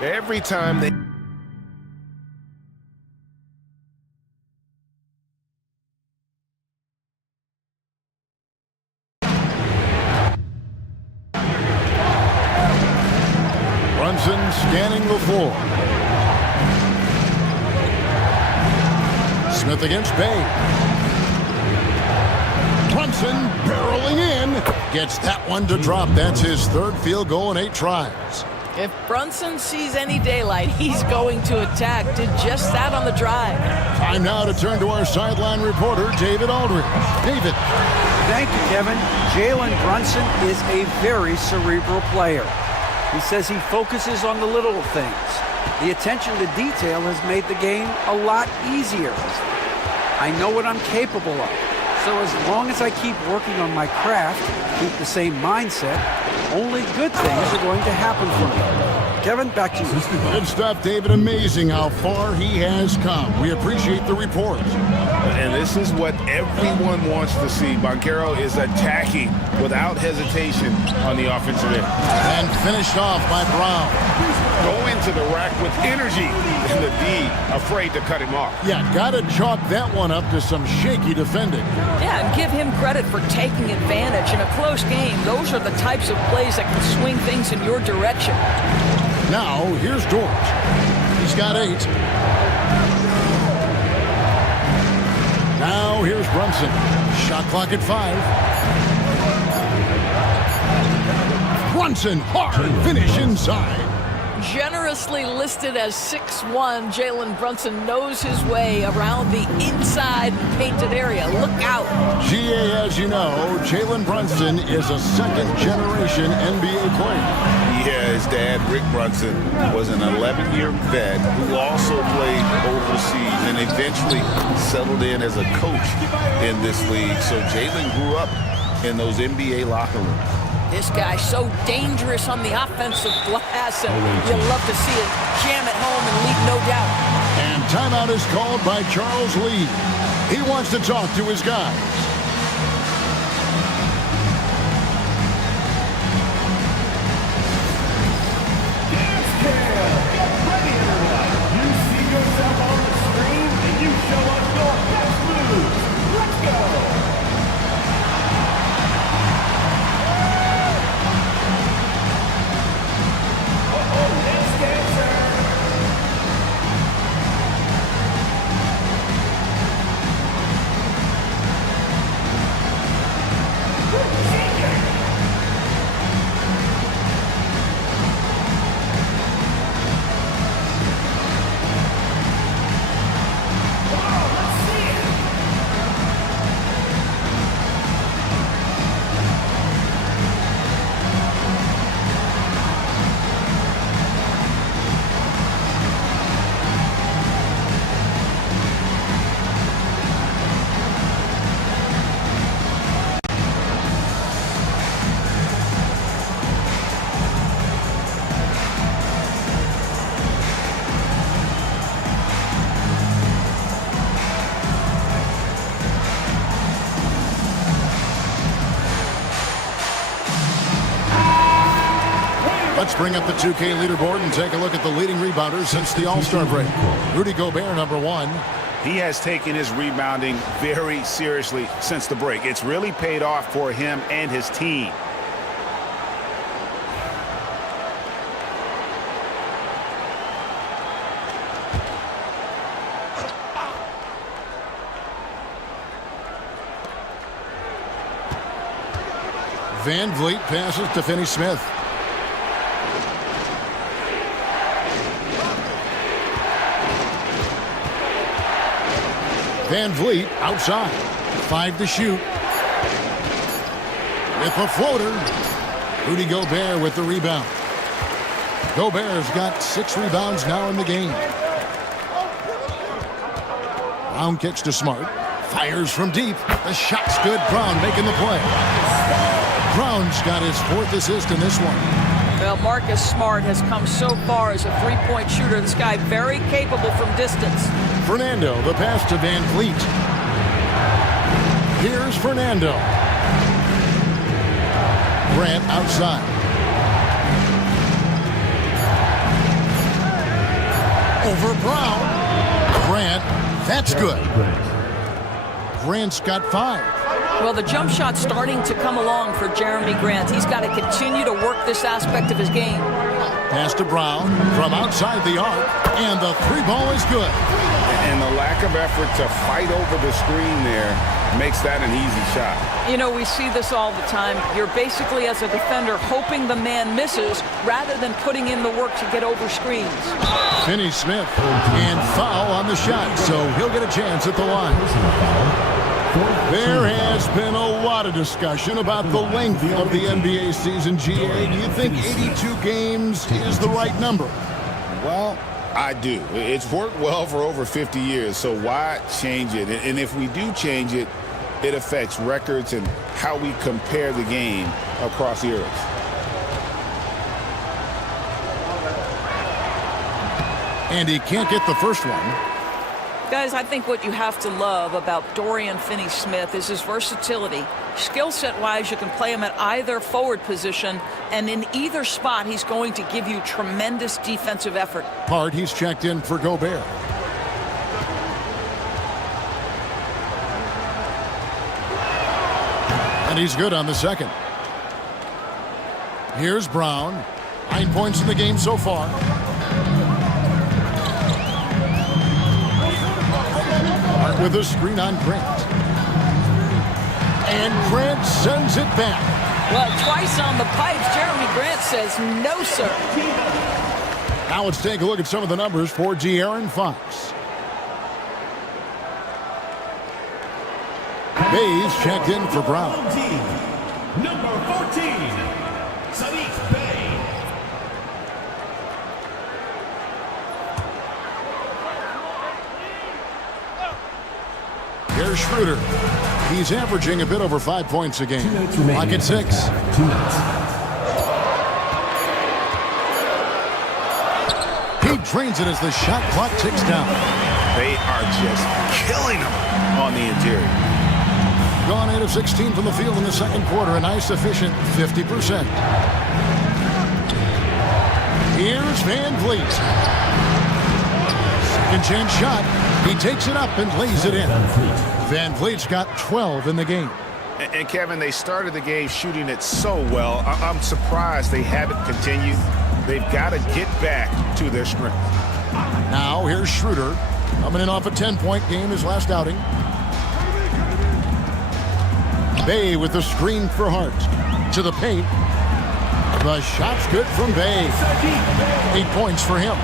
Every time they... Brunson scanning the floor. Smith against Bay. Brunson barreling in. Gets that one to drop. That's his third field goal in 8 tries. If Brunson sees any daylight, he's going to attack. Did just that on the drive. Time now to turn to our sideline reporter, David Aldridge. David. Thank you, Kevin. Jalen Brunson is a very cerebral player. He says he focuses on the little things. The attention to detail has made the game a lot easier. I know what I'm capable of. So as long as I keep working on my craft, keep the same mindset, only good things are going to happen for me. Kevin, back to you. Good stuff, David. Amazing how far he has come. We appreciate the report. And this is what everyone wants to see. Banchero is attacking without hesitation on the offensive end. And finished off by Brown. Go into the rack with energy, and the D afraid to cut him off. Yeah, got to chalk that one up to some shaky defending. Yeah, and give him credit for taking advantage in a close game. Those are the types of plays that can swing things in your direction. Now, here's George. He's got 8. Now, here's Brunson. Shot clock at 5. Brunson, hard finish inside. Generously listed as 6'1", Jalen Brunson knows his way around the inside painted area. Look out. GA, as you know, Jalen Brunson is a second-generation NBA player. Yeah, his dad, Rick Brunson, was an 11-year vet who also played overseas and eventually settled in as a coach in this league. So Jalen grew up in those NBA locker rooms. This guy's so dangerous on the offensive glass, and you'll love to see it jam it home and lead, no doubt. And timeout is called by Charles Lee. He wants to talk to his guys. Let's bring up the 2K leaderboard and take a look at the leading rebounders since the All-Star break. Rudy Gobert, number 1. He has taken his rebounding very seriously since the break. It's really paid off for him and his team. Van Vliet passes to Finney-Smith. Van Vliet outside. 5 to shoot. With the floater. Rudy Gobert with the rebound. Gobert's got 6 rebounds now in the game. Brown kicks to Smart. Fires from deep. The shot's good. Brown making the play. Brown's got his 4th assist in this one. Well, Marcus Smart has come so far as a three-point shooter. This guy very capable from distance. Fernando, the pass to Van Vliet. Here's Fernando. Grant outside. Brown. Grant. That's good. Grant's got 5. Well, the jump shot's starting to come along for Jeremy Grant. He's got to continue to work this aspect of his game. Pass to Brown from outside the arc, and the 3-ball is good. And the lack of effort to fight over the screen there makes that an easy shot. You know, we see this all the time. You're basically, as a defender, hoping the man misses rather than putting in the work to get over screens. Finney-Smith, and foul on the shot, so he'll get a chance at the line. There has been a lot of discussion about the length of the NBA season, GA. Do you think 82 games is the right number? Well, I do. It's worked well for over 50 years, so why change it? And if we do change it, it affects records and how we compare the game across eras. And he can't get the first one. Guys, I think what you have to love about Dorian Finney-Smith is his versatility. Skill set-wise, you can play him at either forward position, and in either spot, he's going to give you tremendous defensive effort. Hart, he's checked in for Gobert. And he's good on the second. Here's Brown. 9 points in the game so far. Hart with a screen on Grant. And Grant sends it back. Well, twice on the pipes, Jeremy Grant says, no, sir. Now let's take a look at some of the numbers for De'Aaron Fox. Bayes checked in for Brown. Number 14, Sadiq Bey. Here's Schroeder. He's averaging a bit over 5 points a game. Clock at 6. 2 minutes. He drains it as the shot clock ticks down. They are just killing him on the interior. Gone 8 of 16 from the field in the second quarter. A nice efficient 50%. Here's Van Vliet. Second chance shot. He takes it up and lays it in. Van Vliet's got 12 in the game. And Kevin, they started the game shooting it so well. I'm surprised they haven't continued. They've got to get back to their strength. Now here's Schroeder. Coming in off a 10-point game his last outing. Bey with the screen for Hart. To the paint. The shot's good from Bey. 8 points for him.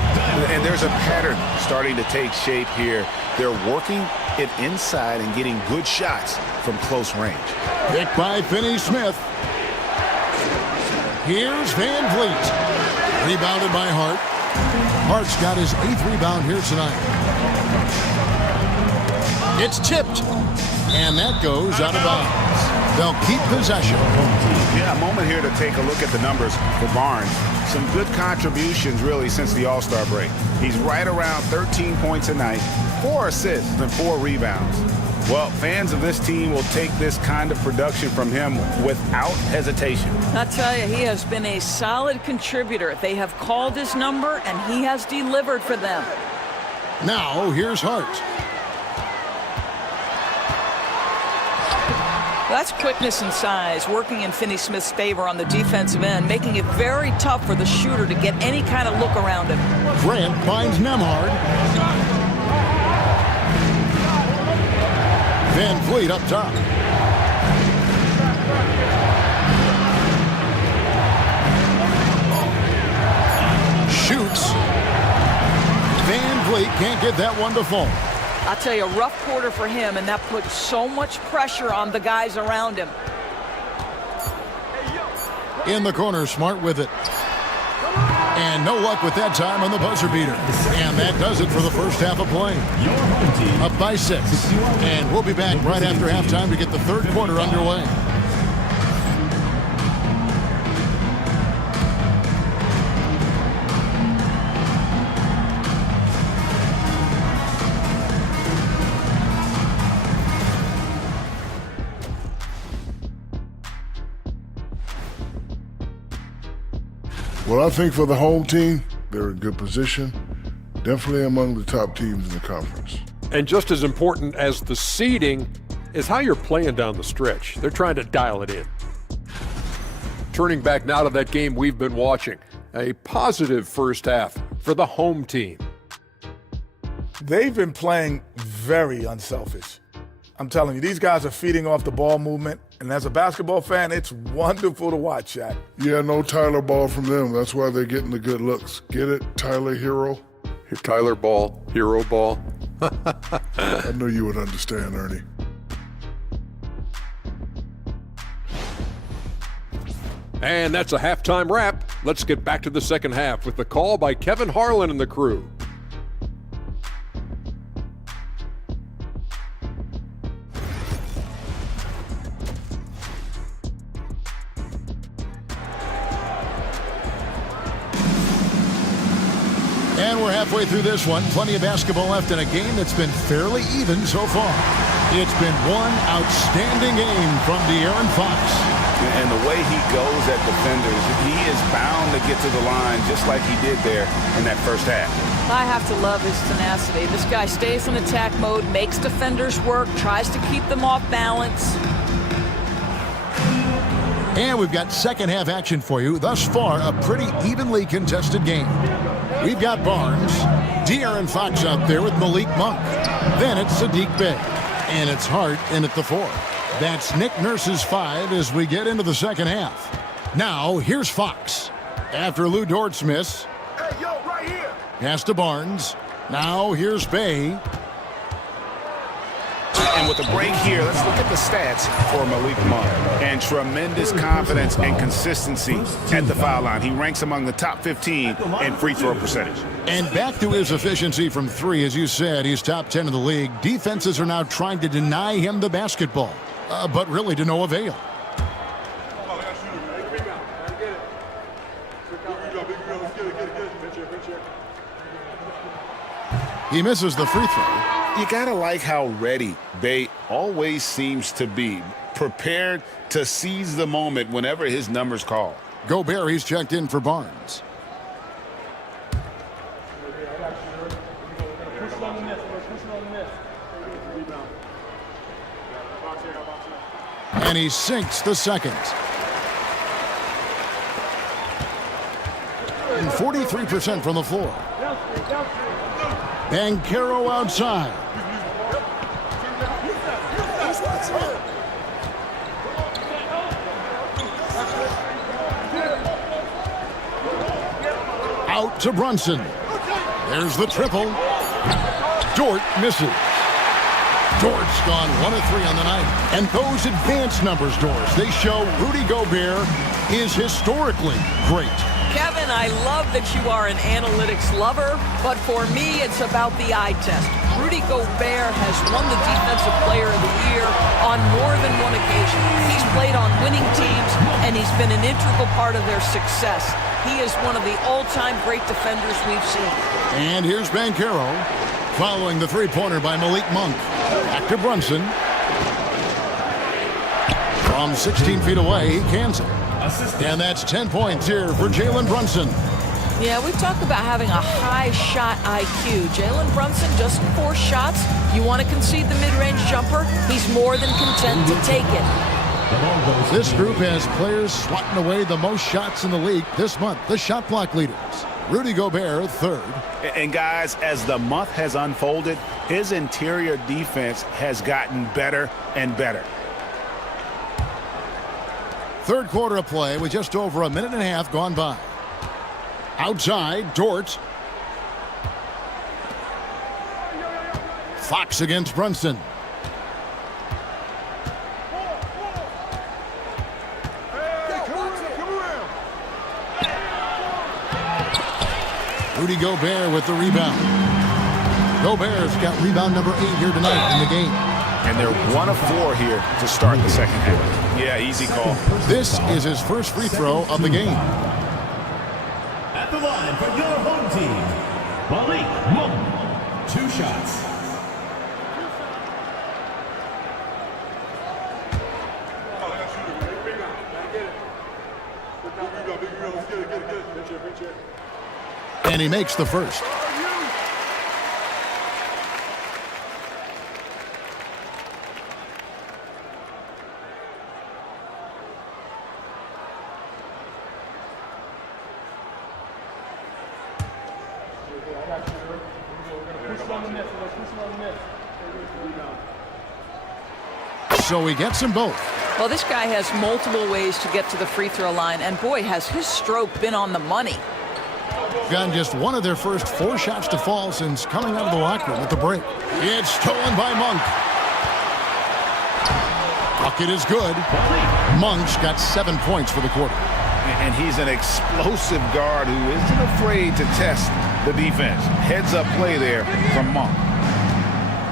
And there's a pattern starting to take shape here. They're working it inside and getting good shots from close range. Picked by Finney-Smith. Here's Van Vliet. Rebounded by Hart. Hart's got his 8th rebound here tonight. It's tipped. And that goes out of bounds. They'll keep possession. Yeah, a moment here to take a look at the numbers for Barnes. Some good contributions, really, since the All-Star break. He's right around 13 points a night, 4 assists, and 4 rebounds. Well, fans of this team will take this kind of production from him without hesitation. I tell you, he has been a solid contributor. They have called his number, and he has delivered for them. Now, here's Hart. That's quickness and size working in Finney-Smith's favor on the defensive end, making it very tough for the shooter to get any kind of look around him. Grant finds Nembhard. Van Vliet up top. Shoots. Van Vliet can't get that one to fall. I'll tell you, a rough quarter for him, and that puts so much pressure on the guys around him. In the corner, Smart with it. And no luck with that time on the buzzer beater. And that does it for the first half of play. Up by 6. And we'll be back right after halftime to get the third quarter underway. Well, I think for the home team, they're in good position. Definitely among the top teams in the conference. And just as important as the seeding is how you're playing down the stretch. They're trying to dial it in. Turning back now to that game we've been watching. A positive first half for the home team. They've been playing very unselfish. I'm telling you, these guys are feeding off the ball movement. And as a basketball fan, it's wonderful to watch, Shaq. Yeah, no Tyler ball from them. That's why they're getting the good looks. Get it, Tyler Hero? Tyler ball, hero ball. I knew you would understand, Ernie. And that's a halftime wrap. Let's get back to the second half with the call by Kevin Harlan and the crew. And we're halfway through this one. Plenty of basketball left in a game that's been fairly even so far. It's been one outstanding game from De'Aaron Fox. And the way he goes at defenders, he is bound to get to the line just like he did there in that first half. I have to love his tenacity. This guy stays in attack mode, makes defenders work, tries to keep them off balance. And we've got second half action for you. Thus far, a pretty evenly contested game. We've got Barnes, De'Aaron Fox out there with Malik Monk. Then it's Saddiq Bey. And it's Hart in at the 4. That's Nick Nurse's 5 as we get into the second half. Now, here's Fox. After Lou Dort's miss. Hey, yo, right here. Pass to Barnes. Now, here's Bey. And with the break here, let's look at the stats for Malik Monk. And tremendous confidence and consistency at the foul line. He ranks among the top 15 in free throw percentage. And back to his efficiency from 3, as you said, he's top 10 in the league. Defenses are now trying to deny him the basketball, but really to no avail. He misses the free throw. You gotta like how ready Bey always seems to be, prepared to seize the moment whenever his number's called. Gobert, he's checked in for Barnes. And he sinks the second. And 43% from the floor. Banchero outside. Out to Brunson. There's the triple. Dort misses. Dort's gone 1 of 3 on the night. And those advanced numbers, Doris, they show Rudy Gobert is historically great. Kevin, I love that you are an analytics lover, but for me, it's about the eye test. Rudy Gobert has won the Defensive Player of the Year on more than one occasion. He's played on winning teams, and he's been an integral part of their success. He is one of the all-time great defenders we've seen. And here's Banchero, following the three-pointer by Malik Monk. Back to Brunson. From 16 feet away, he cans it. And that's 10 points here for Jalen Brunson. Yeah, we talk about having a high shot IQ. Jalen Brunson, just 4 shots. You want to concede the mid-range jumper? He's more than content to take it. This group has players swatting away the most shots in the league this month. The shot block leaders. Rudy Gobert, 3rd. And guys, as the month has unfolded, his interior defense has gotten better and better. Third quarter of play with just over a minute and a half gone by. Outside, Dort. Fox against Brunson. Rudy Gobert with the rebound. Gobert's got rebound number 8 here tonight in the game. And they're 1 of 4 here to start the second half. Yeah, easy call. This is his first free throw of the game. At the line for your home team, Malik Monk. 2 shots. And he makes the first. So he gets them both. Well, this guy has multiple ways to get to the free throw line, and boy, has his stroke been on the money. Gotten just one of their first 4 shots to fall since coming out of the locker room at the break. It's stolen by Monk. Bucket is good. Monk's got 7 points for the quarter. And he's an explosive guard who isn't afraid to test the defense. Heads up play there from Monk.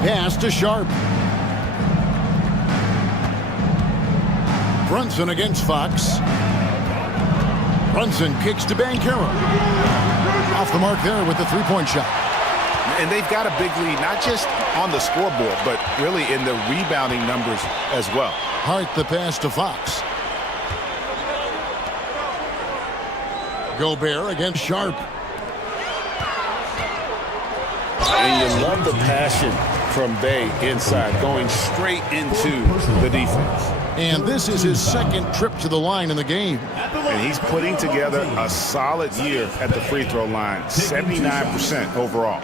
Pass to Sharp. Brunson against Fox. Brunson kicks to Banchero. Off the mark there with the 3-point shot. And they've got a big lead, not just on the scoreboard, but really in the rebounding numbers as well. Hart the pass to Fox. Gobert against Sharp. And you love the passion from Bay inside, going straight into the defense. And this is his second trip to the line in the game. And he's putting together a solid year at the free throw line, 79% overall.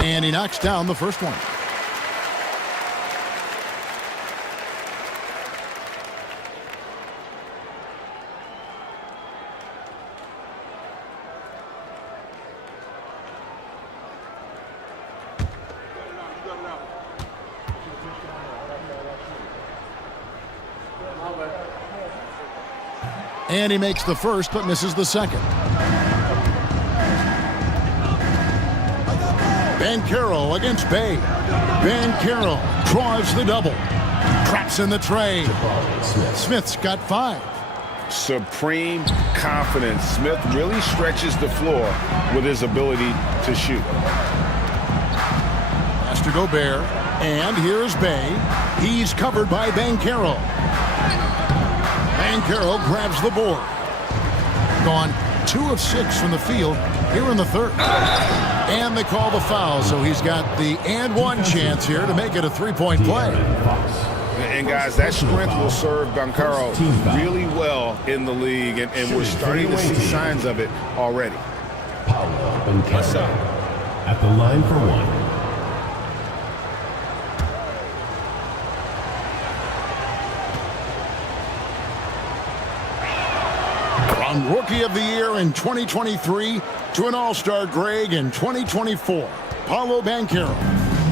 And he knocks down the first one. And he makes the first but misses the second. Banchero against Bay. Banchero draws the double. Traps in the tray. Smith's got 5. Supreme confidence. Smith really stretches the floor with his ability to shoot. Pass to Gobert. And here's Bay. He's covered by Banchero. Banchero grabs the board. Gone 2 of 6 from the field here in the third. And they call the foul, so he's got the and one chance here to make it a 3-point play. And guys, that strength will serve Banchero really well in the league, and we're starting to see signs of it already. What's up? At the line for one. From Rookie of the Year in 2023 to an All-Star Greg in 2024, Paolo Banchero.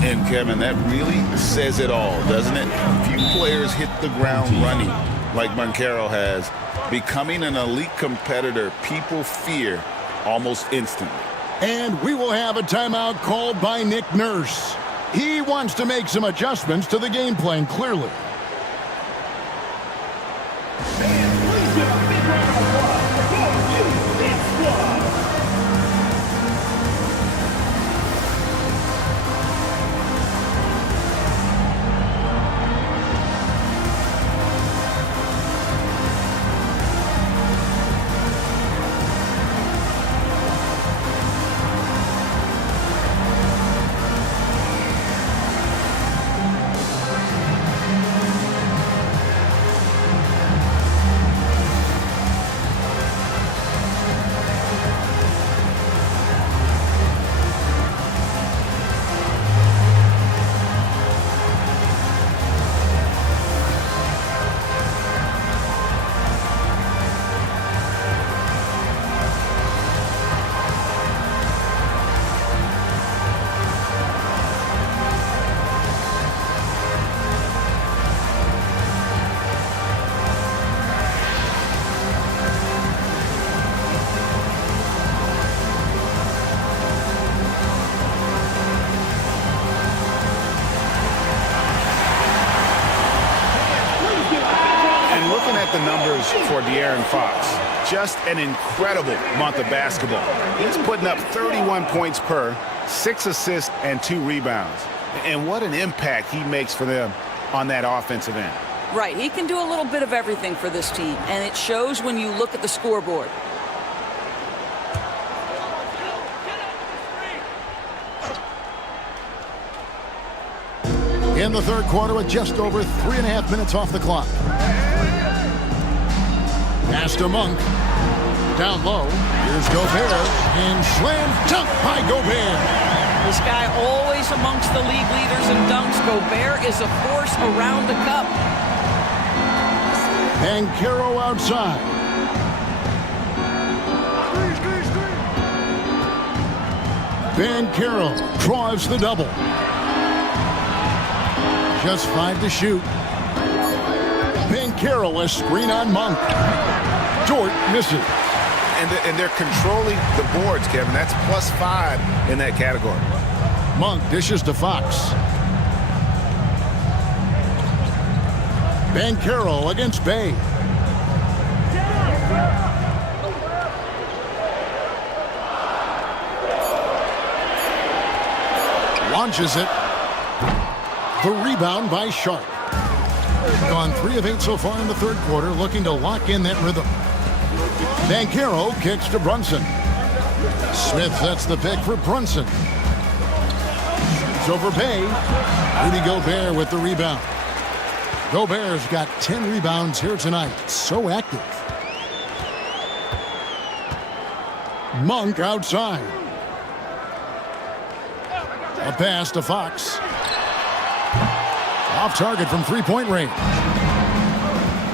And Kevin, that really says it all, doesn't it? Few players hit the ground running like Banchero has. Becoming an elite competitor, people fear almost instantly. And we will have a timeout called by Nick Nurse. He wants to make some adjustments to the game plan, clearly. The numbers for De'Aaron Fox. Just an incredible month of basketball. He's putting up 31 points per, 6 assists, and 2 rebounds. And what an impact he makes for them on that offensive end. Right, he can do a little bit of everything for this team, and it shows when you look at the scoreboard. in the third quarter with just over 3.5 minutes off the clock. Pass to Monk. Down low. Here's Gobert. And slam dunk by Gobert. This guy always amongst the league leaders in dunks. Gobert is a force around the cup. And Caro outside. Caro drives the double. Just 5 to shoot. Caro a screen on Monk. Dort misses. And they're controlling the boards, Kevin. That's +5 in that category. Monk dishes to Fox. Caro against Bay. Launches it. The rebound by Sharp. Gone 3 of 8 so far in the third quarter, looking to lock in that rhythm. Caro kicks to Brunson. Smith sets the pick for Brunson. It's over Bay. Rudy Gobert with the rebound. Gobert's got 10 rebounds here tonight. So active. Monk outside. A pass to Fox. Off target from three-point range.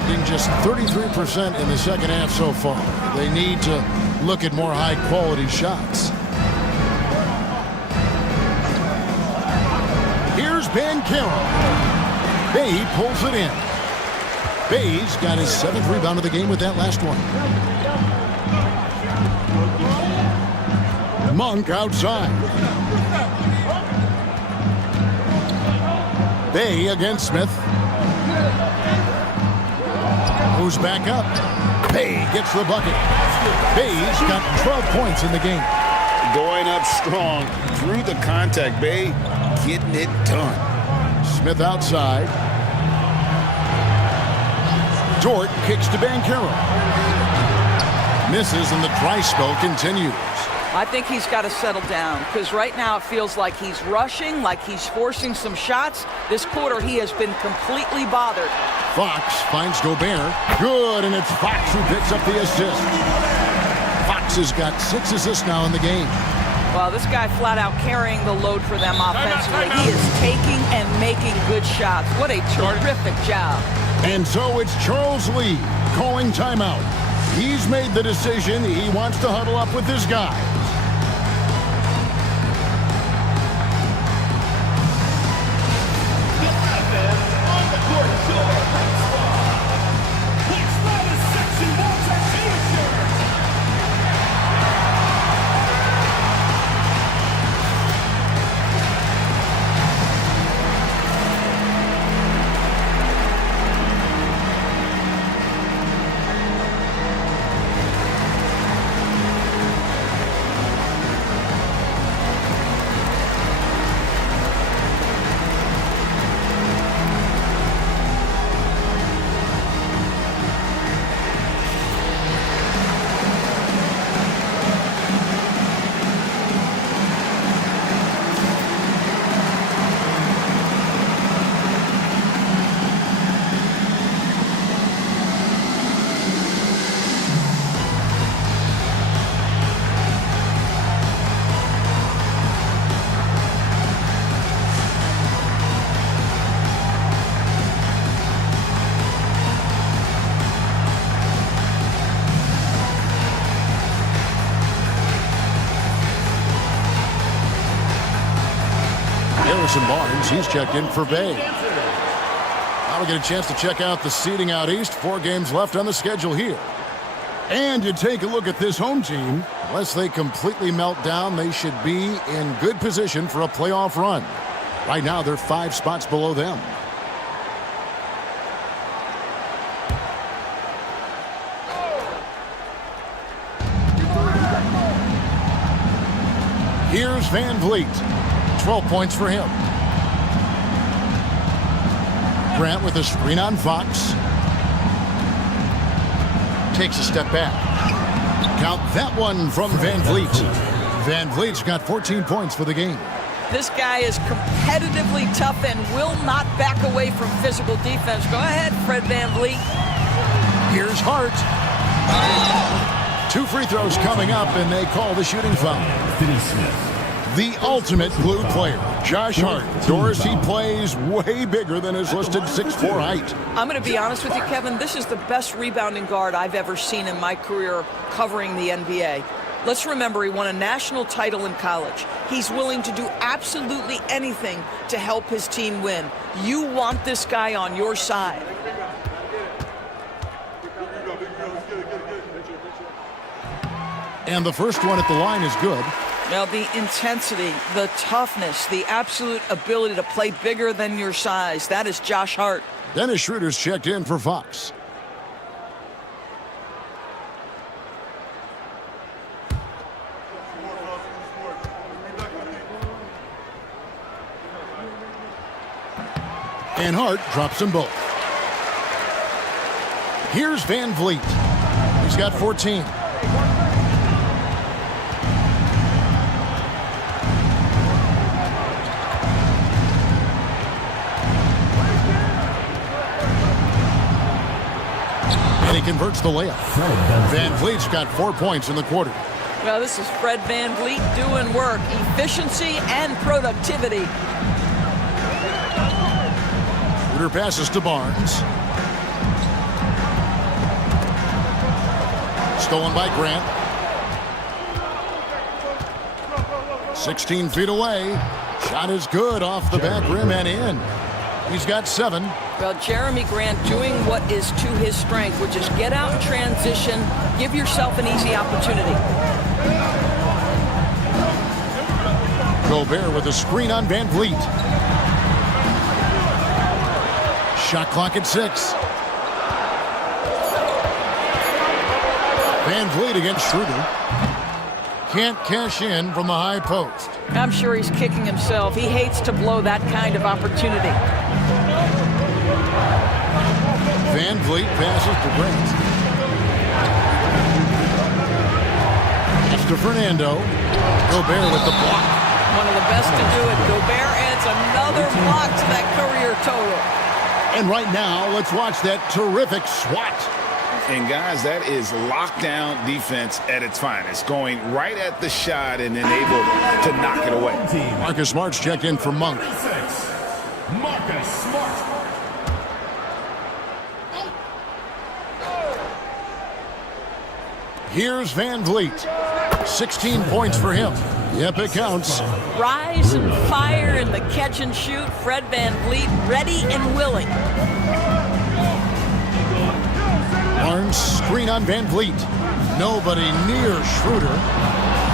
Being just 33% in the second half so far. They need to look at more high-quality shots. Here's Caro. Bay pulls it in. Bay's got his 7th rebound of the game with that last one. Monk outside. Bay against Smith. Moves back up. Bay gets the bucket. Bay's got 12 points in the game. Going up strong through the contact. Bay getting it done. Smith outside. Dort kicks to Caro. Misses and the dry spell continues. I think he's got to settle down because right now it feels like he's rushing, like he's forcing some shots. This quarter he has been completely bothered. Fox finds Gobert. Good, and it's Fox who picks up the assist. Fox has got 6 assists now in the game. Well, this guy flat out carrying the load for them offensively. He is taking and making good shots. What a terrific job. And so it's Charles Lee calling timeout. He's made the decision. He wants to huddle up with his guys. Barnes, he's checked in for Bay. Now we get a chance to check out the seeding out east. 4 games left on the schedule here. And you take a look at this home team. Unless they completely melt down, they should be in good position for a playoff run. Right now, they're 5 spots below them. Here's Van Vliet. 12 points for him. Grant with a screen on Fox. Takes a step back. Count that one from Van Vliet. Van Vliet's got 14 points for the game. This guy is competitively tough and will not back away from physical defense. Go ahead, Fred VanVleet. Here's Hart. 2 free throws coming up, and they call the shooting foul. Finney Smith. The ultimate blue player, Josh Hart. Doris, he plays way bigger than his listed 6'4" height. I'm going to be honest with you, Kevin. This is the best rebounding guard I've ever seen in my career covering the NBA. Let's remember, he won a national title in college. He's willing to do absolutely anything to help his team win. You want this guy on your side. And the first one at the line is good. Now, the intensity, the toughness, the absolute ability to play bigger than your size, that is Josh Hart. Dennis Schroeder's checked in for Fox. And Hart drops them both. Here's VanVleet. He's got 14. And he converts the layup. VanVleet's got 4 points in the quarter. Well, this is Fred VanVleet doing work, efficiency and productivity. Schroeder passes to Barnes. Stolen by Grant. 16 feet away. Shot is good off the back rim and in. He's got 7. Well, Jeremy Grant doing what is to his strength, which is get out in transition, give yourself an easy opportunity. Gobert with a screen on VanVleet. Shot clock at 6. VanVleet against Schroeder. Can't cash in from the high post. I'm sure he's kicking himself. He hates to blow that kind of opportunity. VanVleet passes to Grant. That's to Fernando. Gobert with the block. One of the best to do it. Gobert adds another block to that career total. And right now, let's watch that terrific swat. And guys, that is lockdown defense at its finest. Going right at the shot and then able to knock it away. Marcus Smart's checked in for Monk. Marcus Smart. Here's VanVleet. 16 points for him. Yep, it counts. Rise and fire in the catch and shoot. Fred VanVleet ready and willing. Barnes screen on VanVleet. Nobody near Schroeder.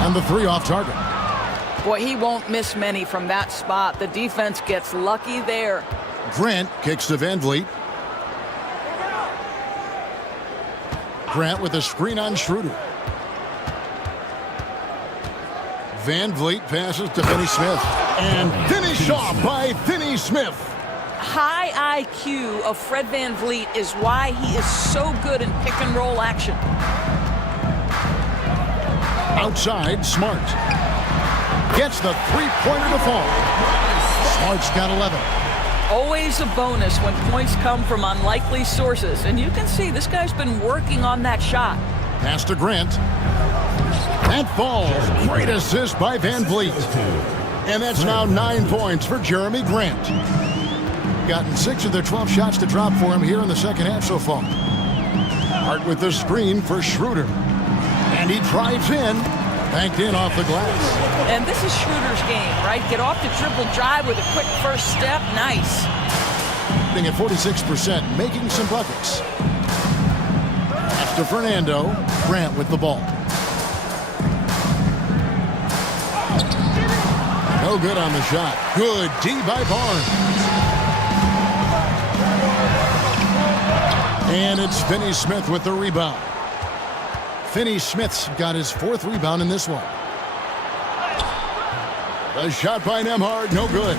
And the 3 off target. Boy, he won't miss many from that spot. The defense gets lucky there. Grant kicks to VanVleet. Grant with a screen on Schroeder. VanVleet passes to Finney Smith. And finish off by Finney Smith. High IQ of Fred VanVleet is why he is so good in pick and roll action. Outside, Smart. Gets the 3-pointer to fall. Smart's got 11. Always a bonus when points come from unlikely sources. And you can see this guy's been working on that shot. Pass to Grant. That falls. Great assist by VanVleet. And that's now 9 points for Jeremy Grant. Gotten 6 of their 12 shots to drop for him here in the second half so far. Hart with the screen for Schroeder. And he drives in. Banked in off the glass. And this is Schroeder's game, right? Get off the dribble drive with a quick first step. Nice. Shooting at 46%, making some buckets. That's to Fernando. Grant with the ball. No good on the shot. Good D by Barnes. And it's Finney Smith with the rebound. Finney Smith's got his 4th rebound in this one. A shot by Nembhard, no good.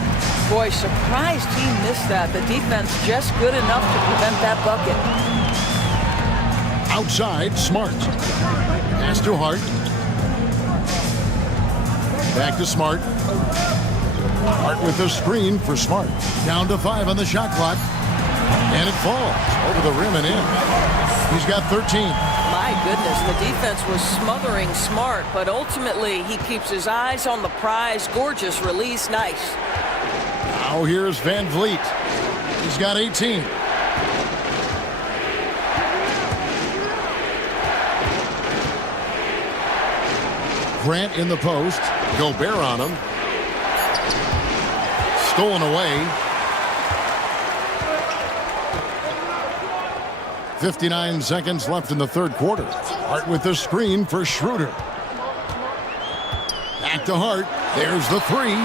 Boy, surprised he missed that. The defense just good enough to prevent that bucket. Outside, Smart. Pass to Hart. Back to Smart. Hart with the screen for Smart. Down to 5 on the shot clock. And it falls over the rim and in. He's got 13. My goodness, the defense was smothering Smart, but ultimately he keeps his eyes on the prize. Gorgeous release, nice. Now here's Van Vliet. He's got 18. Grant in the post. Gobert on him. Stolen away. 59 seconds left in the third quarter. Hart with the screen for Schroeder. Back to Hart. There's the three.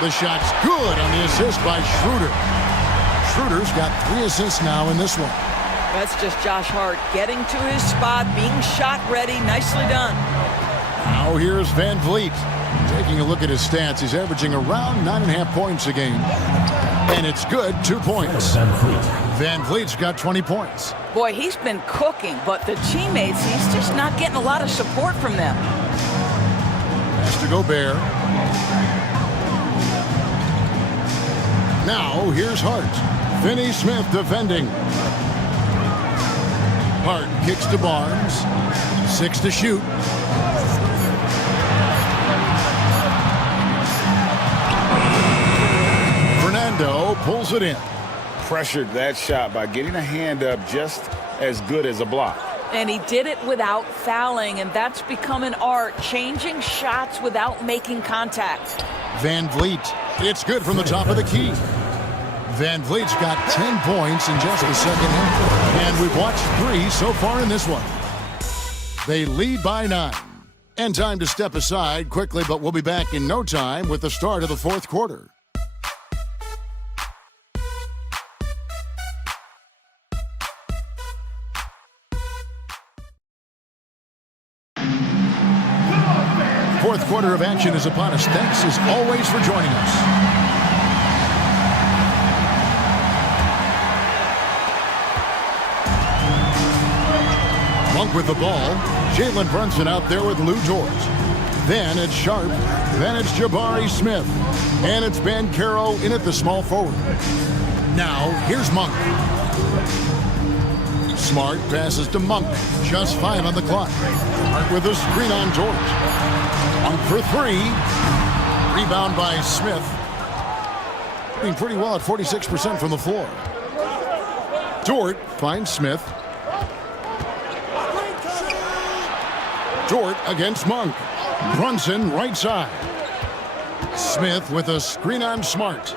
The shot's good on the assist by Schroeder. Schroeder's got 3 assists now in this one. That's just Josh Hart getting to his spot, being shot ready. Nicely done. Now here's Van Vliet. Taking a look at his stats, he's averaging around 9.5 points a game. And it's good, 2 points. Van Vliet's got 20 points. Boy, he's been cooking, but the teammates, he's just not getting a lot of support from them. Pass to Gobert. Now here's Hart. Finney Smith defending. Hart kicks to Barnes. 6 to shoot. Fernando pulls it in. Pressured that shot by getting a hand up just as good as a block. And he did it without fouling, and that's become an art, changing shots without making contact. Van Vliet. It's good from the top of the key. Van Vliet's got 10 points in just the second half. And we've watched 3 so far in this one. They lead by 9. And time to step aside quickly, but we'll be back in no time with the start of the fourth quarter. Fourth quarter of action is upon us. Thanks as always for joining us. Monk with the ball. Jalen Brunson out there with Lou Dort. Then it's Sharp. Then it's Jabari Smith. And it's Banchero in at the small forward. Now here's Monk. Smart passes to Monk. Just 5 on the clock. Smart with a screen on Dort. Monk for 3. Rebound by Smith. Doing pretty well at 46% from the floor. Dort finds Smith. Dort against Monk. Brunson right side. Smith with a screen on Smart.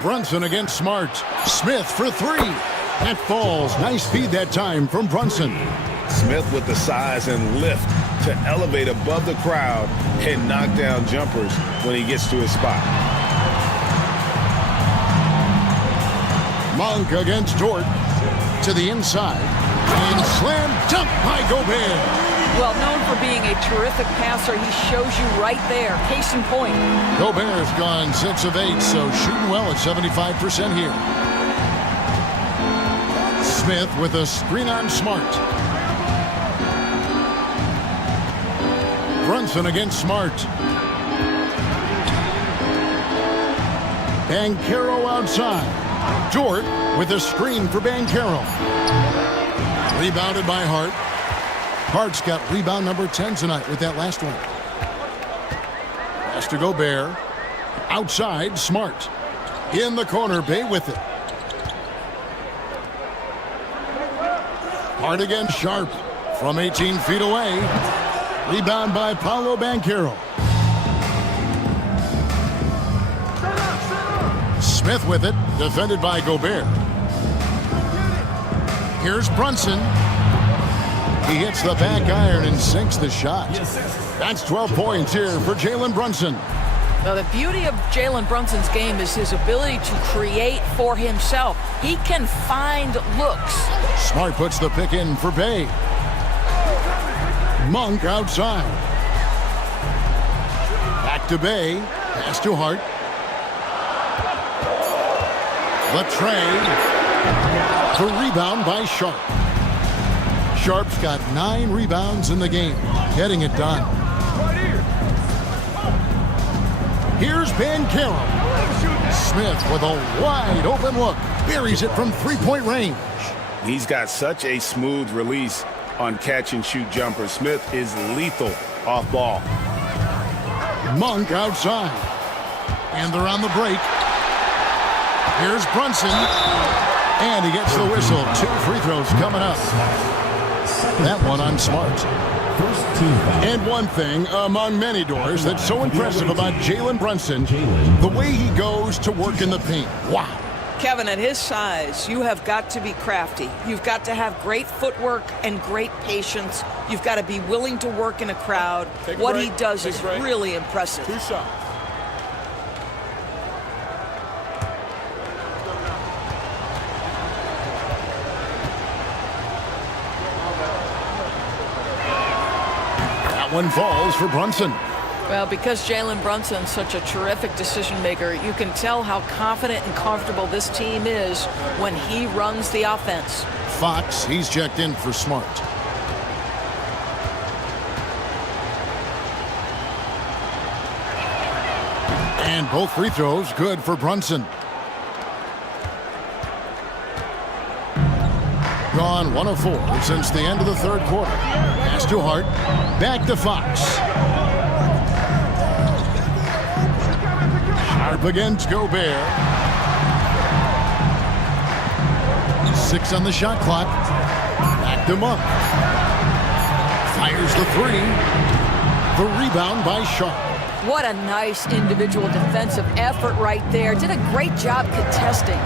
Brunson against Smart. Smith for 3. That falls. Nice feed that time from Brunson. Smith with the size and lift to elevate above the crowd and knock down jumpers when he gets to his spot. Monk against Dort. To the inside. And slam dunk by Gobert. Well, known for being a terrific passer, he shows you right there. Case in point. Gobert's gone 6 of 8, so shooting well at 75% here. Smith with a screen on Smart. Brunson against Smart. Banchero outside. Dort with a screen for Banchero. Rebounded by Hart. Hart's got rebound number 10 tonight with that last one. Pass to Gobert. Outside, Smart. In the corner, Bay with it. Hart against Sharp. From 18 feet away. Rebound by Paolo Banchero. Smith with it. Defended by Gobert. Here's Brunson. He hits the back iron and sinks the shot. That's 12 points here for Jalen Brunson. Now, the beauty of Jalen Brunson's game is his ability to create for himself. He can find looks. Smart puts the pick in for Bay. Monk outside. Back to Bay. Pass to Hart. Latrey. The rebound by Sharp. Sharp's got 9 rebounds in the game. Getting it done. Here's Bancaro. Smith with a wide open look. Buries it from three-point range. He's got such a smooth release on catch-and-shoot jumpers. Smith is lethal off ball. Monk outside. And they're on the break. Here's Brunson. And he gets the whistle. 2 free throws coming up. That one on Smart. And one thing among many doors that's so impressive about Jalen Brunson, the way he goes to work in the paint. Wow. Kevin, at his size, you have got to be crafty. You've got to have great footwork and great patience. You've got to be willing to work in a crowd. What he does is really impressive. 2 shots. That one falls for Brunson. Well, because Jalen Brunson's such a terrific decision maker, you can tell how confident and comfortable this team is when he runs the offense. Fox, he's checked in for Smart. And both free throws good for Brunson. Gone 1 of 4 since the end of the third quarter. Pass to Hart. Back to Fox. Sharp against Gobert. 6 on the shot clock. Back to Monk. Fires the 3. The rebound by Sharp. What a nice individual defensive effort right there. Did a great job contesting.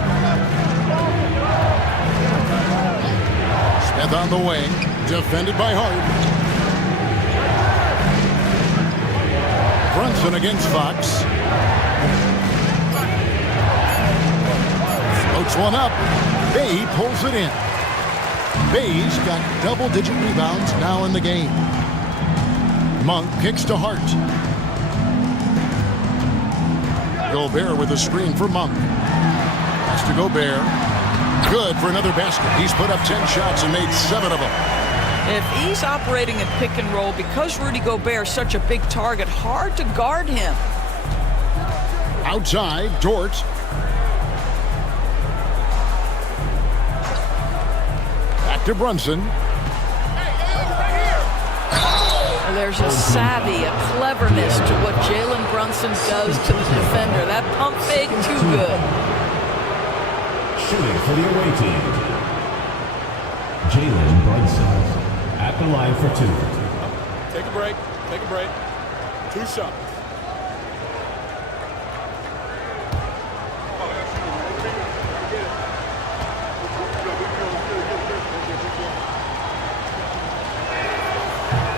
Smith on the wing. Defended by Hart. Brunson against Fox. Floats one up. Bay pulls it in. Bay's got double-digit rebounds now in the game. Monk kicks to Hart. Gobert with a screen for Monk. Pass to Gobert. Good for another basket. He's put up 10 shots and made 7 of them. If he's operating in pick and roll, because Rudy Gobert is such a big target, hard to guard him. Outside, Dort. Back to Brunson. There's a savvy, a cleverness to what Jalen Brunson does to the defender. That pump fake, too good. Shooting for the away team, Jalen Brunson at the line for 2. Take a break. Take a break. 2 shots.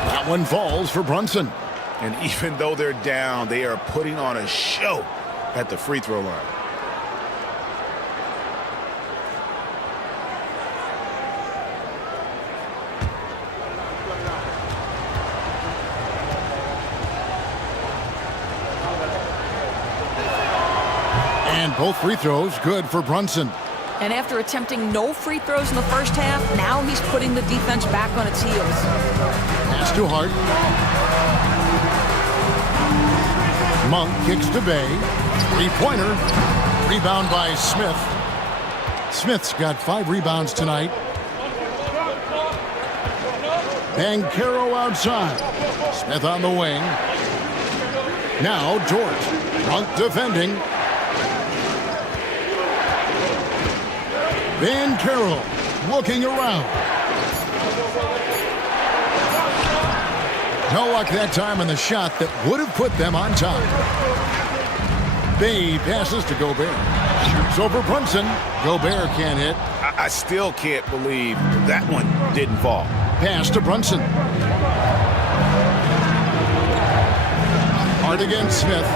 That one falls for Brunson. And even though they're down, they are putting on a show at the free throw line. And both free throws good for Brunson. And after attempting no free throws in the first half, now he's putting the defense back on its heels. Pass to Hart. Monk kicks to Bay. 3-pointer. Rebound by Smith. Smith's got 5 rebounds tonight. Bancaro outside. Smith on the wing. Now Dort. Monk defending. Bancaro looking around. No luck that time in the shot that would have put them on top. Bay passes to Gobert. Shoots over Brunson. Gobert can't hit. I still can't believe that one didn't fall. Pass to Brunson. Hard against Smith.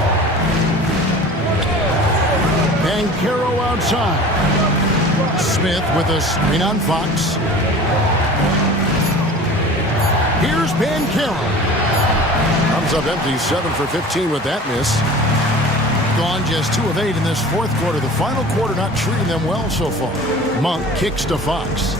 Bancaro outside. Smith with a screen on Fox. Here's Bancaro. Comes up empty, 7 for 15 with that miss. Gone just 2 of 8 in this fourth quarter. The final quarter not treating them well so far. Monk kicks to Fox.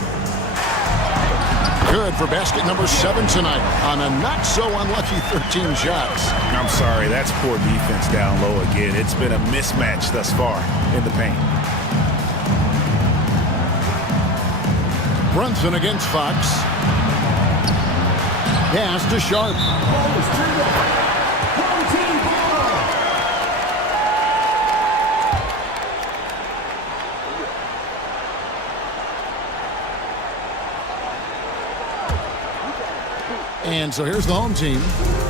good for basket number 7 tonight on a not-so-unlucky 13 shots. I'm sorry, that's poor defense down low again. It's been a mismatch thus far in the paint. Brunson against Fox. Pass to Sharp. And so here's the home team.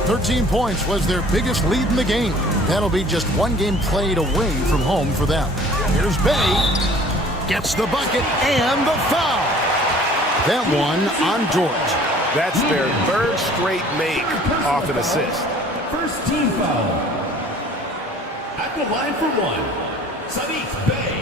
13 points was their biggest lead in the game. That'll be just one game played away from home for them. Here's Bay. Gets the bucket and the foul. That one on George. That's their third straight make off an assist. First team foul. At the line for one, Sadiq Bey.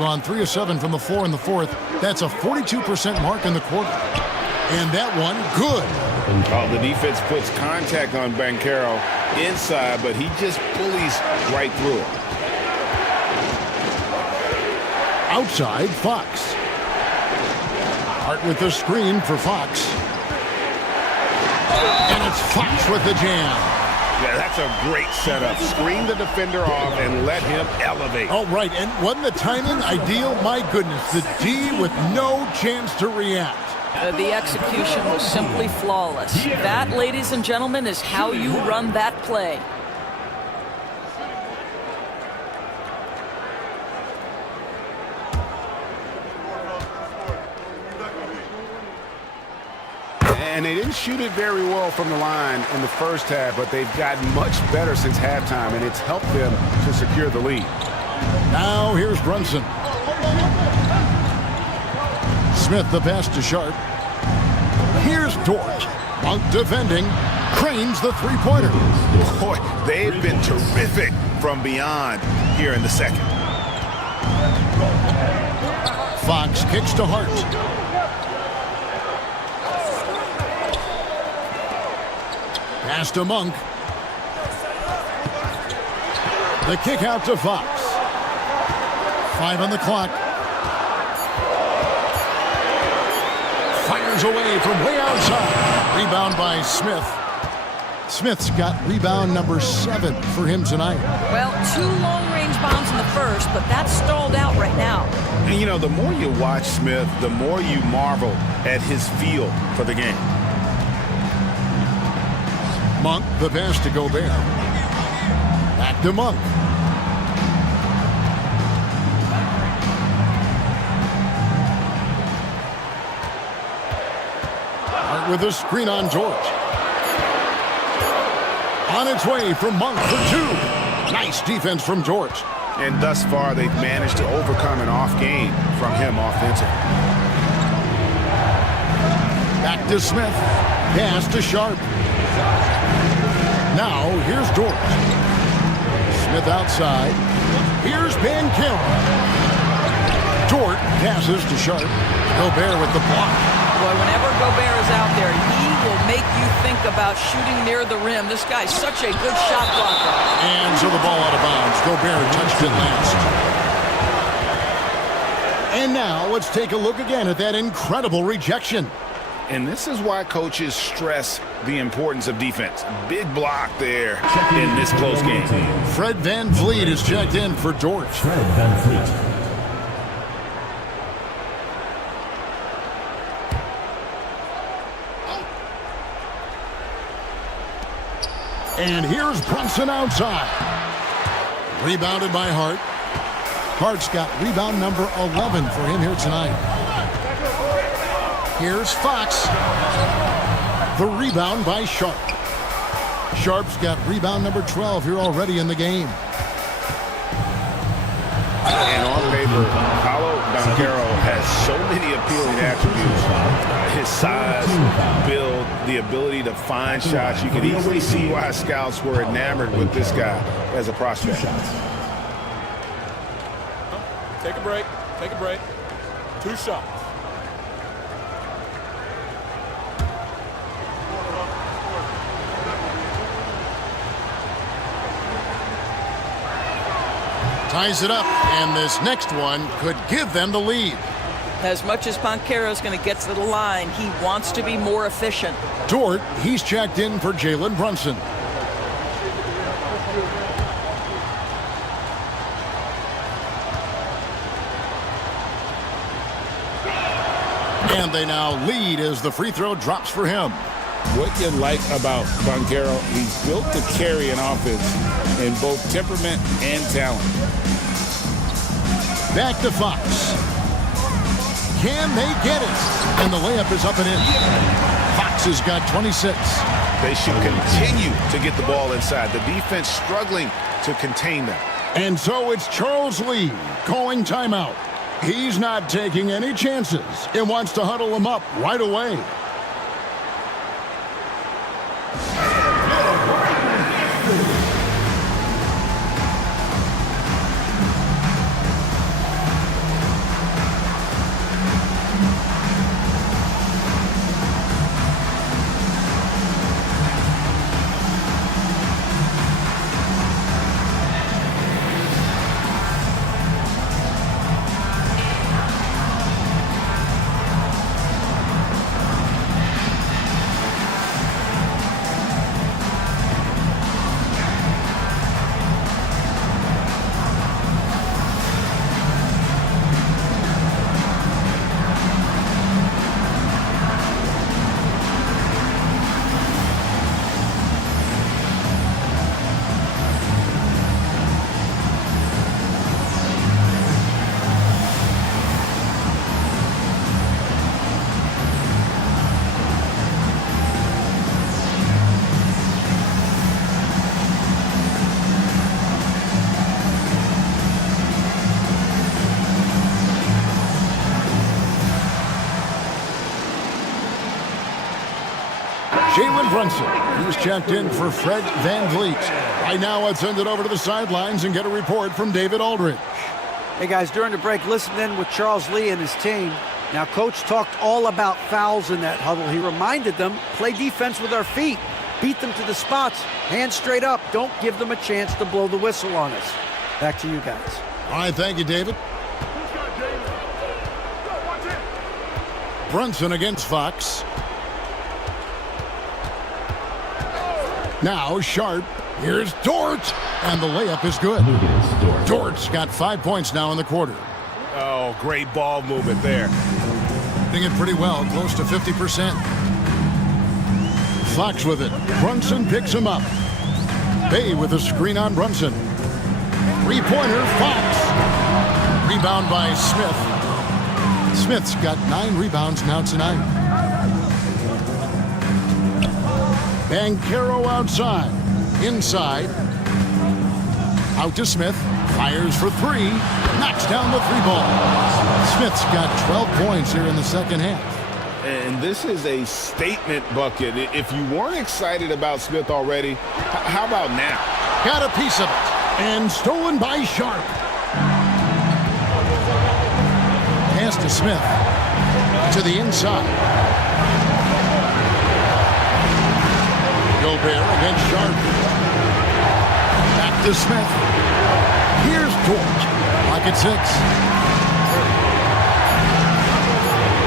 On 3 of 7 from the floor in the fourth. That's a 42% mark in the quarter. And that one, good. Oh, the defense puts contact on Banchero inside, but he just bullies right through it. Outside, Fox. Hart with the screen for Fox. And it's Fox with the jam. Yeah, that's a great setup. Screen the defender off and let him elevate. Oh, right. And wasn't the timing ideal? My goodness. The D with no chance to react. The execution was simply flawless. That, ladies and gentlemen, is how you run that play. And they didn't shoot it very well from the line in the first half, but they've gotten much better since halftime, and it's helped them to secure the lead. Now here's Brunson. Smith the pass to Sharp. Here's Dort. Monk defending. Cranes the three-pointer. Boy, they've been terrific from beyond here in the second. Fox kicks to Hart. Pass to Monk. The kick out to Fox. 5 on the clock. Fires away from way outside. Rebound by Smith. Smith's got rebound number 7 for him tonight. Well, 2 long-range bombs in the first, but that's stalled out right now. And, you know, the more you watch Smith, the more you marvel at his feel for the game. Monk, the pass to Gobert. Back to Monk. Hart with a screen on George. On its way from Monk for 2. Nice defense from George. And thus far, they've managed to overcome an off game from him offensively. Back to Smith. Pass to Sharp. Now, here's George. Smith outside. Here's Banchero. Dort passes to Sharp. Gobert with the block. Boy, whenever Gobert is out there, he will make you think about shooting near the rim. This guy's such a good shot blocker. And so the ball out of bounds. Gobert touched it last. And now, let's take a look again at that incredible rejection. And this is why coaches stress the importance of defense. Big block there in this close game. Fred VanVleet is checked in for George. Fred VanVleet. And here's Brunson outside. Rebounded by Hart. Hart's got rebound number 11 for him here tonight. Here's Fox. The rebound by Sharp. Sharp's got rebound number 12 here already in the game. And on paper, Paolo Banchero has so many appealing attributes. His size, build, the ability to find shots. You can easily see why scouts were enamored with this guy as a prospect. Take a break. Take a break. 2 shots. Ties it up, and this next one could give them the lead. As much as Banchero's going to get to the line, he wants to be more efficient. Dort, he's checked in for Jalen Brunson. And they now lead as the free throw drops for him. What you like about Banchero, he's built to carry an offense in both temperament and talent. Back to Fox. Can they get it? And the layup is up and in. Fox has got 26. They should continue to get the ball inside. The defense struggling to contain them. And so it's Charles Lee calling timeout. He's not taking any chances and wants to huddle them up right away. Jalen Brunson, who's checked in for Fred VanVleet. Right now, let's send it over to the sidelines and get a report from David Aldridge. Hey, guys, during the break, listen in with Charles Lee and his team. Now, Coach talked all about fouls in that huddle. He reminded them, play defense with our feet. Beat them to the spots. Hands straight up. Don't give them a chance to blow the whistle on us. Back to you guys. All right, thank you, David. Brunson against Fox. Now Sharp. Here's Dort. And the layup is good. Dort's got 5 points now in the quarter. Oh, great ball movement there. Doing it pretty well, close to 50%. Fox with it. Brunson picks him up. Bay with a screen on Brunson. Three-pointer, Fox. Rebound by Smith. Smith's got 9 rebounds now tonight. Banchero outside. Inside. Out to Smith. Fires for 3. Knocks down the 3-ball. Smith's got 12 points here in the second half. And this is a statement bucket. If you weren't excited about Smith already, how about now? Got a piece of it. And stolen by Sharp. Pass to Smith. To the inside. Gobert against Sharp. Back to Smith. Here's Dort. Like at 6.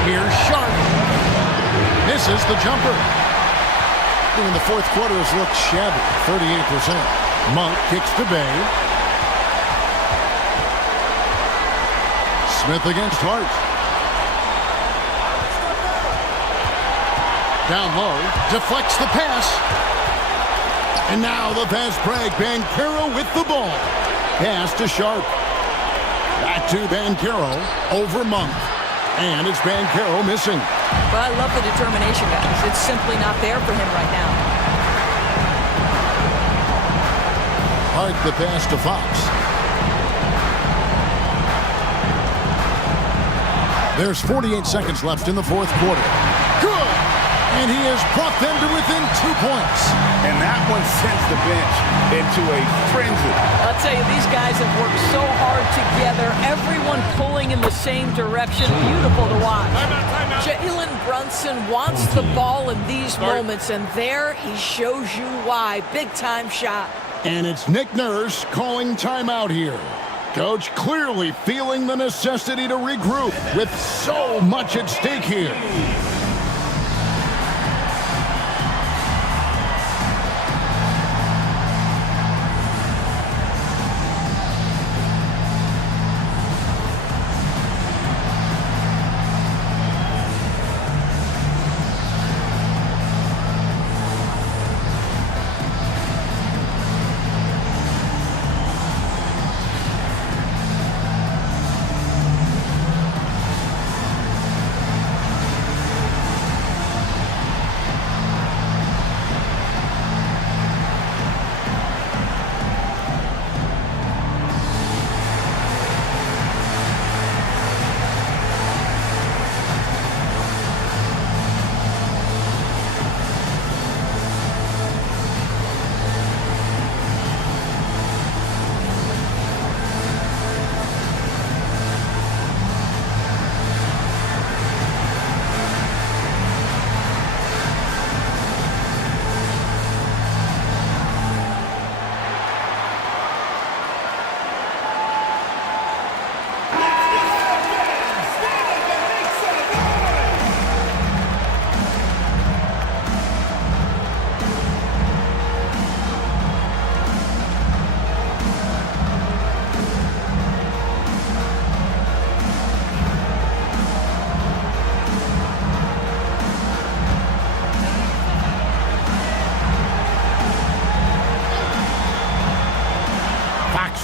Here's Sharp. Misses the jumper. In the fourth quarter has looked shabby. 38%. Monk kicks to Bay. Smith against Hart. Down low. Deflects the pass. And now the fast break. Banchero with the ball. Pass to Sharp. Back to Banchero. Over Monk. And it's Banchero missing. But I love the determination, guys. It's simply not there for him right now. Hart the pass to Fox. There's 48 seconds left in the fourth quarter. Good! And he has brought them to within 2 points. And that one sends the bench into a frenzy. I'll tell you, these guys have worked so hard together. Everyone pulling in the same direction. Beautiful to watch. Jalen Brunson wants the ball in these moments, and there he shows you why. Big-time shot. And it's Nick Nurse calling timeout here. Coach clearly feeling the necessity to regroup with so much at stake here.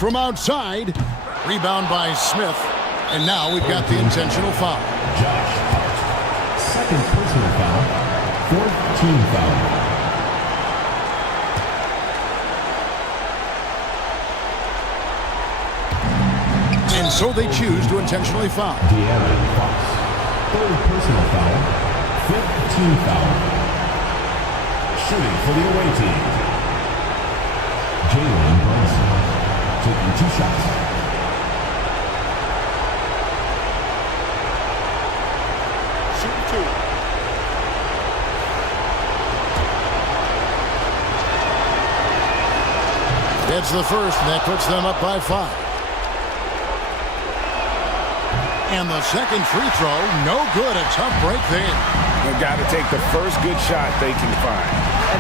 From outside, rebound by Smith, and now we've got the intentional foul. Josh Hart. Second personal foul. Fourth team foul. And so they choose to intentionally foul. De'Aaron Fox. Third personal foul. Fifth team foul. Shooting for the away team. Jalen Brunson. Taking 2 shots. Shooting 2. It's the first, and that puts them up by 5. And the second free throw, no good. A tough break there. They've got to take the first good shot they can find.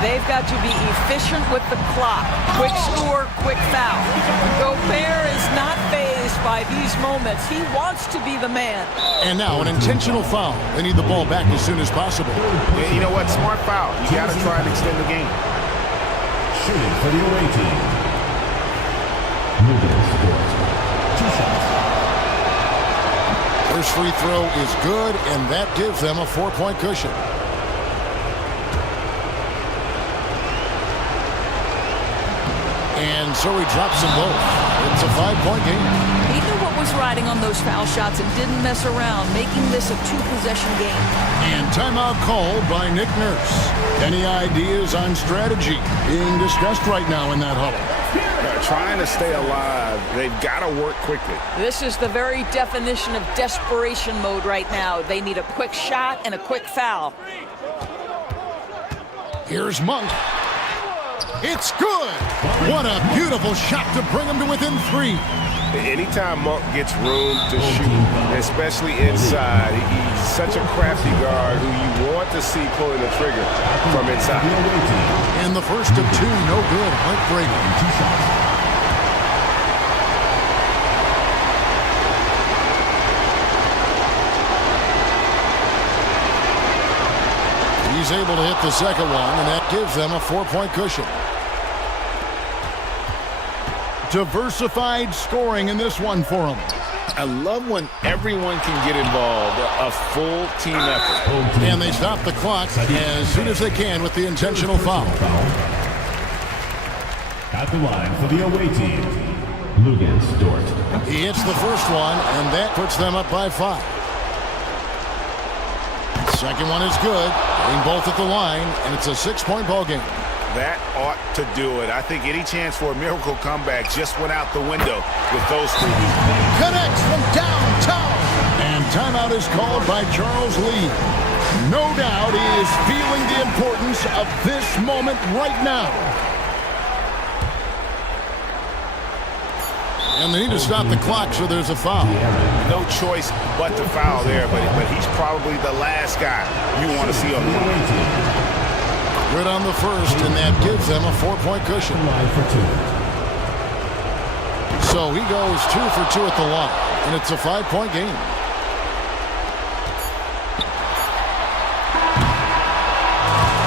They've got to be efficient with the clock. Quick score, quick foul. Gobert is not fazed by these moments. He wants to be the man. And now an intentional foul. They need the ball back as soon as possible. Yeah, you know what? Smart foul. You got to try and extend the game. Shooting for the away team. Lugan scores. 2 shots. First free throw is good, and that gives them a 4-point cushion. And so he drops them both. It's a 5-point game. He knew what was riding on those foul shots and didn't mess around, making this a 2-possession game. And timeout called by Nick Nurse. Any ideas on strategy being discussed right now in that huddle? Trying to stay alive. They've got to work quickly. This is the very definition of desperation mode right now. They need a quick shot and a quick foul. Here's Monk. It's good. What a beautiful shot to bring him to within 3. Anytime Monk gets room to shoot, especially inside, he's such a crafty guard who you want to see pulling the trigger from inside. And the first of 2, no good. Heartbreaking. 2 shots. He's able to hit the second one, and that gives them a 4-point cushion. Diversified scoring in this one for him. I love when everyone can get involved, a full team effort. And they stop the clock as soon as they can with the intentional foul. At the line for the away team, Lugan Dort. He hits the first one, and that puts them up by 5. Second one is good. Being both at the line, and it's a 6-point ball game. That ought to do it. I think any chance for a miracle comeback just went out the window with those freebies. Connects from downtown. And timeout is called by Charles Lee. No doubt he is feeling the importance of this moment right now. And they need to stop the clock, so there's a foul. No choice but to foul there, but he's probably the last guy you want to see on the line. Good on the first, and that gives them a 4-point cushion. So he goes 2 for 2 at the line, and it's a 5-point game.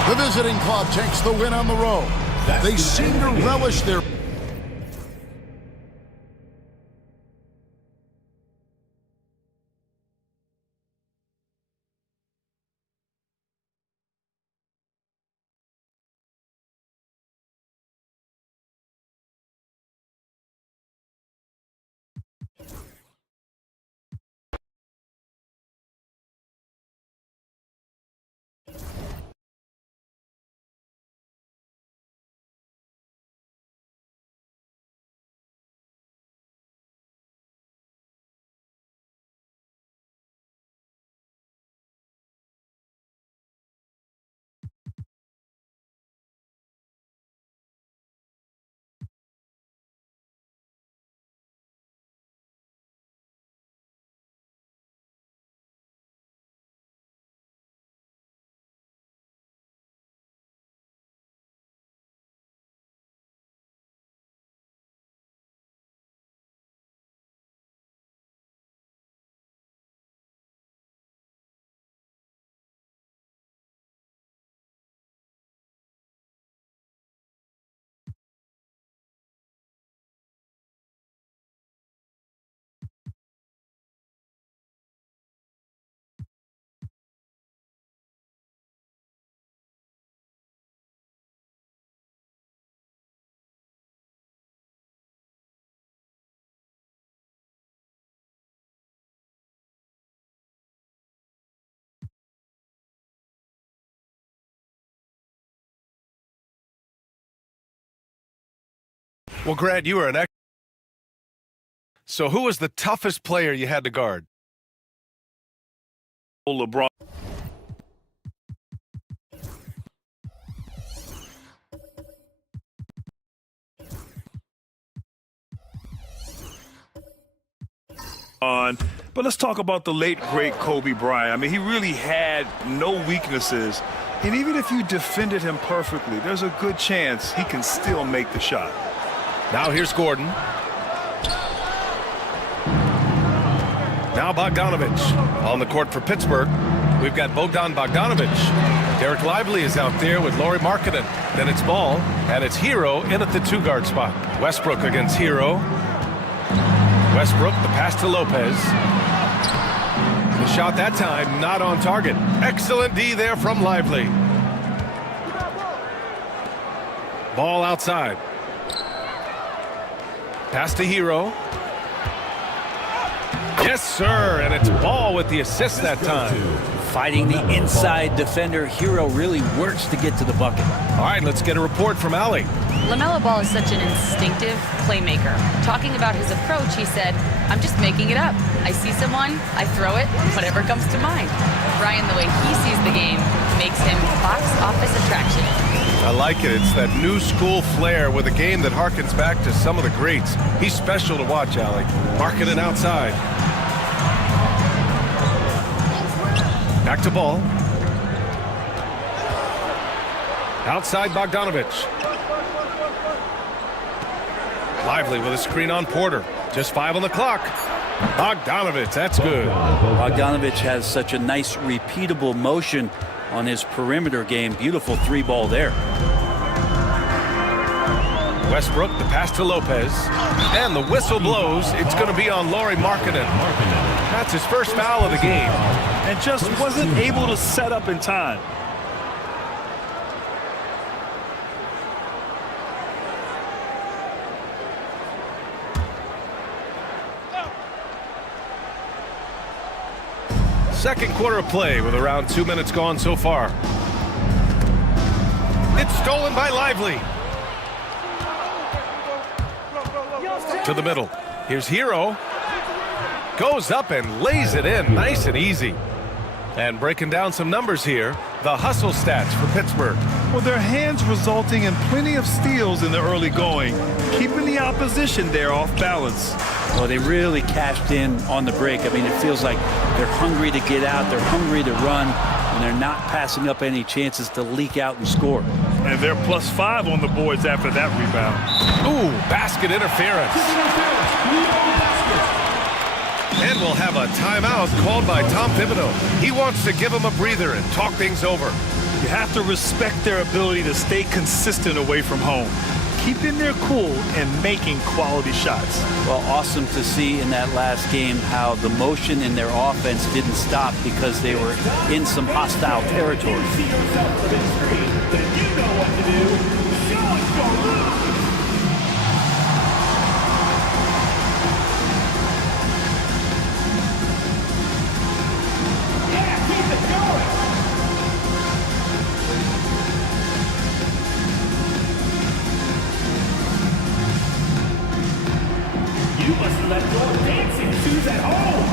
The visiting club takes the win on the road. They seem to relish their... Well, Grant, you were an So who was the toughest player you had to guard? LeBron. But let's talk about the late, great Kobe Bryant. I mean, he really had no weaknesses. And even if you defended him perfectly, there's a good chance he can still make the shot. Now here's Gordon. Now Bogdanovich on the court for Pittsburgh. We've got Bogdan Bogdanovich. Derek Lively is out there with Lauri Markkanen. Then it's Ball, and it's Hero in at the 2-guard spot. Westbrook against Hero. Westbrook, the pass to Lopez. The shot that time not on target. Excellent D there from Lively. Ball outside. Pass to Hero. Yes, sir, and it's Ball with the assist that time. Fighting the inside defender, Hero really works to get to the bucket. All right, let's get a report from Allie. LaMelo Ball is such an instinctive playmaker. Talking about his approach, he said, "I'm just making it up. I see someone, I throw it, whatever comes to mind." Brian, the way he sees the game makes him box office attraction. I like it. It's that new school flair with a game that harkens back to some of the greats. He's special to watch, Allie. Markkanen outside. Back to Ball. Outside Bogdanovich. Lively with a screen on Porter. Just 5 on the clock. Bogdanovich, that's good. Bogdanovich has such a nice repeatable motion on his perimeter game. Beautiful 3-ball there. Westbrook, the pass to Lopez. And the whistle blows. It's going to be on Lauri Markkanen. That's his first foul of the game. And just wasn't able to set up in time. Second quarter of play with around 2 minutes gone so far. It's stolen by Lively. To the middle. Here's Hero. Goes up and lays it in nice and easy. And breaking down some numbers here, the hustle stats for Pittsburgh. Well, their hands resulting in plenty of steals in the early going, keeping the opposition there off balance. Well, they really cashed in on the break. I mean, it feels like they're hungry to get out, they're hungry to run, and they're not passing up any chances to leak out and score. And they're +5 on the boards after that rebound. Ooh, basket interference. And we'll have a timeout called by Tom Thibodeau. He wants to give them a breather and talk things over. You have to respect their ability to stay consistent away from home, keeping their cool and making quality shots. Well, awesome to see in that last game how the motion in their offense didn't stop because they were in some hostile territory. You must have let go of dancing shoes at home.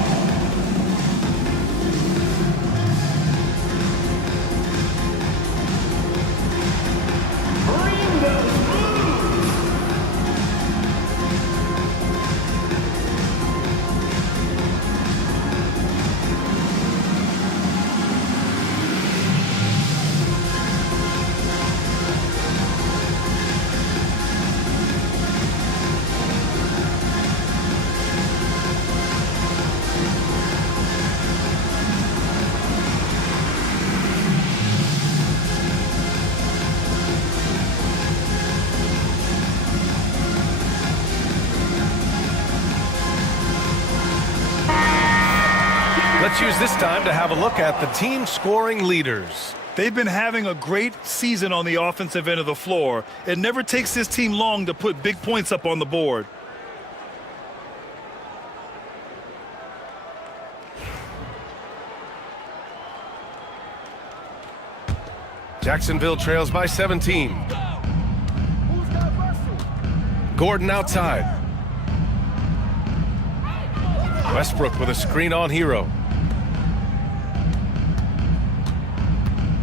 Bring those moves. Let's use this time to have a look at the team scoring leaders. They've been having a great season on the offensive end of the floor. It never takes this team long to put big points up on the board. Jacksonville trails by 17. Gordon outside. Westbrook with a screen on Hero.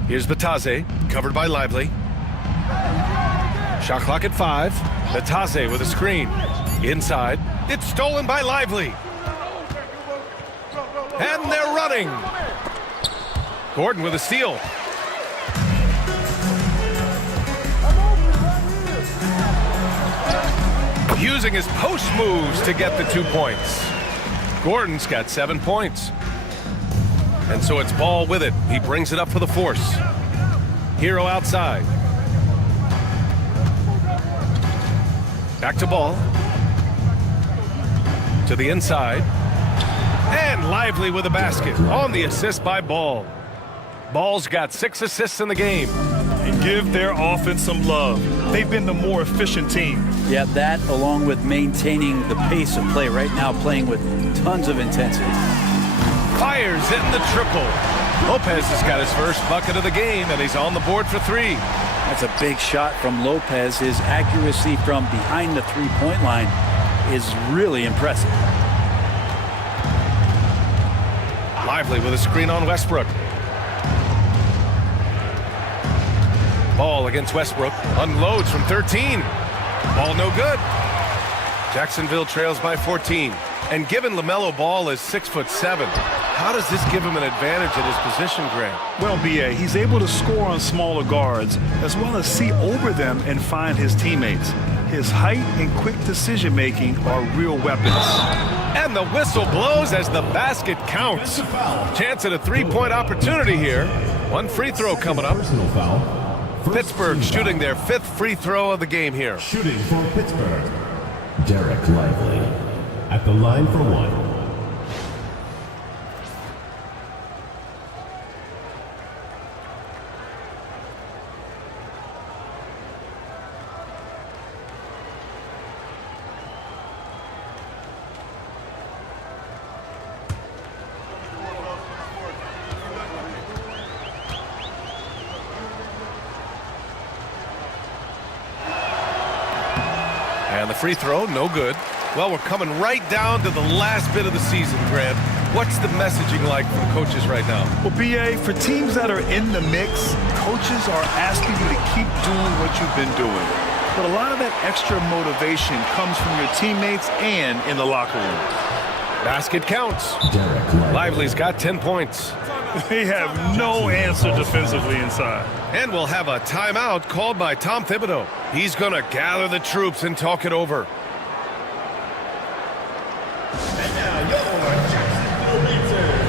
Here's Batase, covered by Lively. Shot clock at 5. Batase with a screen. Inside. It's stolen by Lively. And they're running. Gordon with a steal. Using his post moves to get the 2 points. Gordon's got 7 points. And so it's Ball with it. He brings it up for the force. Hero outside. Back to Ball. To the inside. And Lively with a basket on the assist by Ball. Ball's got 6 assists in the game. And give their offense some love. They've been the more efficient team. Yeah, that along with maintaining the pace of play right now, playing with tons of intensity. Fires in the triple. Lopez has got his first bucket of the game, and he's on the board for 3. That's a big shot from Lopez. His accuracy from behind the three-point line is really impressive. Lively with a screen on Westbrook. Ball against Westbrook. Unloads from 13. Ball no good. Jacksonville trails by 14. And given LaMelo Ball is 6'7", how does this give him an advantage at his position, Greg? Well, B.A., he's able to score on smaller guards as well as see over them and find his teammates. His height and quick decision-making are real weapons. And the whistle blows as the basket counts. Chance at a three-point opportunity here. One free throw coming up. Personal foul. Pittsburgh shooting their 5th free throw of the game here. Shooting for Pittsburgh, Derek Lively at the line for 1. And the free throw, no good. Well, we're coming right down to the last bit of the season, Grant. What's the messaging like from coaches right now? Well, BA, for teams that are in the mix, coaches are asking you to keep doing what you've been doing. But a lot of that extra motivation comes from your teammates and in the locker room. Basket counts. Lively's got 10 points. They have no answer defensively inside. And we'll have a timeout called by Tom Thibodeau. He's going to gather the troops and talk it over. And now, your Jacksonville Rangers.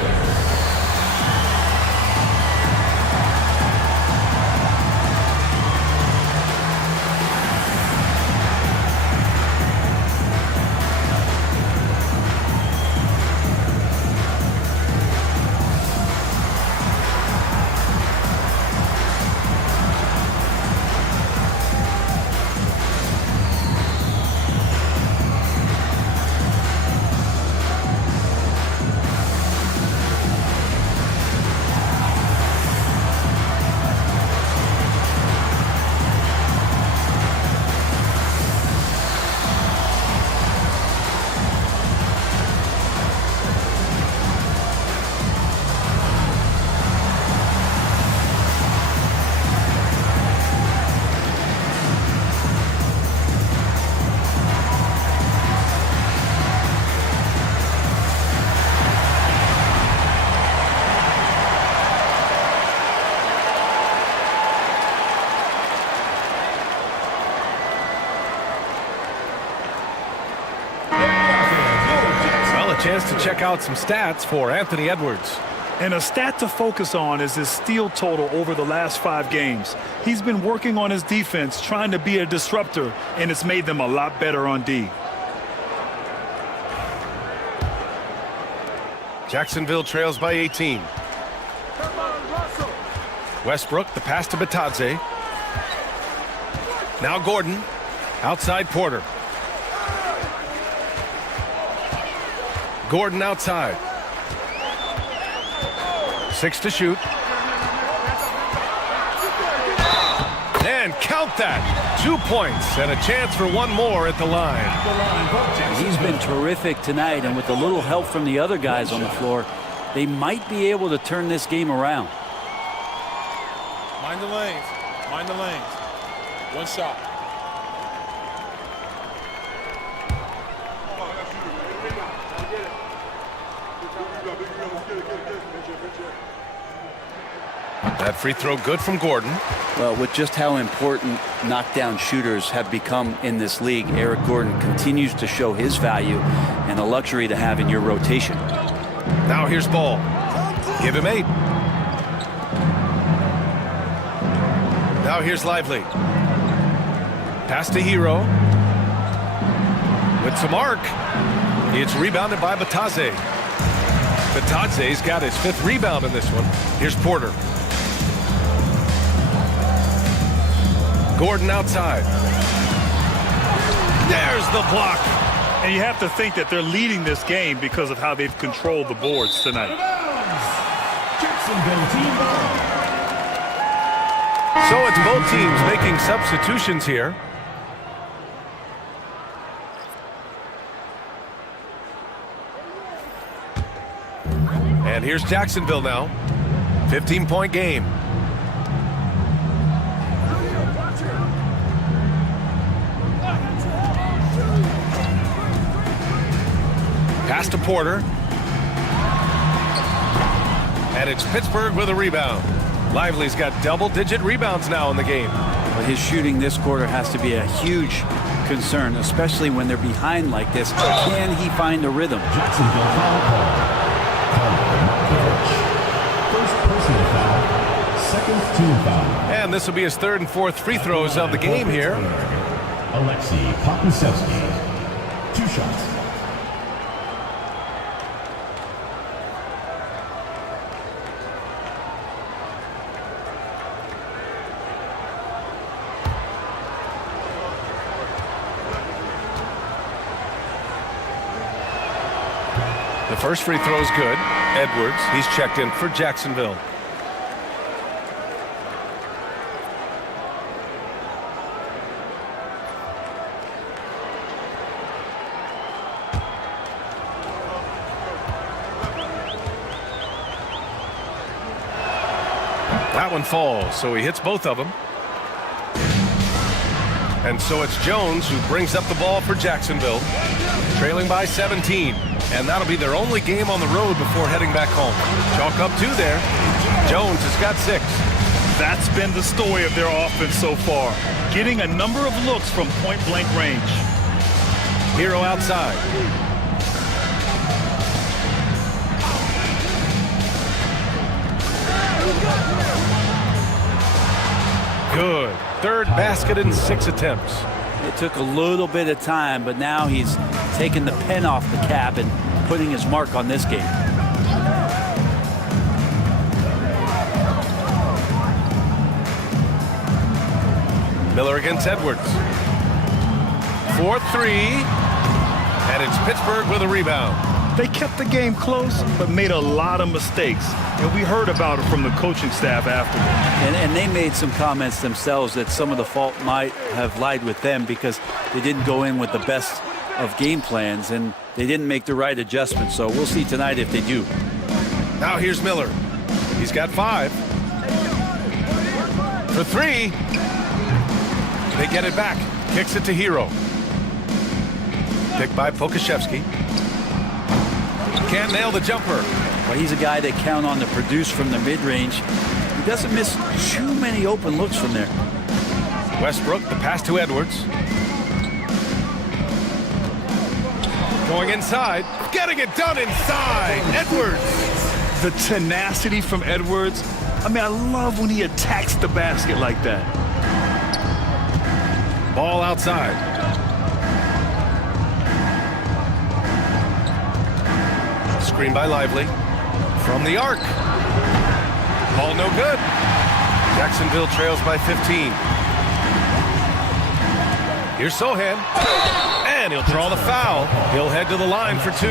Chance to check out some stats for Anthony Edwards. And a stat to focus on is his steal total over the last 5 games. He's been working on his defense, trying to be a disruptor, and it's made them a lot better on D. Jacksonville trails by 18. Westbrook, the pass to Batadze. Now Gordon, outside Porter. Gordon outside. 6 to shoot. And count that. 2 points and a chance for one more at the line. He's been terrific tonight, and with a little help from the other guys on the floor, they might be able to turn this game around. Mind the lanes. Mind the lanes. One shot. That free throw good from Gordon. Well, with just how important knockdown shooters have become in this league, Eric Gordon continues to show his value and a luxury to have in your rotation. Now here's Ball. Give him 8. Now here's Lively. Pass to Hero. With some arc. It's rebounded by Batadze. Batadze's got his 5th rebound in this one. Here's Porter. Gordon outside. There's the block. And you have to think that they're leading this game because of how they've controlled the boards tonight. So it's both teams making substitutions here. And here's Jacksonville now. 15-point game. Pass to Porter. And it's Pittsburgh with a rebound. Lively's got double-digit rebounds now in the game. But his shooting this quarter has to be a huge concern, especially when they're behind like this. Can he find a rhythm? Jacksonville foul call. First personal foul. Second team foul. And this will be his 3rd and 4th free throws of the game here. Alexei Pokusevski. 2 shots. The first free throw is good. Edwards, he's checked in for Jacksonville. that one falls, so he hits both of them. And so it's Jones who brings up the ball for Jacksonville, trailing by 17. And that'll be their only game on the road before heading back home. Chalk up 2 there. Jones has got 6. That's been the story of their offense so far, getting a number of looks from point-blank range. Hero outside. Good. 3rd basket in 6 attempts. It took a little bit of time, but now he's taking the pen off the cap and putting his mark on this game. Miller against Edwards. 4-3. And it's Pittsburgh with a rebound. They kept the game close, but made a lot of mistakes. And we heard about it from the coaching staff afterward. And they made some comments themselves that some of the fault might have lied with them because they didn't go in with the best of game plans and they didn't make the right adjustments. So we'll see tonight if they do. Now here's Miller. He's got 5. For 3. They get it back. Kicks it to Hero. Picked by Pokashevsky. Can't nail the jumper. Well, he's a guy that count on to produce from the mid-range. He doesn't miss too many open looks from there. Westbrook, the pass to Edwards. Going inside. Getting it done inside. Edwards. The tenacity from Edwards. I mean, I love when he attacks the basket like that. Ball outside. Screen by Lively. From the arc. Ball no good. Jacksonville trails by 15. Here's Sohan. And he'll draw the foul. He'll head to the line for 2.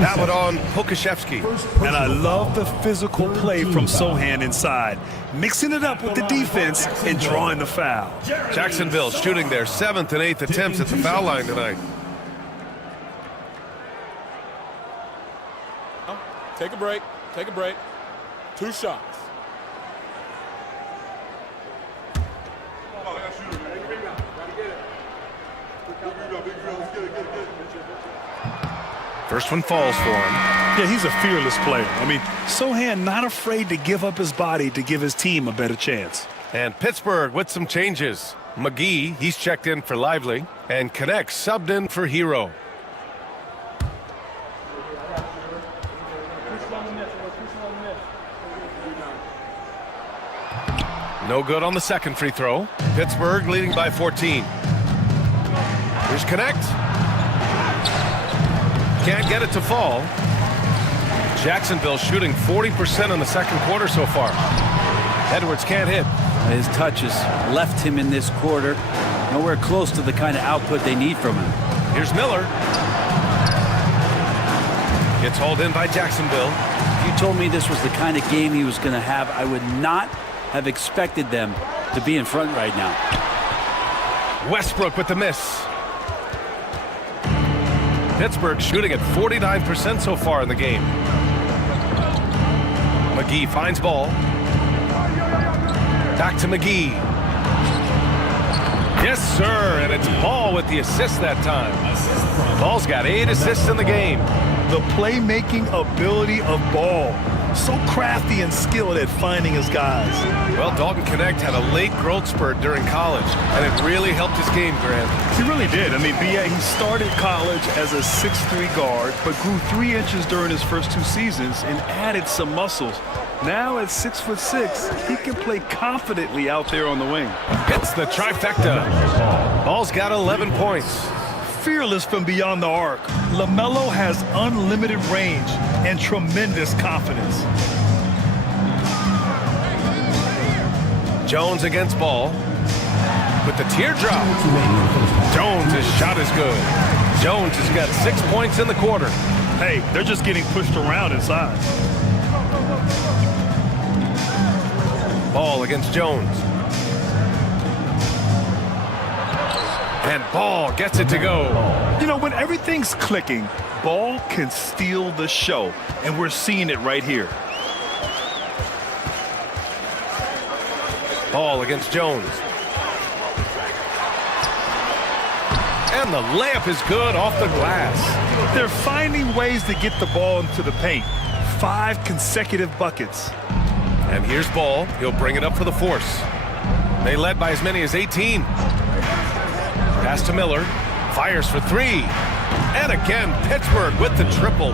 That one on Pokashevsky. And I love the physical play from Sohan inside, mixing it up with the defense and drawing the foul. Jacksonville shooting their 7th and 8th attempts at the foul line tonight. Take a break. Take a break. 2 shots. First one falls for him. Yeah, he's a fearless player. I mean, Sohan not afraid to give up his body to give his team a better chance. And Pittsburgh with some changes. McGee, he's checked in for Lively. And Connect subbed in for Hero. No good on the second free throw. Pittsburgh leading by 14. Here's Connect. Can't get it to fall. Jacksonville shooting 40% in the second quarter so far. Edwards can't hit. His touches left him in this quarter. Nowhere close to the kind of output they need from him. Here's Miller. Gets hauled in by Jacksonville. If you told me this was the kind of game he was going to have, I would not have expected them to be in front right now. Westbrook with the miss. Pittsburgh shooting at 49% so far in the game. McGee finds ball. Back to McGee. Yes, sir, and it's Ball with the assist that time. Ball's got 8 assists in the game. The playmaking ability of Ball. So crafty and skilled at finding his guys. Well, Dalton Connect had a late growth spurt during college, and it really helped his game, Grant. He really did. I mean, he started college as a 6'3" guard, but grew 3 inches during his first 2 seasons and added some muscles. Now at 6'6", he can play confidently out there on the wing. Hits the trifecta. Ball's got 11 points. Fearless from beyond the arc, LaMelo has unlimited range and tremendous confidence. Jones against Ball. With the teardrop. Jones' shot is good. Jones has got 6 points in the quarter. Hey, they're just getting pushed around inside. Ball against Jones. And Ball gets it to go. You know, when everything's clicking, Ball can steal the show, and we're seeing it right here. Ball against Jones. And the layup is good off the glass. They're finding ways to get the ball into the paint. 5 consecutive buckets. And here's Ball. He'll bring it up for the Force. They led by as many as 18. Pass to Miller. Fires for 3. And again, Pittsburgh with the triple.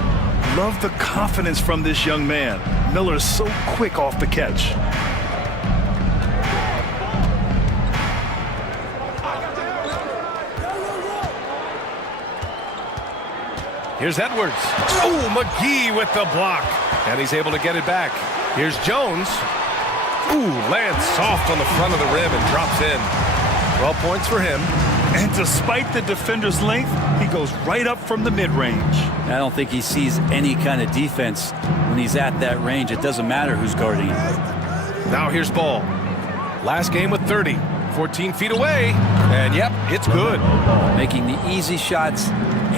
Love the confidence from this young man. Miller's so quick off the catch. Here's Edwards. Oh, McGee with the block. And he's able to get it back. Here's Jones. Ooh, lands soft on the front of the rim and drops in. 12 points for him. And despite the defender's length, he goes right up from the mid-range. I don't think he sees any kind of defense when he's at that range. It doesn't matter who's guarding him. Now here's Ball. Last game with 30. 14 feet away. And yep, it's good. Making the easy shots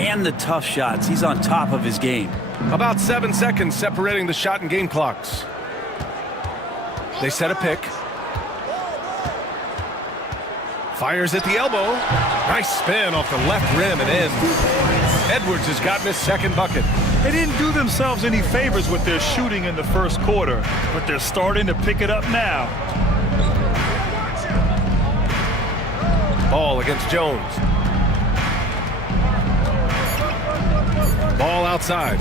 and the tough shots. He's on top of his game. About 7 seconds separating the shot and game clocks. They set a pick. Fires at the elbow. Nice spin off the left rim and in. Edwards has gotten his second bucket. They didn't do themselves any favors with their shooting in the first quarter, but they're starting to pick it up now. Ball against Jones. Ball outside.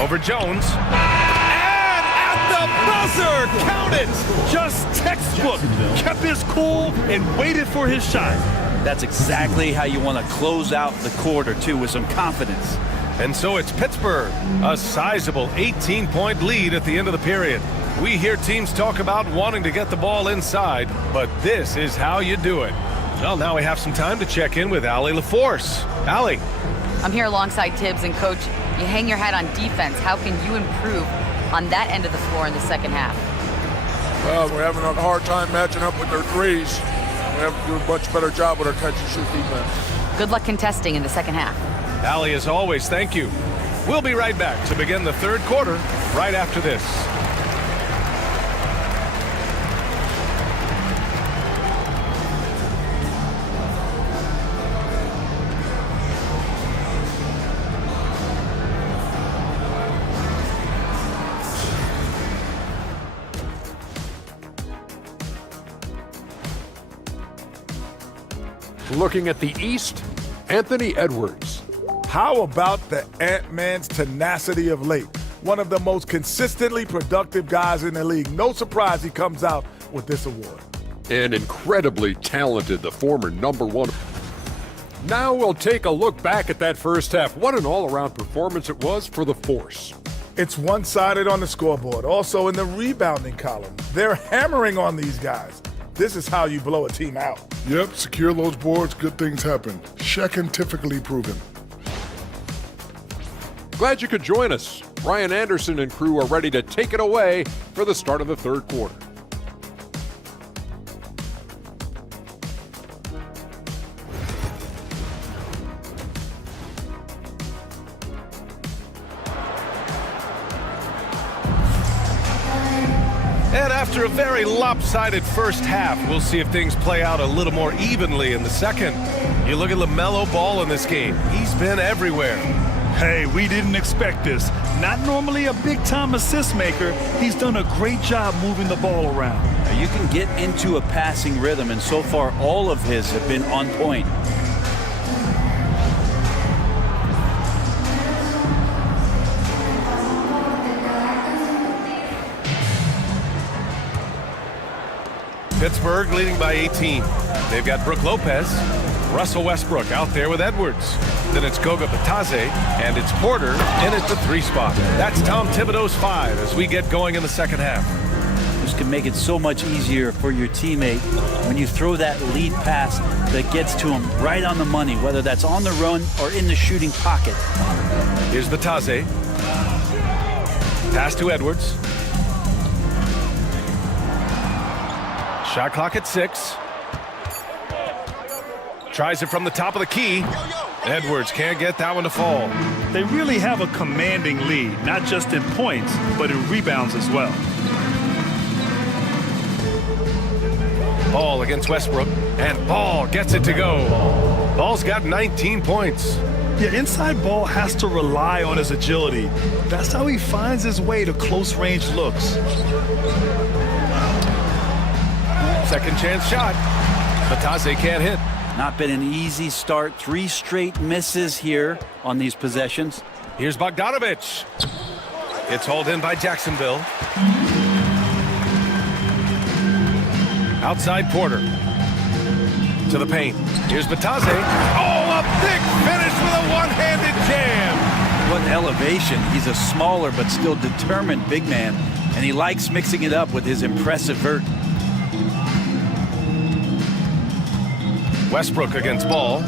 Over Jones. And at the buzzer! Count it! Just textbook. Kept his cool and waited for his shot. That's exactly how you want to close out the quarter, too, with some confidence. And so it's Pittsburgh, a sizable 18-point lead at the end of the period. We hear teams talk about wanting to get the ball inside, but this is how you do it. Well, now we have some time to check in with Allie LaForce. Allie. I'm here alongside Tibbs, and Coach, you hang your hat on defense. How can you improve on that end of the floor in the second half? Well, we're having a hard time matching up with their threes. We have to do a much better job with our catch-and-shoot defense. Good luck contesting in the second half. Allie, as always, thank you. We'll be right back to begin the third quarter right after this. Looking at the East, Anthony Edwards. How about the Ant-Man's tenacity of late? One of the most consistently productive guys in the league. No surprise he comes out with this award. And incredibly talented, the former #1. Now we'll take a look back at that first half. What an all-around performance it was for the Force. It's one-sided on the scoreboard. Also in the rebounding column. They're hammering on these guys. This is how you blow a team out. Yep, secure those boards, good things happen. Scientifically proven. Glad you could join us. Ryan Anderson and crew are ready to take it away for the start of the third quarter. And after a very lopsided first half, we'll see if things play out a little more evenly in the second. You look at LaMelo Ball in this game. He's been everywhere. Hey, we didn't expect this. Not normally a big-time assist maker. He's done a great job moving the ball around. Now, you can get into a passing rhythm, and so far all of his have been on point. Pittsburgh leading by 18. They've got Brook Lopez, Russell Westbrook out there with Edwards. Then it's Goga Bitadze, and it's Porter in at the 3 spot. That's Tom Thibodeau's 5 as we get going in the second half. This can make it so much easier for your teammate when you throw that lead pass that gets to him right on the money, whether that's on the run or in the shooting pocket. Here's Bitadze. Pass to Edwards. Shot clock at 6. Tries it from the top of the key. Edwards can't get that one to fall. They really have a commanding lead, not just in points, but in rebounds as well. Ball against Westbrook, and Ball gets it to go. Ball's got 19 points. Yeah, inside Ball has to rely on his agility. That's how he finds his way to close-range looks. Second chance shot. Batase can't hit. Not been an easy start. 3 straight misses here on these possessions. Here's Bogdanovich. It's hauled in by Jacksonville. Outside Porter. To the paint. Here's Batase. Oh, a big finish with a one-handed jam. What elevation. He's a smaller but still determined big man, and he likes mixing it up with his impressive vert. Westbrook against Ball.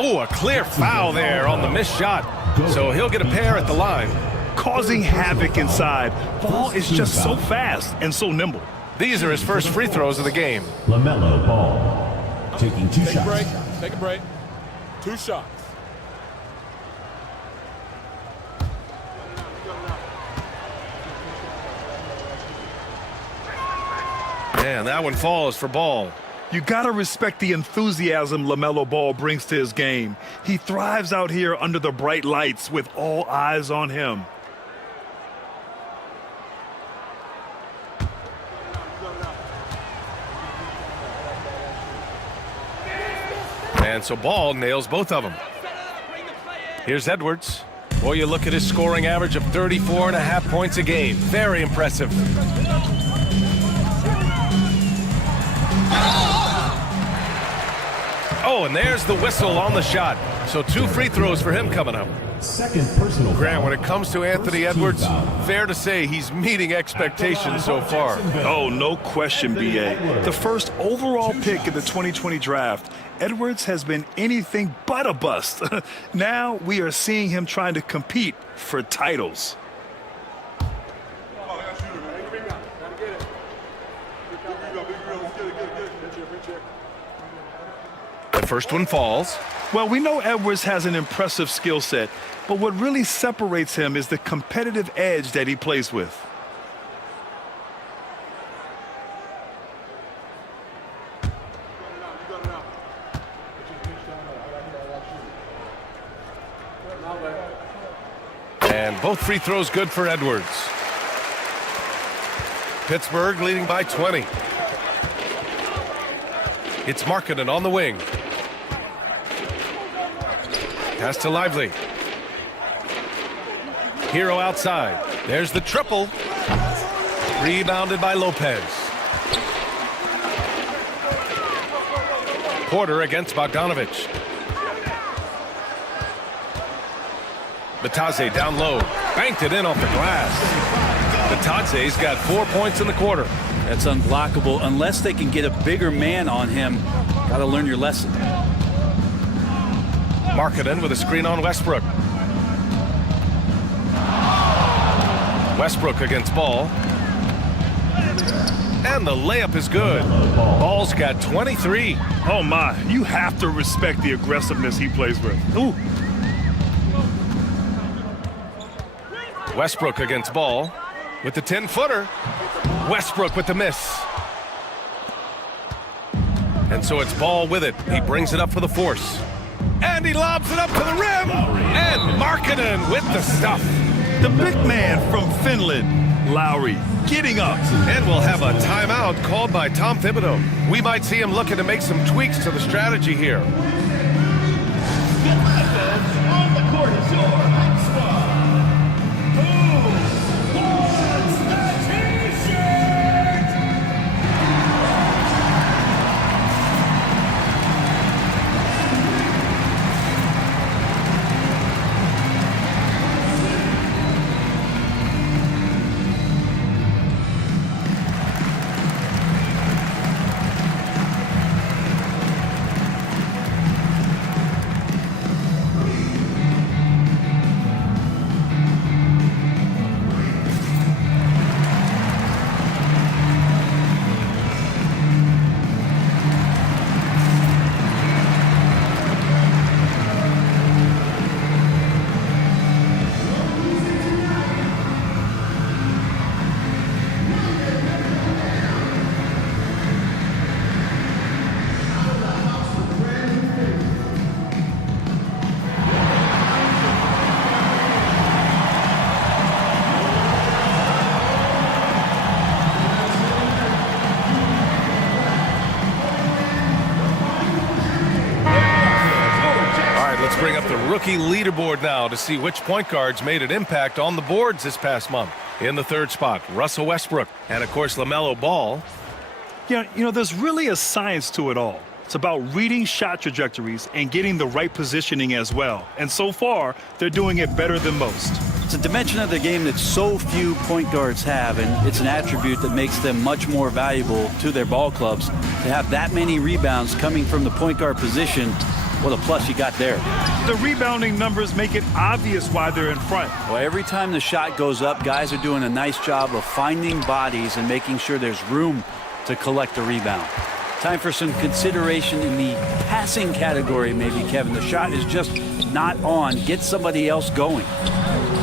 Oh, a clear foul there on the missed shot. So he'll get a pair at the line. Causing havoc inside. Ball is just so fast and so nimble. These are his first free throws of the game. LaMelo Ball taking 2 shots. Take a break. 2 shots. And that one falls for Ball. You gotta respect the enthusiasm LaMelo Ball brings to his game. He thrives out here under the bright lights with all eyes on him. And so Ball nails both of them. Here's Edwards. Boy, you look at his scoring average of 34.5 points a game. Very impressive. Oh, and there's the whistle on the shot. So 2 free throws for him coming up. Second personal Grant, foul. when it comes to Anthony Edwards, fair to say he's meeting expectations so far. Oh, no question, B.A. The first overall pick in the 2020 draft, Edwards has been anything but a bust. Now we are seeing him trying to compete for titles. The first one falls. Well, we know Edwards has an impressive skill set, but what really separates him is the competitive edge that he plays with. And both free throws good for Edwards. Pittsburgh leading by 20. It's Markkanen on the wing. Pass to Lively. Hero outside. There's the triple. Rebounded by Lopez. Porter against Bogdanovich. Batase down low. Banked it in off the glass. Batase's got 4 points in the quarter. That's unblockable unless they can get a bigger man on him. Got to learn your lesson. Markkanen with a screen on Westbrook. Westbrook against Ball. And the layup is good. Ball's got 23. Oh, my. You have to respect the aggressiveness he plays with. Ooh. Westbrook against Ball with the 10-footer. Westbrook with the miss. And so it's Ball with it. He brings it up for the force. And he lobs it up to the rim. And Markkanen with the stuff. The big man from Finland, Lowry, getting up. And we'll have a timeout called by Tom Thibodeau. We might see him looking to make some tweaks to the strategy here. On the court is your hot spot. Who wants the T-shirt? rookie leaderboard now to see which point guards made an impact on the boards this past month. In the third spot, Russell Westbrook. And, of course, LaMelo Ball. Yeah, there's really a science to it all. It's about reading shot trajectories and getting the right positioning as well. And so far, they're doing it better than most. It's a dimension of the game that so few point guards have, and it's an attribute that makes them much more valuable to their ball clubs. To have that many rebounds coming from the point guard position, what a plus you got there. The rebounding numbers make it obvious why they're in front. Well, every time the shot goes up, guys are doing a nice job of finding bodies and making sure there's room to collect the rebound. Time for some consideration in the passing category, maybe, Kevin. The shot is just not on. Get somebody else going.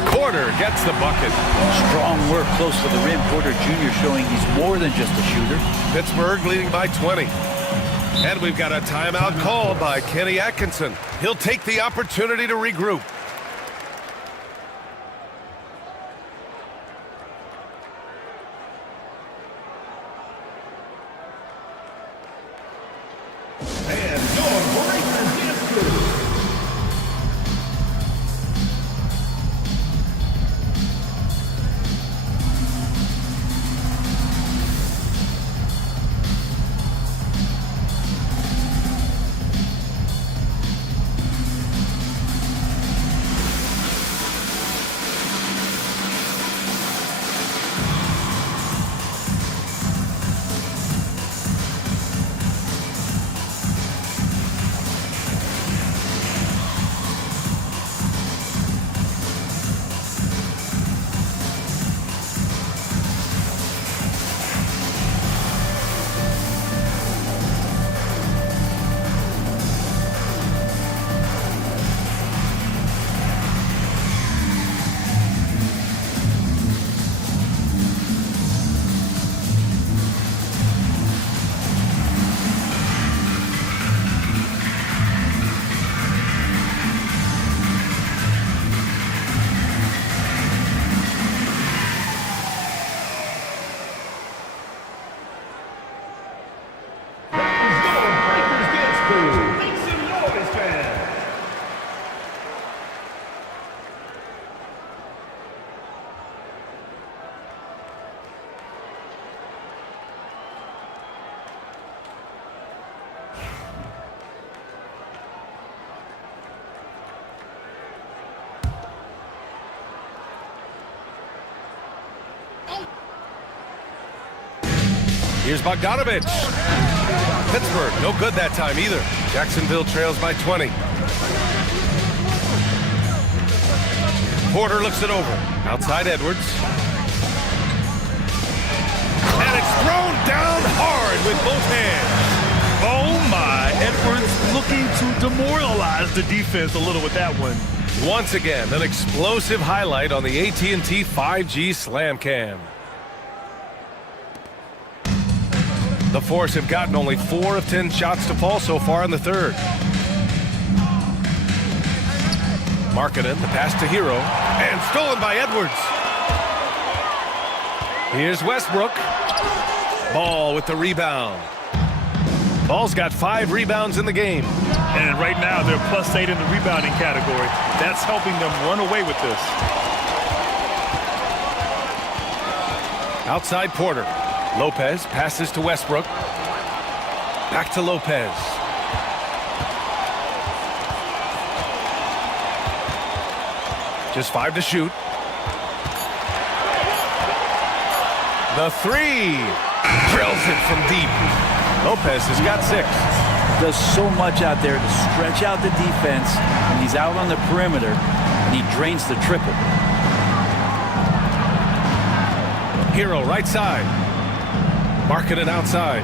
Porter gets the bucket. Strong work close to the rim. Porter Jr. showing he's more than just a shooter. Pittsburgh leading by 20. And we've got a timeout called by Kenny Atkinson. He'll take the opportunity to regroup. Here's Bogdanovich. Pittsburgh, no good that time either. Jacksonville trails by 20. Porter looks it over. Outside Edwards. And it's thrown down hard with both hands. Oh my, Edwards looking to demoralize the defense a little with that one. Once again, an explosive highlight on the AT&T 5G Slam Cam. The Force have gotten only 4 of 10 shots to fall so far in the third. Markkanen, the pass to Hero, and stolen by Edwards. Here's Westbrook. Ball with the rebound. Ball's got 5 rebounds in the game. And right now they're +8 in the rebounding category. That's helping them run away with this. Outside Porter. Lopez passes to Westbrook. Back to Lopez. Just 5 to shoot. The 3. Drills it from deep. Lopez has got 6. Does so much out there to stretch out the defense. And he's out on the perimeter, and he drains the triple. Hero right side. Markkanen outside.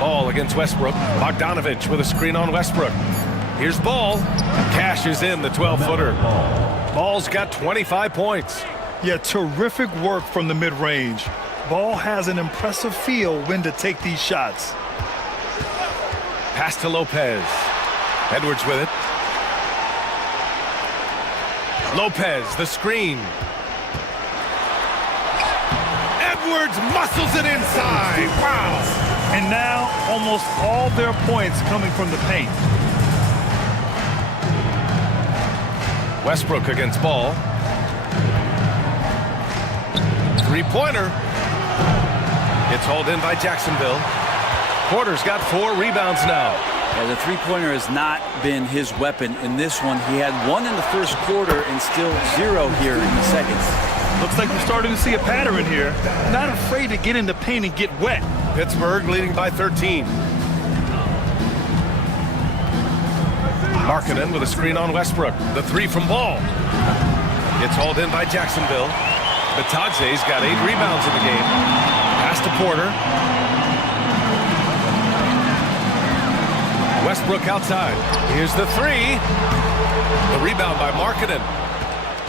Ball against Westbrook. Bogdanovich with a screen on Westbrook. Here's Ball. Cashes in the 12-footer. Ball's got 25 points. Yeah, terrific work from the mid-range. Ball has an impressive feel when to take these shots. Pass to Lopez. Edwards with it. Lopez, the screen. Edwards muscles it inside. Wow. And now almost all their points coming from the paint. Westbrook against Ball. Three-pointer. It's hauled in by Jacksonville. Porter's got 4 rebounds now. Yeah, the three-pointer has not been his weapon in this one. He had 1 in the first quarter and still 0 here in the second. Looks like we're starting to see a pattern here. Not afraid to get in the paint and get wet. Pittsburgh leading by 13. Markkanen with a screen on Westbrook. The 3 from Ball. It's hauled in by Jacksonville. Batadze's got 8 rebounds in the game. Pass to Porter. Westbrook outside. Here's the 3. The rebound by Markkanen.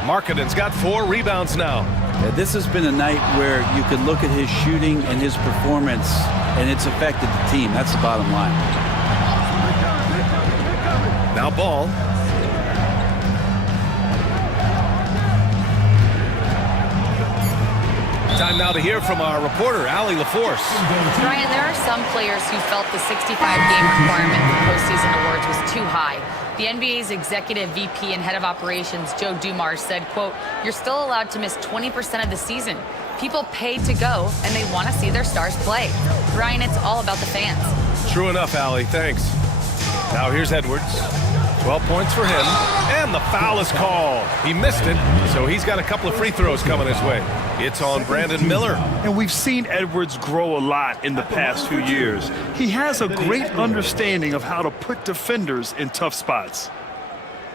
Markkanen's got 4 rebounds now. Yeah, this has been a night where you could look at his shooting and his performance, and it's affected the team. That's the bottom line. Now Ball. Time now to hear from our reporter, Allie LaForce. Ryan, there are some players who felt the 65-game requirement for postseason awards was too high. The NBA's executive VP and head of operations, Joe Dumars, said, quote, "You're still allowed to miss 20% of the season. People paid to go, and they want to see their stars play." Ryan, it's all about the fans. True enough, Allie. Thanks. Now here's Edwards. 12 points for him, and the foul is called. He missed it, so he's got a couple of free throws coming his way. It's on Brandon Miller. And we've seen Edwards grow a lot in the past few years. He has a great understanding of how to put defenders in tough spots.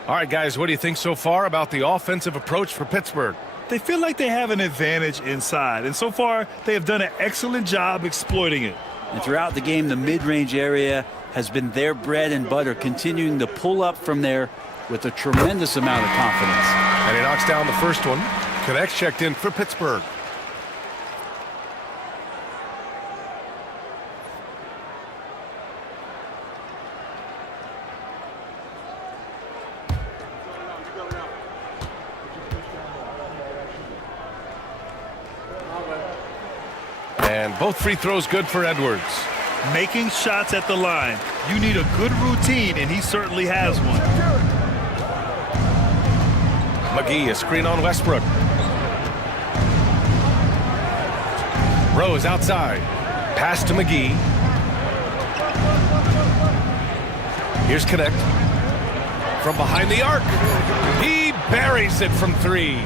All right, guys, what do you think so far about the offensive approach for Pittsburgh? They feel like they have an advantage inside, and so far they have done an excellent job exploiting it. And throughout the game, the mid-range area has been their bread and butter, continuing to pull up from there with a tremendous amount of confidence. And he knocks down the first one. Connects checked in for Pittsburgh. And both free throws good for Edwards. Making shots at the line. You need a good routine, and he certainly has one. McGee, a screen on Westbrook. Rose outside. Pass to McGee. Here's Connect. From behind the arc. He buries it from 3.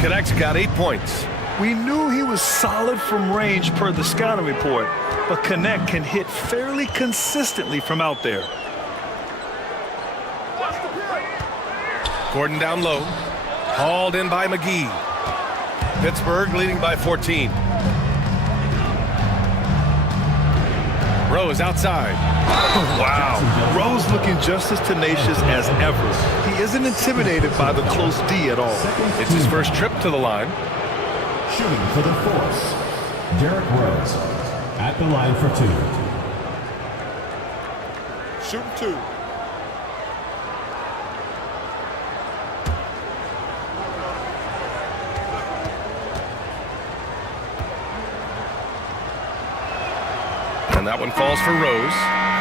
Connect's got 8 points. We knew he was solid from range per the scouting report, but Connect can hit fairly consistently from out there. Gordon down low. Hauled in by McGee. Pittsburgh leading by 14. Rose outside. Wow. Rose looking just as tenacious as ever. He isn't intimidated by the close D at all. It's his first trip to the line. Shooting for the Force, Derrick Rose at the line for 2. Shooting 2. And that one falls for Rose.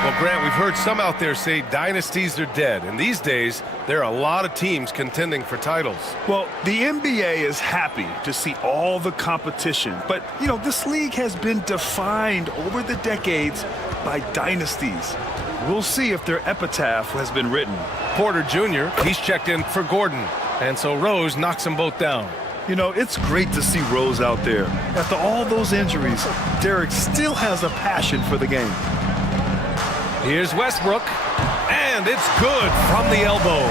Well, Grant, we've heard some out there say dynasties are dead. And these days, there are a lot of teams contending for titles. Well, the NBA is happy to see all the competition. But, you know, this league has been defined over the decades by dynasties. We'll see if their epitaph has been written. Porter Jr., he's checked in for Gordon. And so Rose knocks them both down. You know, it's great to see Rose out there. After all those injuries, Derrick still has a passion for the game. Here's Westbrook, and it's good from the elbow.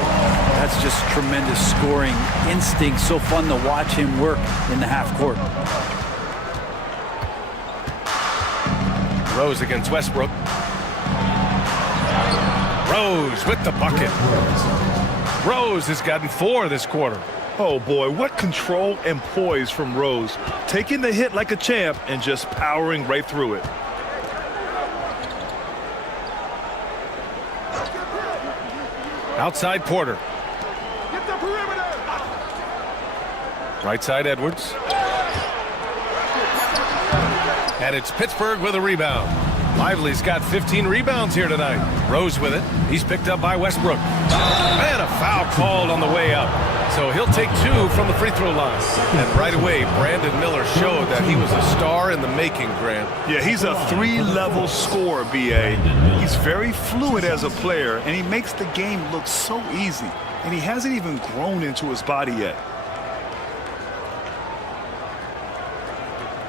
That's just tremendous scoring instinct. So fun to watch him work in the half court. Rose against Westbrook. Rose with the bucket. Rose has gotten 4 this quarter. Oh boy, what control and poise from Rose. Taking the hit like a champ and just powering right through it. Outside Porter. Right side Edwards. And it's Pittsburgh with a rebound. Lively's got 15 rebounds here tonight. Rose with it. He's picked up by Westbrook. And a foul called on the way up. So he'll take 2 from the free throw line. And right away, Brandon Miller showed that he was a star in the making, Grant. Yeah, he's a 3-level scorer, B.A. He's very fluid as a player, and he makes the game look so easy. And he hasn't even grown into his body yet.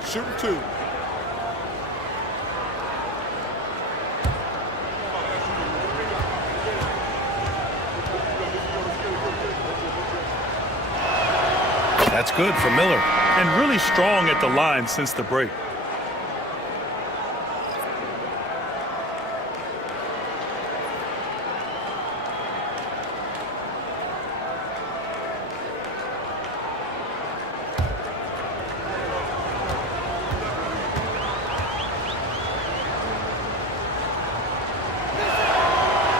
Shoot 2. That's good for Miller. And really strong at the line since the break.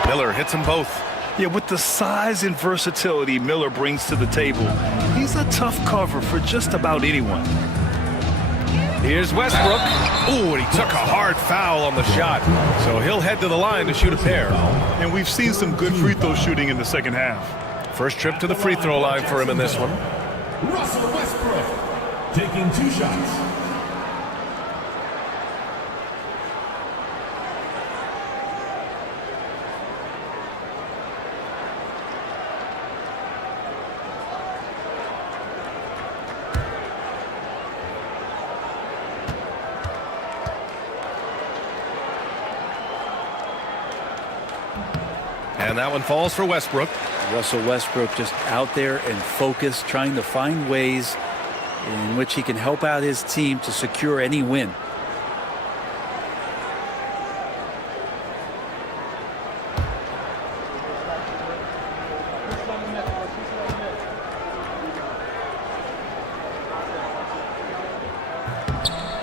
Miller hits them both. Yeah, with the size and versatility Miller brings to the table, he's a tough cover for just about anyone. Here's Westbrook. Ooh, and he took a hard foul on the shot. So he'll head to the line to shoot a pair. And we've seen some good free throw shooting in the second half. First trip to the free throw line for him in this one. Russell Westbrook taking 2 shots. And that one falls for Westbrook. Russell Westbrook just out there and focused, trying to find ways in which he can help out his team to secure any win.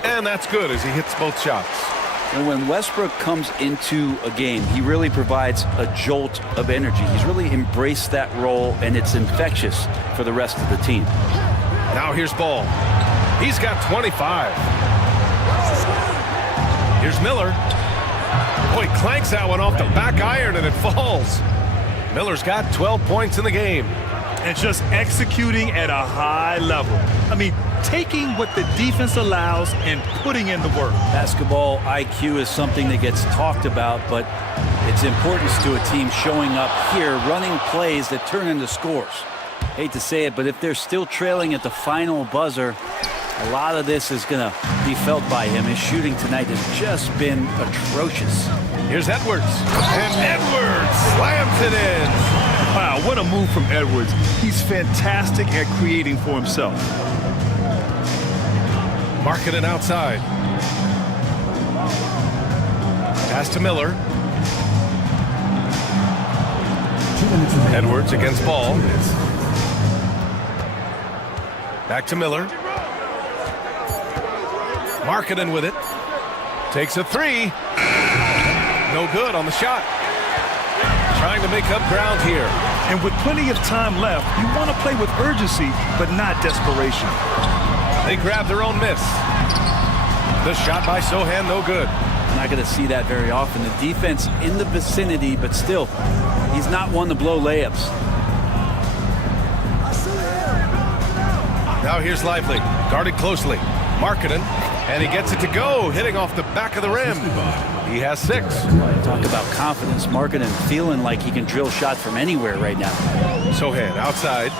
And that's good as he hits both shots. And when Westbrook comes into a game, he really provides a jolt of energy. He's really embraced that role, and it's infectious for the rest of the team. Now here's Ball. He's got 25. Here's Miller. Oh, he clanks that one off the back iron, and it falls. Miller's got 12 points in the game. And just executing at a high level. I mean, taking what the defense allows and putting in the work. Basketball IQ is something that gets talked about, but its importance to a team showing up here, running plays that turn into scores. Hate to say it, but if they're still trailing at the final buzzer, a lot of this is going to be felt by him. His shooting tonight has just been atrocious. Here's Edwards. And Edwards slams it in. Wow, what a move from Edwards. He's fantastic at creating for himself. Marketing outside. Pass to Miller. Edwards against Ball. Back to Miller. Marketing with it. Takes a 3. No good on the shot. Trying to make up ground here. And with plenty of time left, you want to play with urgency, but not desperation. They grab their own miss. The shot by Sohan, no good. Not going to see that very often. The defense in the vicinity, but still, he's not one to blow layups. Now here's Lively, guarded closely. Marketing, and he gets it to go, hitting off the back of the rim. He has 6. Talk about confidence. Marketing feeling like he can drill shots from anywhere right now. Sohan outside.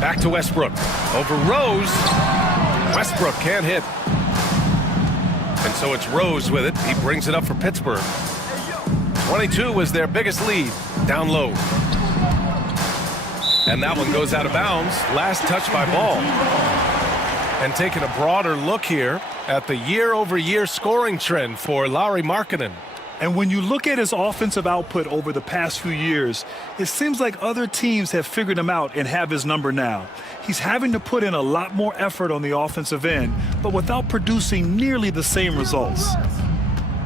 Back to Westbrook. Over Rose. Westbrook can't hit. And so it's Rose with it. He brings it up for Pittsburgh. 22 was their biggest lead. Down low. And that one goes out of bounds. Last touch by Ball. And taking a broader look here at the year-over-year scoring trend for Lauri Markkanen. And when you look at his offensive output over the past few years, it seems like other teams have figured him out and have his number now. He's having to put in a lot more effort on the offensive end, but without producing nearly the same results.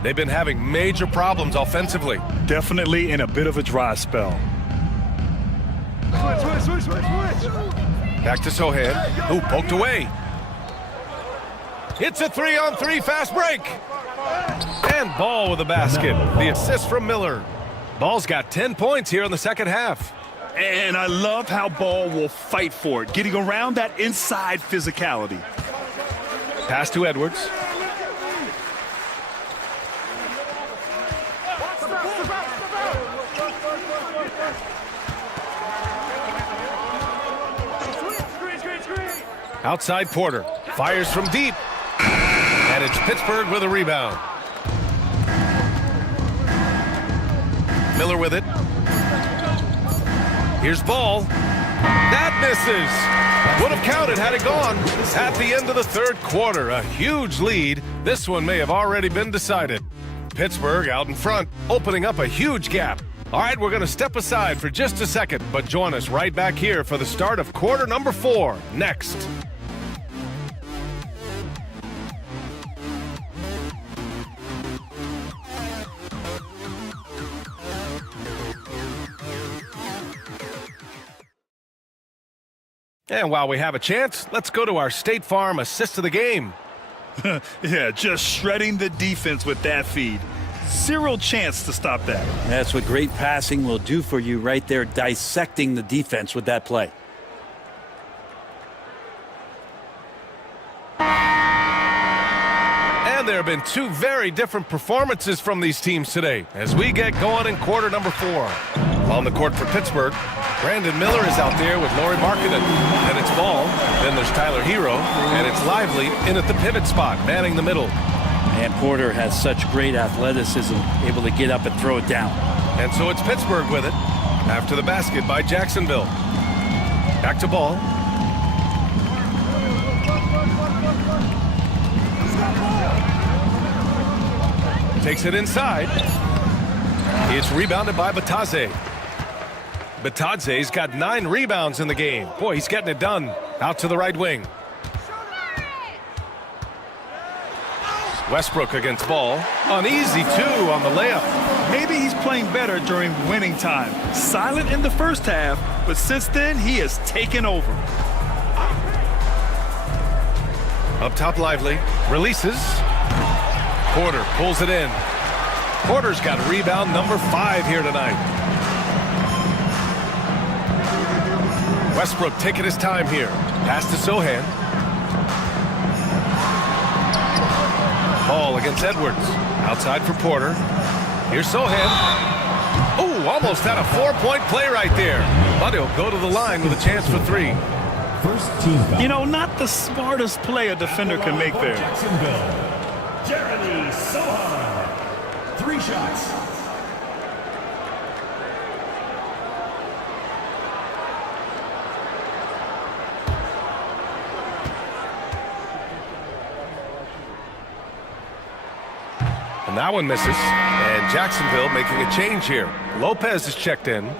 They've been having major problems offensively. Definitely in a bit of a dry spell. Back to Sohan, who poked away. It's a 3-on-3 fast break. And Ball with a basket. The assist from Miller. Ball's got 10 points here in the second half. And I love how Ball will fight for it, getting around that inside physicality. Pass to Edwards. Outside Porter. Fires from deep. And it's Pittsburgh with a rebound. Miller with it. Here's Ball. That misses. Would have counted had it gone. At the end of the third quarter, a huge lead. This one may have already been decided. Pittsburgh out in front, opening up a huge gap. All right, we're going to step aside for just a second, but join us right back here for the start of quarter number 4 next. And while we have a chance, let's go to our State Farm assist of the game. Yeah, just shredding the defense with that feed. Zero chance to stop that. That's what great passing will do for you right there, dissecting the defense with that play. And there have been two very different performances from these teams today as we get going in quarter number 4. On the court for Pittsburgh, Brandon Miller is out there with Lauri Markkanen. And it's Ball. Then there's Tyler Hero. And it's Lively in at the pivot spot, manning the middle. And Porter has such great athleticism, able to get up and throw it down. And so it's Pittsburgh with it. After the basket by Jacksonville. Back to Ball. Takes it inside. It's rebounded by Batadze. Batadze's got 9 rebounds in the game. Boy, he's getting it done. Out to the right wing. Westbrook against Ball. An easy 2 on the layup. Maybe he's playing better during winning time. Silent in the first half, but since then, he has taken over. Up top, Lively. Releases. Porter pulls it in. Porter's got rebound number 5 here tonight. Westbrook taking his time here. Pass to Sohan. Ball against Edwards. Outside for Porter. Here's Sohan. Oh, almost had a 4-point play right there. But he'll go to the line with a chance for 3. First team foul. You know, not the smartest play a defender can make there. Jacksonville. Jeremy Sohan. 3 shots. And that one misses. And Jacksonville making a change here. Lopez is checked in.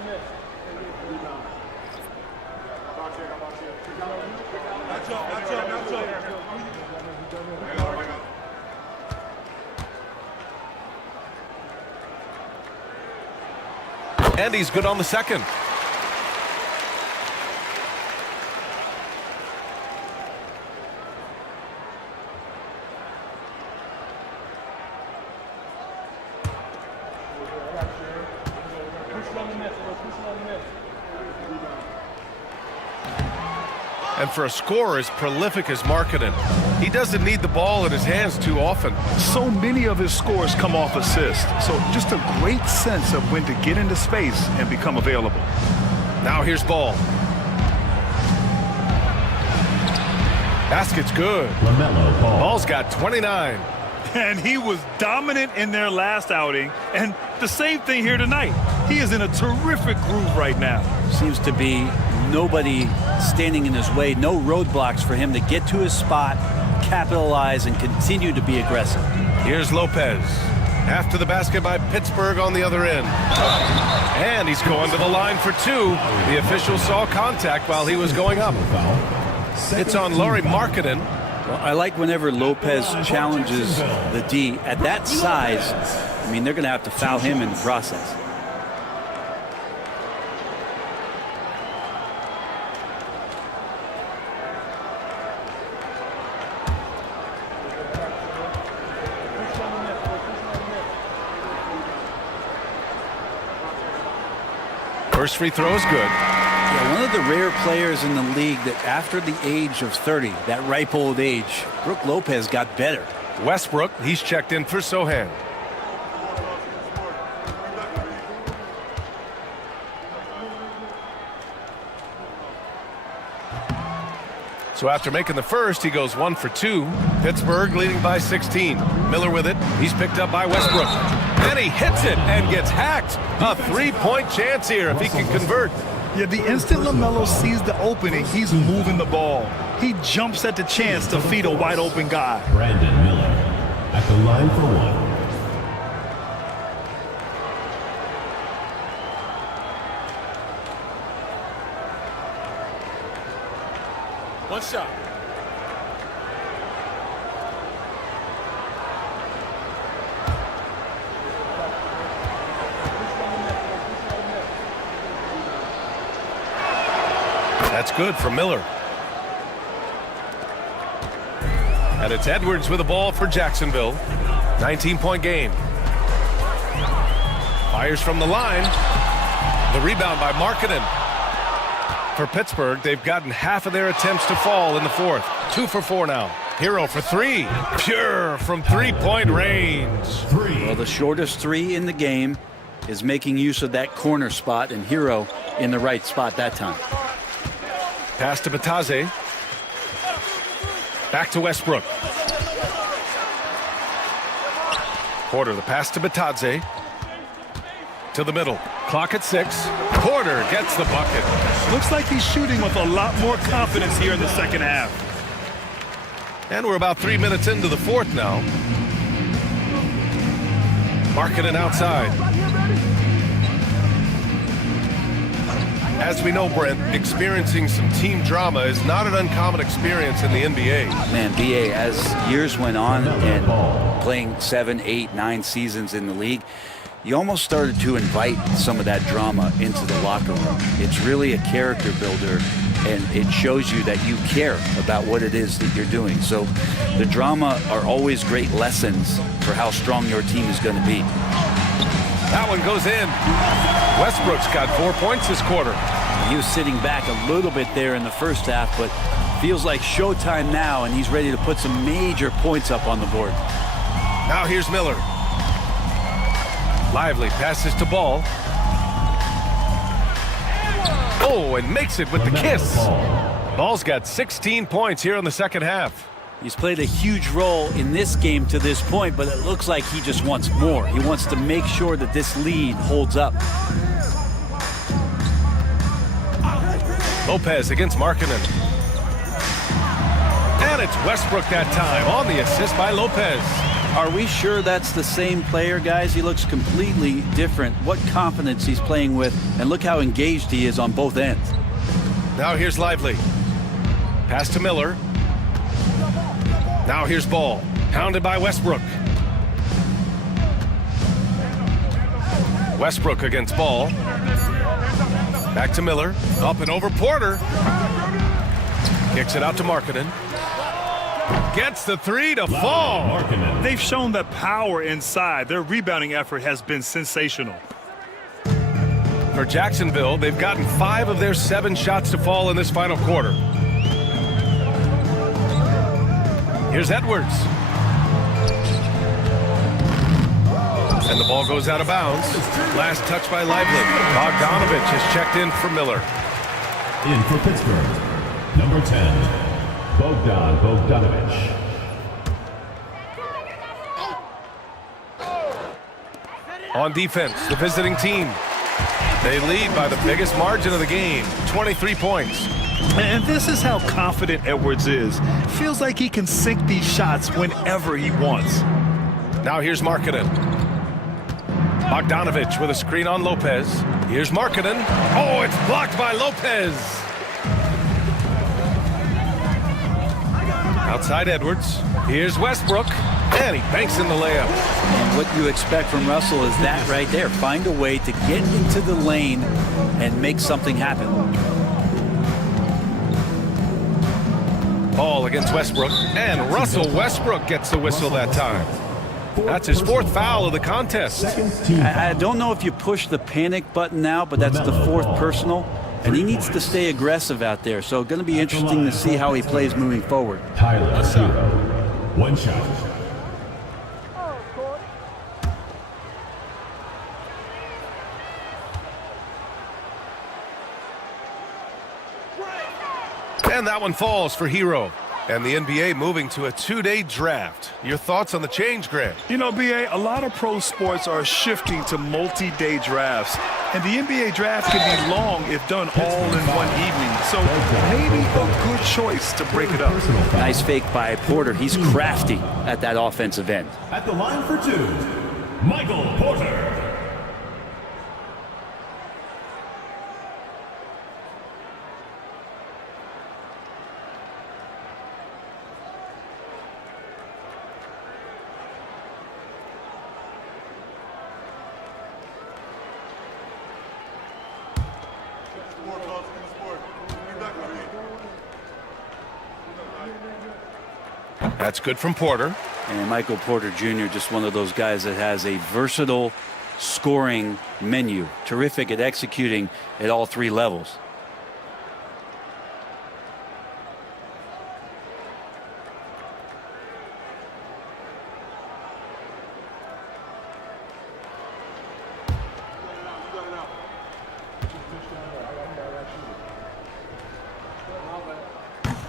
And he's good on the second. And for a scorer as prolific as Markkanen, he doesn't need the ball in his hands too often. So many of his scores come off assists. So just a great sense of when to get into space and become available. Now here's Ball. Basket's good. LaMelo Ball. Ball's got 29. And he was dominant in their last outing. And the same thing here tonight. He is in a terrific groove right now. Seems to be nobody standing in his way, no roadblocks for him to get to his spot, capitalize, and continue to be aggressive. Here's Lopez. After the basket by Pittsburgh on the other end. And he's going to the line for 2. The official saw contact while he was going up. It's on Lauri Markkanen. Well, I like whenever Lopez challenges the D. At that size, I mean, they're going to have to foul him in the process. First free throw is good. Yeah, one of the rare players in the league that after the age of 30, that ripe old age, Brook Lopez got better. Westbrook, he's checked in for Sohan. So after making the first, he goes 1 for 2. Pittsburgh leading by 16. Miller with it. He's picked up by Westbrook. And he hits it and gets hacked. A three-point chance here if he can convert. Yeah, the instant LaMelo sees the opening, he's moving the ball. He jumps at the chance to feed a wide-open guy. Brandon Miller at the line for one. One shot. That's good for Miller. And it's Edwards with the ball for Jacksonville. 19-point game. Fires from the line. The rebound by Markkanen. For Pittsburgh, they've gotten half of their attempts to fall in the fourth. 2 for 4 now. Hero for 3. Pure from three-point range. Well, the shortest 3 in the game is making use of that corner spot, and Hero in the right spot that time. Pass to Bataze. Back to Westbrook. Porter, the pass to Bataze. To the middle. Clock at 6. Porter gets the bucket. Looks like he's shooting with a lot more confidence here in the second half. And we're about 3 minutes into the fourth now. Markkanen outside. As we know, Brent, experiencing some team drama is not an uncommon experience in the NBA. Man, BA, as years went on and playing 7, 8, 9 seasons in the league, you almost started to invite some of that drama into the locker room. It's really a character builder, and it shows you that you care about what it is that you're doing. So the drama are always great lessons for how strong your team is going to be. That one goes in. Westbrook's got 4 points this quarter. He was sitting back a little bit there in the first half, but feels like showtime now, and he's ready to put some major points up on the board. Now here's Miller. Lively passes to Ball. Oh, and makes it with the kiss. Ball's got 16 points here in the second half. He's played a huge role in this game to this point, but it looks like he just wants more. He wants to make sure that this lead holds up. Lopez against Markkanen. And it's Westbrook that time on the assist by Lopez. Are we sure that's the same player, guys? He looks completely different. What confidence he's playing with, and look how engaged he is on both ends. Now here's Lively. Pass to Miller. Now here's Ball. Hounded by Westbrook. Westbrook against Ball. Back to Miller. Up and over Porter. Kicks it out to Markkanen. Gets the 3 to fall. They've shown that power inside. Their rebounding effort has been sensational. For Jacksonville, they've gotten 5 of their 7 shots to fall in this final quarter. Here's Edwards. And the ball goes out of bounds. Last touch by Lively. Bogdanovich has checked in for Miller. In for Pittsburgh, number 10, Bogdanovich. On defense, the visiting team. They lead by the biggest margin of the game, 23 points. And this is how confident Edwards is. Feels like he can sink these shots whenever he wants. Now here's Markkanen. Bogdanovich with a screen on Lopez. Here's Markkanen. Oh, it's blocked by Lopez. Outside Edwards. Here's Westbrook. And he banks in the layup. And what you expect from Russell is that right there. Find a way to get into the lane and make something happen. Ball against Westbrook. And Russell Westbrook gets the whistle that time. That's his fourth foul of the contest. I don't know if you push the panic button now, but that's the fourth personal. And he needs to stay aggressive out there. So going to be interesting to see how he plays moving forward. Tyler Hero. One shot. And that one falls for Hero. And the NBA moving to a 2-day draft. Your thoughts on the change, Grant? You know, BA, a lot of pro sports are shifting to multi-day drafts. And the NBA draft can be long if done all in one evening. So maybe a good choice to break it up. Nice fake by Porter. He's crafty at that offensive end. At the line for two, Michael Porter. That's good from Porter. And Michael Porter Jr., just one of those guys that has a versatile scoring menu. Terrific at executing at all three levels.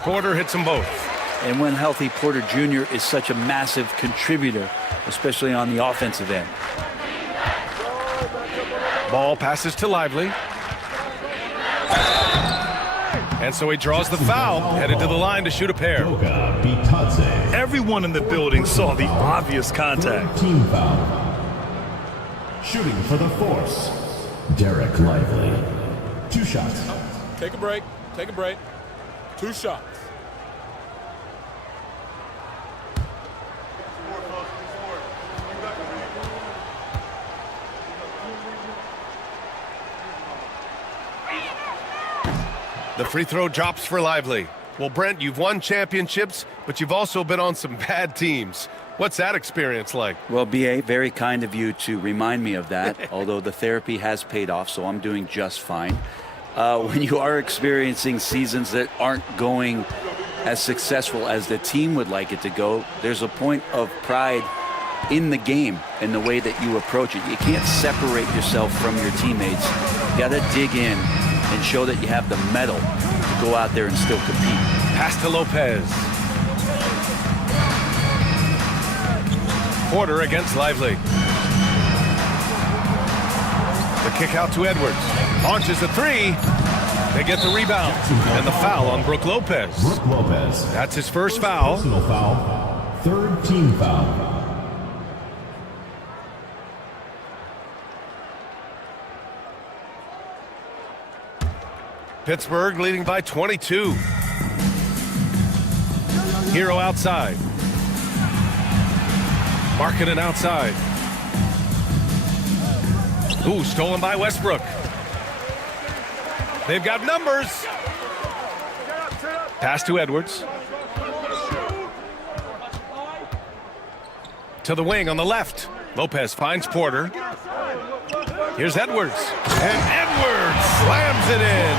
Porter hits them both. And when healthy, Porter Jr. is such a massive contributor, especially on the offensive end. Ball passes to Lively. And so he draws the foul, headed to the line to shoot a pair. Everyone in the building saw the obvious contact. Team foul. Shooting for the Force, Derek Lively. 2 shots. Take a break. Take a break. 2 shots. The free throw drops for Lively. Well, Brent, you've won championships, but you've also been on some bad teams. What's that experience like? Well, B.A., very kind of you to remind me of that, although the therapy has paid off, so I'm doing just fine. When you are experiencing seasons that aren't going as successful as the team would like it to go, there's a point of pride in the game and the way that you approach it. You can't separate yourself from your teammates. You got to dig in and show that you have the mettle to go out there and still compete. Pass to Lopez. Porter against Lively. The kick out to Edwards. Launches a 3. They get the rebound. And the foul on Brook Lopez. Brook Lopez. That's his first foul. Personal foul. 3rd team foul. Pittsburgh leading by 22. Hero outside. Markkanen outside. Ooh, stolen by Westbrook. They've got numbers. Pass to Edwards. To the wing on the left. Lopez finds Porter. Here's Edwards. And Edwards slams it in.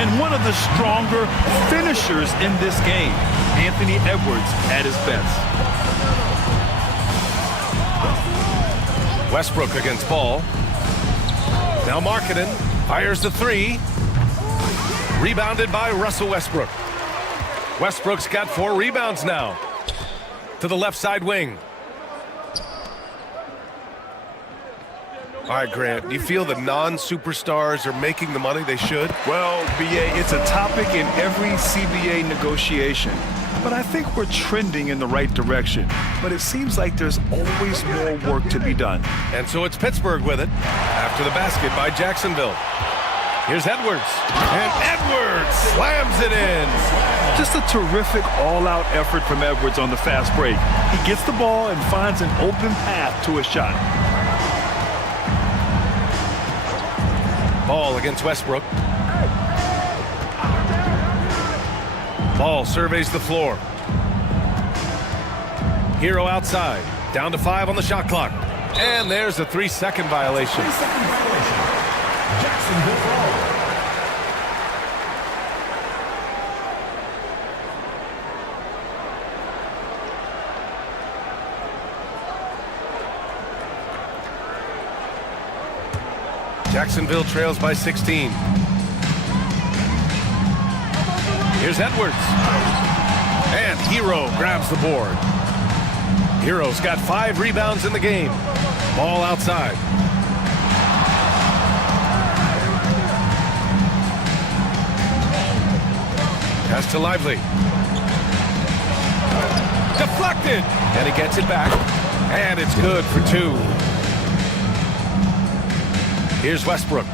And one of the stronger finishers in this game, Anthony Edwards at his best. Westbrook against Ball. Now Markkanen fires the 3. Rebounded by Russell Westbrook. Westbrook's got 4 rebounds now. To the left side wing. All right, Grant, do you feel the non-superstars are making the money they should? Well, BA, it's a topic in every CBA negotiation. But I think we're trending in the right direction. But it seems like there's always more work to be done. And so it's Pittsburgh with it. After the basket by Jacksonville. Here's Edwards. And Edwards slams it in. Just a terrific all-out effort from Edwards on the fast break. He gets the ball and finds an open path to a shot. Ball against Westbrook. Ball surveys the floor. Hero outside. Down to 5 on the shot clock. And there's a 3-second violation. Jacksonville foul. Jacksonville trails by 16. Here's Edwards. And Hero grabs the board. Hero's got 5 rebounds in the game. Ball outside. Pass to Lively. Deflected. And he gets it back. And it's good for 2. Here's Westbrook.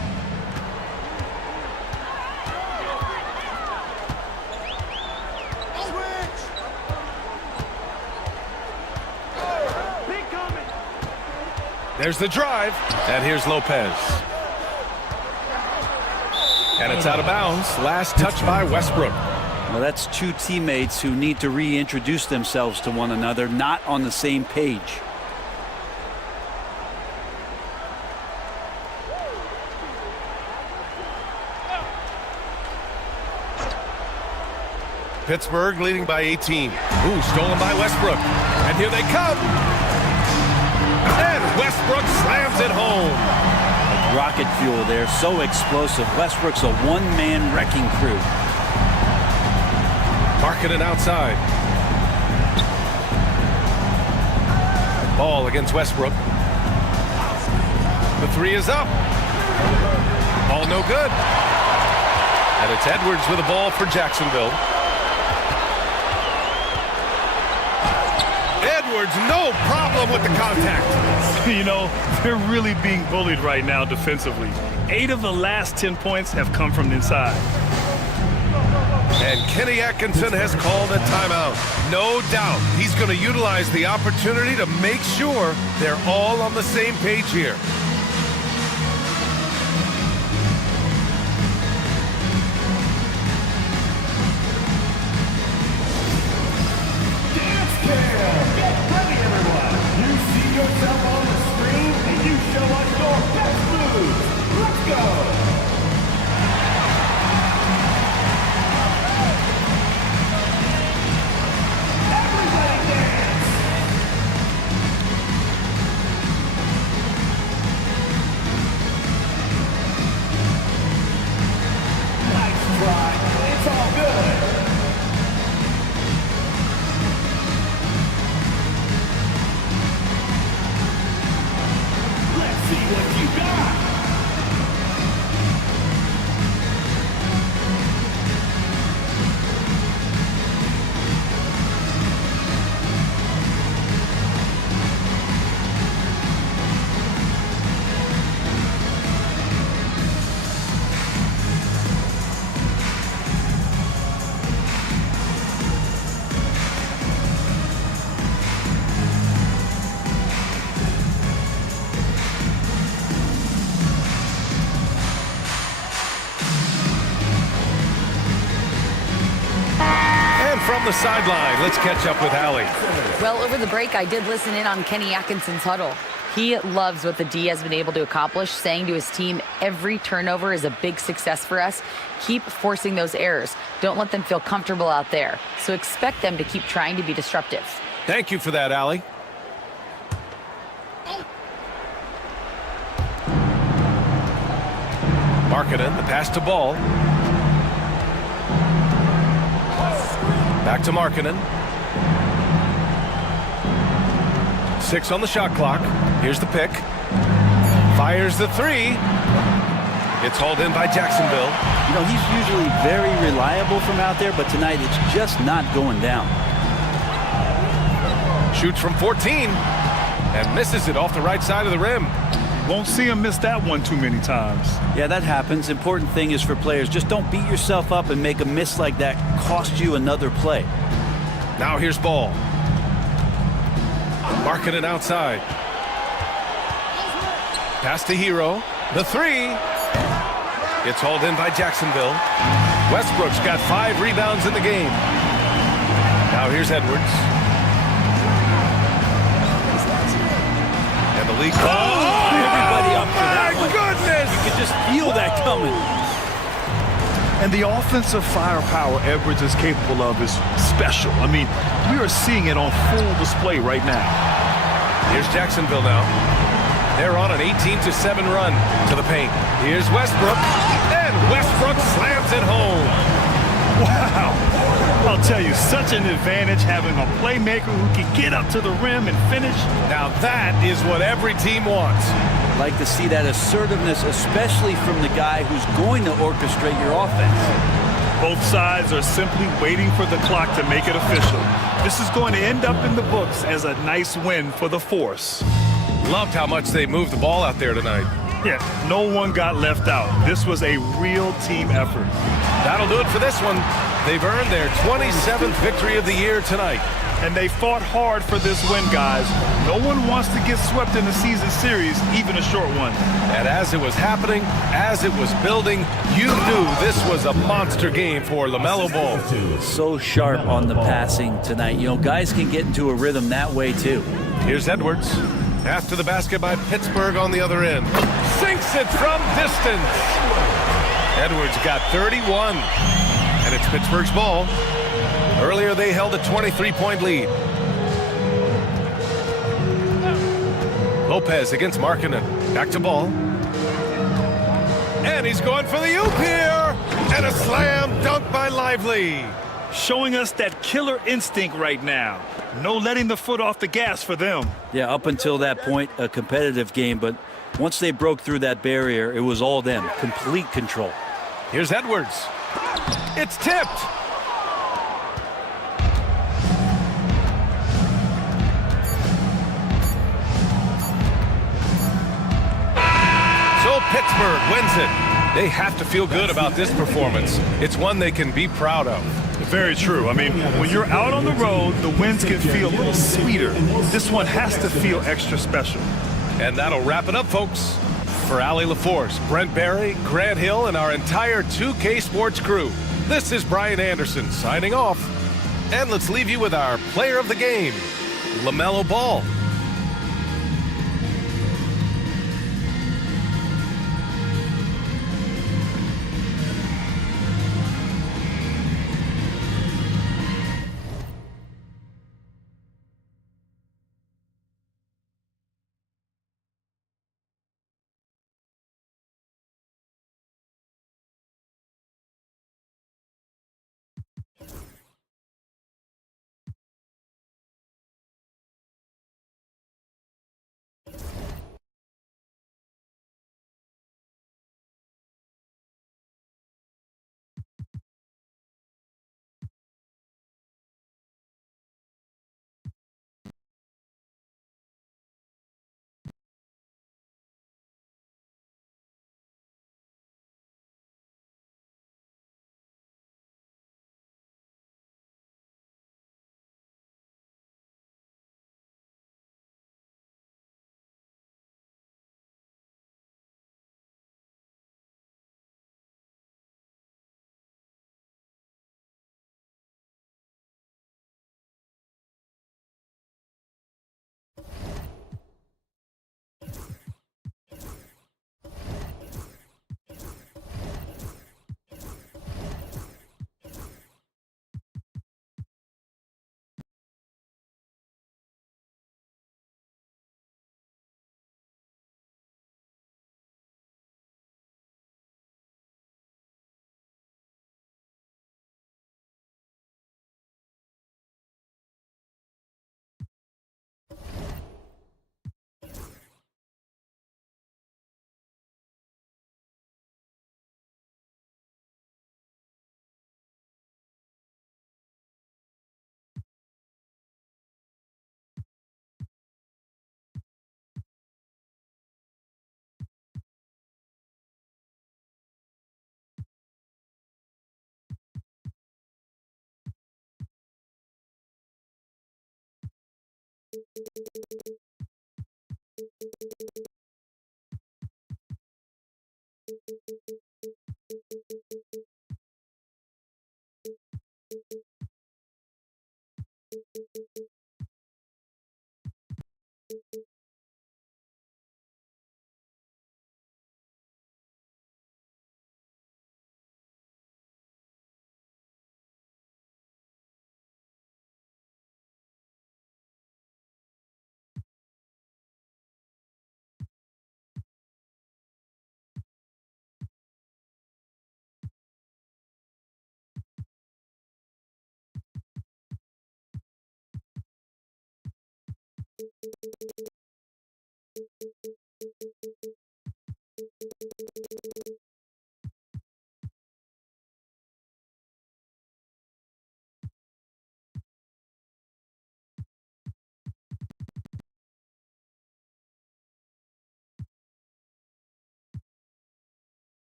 There's the drive. And here's Lopez. And it's out of bounds. Last touch by Westbrook. Well, that's 2 teammates who need to reintroduce themselves to one another, not on the same page. Pittsburgh leading by 18. Ooh, stolen by Westbrook. And here they come. And Westbrook slams it home. Like rocket fuel there, so explosive. Westbrook's a one-man wrecking crew. Markkanen outside. Ball against Westbrook. The 3 is up. Ball no good. And it's Edwards with the ball for Jacksonville. Edwards, no problem with the contact. You know, they're really being bullied right now defensively. 8 of the last 10 points have come from inside. And Kenny Atkinson has called a timeout. No doubt he's going to utilize the opportunity to make sure they're all on the same page here. Yourself on the screen and you show us your best moves. Let's go. Everybody dance. Nice try. It's all good. See what you got. From the sideline, let's catch up with Allie. Well, over the break, I did listen in on Kenny Atkinson's huddle. He loves what the D has been able to accomplish, saying to his team, every turnover is a big success for us. Keep forcing those errors. Don't let them feel comfortable out there. So expect them to keep trying to be disruptive. Thank you for that, Allie. Markkanen, the pass to Ball. Back to Markkanen. 6 on the shot clock. Here's the pick. Fires the 3. It's hauled in by Jacksonville. You know, he's usually very reliable from out there, but tonight it's just not going down. Shoots from 14 and misses it off the right side of the rim. Won't see him miss that one too many times. Yeah, that happens. Important thing is for players, just don't beat yourself up and make a miss like that cost you another play. Now here's Ball. Markkanen outside. Pass to Hero. The 3. It's hauled in by Jacksonville. Westbrook's got 5 rebounds in the game. Now here's Edwards. the league. Everybody up for that my one. goodness! You could just feel that coming. And the offensive firepower Edwards is capable of is special. I mean, we are seeing it on full display right now. Here's Jacksonville now. They're on an 18-7 run to the paint. Here's Westbrook, and Westbrook slams it home. Wow. I'll tell you, such an advantage having a playmaker who can get up to the rim and finish. Now that is what every team wants. Like to see that assertiveness, especially from the guy who's going to orchestrate your offense. Both sides are simply waiting for the clock to make it official. This is going to end up in the books as a nice win for the Force. Loved how much they moved the ball out there tonight. Yeah, no one got left out. This was a real team effort. That'll do it for this one. They've earned their 27th victory of the year tonight. And they fought hard for this win, guys. No one wants to get swept in the season series, even a short one. And as it was happening, as it was building, you knew this was a monster game for LaMelo Ball. So sharp on the passing tonight. You know, guys can get into a rhythm that way, too. Here's Edwards. After the basket by Pittsburgh on the other end. Sinks it from distance. Edwards got 31. And it's Pittsburgh's ball. Earlier they held a 23-point lead. Lopez against Markkanen. Back to ball. And he's going for the oop here. And a slam dunk by Lively. Showing us that killer instinct right now. No letting the foot off the gas for them. Yeah, up until that point, a competitive game, but once they broke through that barrier, it was all them. Complete control. Here's Edwards. It's tipped. So Pittsburgh wins it. They have to feel good about this performance. It's one they can be proud of. Very true. I mean, when you're out on the road, the wins can feel a little sweeter. This one has to feel extra special. And that'll wrap it up, folks. For Allie LaForce, Brent Barry, Grant Hill, and our entire 2K Sports crew, this is Brian Anderson signing off. And let's leave you with our player of the game, LaMelo Ball.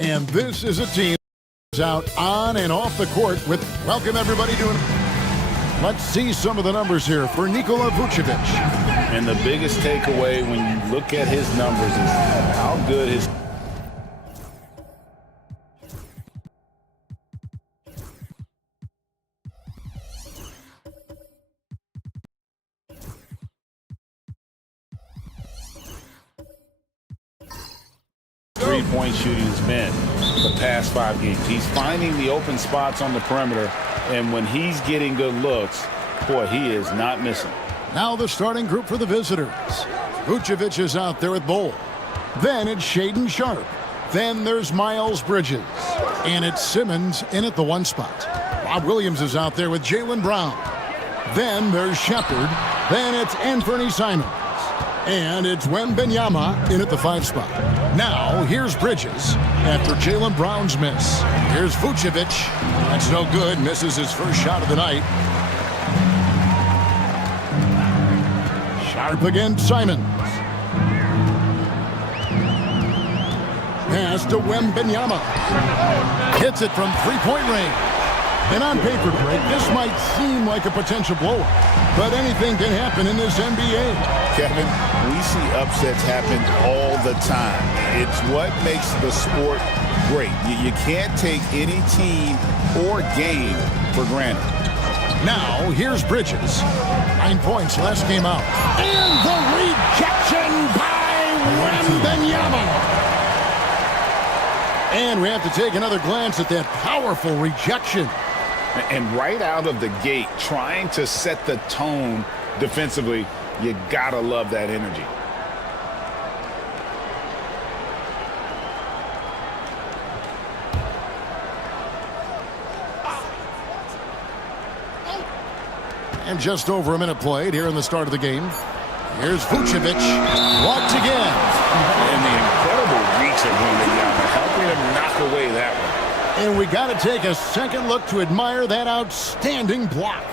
And this is a team that's out on and off the court with welcome everybody to Let's see some of the numbers here for Nikola Vucevic. And the biggest takeaway when you look at his numbers is how good his 3-point shooting has been the past 5 games. He's finding the open spots on the perimeter, and when he's getting good looks, boy, he is not missing. Now the starting group for the visitors. Vucevic is out there with Bol. Then it's Shaedon Sharpe. Then there's Miles Bridges. And it's Simmons in at the 1 spot. Rob Williams is out there with Jaylen Brown. Then there's Shepard. Then it's Anthony Simons. And it's Wembanyama in at the 5 spot. Now, here's Bridges after Jaylen Brown's miss. Here's Vucevic. That's no good. Misses his first shot of the night. Sharpe against Simons. Pass to Wembanyama. Hits it from 3-point range. And on paper, Greg, this might seem like a potential blowout, but anything can happen in this NBA. Kevin, we see upsets happen all the time. It's what makes the sport great. You can't take any team or game for granted. Now, here's Bridges. 9 points last game out. And the rejection by Wembanyama. And we have to take another glance at that powerful rejection. And right out of the gate, trying to set the tone defensively, you gotta love that energy. And just over a minute played here in the start of the game. Here's Vucevic once again. And the incredible reach of Wembanyama, helping him knock away that one. And we got to take a second look to admire that outstanding block.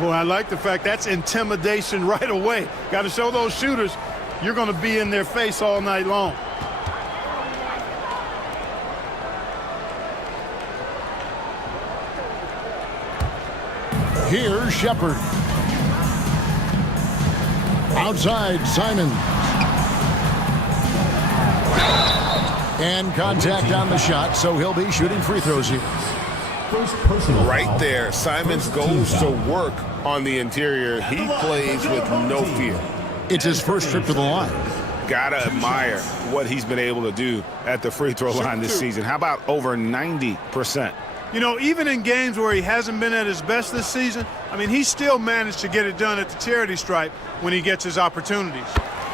Boy, I like the fact that's intimidation right away. Got to show those shooters you're going to be in their face all night long. Here's Shepard. Outside, Simons. And contact on the shot, so he'll be shooting free throws here. Right there, Simons goes to work on the interior. He plays with no fear. It's his first trip to the line. Gotta admire what he's been able to do at the free throw line this season. How about over 90%? You know, even in games where he hasn't been at his best this season, I mean, he still managed to get it done at the charity stripe when he gets his opportunities.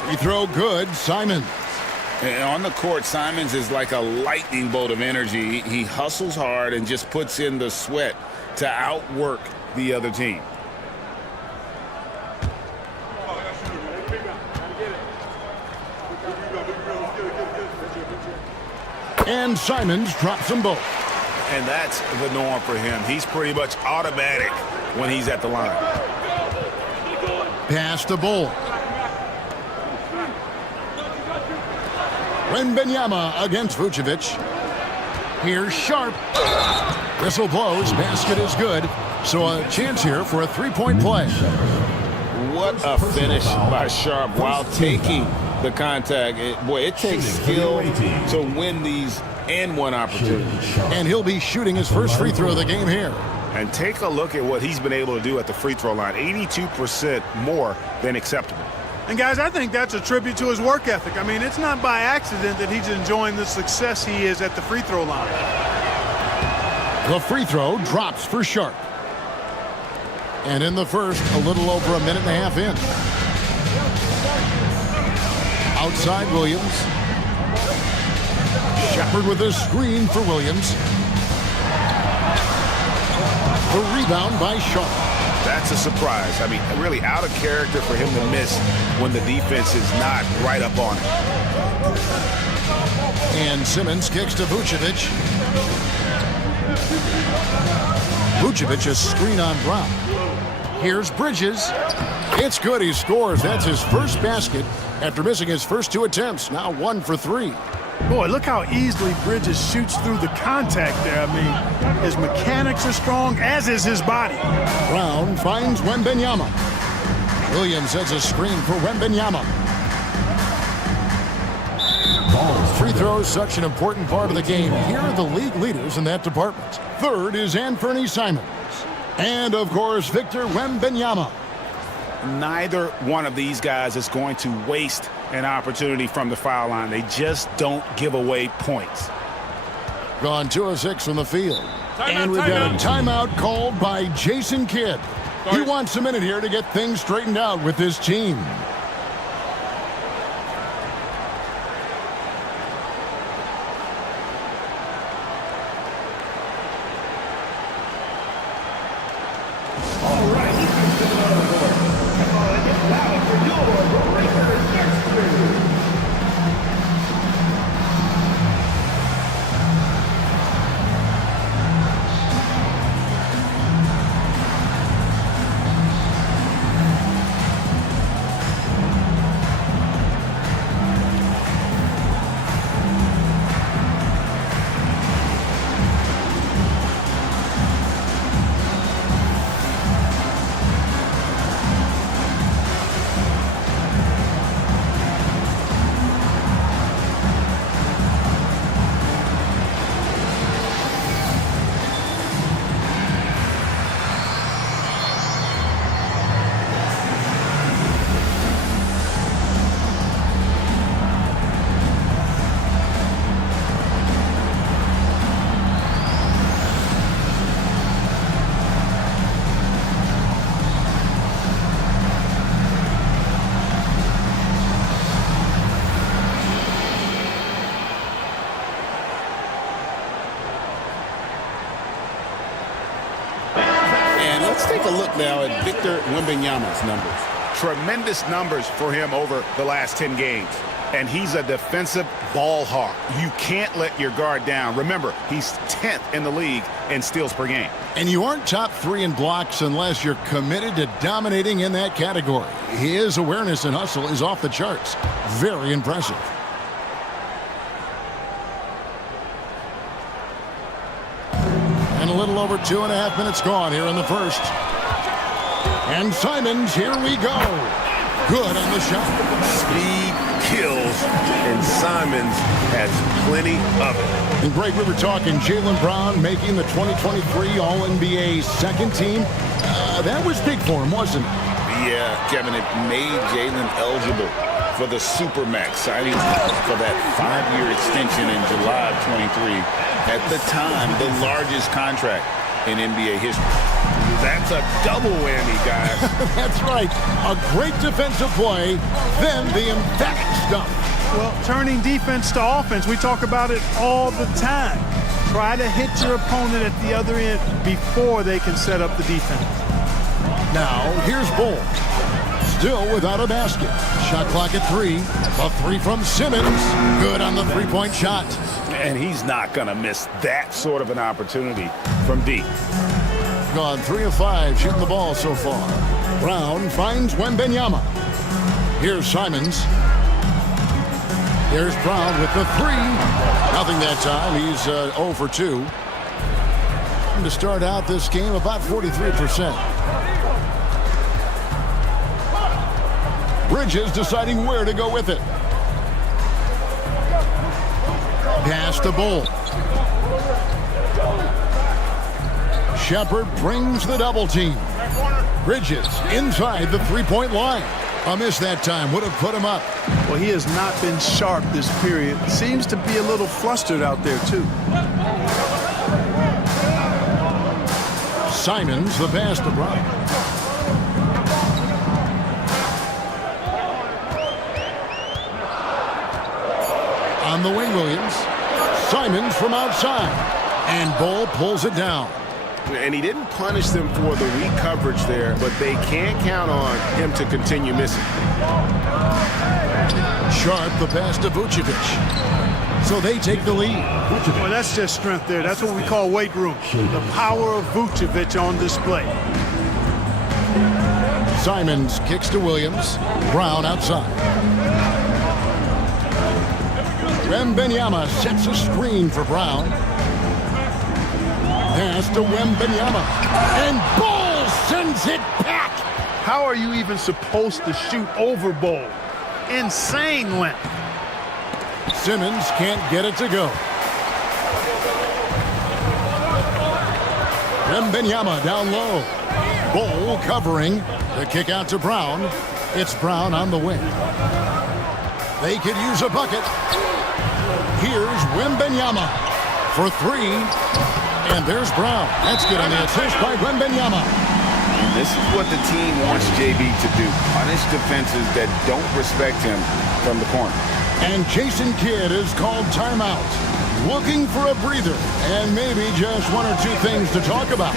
Free throw good, Simons. And on the court, Simons is like a lightning bolt of energy. He hustles hard and just puts in the sweat to outwork the other team. And Simons drops them both. And that's the norm for him. He's pretty much automatic when he's at the line. Pass to Bull. Wembanyama against Vucevic. Here's Sharp. Whistle blows. Basket is good. So a chance here for a three-point play. What a finish by Sharp while taking the contact. It takes skill to win these and one opportunity. And he'll be shooting his first free throw of the game here. And take a look at what he's been able to do at the free throw line. 82% more than acceptable. And guys, I think that's a tribute to his work ethic. I mean, it's not by accident that he's enjoying the success he is at the free throw line. The free throw drops for Sharp. And in the first, a little over a minute and a half in. Outside Williams. Shepard with a screen for Williams. The rebound by Sharp. That's a surprise. I mean, really out of character for him to miss when the defense is not right up on it. And Simmons kicks to Vucevic. Vucevic a screen on Brown. Here's Bridges. It's good. He scores. That's his first basket after missing his first two attempts. Now 1 for 3. Boy, look how easily Bridges shoots through the contact there. I mean, his mechanics are strong, as is his body. Brown finds Wembanyama. Williams sets a screen for Wembanyama. Free throws, such an important part of the game. Here are the league leaders in that department. Third is Anthony Simons. And, of course, Victor Wembanyama. Neither one of these guys is going to waste an opportunity from the foul line. They just don't give away points. Gone 2 of 6 from the field. And we've got a timeout called by Jason Kidd. He wants a minute here to get things straightened out with his team. Let's take a look now at Victor Wembanyama's numbers. Tremendous numbers for him over the last 10 games. And he's a defensive ball hawk. You can't let your guard down. Remember, he's 10th in the league in steals per game. And you aren't top 3 in blocks unless you're committed to dominating in that category. His awareness and hustle is off the charts. Very impressive. And a little over 2.5 minutes gone here in the first. And Simons, here we go. Good on the shot. Speed kills, and Simons has plenty of it. And Greg, we were talking Jaylen Brown making the 2023 All-NBA second team. That was big for him, wasn't it? Yeah, Kevin, it made Jaylen eligible for the Supermax, signing for that 5-year extension in July of 23. At the time, the largest contract in NBA history. That's a double whammy, guys. That's right. A great defensive play, then the emphatic stuff. Well, turning defense to offense, we talk about it all the time. Try to hit your opponent at the other end before they can set up the defense. Now, here's Bull. Still without a basket. Shot clock at 3. A 3 from Simmons. Good on the three-point shot. And he's not going to miss that sort of an opportunity from deep. Gone 3 of 5 shooting the ball so far. Brown finds Wembanyama. Here's Simons. Here's Brown with the 3. Nothing that time. He's 0 for 2. And to start out this game, about 43%. Bridges deciding where to go with it. Pass to Bull. Shepard brings the double team. Bridges inside the three-point line. A miss that time would have put him up. Well, he has not been sharp this period. Seems to be a little flustered out there, too. Simons, the pass to Brown. On the wing, Williams. Simons from outside. And Bull pulls it down. And he didn't punish them for the weak coverage there, but they can't count on him to continue missing. Sharp, the pass to Vucevic. So they take the lead. Well, that's just strength there. That's what we call weight room. The power of Vucevic on display. Simons kicks to Williams. Brown outside. Wembanyama sets a screen for Brown. Pass to Wembanyama. And Bull sends it back. How are you even supposed to shoot over Bull? Insane length. Simmons can't get it to go. Wembanyama down low. Bull covering. The kick out to Brown. It's Brown on the wing. They could use a bucket. Here's Wembanyama for 3. And there's Brown. That's good on the assist by Wembanyama. And this is what the team wants JB to do. Punish defenses that don't respect him from the corner. And Jason Kidd is called timeout. Looking for a breather. And maybe just 1 or 2 things to talk about.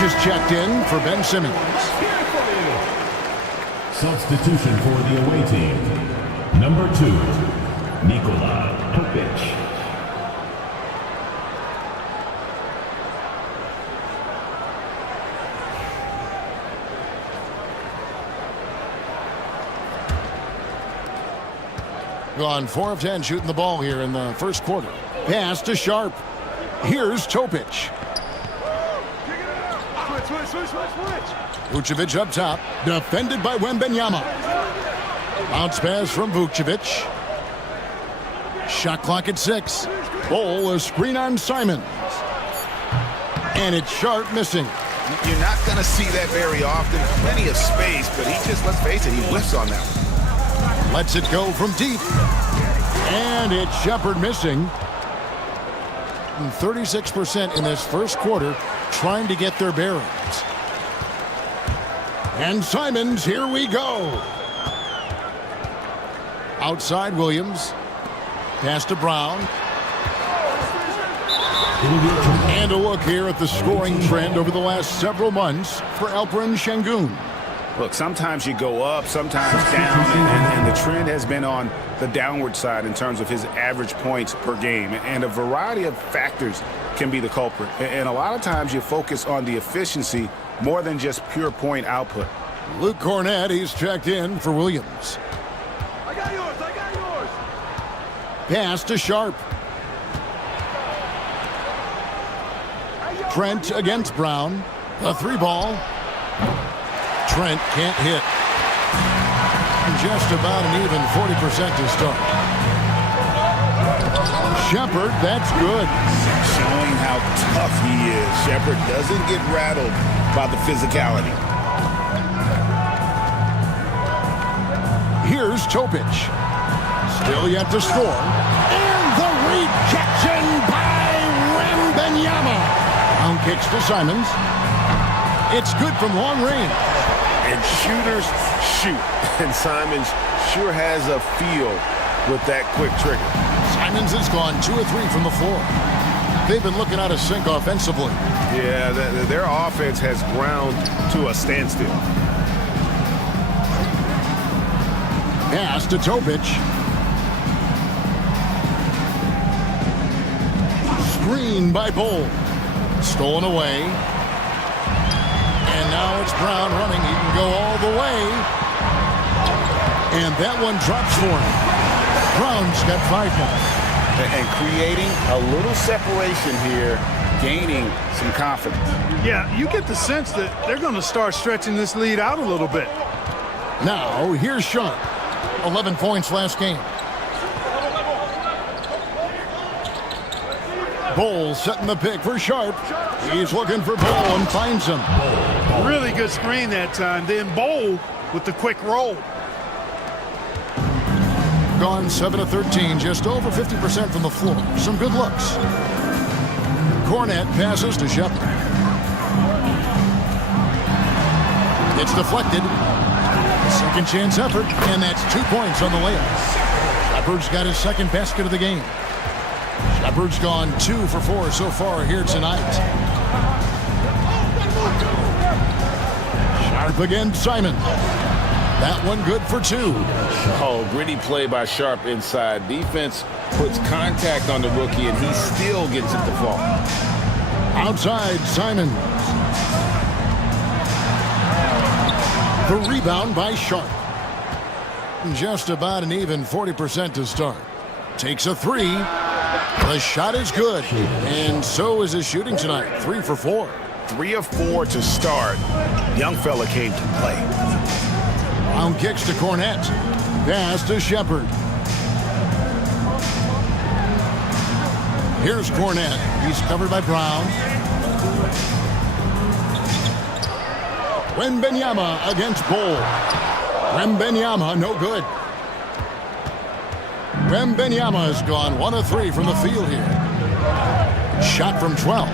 Is checked in for Ben Simmons. Substitution for the away team. Number 2, Nikola Topic. Gone 4 of 10 shooting the ball here in the first quarter. Pass to Sharp. Here's Topic. Vucevic up top, defended by Wembanyama. Bounce pass from Vucevic. Shot clock at 6. Bull, a screen on Simons. And it's Sharp missing. You're not going to see that very often. Plenty of space, but he just, let's face it, he whiffs on that one. Lets it go from deep. And it's Shepard missing. 36% in this first quarter trying to get their bearings. And Simons, here we go. Outside Williams. Pass to Brown. And a look here at the scoring trend over the last several months for Alperen Şengün. Look, sometimes you go up, sometimes down, and the trend has been on the downward side in terms of his average points per game. And a variety of factors can be the culprit. And a lot of times you focus on the efficiency more than just pure point output. Luke Cornett, he's checked in for Williams. I got yours. Pass to Sharp. Trent against Brown. A 3-ball. Trent can't hit. Just about an even 40% to start. Shepard, that's good. Showing how tough he is. Shepard doesn't get rattled by the physicality. Here's Topic. Still yet to score. And the rejection by Wembanyama. Down kicks to Simons. It's good from long range. And shooters shoot. And Simons sure has a feel with that quick trigger. Simons has gone 2 of 3 from the floor. They've been looking out of sync offensively. Yeah, their offense has ground to a standstill. Pass to Topic. Screen by Bull. Stolen away. And now it's Brown running. He can go all the way. And that one drops for him. Brown's got 5 now. And creating a little separation here, gaining some confidence. Yeah, you get the sense that they're going to start stretching this lead out a little bit. Now, here's Sharp. 11 points last game. Bull setting the pick for Sharp. He's looking for Bull and finds him. Really good screen that time. Then Bull with the quick roll. Gone 7 of 13, just over 50% from the floor. Some good looks. Cornett passes to Shepard. It's deflected. Second chance effort, and that's 2 points on the layup. Shepard's got his second basket of the game. Shepard's gone 2 for 4 so far here tonight. Sharp against Simon. That one good for 2. Oh, gritty play by Sharp inside. Defense puts contact on the rookie, and he still gets it to fall. Outside, Simon. The rebound by Sharp. Just about an even 40% to start. Takes a 3. The shot is good, and so is his shooting tonight. 3 for 4. 3 of 4 to start. Young fella came to play. Brown kicks to Cornett. Pass to Shepard. Here's Cornett. He's covered by Brown. Wembanyama against Bull. Wembanyama, no good. Wembanyama has gone 1 of 3 from the field here. Shot from 12.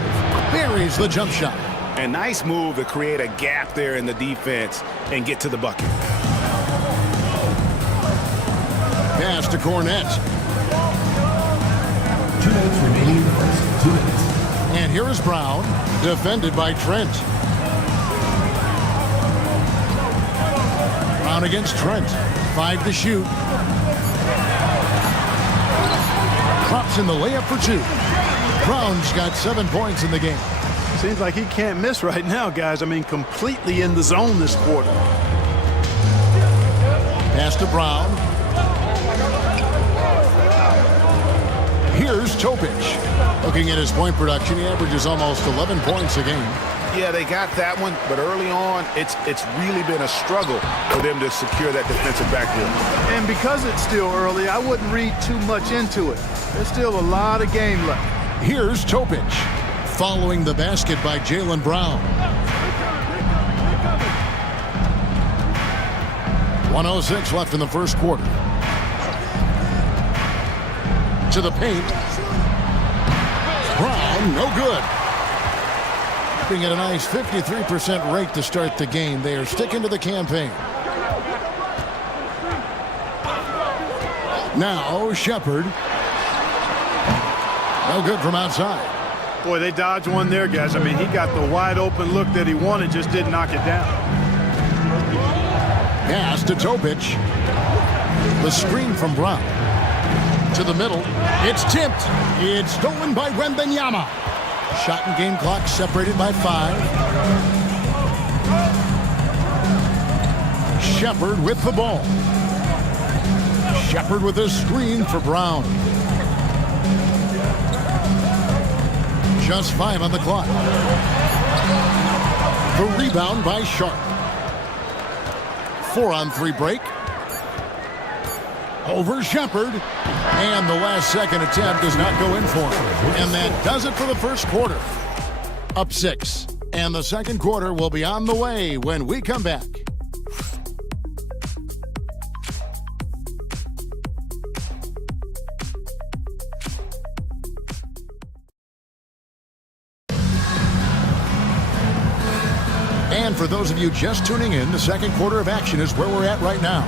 Buries the jump shot. A nice move to create a gap there in the defense and get to the bucket. Pass to Cornett. 2 minutes remaining in the first. 2 minutes. And here is Brown, defended by Trent. Brown against Trent. 5 to shoot. Drops in the layup for 2. Brown's got 7 points in the game. Seems like he can't miss right now, guys. I mean, completely in the zone this quarter. Pass to Brown. Here's Topic. Looking at his point production, he averages almost 11 points a game. Yeah, they got that one, but early on, it's really been a struggle for them to secure that defensive backboard. And because it's still early, I wouldn't read too much into it. There's still a lot of game left. Here's Topic. Following the basket by Jaylen Brown. 1:06 left in the first quarter. To the paint. Brown, no good. Being at a nice 53% rate to start the game. They are sticking to the campaign. Now, Shepard. No good from outside. Boy, they dodged one there, guys. I mean, he got the wide open look that he wanted, just didn't knock it down. Pass to Topic. The screen from Brown. To the middle. It's tipped. It's stolen by Wembanyama. Shot and game clock separated by 5. Shepard with the ball. Shepard with a screen for Brown. Just 5 on the clock. The rebound by Sharp. 4-on-3 break. Over Shepard. And the last second attempt does not go in for him. And that does it for the first quarter. Up 6. And the second quarter will be on the way when we come back. And for those of you just tuning in, the second quarter of action is where we're at right now.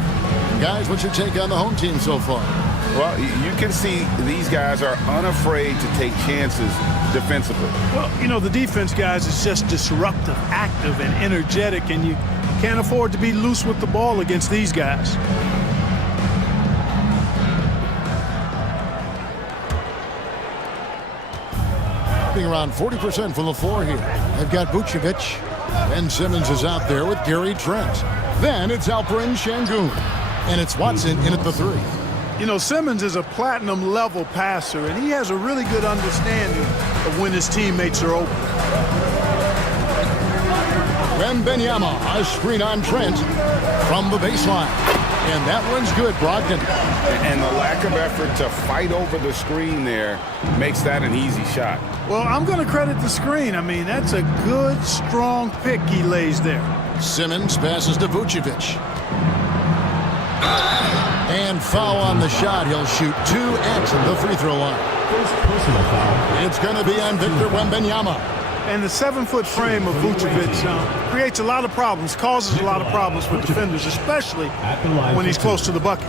Guys, what's your take on the home team so far? Well, you can see these guys are unafraid to take chances defensively. Well, you know, the defense, guys, is just disruptive, active, and energetic, and you can't afford to be loose with the ball against these guys. Around 40% from the floor here. They've got Vucevic. Ben Simmons is out there with Gary Trent. Then it's Alperen Şengün. And it's Watson in at the 3. You know, Simmons is a platinum-level passer, and he has a really good understanding of when his teammates are open. Wembanyama, a screen on Trent from the baseline. And that one's good, Brogdon. And the lack of effort to fight over the screen there makes that an easy shot. Well, I'm going to credit the screen. I mean, that's a good, strong pick he lays there. Simmons passes to Vucevic. And foul on the shot. He'll shoot 2 at the free throw line. First personal foul. It's going to be on Victor Wembanyama. And the 7-foot frame of Vucevic creates a lot of problems, causes a lot of problems for defenders, especially when he's close to the bucket.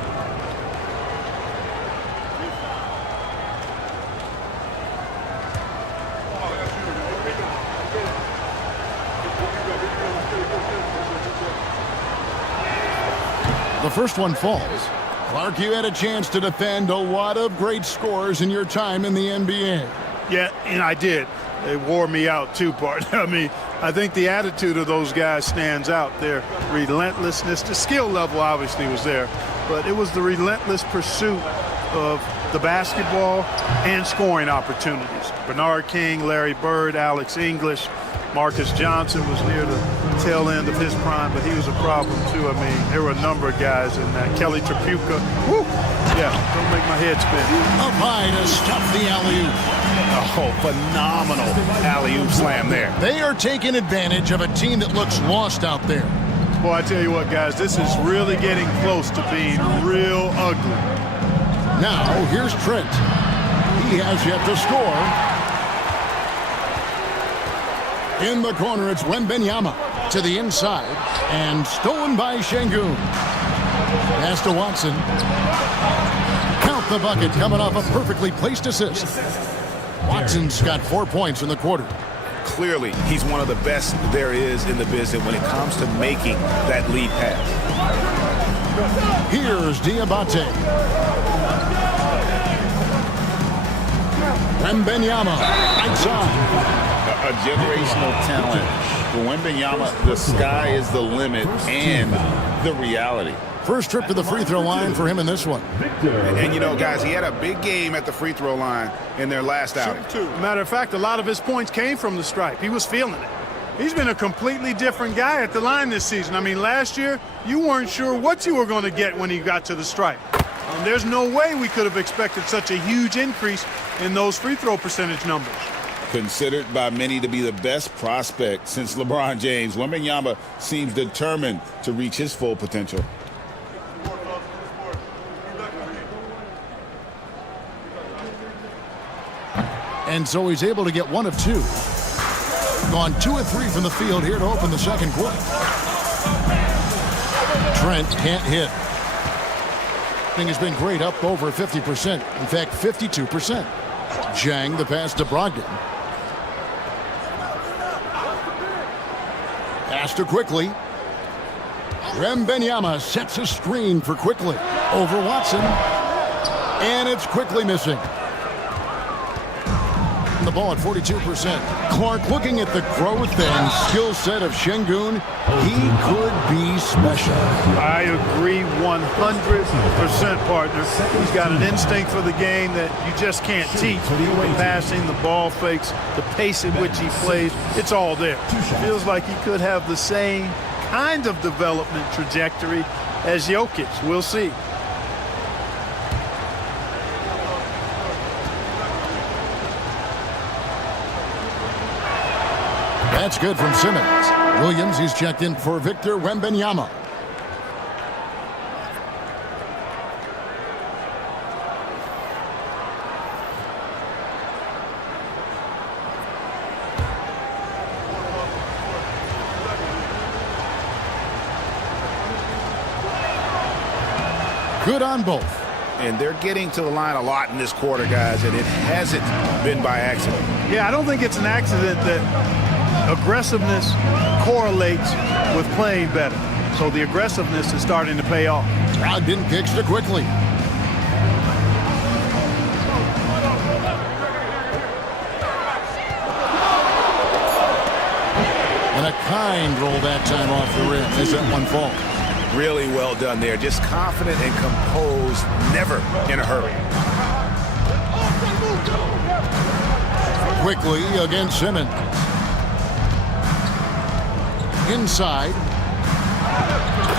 The first one falls. Clark, you had a chance to defend a lot of great scores in your time in the NBA. Yeah, and I did. They wore me out too, partner. I mean, I think the attitude of those guys stands out. Their relentlessness, the skill level obviously was there, but it was the relentless pursuit of the basketball and scoring opportunities. Bernard King, Larry Bird, Alex English, Marcus Johnson was near the tail end of his prime, but he was a problem too. I mean, there were a number of guys in that. Kelly Tripucka, whoo, yeah, don't make my head spin. Up high to stop the alley-oop. Oh, phenomenal alley-oop slam there. They are taking advantage of a team that looks lost out there. Boy, I tell you what, guys, this is really getting close to being real ugly. Now, here's Trent. He has yet to score. In the corner, it's Wembanyama to the inside. And stolen by Şengün. Pass to Watson. Count the bucket coming off a perfectly placed assist. Watson's got 4 points in the quarter. Clearly, he's one of the best there is in the business when it comes to making that lead pass. Here's Diabate. Wembanyama outside. A generational talent. For Wembanyama, the sky is the limit and the reality. First trip to the free throw line for him in this one. And you know, guys, he had a big game at the free throw line in their last outing. Matter of fact, a lot of his points came from the stripe. He was feeling it. He's been a completely different guy at the line this season. I mean, last year, you weren't sure what you were going to get when he got to the stripe. And there's no way we could have expected such a huge increase in those free throw percentage numbers. Considered by many to be the best prospect since LeBron James, Wembanyama seems determined to reach his full potential. And so he's able to get 1 of 2. Gone 2 of 3 from the field here to open the second quarter. Trent can't hit. Thing has been great, up over 50%. In fact, 52%. Jang the pass to Brogdon. Pass to Quickly. Wembanyama sets a screen for Quickly. Over Watson. And it's Quickly missing. The ball at 42%. Clark looking at the growth and skill set of Şengün. He could be special. I agree 100%, partner. He's got an instinct for the game that you just can't teach. The passing, the ball fakes, the pace at which he plays, it's all there. Feels like he could have the same kind of development trajectory as Jokic. We'll see. That's good from Simmons. Williams, he's checked in for Victor Wembanyama. Good on both. And they're getting to the line a lot in this quarter, guys, and it hasn't been by accident. Yeah, I don't think it's an accident that aggressiveness correlates with playing better. So the aggressiveness is starting to pay off. Brogdon kicks to Quickly. And a kind roll that time off the rim as that one falls. Really well done there. Just confident and composed, never in a hurry. Quickly against Simmons. Inside.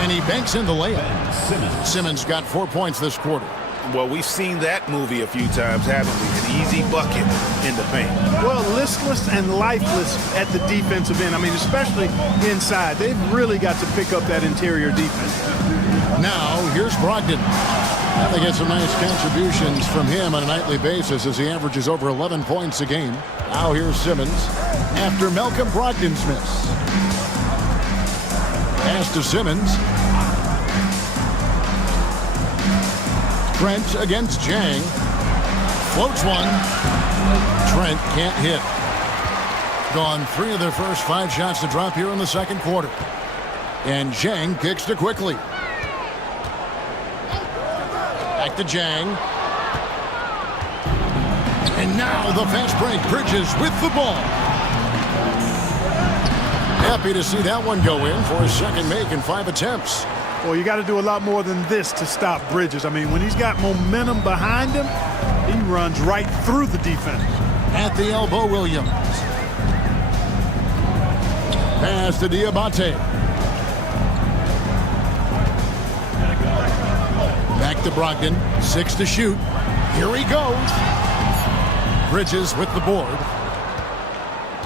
And he banks in the layup. Simmons got 4 points this quarter. Well, we've seen that movie a few times, haven't we? An easy bucket in the paint. Well, listless and lifeless at the defensive end. I mean, especially inside. They've really got to pick up that interior defense. Now, here's Brogdon. They get some nice contributions from him on a nightly basis as he averages over 11 points a game. Now here's Simmons after Malcolm Brogdon's miss. Pass to Simmons. Trent against Jang. Floats one. Trent can't hit. Gone 3 of their first 5 shots to drop here in the second quarter. And Jang kicks to Quickly. Back to Jang. And now the fast break. Bridges with the ball. Happy to see that one go in for his second make in 5 attempts. Well, you got to do a lot more than this to stop Bridges. I mean, when he's got momentum behind him, he runs right through the defense. At the elbow, Williams. Pass to Diabate. Back to Brogdon. 6 to shoot. Here he goes. Bridges with the board.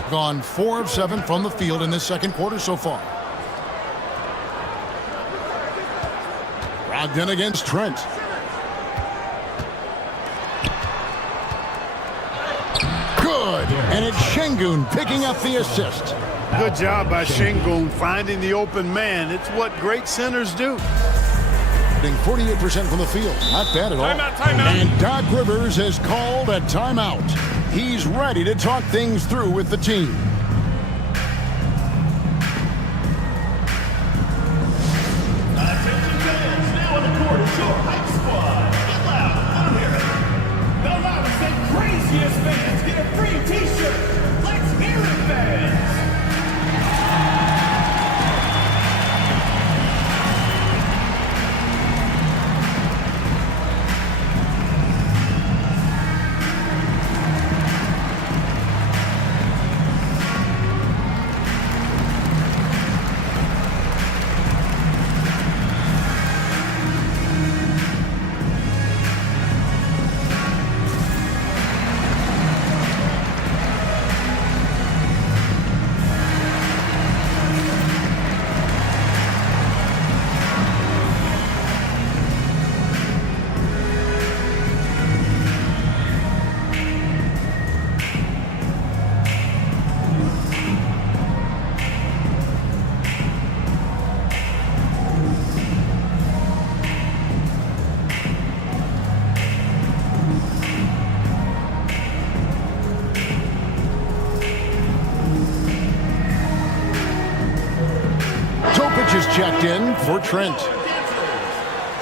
Gone 4 of 7 from the field in this second quarter so far. Brogdon against Trent. Good. And it's Şengün picking up the assist. Good job by Şengün finding the open man. It's what great centers do. 48% from the field. Not bad at all. Timeout. And Doc Rivers has called a timeout. He's ready to talk things through with the team. Fans get a free t-shirt. Let's hear it, fans. in for Trent.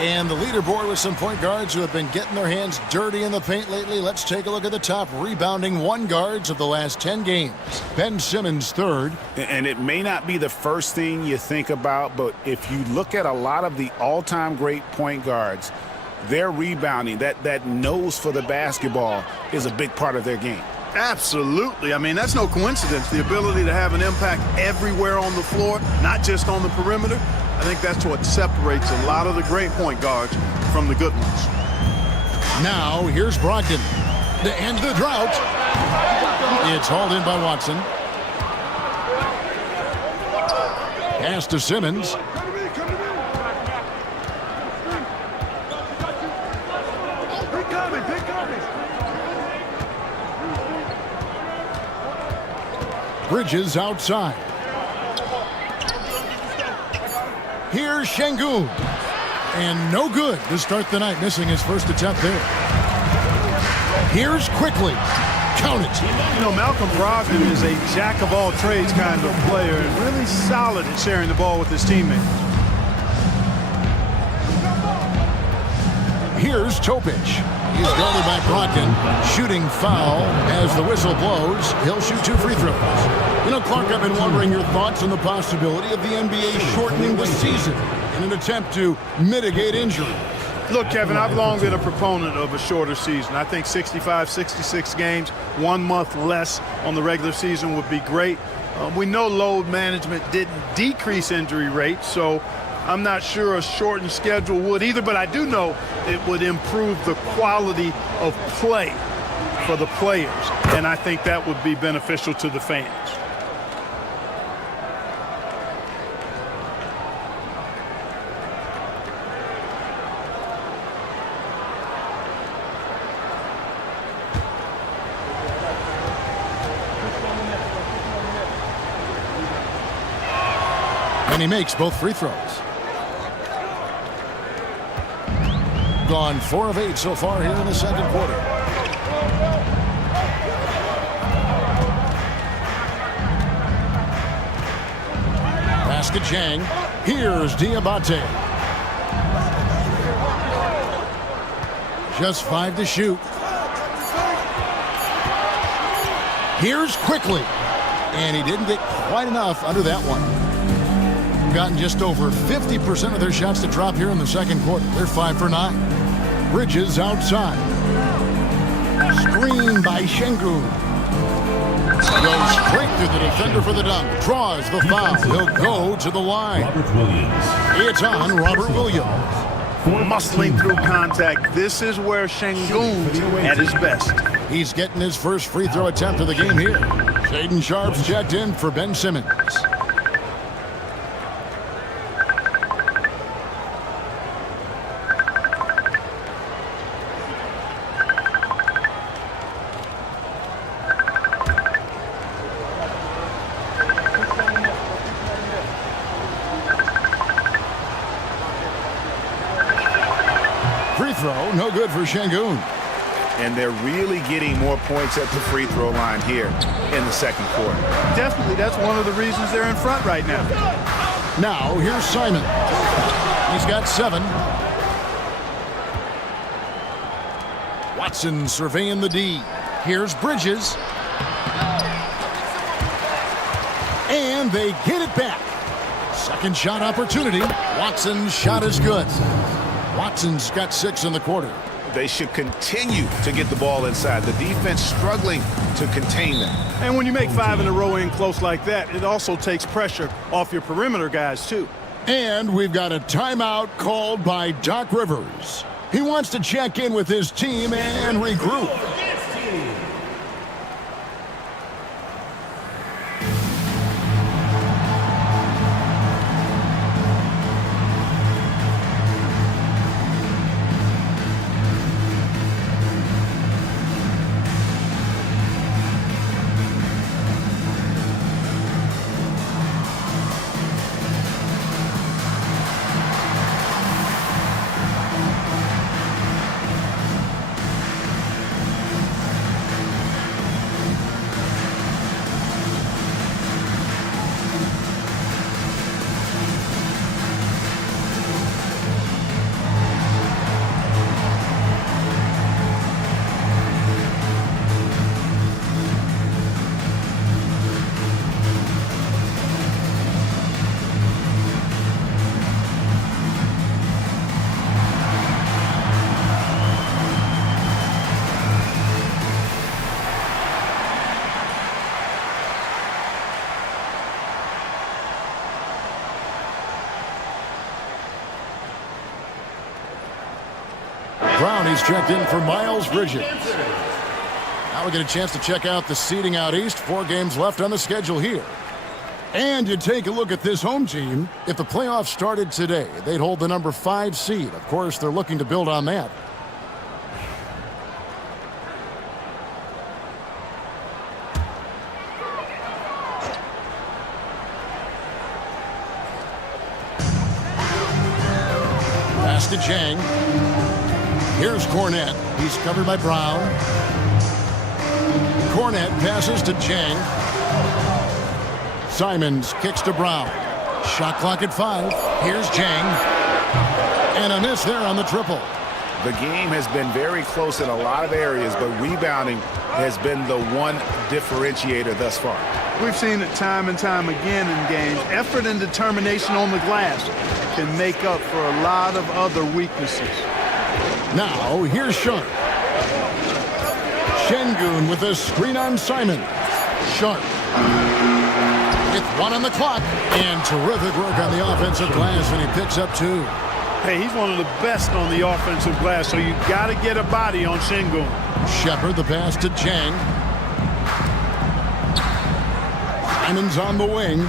And the leaderboard with some point guards who have been getting their hands dirty in the paint lately. Let's take a look at the top rebounding one guards of the last 10 games. Ben Simmons third. And it may not be the first thing you think about, but if you look at a lot of the all-time great point guards, their rebounding, that nose for the basketball is a big part of their game. Absolutely. I mean, that's no coincidence. The ability to have an impact everywhere on the floor, not just on the perimeter. I think that's what separates a lot of the great point guards from the good ones. Now, here's Brogdon to end the drought. It's hauled in by Watson. Pass to Simmons. Bridges outside. Here's Şengün. And no good to start the night, missing his first attempt there. Here's Quickly. Count it. You know, Malcolm Brogdon is a jack-of-all-trades kind of player and really solid at sharing the ball with his teammates. Here's Topic. He's guarded by Brogdon. Shooting foul as the whistle blows. He'll shoot 2 free throws. You know, Clark, I've been wondering your thoughts on the possibility of the NBA shortening the season in an attempt to mitigate injury. Look, Kevin, I've long been a proponent of a shorter season. I think 65, 66 games, 1 month less on the regular season would be great. We know load management didn't decrease injury rates, so I'm not sure a shortened schedule would either, but I do know it would improve the quality of play for the players, and I think that would be beneficial to the fans. And he makes both free throws. Gone 4 of 8 so far here in the second quarter. Basket Chang. Here's Diabate. Just 5 to shoot. Here's Quickly. And he didn't get quite enough under that one. Gotten just over 50% of their shots to drop here in the second quarter. They're 5 for 9. Bridges outside. Screen by Şengün. Goes straight through the defender for the dunk. Draws the foul. He'll go to the line. Robert Williams. It's on Robert Williams. Muscling through contact. This is where Şengün's at his best. He's getting his first free throw attempt of the game here. Shaedon Sharpe's checked in for Ben Simmons. Free throw, no good for Şengün. And they're really getting more points at the free throw line here in the second quarter. Definitely, that's one of the reasons they're in front right now. Now, here's Simon. He's got 7. Watson surveying the D. Here's Bridges. And they get it back. Second shot opportunity. Watson's shot is good. Watson's got 6 in the quarter. They should continue to get the ball inside. The defense struggling to contain them. And when you make 5 in a row in close like that, it also takes pressure off your perimeter guys, too. And we've got a timeout called by Doc Rivers. He wants to check in with his team and regroup. he's checked in for Miles Bridges. Now we get a chance to check out the seeding out east. 4 games left on the schedule here. And you take a look at this home team. If the playoffs started today, they'd hold the number 5 seed. Of course, they're looking to build on that. Pass to Jang. Here's Cornette. He's covered by Brown. Cornette passes to Jang. Simons kicks to Brown. Shot clock at 5. Here's Jang. And a miss there on the triple. The game has been very close in a lot of areas, but rebounding has been the one differentiator thus far. We've seen it time and time again in games. Effort and determination on the glass can make up for a lot of other weaknesses. Now, here's Sharp. Şengün with a screen on Simon. Sharp. With 1 on the clock. And terrific work on the offensive glass, and he picks up 2. Hey, he's one of the best on the offensive glass, so you got to get a body on Şengün. Shepard, the pass to Jang. Simon's on the wing.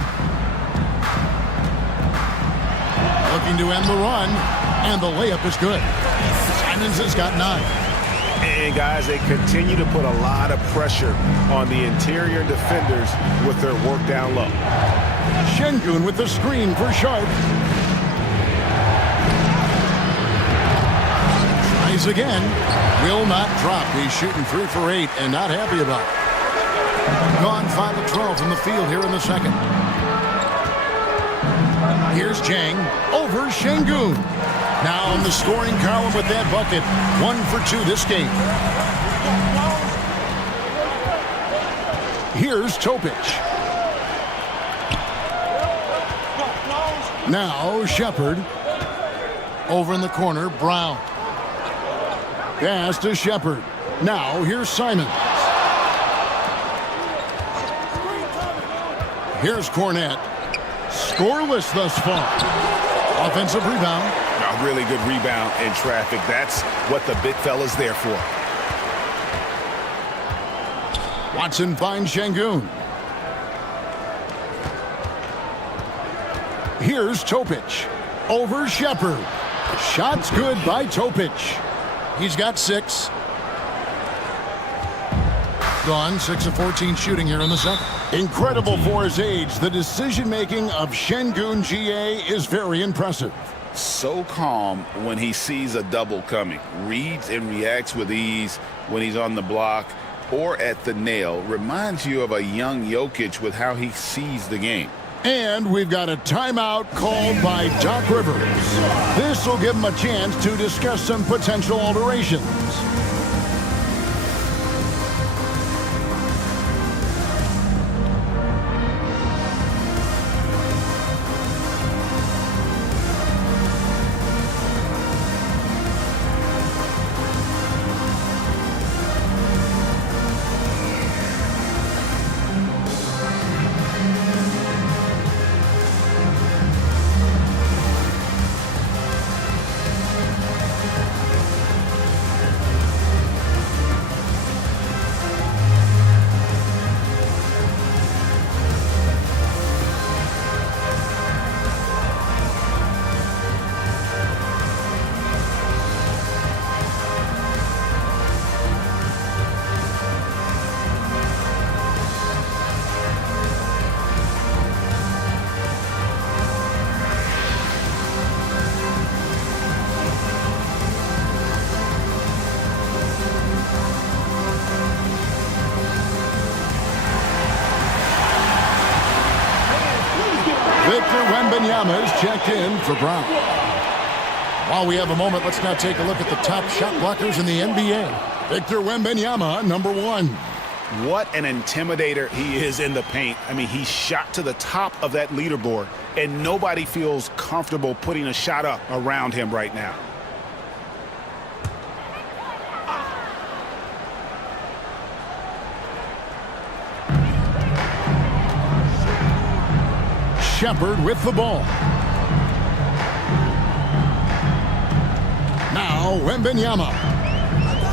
Looking to end the run, and the layup is good. Simons has got 9. And guys, they continue to put a lot of pressure on the interior defenders with their work down low. Şengün with the screen for Sharp. Tries again. Will not drop. He's shooting 3 for 8 and not happy about it. Gone 5 of 12 from the field here in the second. Here's Jang over Şengün. Now in the scoring column with that bucket. 1 for 2 this game. Here's Topic. Now Shepard. Over in the corner, Brown. Pass to Shepard. Now here's Simons. Here's Cornette. Scoreless thus far. Offensive rebound. A really good rebound in traffic. That's what the big fella's there for. Watson finds Şengün. Here's Topic. Over Shepard. Shot's good by Topic. He's got 6. Gone 6 of 14 shooting here in the second. Incredible for his age. The decision-making of Şengün GA is very impressive. So calm when he sees a double coming. Reads and reacts with ease when he's on the block or at the nail. Reminds you of a young Jokic with how he sees the game. And we've got a timeout called by Doc Rivers. This will give him a chance to discuss some potential alterations. Wembanyama is checked in for Brown. While we have a moment, let's now take a look at the top shot blockers in the NBA. Victor Wembanyama, number 1. What an intimidator he is in the paint. I mean, he shot to the top of that leaderboard, and nobody feels comfortable putting a shot up around him right now. Shepard with the ball. Now Wembanyama.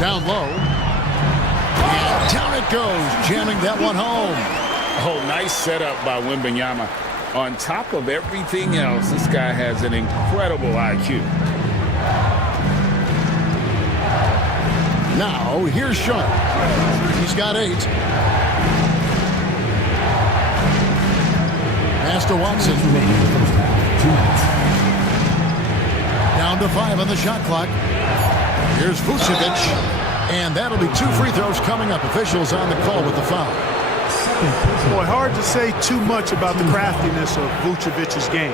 Down low. And down it goes, jamming that one home. Oh, nice setup by Wembanyama. On top of everything else, this guy has an incredible IQ. Now, here's Sharp. He's got 8. Pass to Watson. Down to 5 on the shot clock. Here's Vucevic. And that'll be 2 free throws coming up. Officials on the call with the foul. Boy, hard to say too much about the craftiness of Vucevic's game.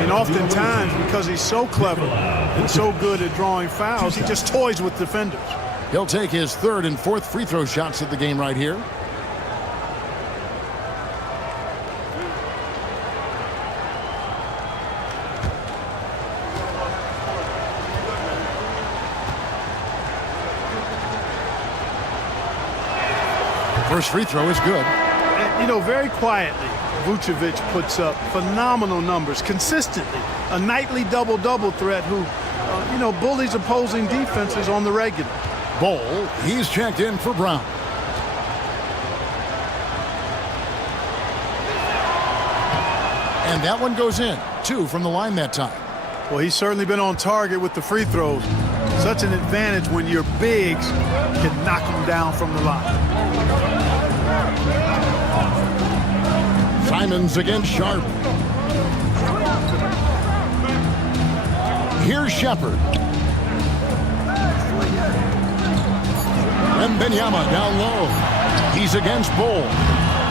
And oftentimes, because he's so clever and so good at drawing fouls, he just toys with defenders. He'll take his 3rd and 4th free throw shots at the game right here. First free throw is good. And, you know, very quietly, Vucevic puts up phenomenal numbers consistently. A nightly double-double threat who, bullies opposing defenses on the regular. Ball, he's checked in for Brown. And that one goes in. 2 from the line that time. Well, he's certainly been on target with the free throws. Such an advantage when your bigs can knock them down from the line. Simons against Sharp. Here's Shepard. Wembanyama down low. He's against Bull.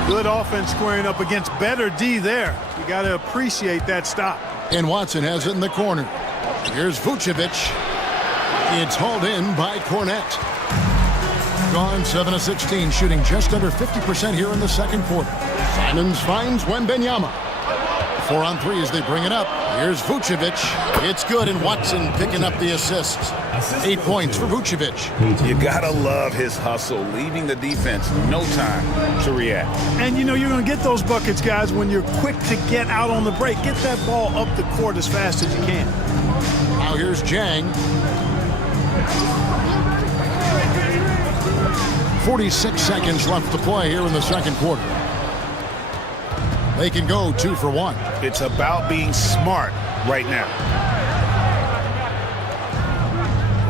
Good offense squaring up against better D there. You got to appreciate that stop. And Watson has it in the corner. Here's Vucevic. It's hauled in by Cornette. Gone 7 of 16, shooting just under 50% here in the second quarter. Simons finds Wembanyama. 4 on 3 as they bring it up. Here's Vucevic. It's good, and Watson picking up the assist. 8 points for Vucevic. You gotta love his hustle, leaving the defense no time to react. And you're going to get those buckets, guys, when you're quick to get out on the break. Get that ball up the court as fast as you can. Now here's Jang. 46 seconds left to play here in the second quarter. They can go 2 for 1. It's about being smart right now.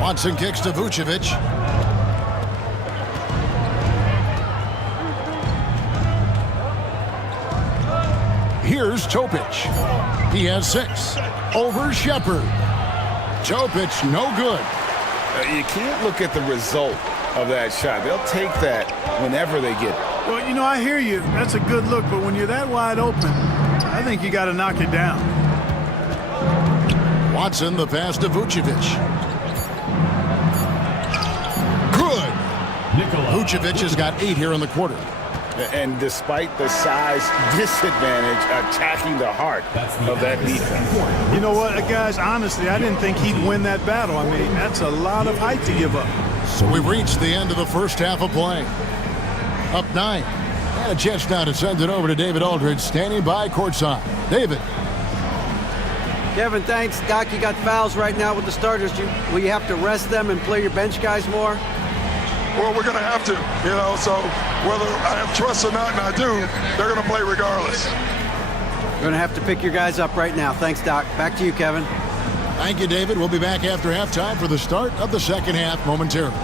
Watson kicks to Vucevic. Here's Topic. He has 6. Over Shepard. Topic, no good. You can't look at the result of that shot. They'll take that whenever they get it. Well, I hear you. That's a good look, but when you're that wide open, I think you got to knock it down. Watson, the pass to Vucevic. Good. Vucevic has got 8 here in the quarter. And despite the size disadvantage, attacking the heart of that defense. You know what, guys, honestly, I didn't think he'd win that battle. I mean, that's a lot of height to give up. So we've reached the end of the first half of play. Up 9. And a chance now to send it over to David Aldridge, standing by courtside. David. Kevin, thanks. Doc, you got fouls right now with the starters. Will you have to rest them and play your bench guys more? Well, we're going to have to, so whether I have trust or not, and I do, they're going to play regardless. You're going to have to pick your guys up right now. Thanks, Doc. Back to you, Kevin. Thank you, David. We'll be back after halftime for the start of the second half momentarily.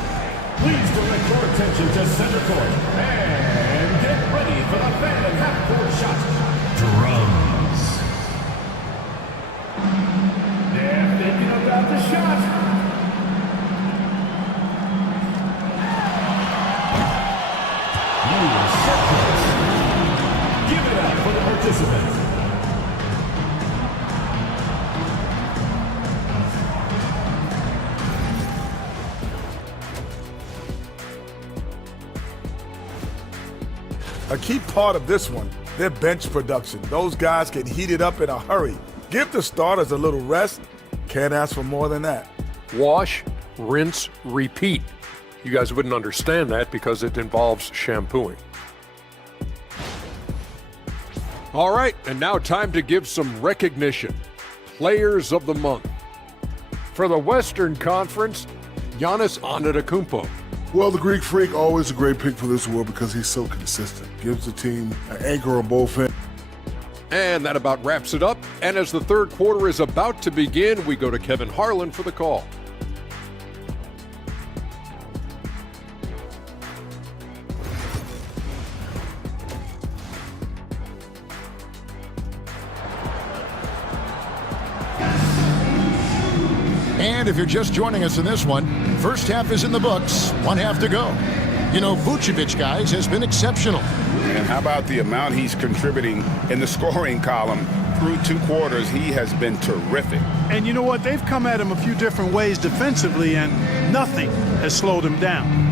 Please direct your attention to center court and get ready for the fan half-court shot. Drums. They're thinking about the shot. Give it up for the participants. A key part of this one, their bench production. Those guys can heat it up in a hurry. Give the starters a little rest. Can't ask for more than that. Wash, rinse, repeat. You guys wouldn't understand that because it involves shampooing. All right, and now time to give some recognition. Players of the Month. For the Western Conference, Giannis Antetokounmpo. Well, the Greek Freak, always a great pick for this award because he's so consistent. Gives the team an anchor on both ends. And that about wraps it up. And as the third quarter is about to begin, we go to Kevin Harlan for the call. And if you're just joining us in this one, first half is in the books, one half to go. You know, Vucevic, guys, has been exceptional. And how about the amount he's contributing in the scoring column through 2 quarters? He has been terrific. And you know what? They've come at him a few different ways defensively, and nothing has slowed him down.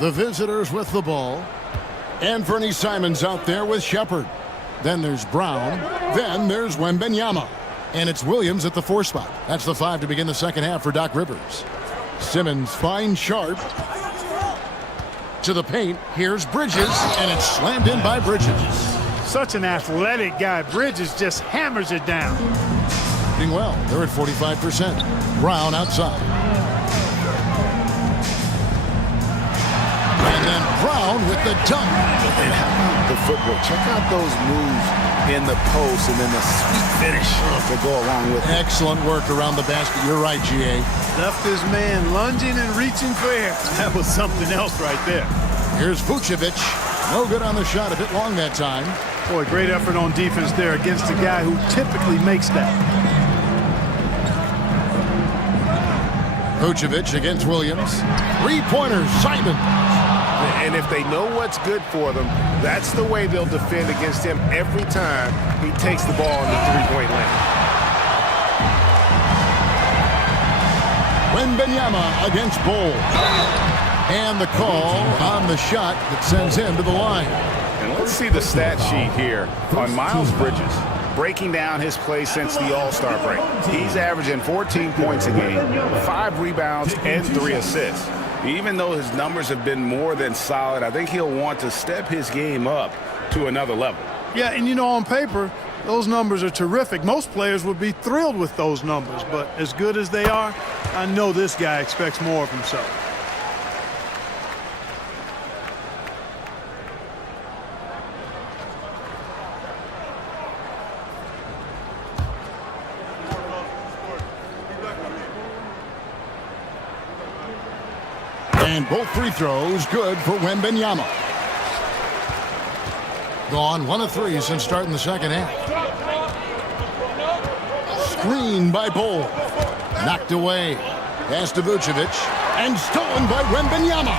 The visitors with the ball. And Fernie Simons out there with Shepard. Then there's Brown. Then there's Wembanyama. And it's Williams at the 4 spot. That's the 5 to begin the second half for Doc Rivers. Simmons finds Sharp. To the paint. Here's Bridges. And it's slammed in by Bridges. Such an athletic guy. Bridges just hammers it down. Doing well. They're at 45%. Brown outside. And then Brown with the dunk. And how about the footwork? Check out those moves in the post and then the sweet finish to go along with it. Excellent work around the basket. You're right, G.A. Left his man lunging and reaching for air. That was something else right there. Here's Vucevic. No good on the shot. A bit long that time. Boy, great effort on defense there against a guy who typically makes that. Vucevic against Williams. 3-pointers, Simon. And if they know what's good for them, that's the way they'll defend against him every time he takes the ball in the 3-point lane. Wembanyama against Bol. And the call on the shot that sends him to the line. And let's see the stat sheet here on Miles Bridges, breaking down his play since the All-Star break. He's averaging 14 points a game, 5 rebounds, and 3 assists. Even though his numbers have been more than solid, I think he'll want to step his game up to another level. Yeah, and you know, on paper, those numbers are terrific. Most players would be thrilled with those numbers, but as good as they are, I know this guy expects more of himself. And both free throws good for Wembanyama. Gone 1 of 3 since starting the second half. Screen by Bol. Knocked away. Pass to Vucevic. And stolen by Wembanyama.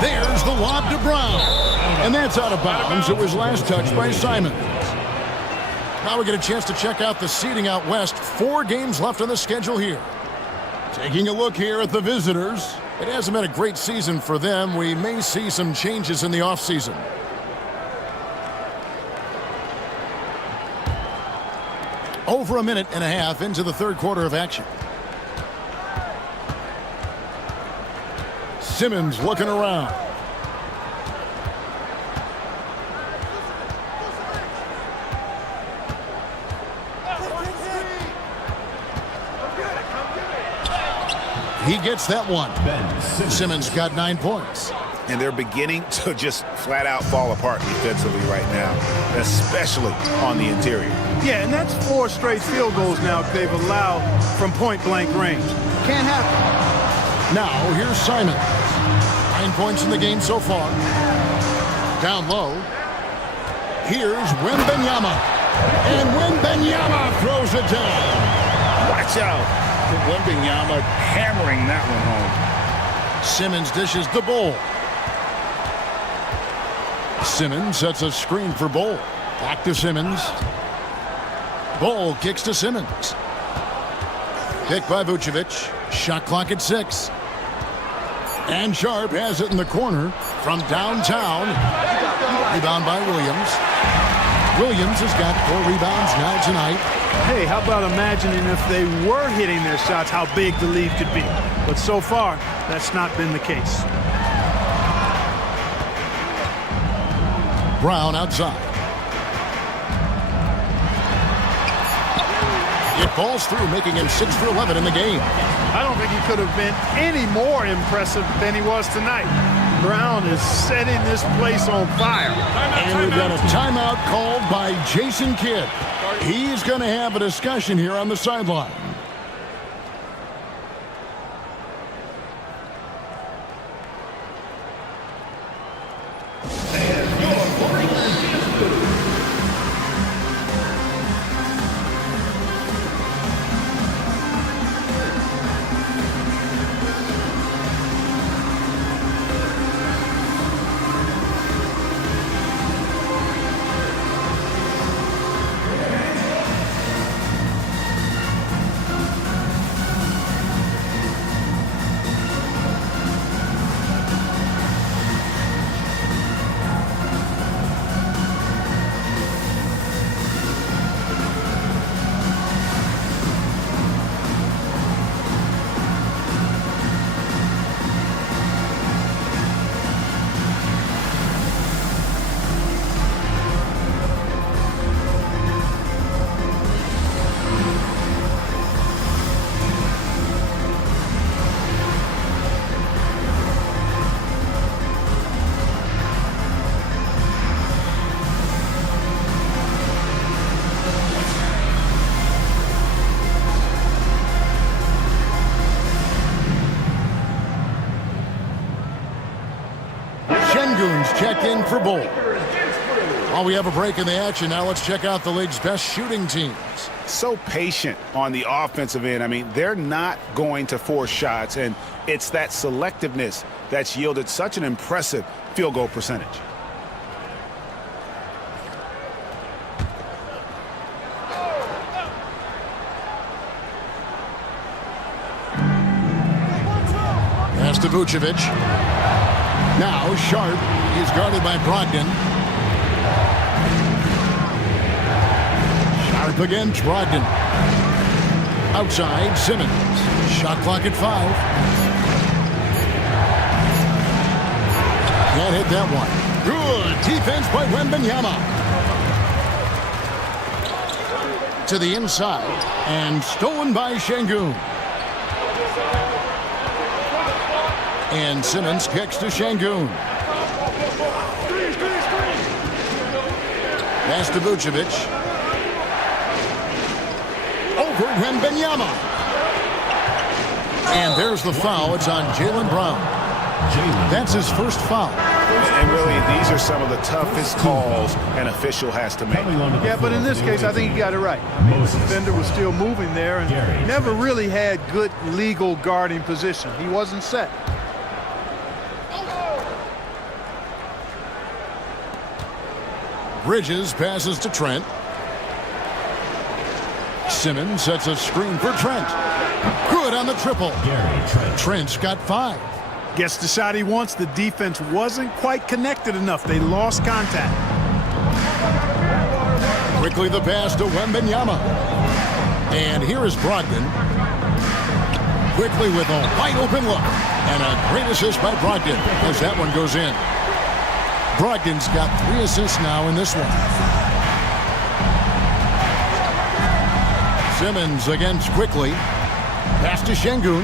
There's the lob to Brown. And that's out of bounds. It was last touched by Simons. Now we get a chance to check out the seeding out west. 4 games left on the schedule here. Taking a look here at the visitors. It hasn't been a great season for them. We may see some changes in the offseason. Over a minute and a half into the third quarter of action. Simmons looking around. He gets that one. Simmons got 9 points. And they're beginning to just flat out fall apart defensively right now, especially on the interior. Yeah, and that's 4 straight field goals now they've allowed from point-blank range. Can't happen. Now, here's Simons. 9 points in the game so far. Down low. Here's Wembanyama. And Wembanyama throws it down. Watch out. Wembanyama hammering that one home. Simmons dishes the Bol. Simmons sets a screen for Bol. Back to Simmons. Bol kicks to Simmons. Pick by Vucevic. Shot clock at 6. And Sharp has it in the corner from downtown. Rebound by Williams. Williams has got 4 rebounds now tonight. Hey, how about imagining if they were hitting their shots, how big the lead could be. But so far, that's not been the case. Brown outside. It falls through, making him 6 for 11 in the game. I don't think he could have been any more impressive than he was tonight. Brown is setting this place on fire. And we've got a timeout called by Jason Kidd. He's going to have a discussion here on the sideline. Checked in for Bull. While we have a break in the action, now let's check out the league's best shooting teams. So patient on the offensive end. I mean, they're not going to force shots, and it's that selectiveness that's yielded such an impressive field goal percentage. Pass to Vucevic. Now Sharp is guarded by Brogdon. Sharp against Brogdon. Outside, Simmons. Shot clock at 5. Can't hit that one. Good defense by Wembanyama. To the inside. And stolen by Şengün. And Simmons kicks to Şengün. Pass to Vucevic. Over Wembanyama. And there's the foul. It's on Jaylen Brown. That's his first foul. And really, these are some of the toughest calls an official has to make. Yeah, but in this case, I think he got it right. The defender was still moving there and never really had good legal guarding position. He wasn't set. Bridges passes to Trent. Simmons sets a screen for Trent. Good on the triple. Trent's got 5. Gets the shot he wants. The defense wasn't quite connected enough. They lost contact. Quickly the pass to Wembanyama. And here is Brogdon. Quickly with a wide open look. And a great assist by Brogdon as that one goes in. Brogdon's got 3 assists now in this one. Simmons against Quickly. Pass to Şengün.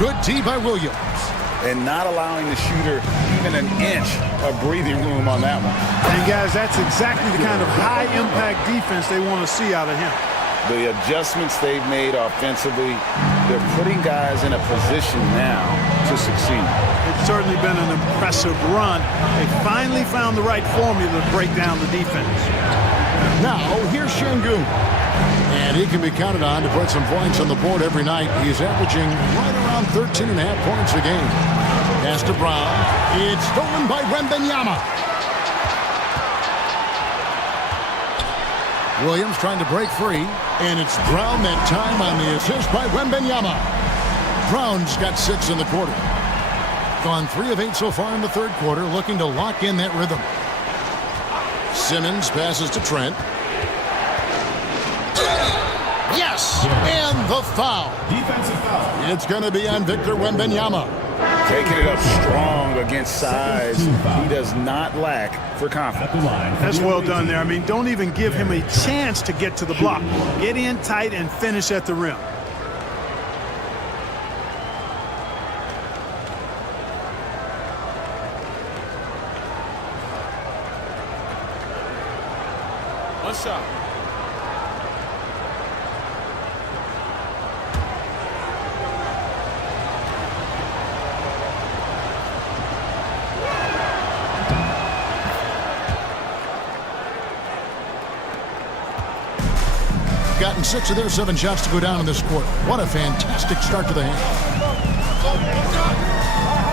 Good D by Williams. And not allowing the shooter even an inch of breathing room on that one. And guys, that's exactly the kind of high-impact defense they want to see out of him. The adjustments they've made offensively, they're putting guys in a position now to succeed. It's certainly been an impressive run. They finally found the right formula to break down the defense. Now, here's Şengün. And he can be counted on to put some points on the board every night. He's averaging right around 13.5 points a game. Pass to Brown. It's stolen by Wembanyama. Williams trying to break free. And it's Brown that time on the assist by Wembanyama. Brown's got 6 in the quarter. Gone 3 of 8 so far in the third quarter, looking to lock in that rhythm. Simmons passes to Trent. Yes! And The foul. Defensive foul. It's going to be on Victor Wembanyama. Taking it up strong against size. He does not lack for confidence. That's well done there. I mean, don't even give him a chance to get to the block. Get in tight and finish at the rim. One shot. Gotten 6 of their 7 shots to go down in this quarter. What a fantastic start to the half.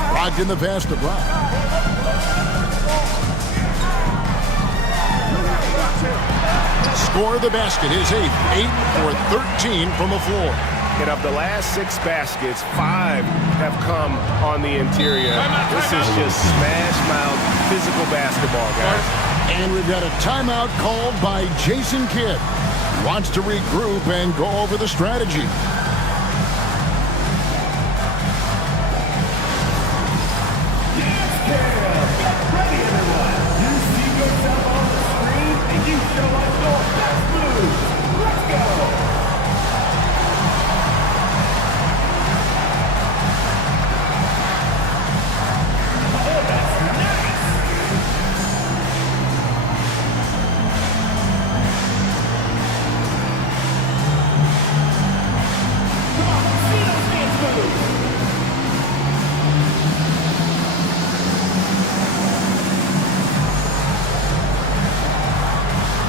Brogdon the pass to Brown. Score the basket, his 8th, 8 for 13 from the floor. And of the last 6 baskets, 5 have come on the interior. This is just smash mouth physical basketball, guys. And we've got a timeout called by Jason Kidd. Wants to regroup and go over the strategy. Ready, everyone. You see yourself on the screen and you show us your best moves. Let's go. Oh, that's nice. Come on, see those dance moves.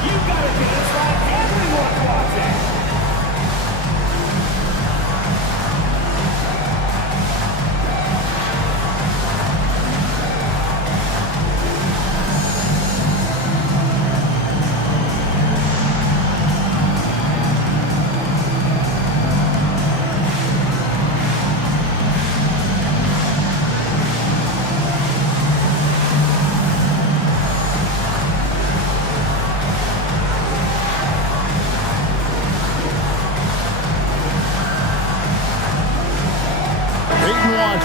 You gotta dance like everyone's watching.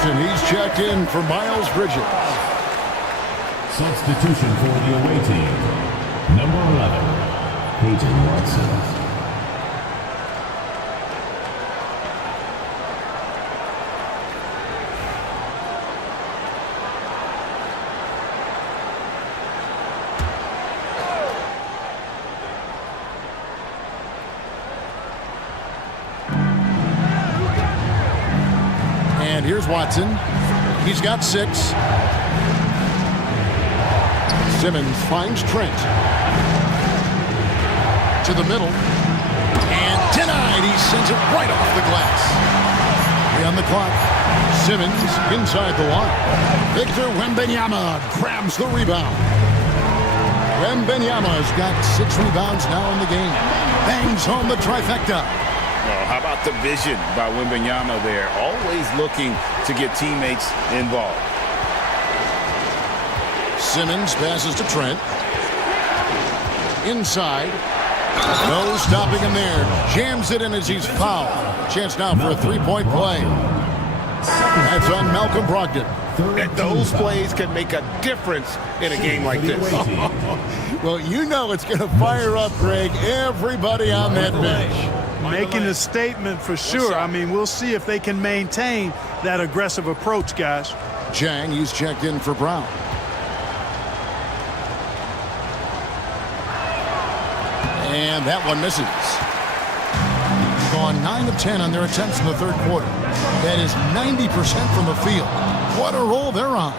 He's checked in for Miles Bridges. Substitution for the away team. Number 11, Peyton Watson. And here's Watson. He's got 6. Simmons finds Trent. To the middle. And denied. He sends it right off the glass. 3 on the clock. Simmons inside the line. Victor Wembanyama grabs the rebound. Wembanyama's got 6 rebounds now in the game. Bangs home the trifecta. Oh, how about the vision by Wembanyama there? Always looking to get teammates involved. Simmons passes to Trent. Inside. No stopping him there. Jams it in as he's fouled. Chance now for a 3-point play. That's on Malcolm Brogdon. And those plays can make a difference in a game like this. Well, you know it's going to fire up, Greg, everybody on that bench. Making a statement for sure. I mean, we'll see if they can maintain that aggressive approach, guys. Jang, he's checked in for Brown. And that one misses. Gone 9 of 10 on their attempts in the third quarter. That is 90% from the field. What a roll they're on.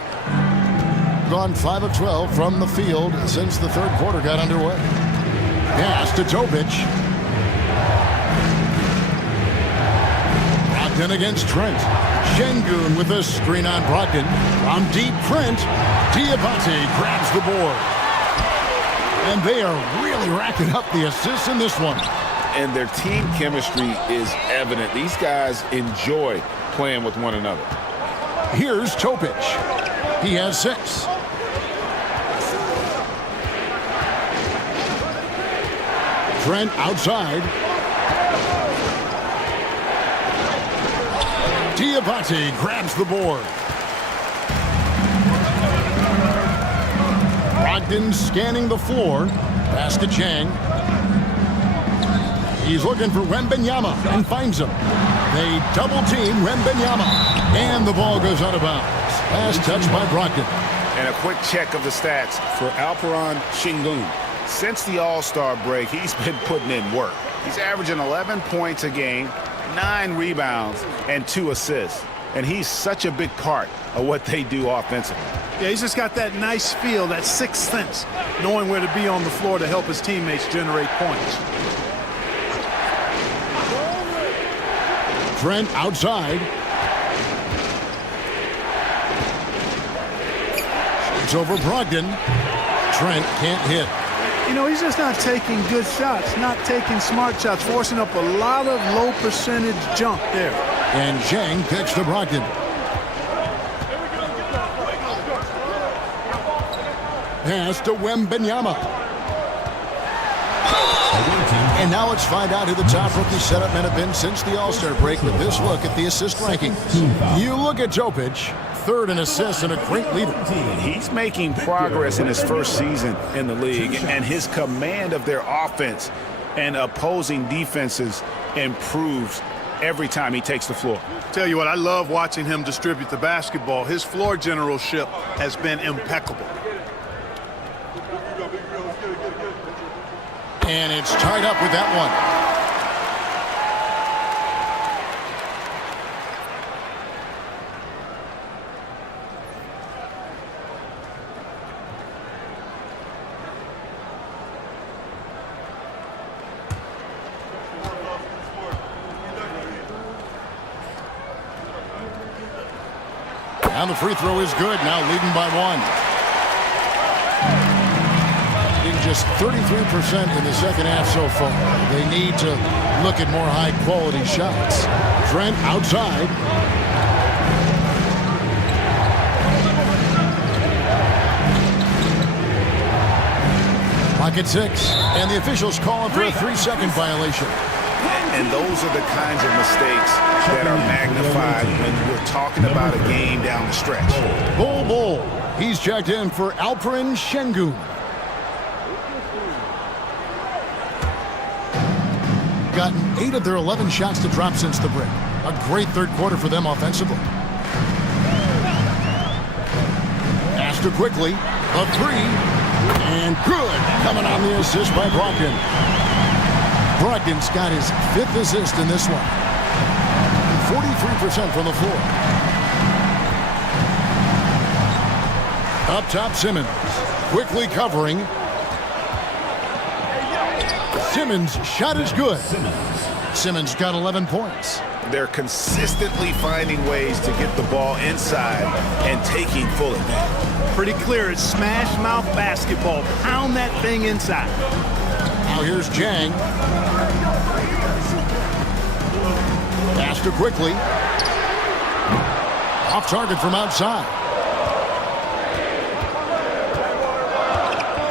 Gone 5 of 12 from the field since the third quarter got underway. Pass to Tobic. Brogdon against Trent. Şengün with a screen on Brogdon. From deep, Trent. Diabate grabs the board. And they are really racking up the assists in this one. And their team chemistry is evident. These guys enjoy playing with one another. Here's Tobic. He has 6. Trent outside. Diabate grabs the board. Brogdon scanning the floor. Pass to Chang. He's looking for Wembanyama and finds him. They double-team Wembanyama. And the ball goes out of bounds. Pass touched by Brogdon. And a quick check of the stats for Alperen Sengun. Since the All-Star break, he's been putting in work. He's averaging 11 points a game, 9 rebounds, and 2 assists. And he's such a big part of what they do offensively. Yeah, he's just got that nice feel, that sixth sense, knowing where to be on the floor to help his teammates generate points. Trent outside. It's over Brogdon. Trent can't hit. You know, he's just not taking good shots, not taking smart shots, forcing up a lot of low percentage jump there. And Zhang picks to Brogdon. Pass to Wembanyama. And now let's find out who the top rookie setup men have been since the All-Star break with this look at the assist rankings. You look at Jokic, third in assists and a great leader. He's making progress in his first season in the league, and his command of their offense and opposing defenses improves every time he takes the floor. Tell you what, I love watching him distribute the basketball. His floor generalship has been impeccable. And it's tied up with that one. And the free throw is good, now leading by 1. Just 33% in the second half so far. They need to look at more high-quality shots. Trent outside. Pocket 6. And the officials call him for a 3-second violation. And those are the kinds of mistakes that are magnified when we're talking about a game down the stretch. Bull. He's checked in for Alperen Sengun. Gotten 8 of their 11 shots to drop since the break. A great third quarter for them offensively. Astor quickly, a 3, and good. Coming on the assist by Brogdon. Brogdon's got his 5th assist in this one. 43% from the floor. Up top, Simmons. Quickly covering. Simmons' shot is good. Simmons got 11 points. They're consistently finding ways to get the ball inside and taking full advantage. Pretty clear, it's smash mouth basketball. Pound that thing inside. Now here's Zhang. Astor quickly. Off target from outside.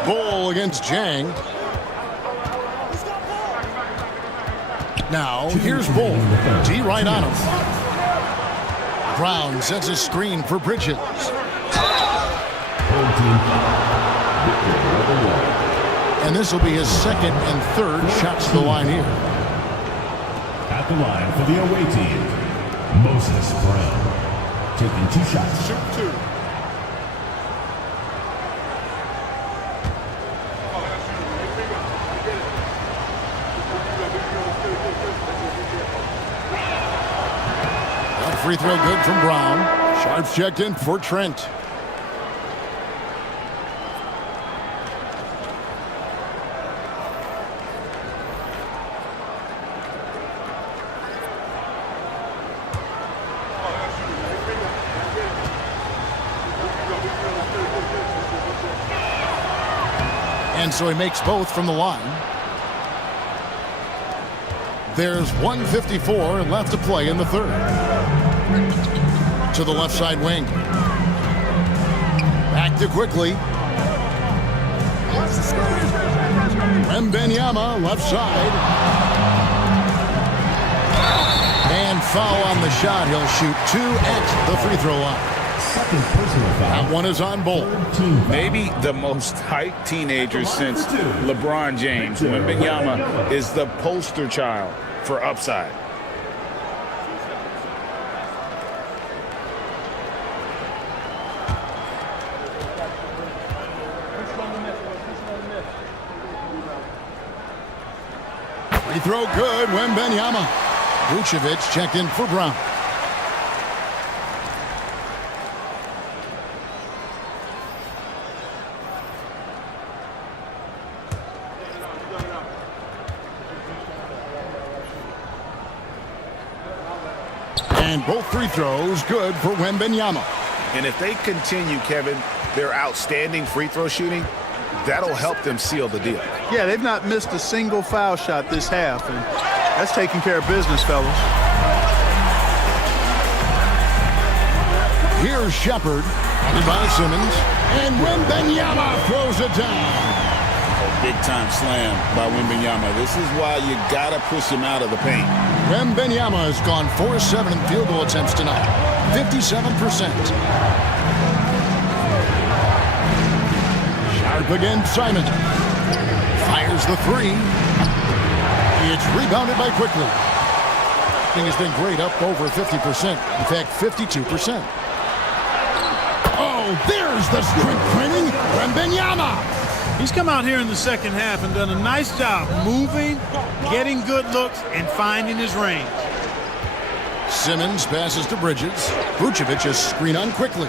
Bull against Zhang. Now, here's Bull. T right on him. Brown sets a screen for Bridges. And this will be his 2nd and 3rd shots to the line here. At the line for the away team, Moses Brown. Taking 2 shots. Shoot 2. Free throw good from Brown. Sharps checked in for Trent. And so he makes both from the line. There's 1:54 left to play in the third. To the left side wing. Back to quickly. Wembanyama left side. And foul on the shot. He'll shoot 2 at the free throw line. Second personal foul. That one is on Bull. Maybe the most hyped teenager since LeBron James. Wembanyama is the poster child for upside. Free throw good, Wembanyama. Vucevic checked in for Brown. And both free throws good for Wembanyama. And if they continue, Kevin, their outstanding free throw shooting, that'll help them seal the deal. Yeah, they've not missed a single foul shot this half, and that's taking care of business, fellas. Here's Shepard, guarded by Simmons, and Wembanyama throws it down. Big-time slam by Wembanyama. This is why you got to push him out of the paint. Wembanyama has gone 4-7 in field goal attempts tonight, 57%. Sharp against Simon. Fires the 3. It's rebounded by Quickly. Thing has been great, up over 50%. In fact, 52%. Oh, there's the strength training. Wembanyama. He's come out here in the second half and done a nice job moving, getting good looks, and finding his range. Simmons passes to Bridges. Vucevic is screen on Quickly.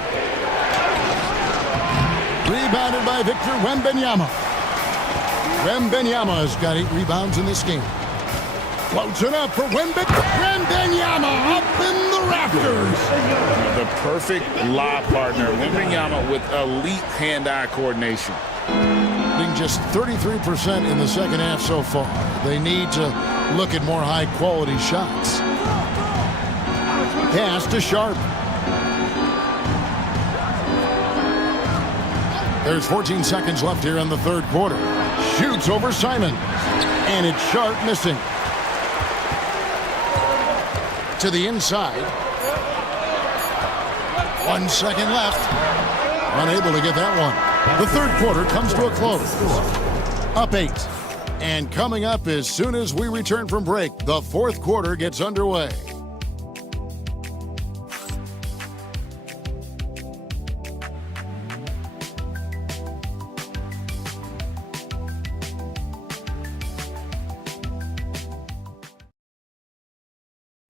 Rebounded by Victor Wembanyama. Wembanyama has got 8 rebounds in this game. Floats it up for Wembanyama up in the rafters. The perfect lob partner. Wembanyama with elite hand-eye coordination. Just 33% in the second half so far. They need to look at more high-quality shots. Pass to Sharp. There's 14 seconds left here in the third quarter. Shoots over Simon. And it's Sharp missing. To the inside. 1 second left. Unable to get that one. The third quarter comes to a close. Up 8. And coming up as soon as we return from break, the fourth quarter gets underway.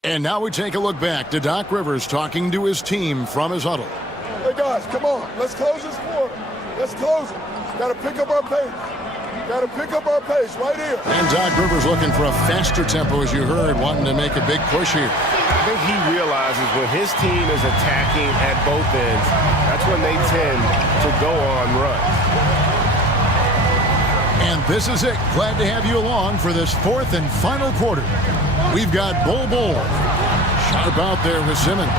And now we take a look back to Doc Rivers talking to his team from his huddle. Hey guys, come on. Let's close this quarter. Let's close it. Got to pick up our pace. Got to pick up our pace right here. And Doc Rivers looking for a faster tempo, as you heard, wanting to make a big push here. I think he realizes when his team is attacking at both ends, that's when they tend to go on runs. And this is it. Glad to have you along for this fourth and final quarter. We've got Bol Sharp out there with Simmons.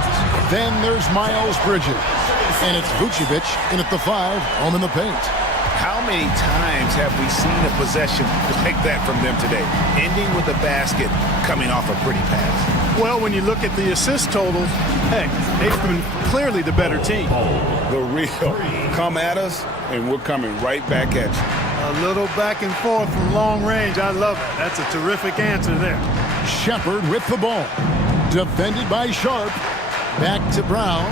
Then there's Miles Bridges. And it's Vucevic in at the 5, home in the paint. How many times have we seen a possession like that from them today? Ending with a basket, coming off a pretty pass. Well, when you look at the assist totals, heck, they've been clearly the better team. The real come at us, and we're coming right back at you. A little back and forth from long range. I love it. That's a terrific answer there. Shepard with the ball. Defended by Sharp. Back to Brown.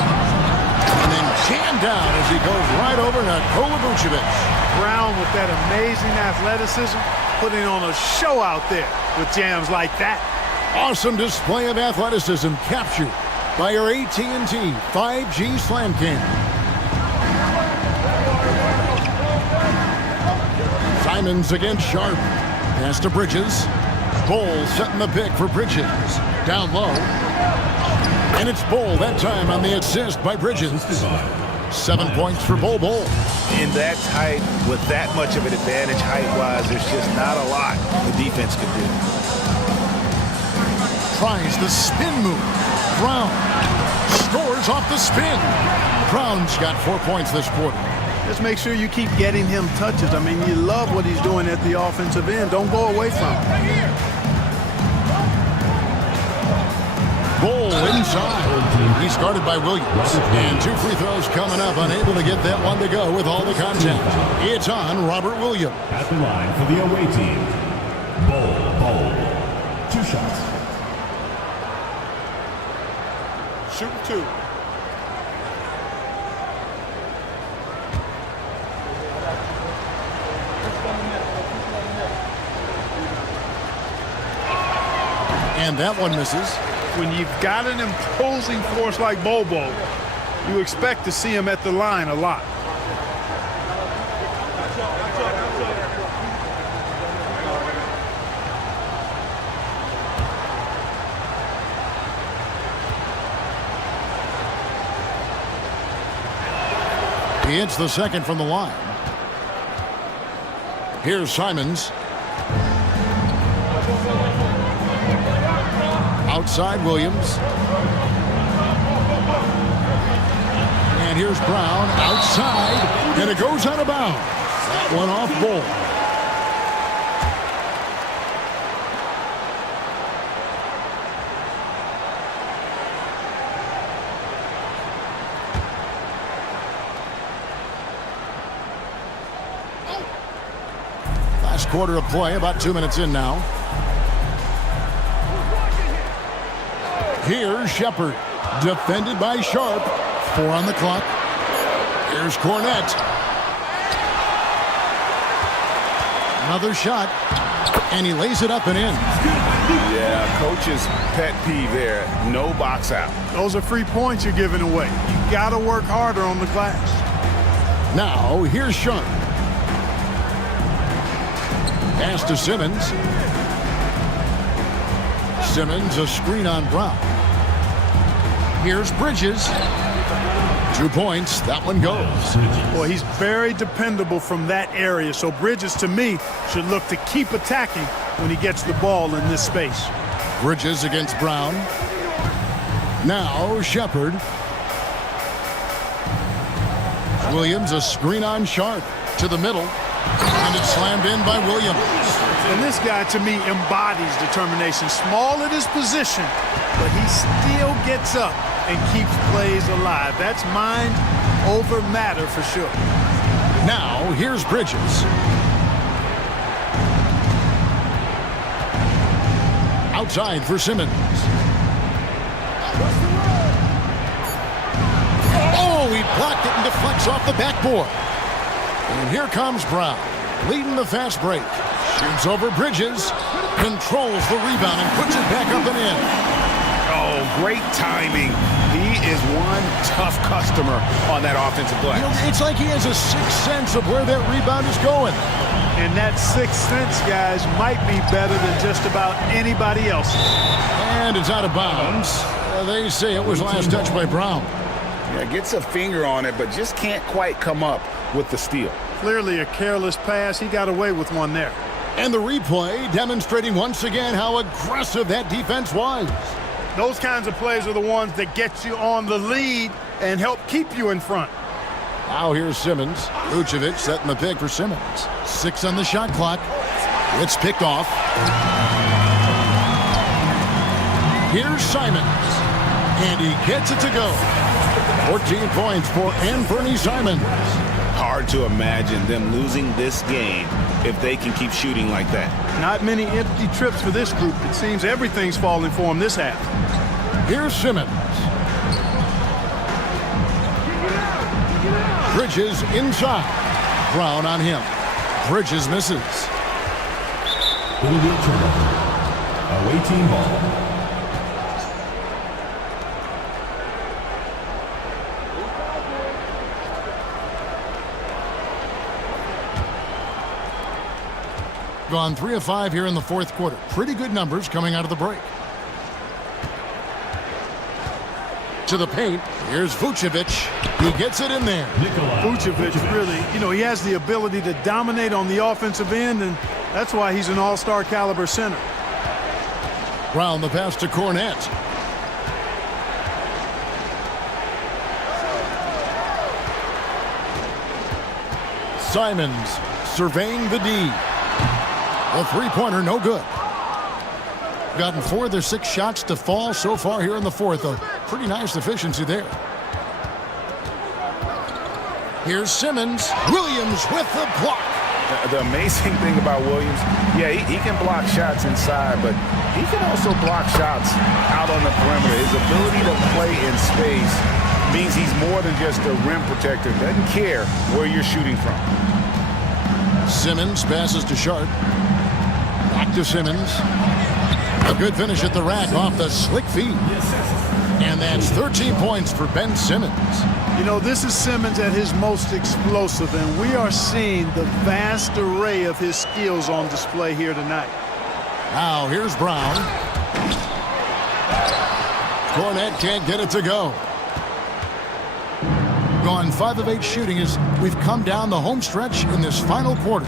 And then jammed down as he goes right over Nikola Vucevic. Brown with that amazing athleticism, putting on a show out there with jams like that. Awesome display of athleticism captured by our AT&T 5G Slam Cam. Simons against Sharp. Pass to Bridges. Bol setting the pick for Bridges. Down low. And it's Bol that time on the assist by Bridges. 7 points for Bol. In that tight, with that much of an advantage height-wise, there's just not a lot the defense could do. Tries the spin move. Brown scores off the spin. Brown's got 4 points this quarter. Just make sure you keep getting him touches. I mean, you love what he's doing at the offensive end. Don't go away from him. inside. He's guarded by Williams. And 2 free throws coming up. Unable to get that one to go with all the contact. It's on Robert Williams. At the line for the away team, Bowl. 2 shots. Shooting 2. And that one misses. When you've got an imposing force like Bobo, you expect to see him at the line a lot. He hits the second from the line. Here's Simons. Outside Williams. And here's Brown outside. And it goes out of bounds. That one off ball. Last quarter of play, about 2 minutes in now. Here's Shepard, defended by Sharp. 4 on the clock. Here's Cornette. Another shot, and he lays it up and in. Yeah, coach's pet peeve there. No box out. Those are free points you're giving away. You got to work harder on the glass. Now, here's Sharp. Pass to Simmons. Simmons, a screen on Brown. Here's Bridges. 2 points. That one goes. Boy, he's very dependable from that area. So Bridges, to me, should look to keep attacking when he gets the ball in this space. Bridges against Brown. Now Shepard. Williams, a screen on Sharp to the middle. And it's slammed in by Williams. And this guy, to me, embodies determination. Small at his position, but he still gets up and keeps plays alive. That's mind over matter for sure. Now, here's Bridges. Outside for Simmons. Oh, he blocked it and deflects off the backboard. And here comes Brown, leading the fast break. Shoots over Bridges, controls the rebound and puts it back up and in. Oh, great timing. He is one tough customer on that offensive glass. You know, it's like he has a sixth sense of where that rebound is going. And that sixth sense, guys, might be better than just about anybody else. And it's out of bounds. They say it was last touched by Brown. Yeah, gets a finger on it, but just can't quite come up with the steal. Clearly a careless pass. He got away with one there. And the replay demonstrating once again how aggressive that defense was. Those kinds of plays are the ones that get you on the lead and help keep you in front. Now here's Simmons. Vucevic setting the pick for Simmons. 6 on the shot clock. It's picked off. Here's Simons. And he gets it to go. 14 points for Anthony Simons. Hard to imagine them losing this game if they can keep shooting like that. Not many empty trips for this group. It seems everything's falling for them this half. Here's Simmons. Bridges inside. Brown on him. Bridges misses. It'll be a turnover. Away team ball. Gone 3 of 5 here in the fourth quarter. Pretty good numbers coming out of the break. To the paint. Here's Vucevic. He gets it in there. Vucevic really, he has the ability to dominate on the offensive end, and that's why he's an all-star caliber center. Brown the pass to Cornette. Simons surveying the D. A three-pointer, no good. Gotten 4 of their 6 shots to fall so far here in the fourth. A pretty nice efficiency there. Here's Simmons. Williams with the block. The amazing thing about Williams, yeah, he can block shots inside, but he can also block shots out on the perimeter. His ability to play in space means he's more than just a rim protector. Doesn't care where you're shooting from. Simmons passes to Sharp. Back to Simmons. A good finish at the rack off the slick feed. And that's 13 points for Ben Simmons. You know, this is Simmons at his most explosive, and we are seeing the vast array of his skills on display here tonight. Now here's Brown. Cornette can't get it to go. Gone 5 of 8 shooting as we've come down the home stretch in this final quarter.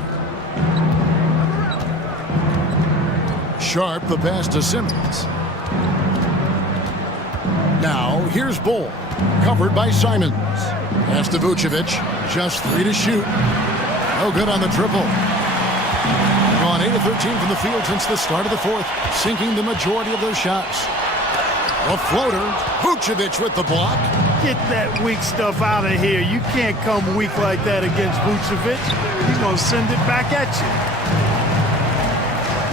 Sharp the pass to Simmons. Now here's Bull. Covered by Simons. Pass to Vucevic. Just 3 to shoot. No good on the triple. Gone 8 of 13 from the field since the start of the fourth, sinking the majority of their shots. A floater. Vucevic with the block. Get that weak stuff out of here. You can't come weak like that against Vucevic. He's going to send it back at you.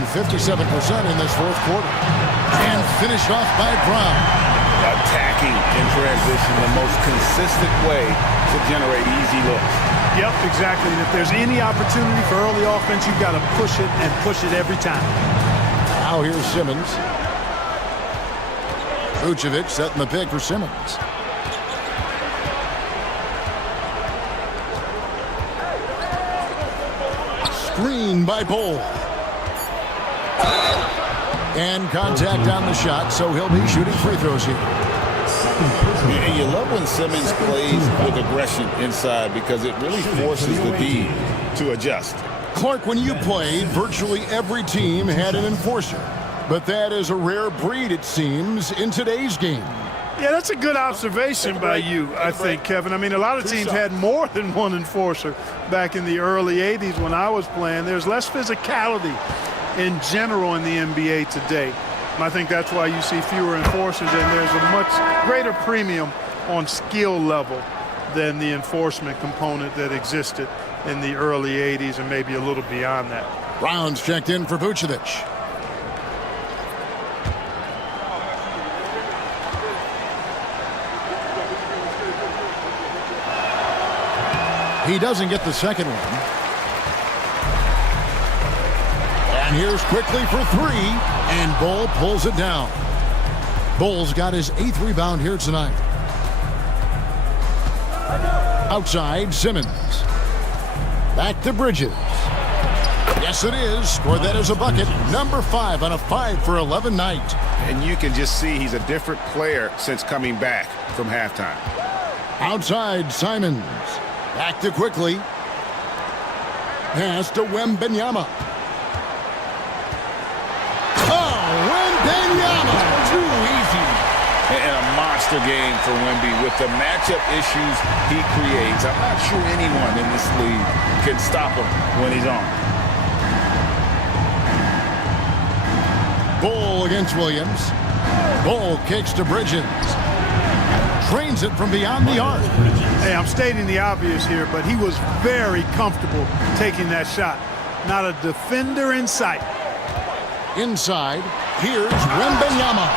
57% in this fourth quarter. And finished off by Brown. Attacking in transition, the most consistent way to generate easy looks. Yep, exactly. And if there's any opportunity for early offense, you've got to push it and push it every time. Now here's Simmons. Vucevic setting the pick for Simmons. Screen by Bull. And contact on the shot, so he'll be shooting free throws here. And you love when Simmons plays with aggression inside because it really forces the D to adjust. Clark, when you played, virtually every team had an enforcer. But that is a rare breed, it seems, in today's game. Yeah, that's a good observation by you, I think, Kevin. I mean, a lot of teams had more than one enforcer back in the early 80s when I was playing. There's less physicality in general in the NBA today. And I think that's why you see fewer enforcers, and there's a much greater premium on skill level than the enforcement component that existed in the early 80s and maybe a little beyond that. Brown's checked in for Vucevic. He doesn't get the second one. And here's quickly for 3, and Bull pulls it down. Bull's got his 8th rebound here tonight. Outside, Simmons. Back to Bridges. Yes, it is. Scored that as a bucket. Number 5 on a 5 for 11 night. And you can just see he's a different player since coming back from halftime. Outside, Simons. Back to quickly. Pass to Wembanyama. Wembanyama, too easy. And a monster game for Wemby with the matchup issues he creates. I'm not sure anyone in this league can stop him when he's on. Bull against Williams. Bull kicks to Bridges. Trains it from beyond the arc. Hey, I'm stating the obvious here, but he was very comfortable taking that shot. Not a defender in sight. Inside, here's Wembanyama.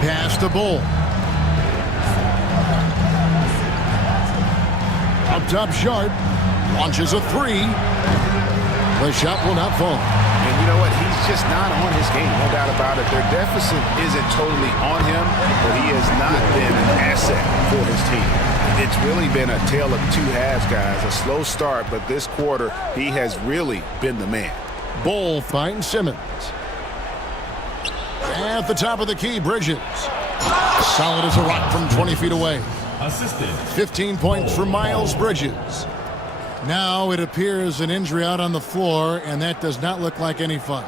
Pass to Bull. Up top, Sharp. Launches a 3. The shot will not fall. And you know what? He's just not on his game, no doubt about it. Their deficit isn't totally on him, but he has not been an asset for his team. It's really been a tale of 2 halves, guys. A slow start, but this quarter, he has really been the man. Bull finds Simmons. At the top of the key, Bridges. Solid as a rock from 20 feet away. Assisted. 15 points for Miles Bridges. Now it appears an injury out on the floor, and that does not look like any fun.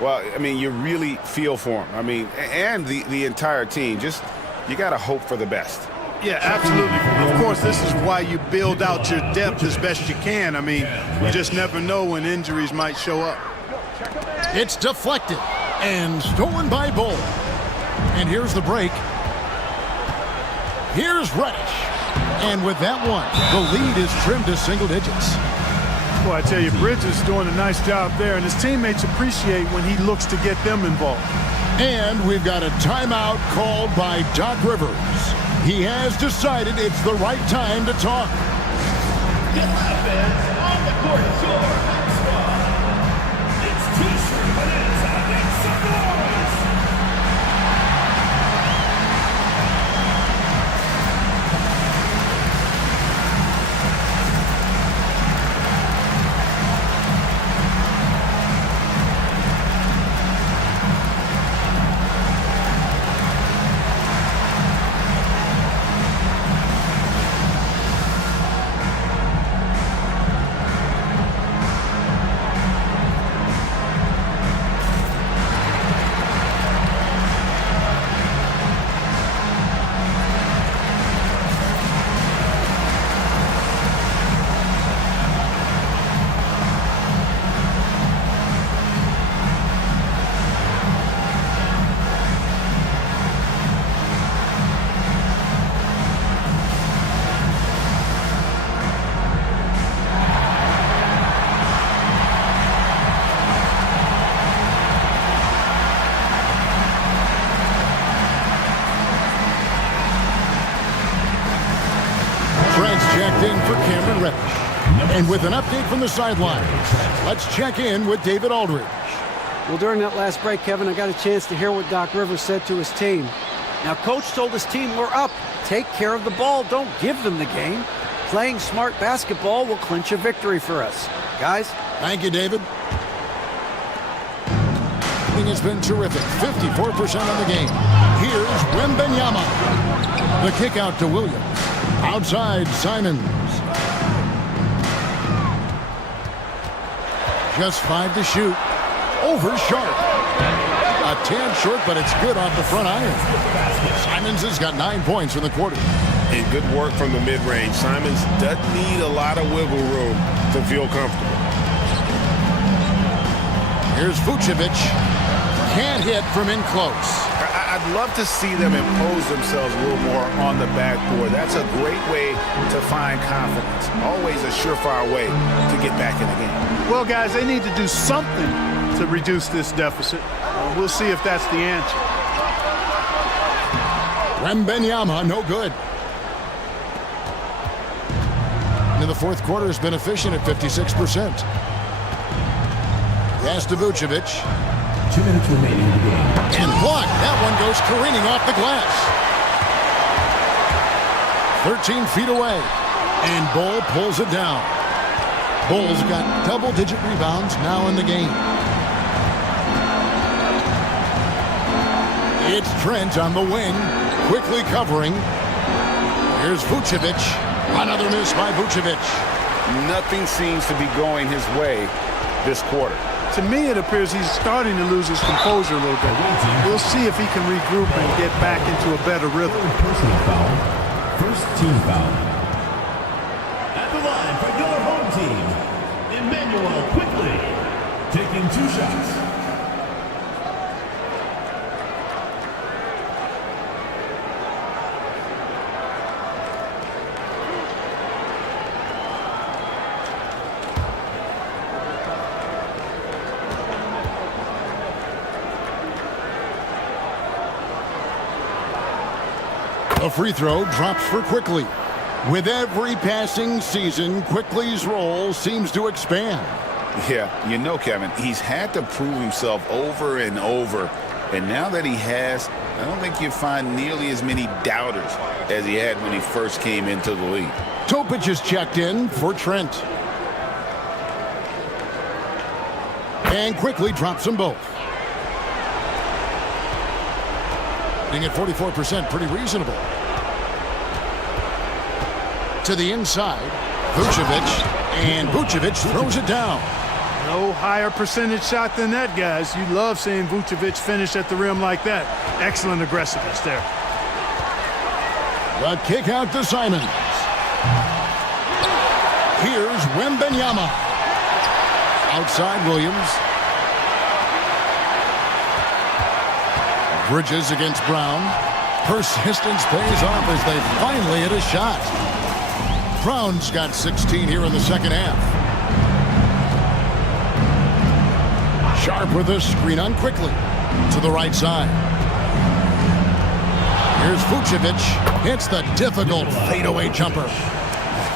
Well, I mean, you really feel for him. I mean, and the entire team. Just, you got to hope for the best. Yeah, absolutely. Of course, this is why you build out your depth as best you can. I mean, you just never know when injuries might show up. It's deflected and stolen by Bull. And here's the break. Here's Reddish. And with that one, the lead is trimmed to single digits. Well, I tell you, Bridges is doing a nice job there, and his teammates appreciate when he looks to get them involved. And we've got a timeout called by Doc Rivers. He has decided it's the right time to talk. Get offense on the court, your hot squad. It's T-shirt Bonanza. Make some noise. Checked in for Cameron Reddish. And with an update from the sideline, let's check in with David Aldridge. Well, during that last break, Kevin, I got a chance to hear what Doc Rivers said to his team. Now, Coach told his team, we're up. Take care of the ball. Don't give them the game. Playing smart basketball will clinch a victory for us. Guys? Thank you, David. Has been terrific. 54% on the game. Here's Wembenyama. The kick out to Williams. Outside, Simons. Just 5 to shoot. Over Sharp. A tad short, but it's good off the front iron. Simons has got 9 points in the quarter. And good work from the mid-range. Simons doesn't need a lot of wiggle room to feel comfortable. Here's Vucevic. Can't hit from in close. I'd love to see them impose themselves a little more on the backboard. That's a great way to find confidence. Always a surefire way to get back in the game. Well, guys, they need to do something to reduce this deficit. We'll see if that's the answer. Wembenyama, no good. In the fourth quarter has been efficient at 56%. Pass to Vucevic. 2 minutes remaining in the game. And blocked. That one goes careening off the glass. 13 feet away. And Bull pulls it down. Bull's got double-digit rebounds now in the game. It's Trent on the wing, quickly covering. Here's Vucevic. Another miss by Vucevic. Nothing seems to be going his way this quarter. To me, it appears he's starting to lose his composure a little bit. We'll see if he can regroup and get back into a better rhythm. Personal foul. First team foul. At the line for your home team, Emmanuel Quickly, taking 2 shots. A free throw drops for Quickly. With every passing season, Quickly's role seems to expand. Yeah, you know, Kevin, he's had to prove himself over and over. And now that he has, I don't think you find nearly as many doubters as he had when he first came into the league. Topic is checked in for Trent. And Quickly drops them both. Being at 44%, pretty reasonable. To the inside, Vucevic, and Vucevic throws it down. No higher percentage shot than that, guys. You love seeing Vucevic finish at the rim like that. Excellent aggressiveness there. The kick out to Simons. Here's Wembenyama. Outside Williams. Bridges against Brown. Persistence pays off as they finally hit a shot. Brown's got 16 here in the second half. Sharp with a screen on quickly. To the right side. Here's Vucevic. Hits the difficult fadeaway jumper.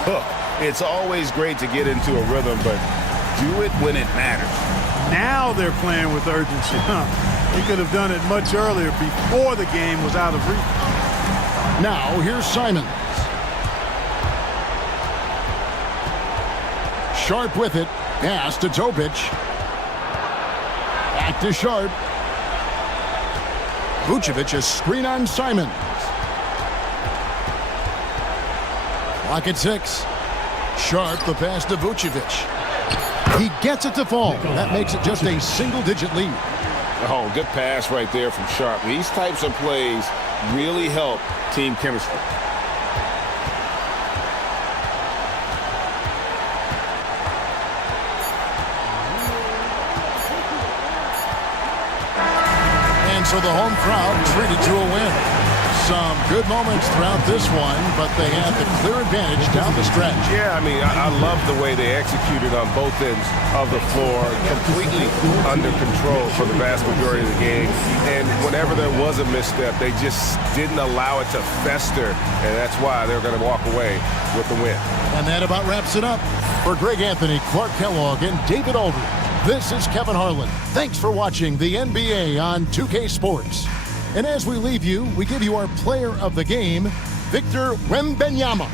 Look, it's always great to get into a rhythm, but do it when it matters. Now they're playing with urgency. They could have done it much earlier before the game was out of reach. Now here's Simons. Sharp with it. Pass to Topic. Back to Sharp. Vucevic, a screen on Simons. Clock at 6. Sharp, the pass to Vucevic. He gets it to fall. That makes it just a single-digit lead. Oh, good pass right there from Sharp. These types of plays really help team chemistry. And so the home crowd treated to a win. Some good moments throughout this one, but they had the clear advantage down the stretch. Yeah, I mean, I love the way they executed on both ends of the floor, completely under control for the vast majority of the game. And whenever there was a misstep, they just didn't allow it to fester, and that's why they're going to walk away with the win. And that about wraps it up. For Greg Anthony, Clark Kellogg, and David Aldridge, this is Kevin Harlan. Thanks for watching the NBA on 2K Sports. And as we leave you, we give you our player of the game, Victor Wembanyama.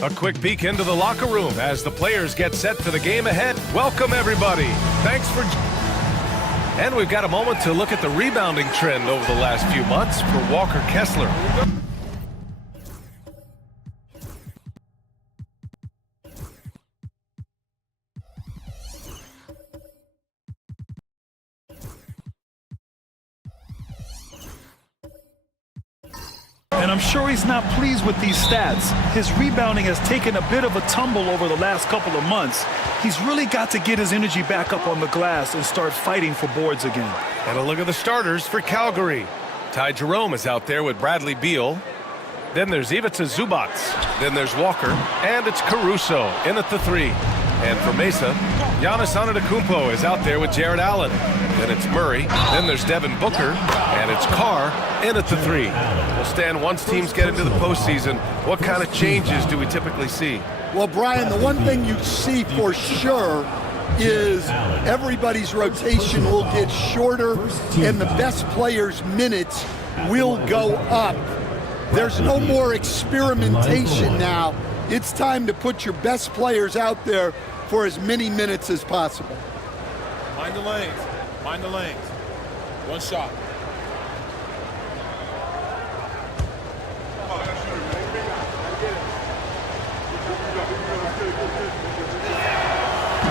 A quick peek into the locker room as the players get set for the game ahead. Welcome, everybody. Thanks for... And we've got a moment to look at the rebounding trend over the last few months for Walker Kessler. And I'm sure he's not pleased with these stats. His rebounding has taken a bit of a tumble over the last couple of months. He's really got to get his energy back up on the glass and start fighting for boards again. And a look at the starters for Calgary. Ty Jerome is out there with Bradley Beal. Then there's Ivica Zubac. Then there's Walker. And it's Caruso in at the 3. And for Mesa, Giannis Antetokounmpo is out there with Jared Allen. Then it's Murray. Then there's Devin Booker. And it's Carr in at the 3. Well, Stan, once teams get into the postseason, what kind of changes do we typically see? Well, Brian, the one thing you see for sure is everybody's rotation will get shorter and the best players' minutes will go up. There's no more experimentation now. It's time to put your best players out there for as many minutes as possible. Mind the lanes. Mind the lanes. One shot.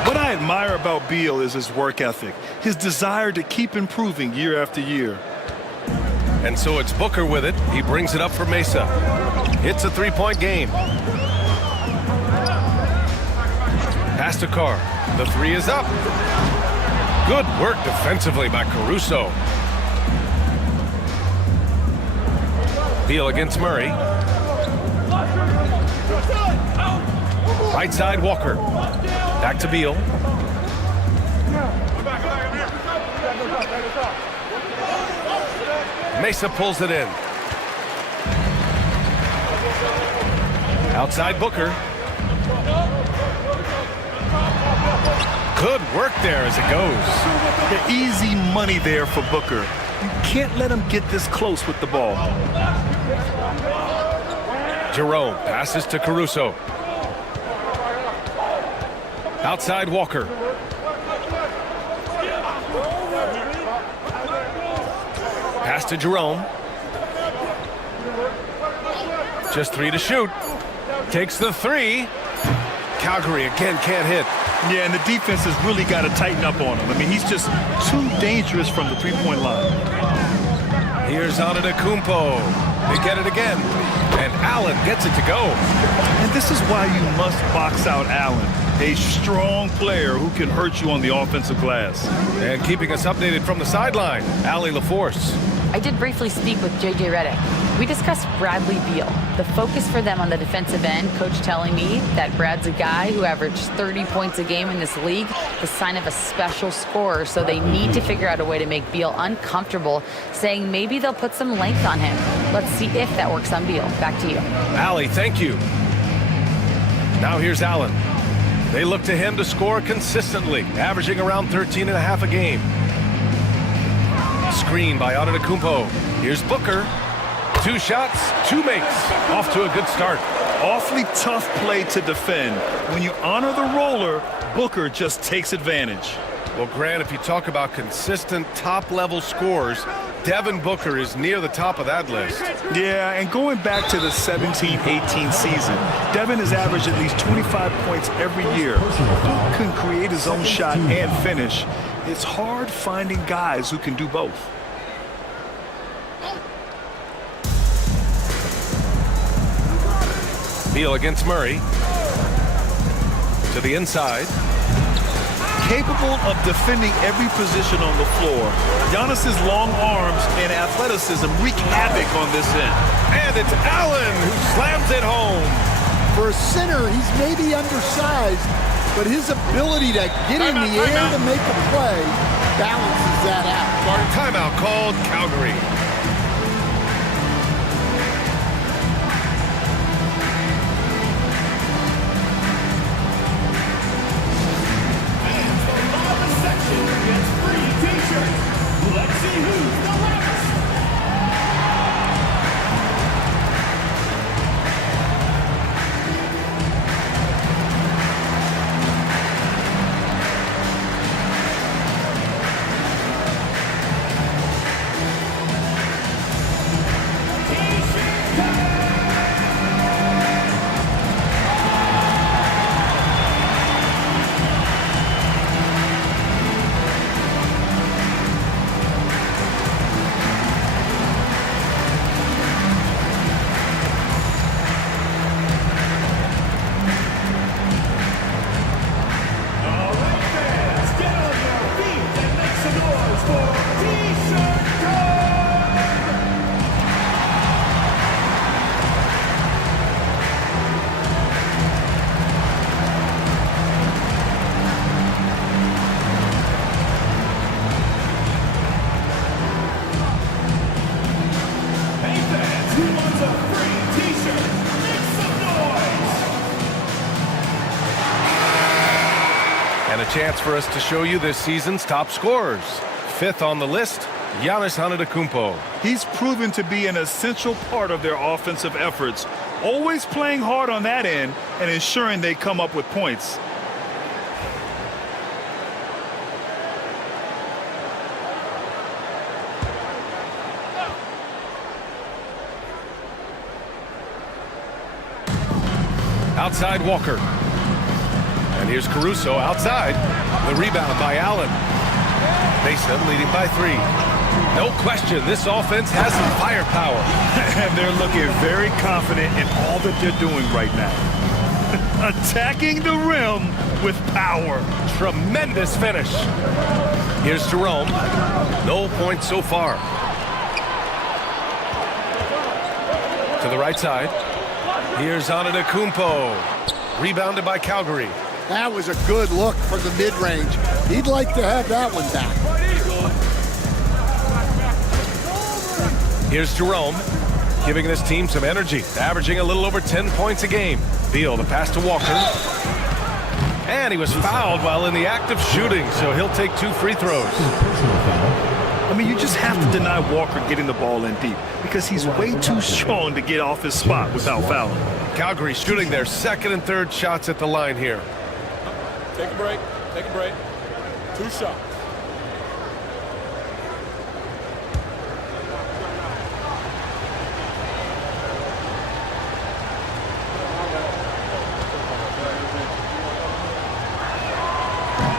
What I admire about Beal is his work ethic, his desire to keep improving year after year. And so it's Booker with it. He brings it up for Mesa. It's a 3-point game. Pass to Carr. The 3 is up. Good work defensively by Caruso. Beal against Murray. Right side, Walker. Back to Beal. Mesa pulls it in. Outside Booker. Good work there as it goes. The easy money there for Booker. You can't let him get this close with the ball. Jerome passes to Caruso. Outside Walker. Pass to Jerome. Just 3 to shoot. Takes the 3. Calgary again can't hit. Yeah, and the defense has really got to tighten up on him. I mean, he's just too dangerous from the three-point line. Here's Antetokounmpo. They get it again. And Allen gets it to go. And this is why you must box out Allen, a strong player who can hurt you on the offensive glass. And keeping us updated from the sideline, Allie LaForce. I did briefly speak with J.J. Redick. We discussed Bradley Beal. The focus for them on the defensive end, coach telling me that Brad's a guy who averaged 30 points a game in this league, the sign of a special scorer, so they need to figure out a way to make Beal uncomfortable, saying maybe they'll put some length on him. Let's see if that works on Beal. Back to you. Allie, thank you. Now here's Allen. They look to him to score consistently, averaging around 13.5 a game. Screen by Antetokounmpo. Here's Booker. 2 shots, 2 makes. Off to a good start. Awfully tough play to defend. When you honor the roller, Booker just takes advantage. Well, Grant, if you talk about consistent top-level scores, Devin Booker is near the top of that list. Yeah, and going back to the 17-18 season, Devin has averaged at least 25 points every year. Who can create his own shot and finish? It's hard finding guys who can do both. Beal against Murray. To the inside. Capable of defending every position on the floor. Giannis's long arms and athleticism wreak havoc on this end. And it's Allen who slams it home. For a center, he's maybe undersized, but his ability to get in the air to make a play balances that out. Timeout called Calgary. chance for us to show you this season's top scorers. 5th on the list, Giannis Antetokounmpo. He's proven to be an essential part of their offensive efforts, always playing hard on that end and ensuring they come up with points. Outside Walker. And here's Caruso outside. The rebound by Allen. Mason leading by 3. No question, this offense has some firepower. And they're looking very confident in all that they're doing right now. Attacking the rim with power. Tremendous finish. Here's Jerome. No points so far. To the right side. Here's Antetokounmpo. Rebounded by Calgary. That was a good look from the mid-range. He'd like to have that one back. Here's Jerome, giving this team some energy, averaging a little over 10 points a game. Beal, the pass to Walker. And he was fouled while in the act of shooting, so he'll take 2 free throws. I mean, you just have to deny Walker getting the ball in deep because he's way too strong to get off his spot without fouling. Calgary shooting their 2nd and 3rd shots at the line here. Take a break. Take a break. 2 shots.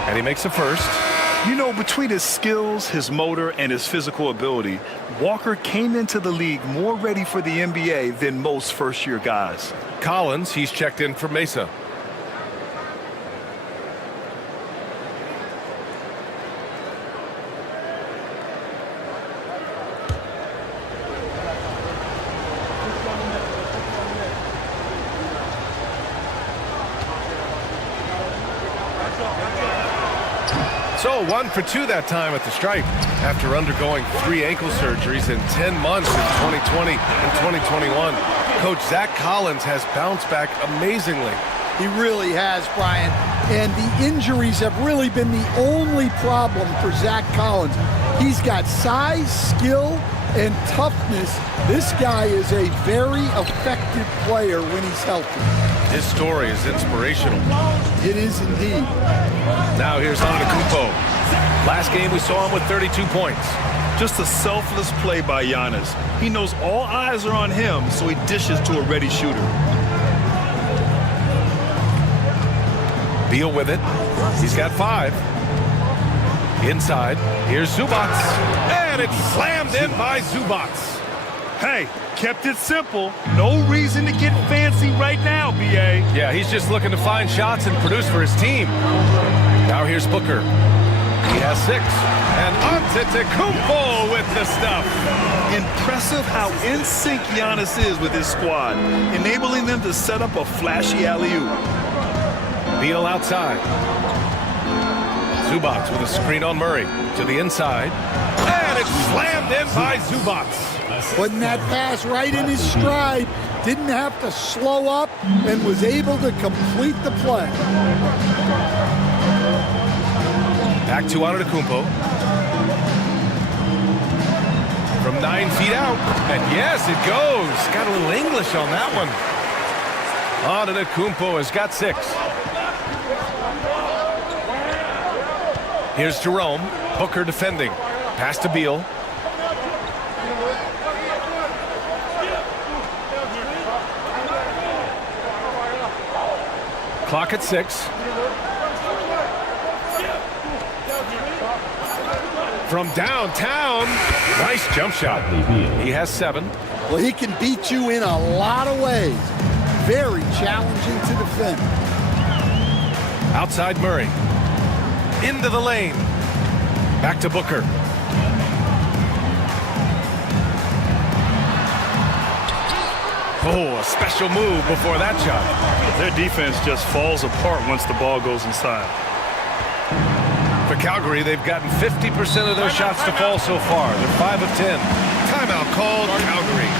And he makes the first. You know, between his skills, his motor, and his physical ability, Walker came into the league more ready for the NBA than most first-year guys. Collins, he's checked in for Mesa. So 1 for 2 that time at the stripe after undergoing 3 ankle surgeries in 10 months in 2020 and 2021. Coach Zach Collins has bounced back amazingly. He really has, Brian. And the injuries have really been the only problem for Zach Collins. He's got size, skill, and toughness. This guy is a very effective player when he's healthy. His story is inspirational. It is indeed. Now here's Antetokounmpo. Last game we saw him with 32 points. Just a selfless play by Giannis. He knows all eyes are on him, so he dishes to a ready shooter. Beal with it. He's got 5. Inside. Here's Zubac. And it's slammed in by Zubac. Hey, kept it simple. No reason to get fancy right now, B.A. Yeah, he's just looking to find shots and produce for his team. Now here's Booker. He has 6. And Antetokounmpo with the stuff. Impressive how in sync Giannis is with his squad, enabling them to set up a flashy alley-oop. Beal outside. Zubac with a screen on Murray to the inside. And it's slammed in by Zubac. Putting that pass right in his stride. Didn't have to slow up and was able to complete the play. Back to Antetokounmpo. From 9 feet out. And yes, it goes. Got a little English on that one. Antetokounmpo has got 6. Here's Jerome. Booker defending. Pass to Beal. Clock at 6. From downtown. Nice jump shot. He has 7. Well, he can beat you in a lot of ways. Very challenging to defend. Outside Murray. Into the lane. Back to Booker. Oh, a special move before that shot. Their defense just falls apart once the ball goes inside. For Calgary, they've gotten 50% of their shots to fall so far. They're 5 of 10. Timeout called Calgary.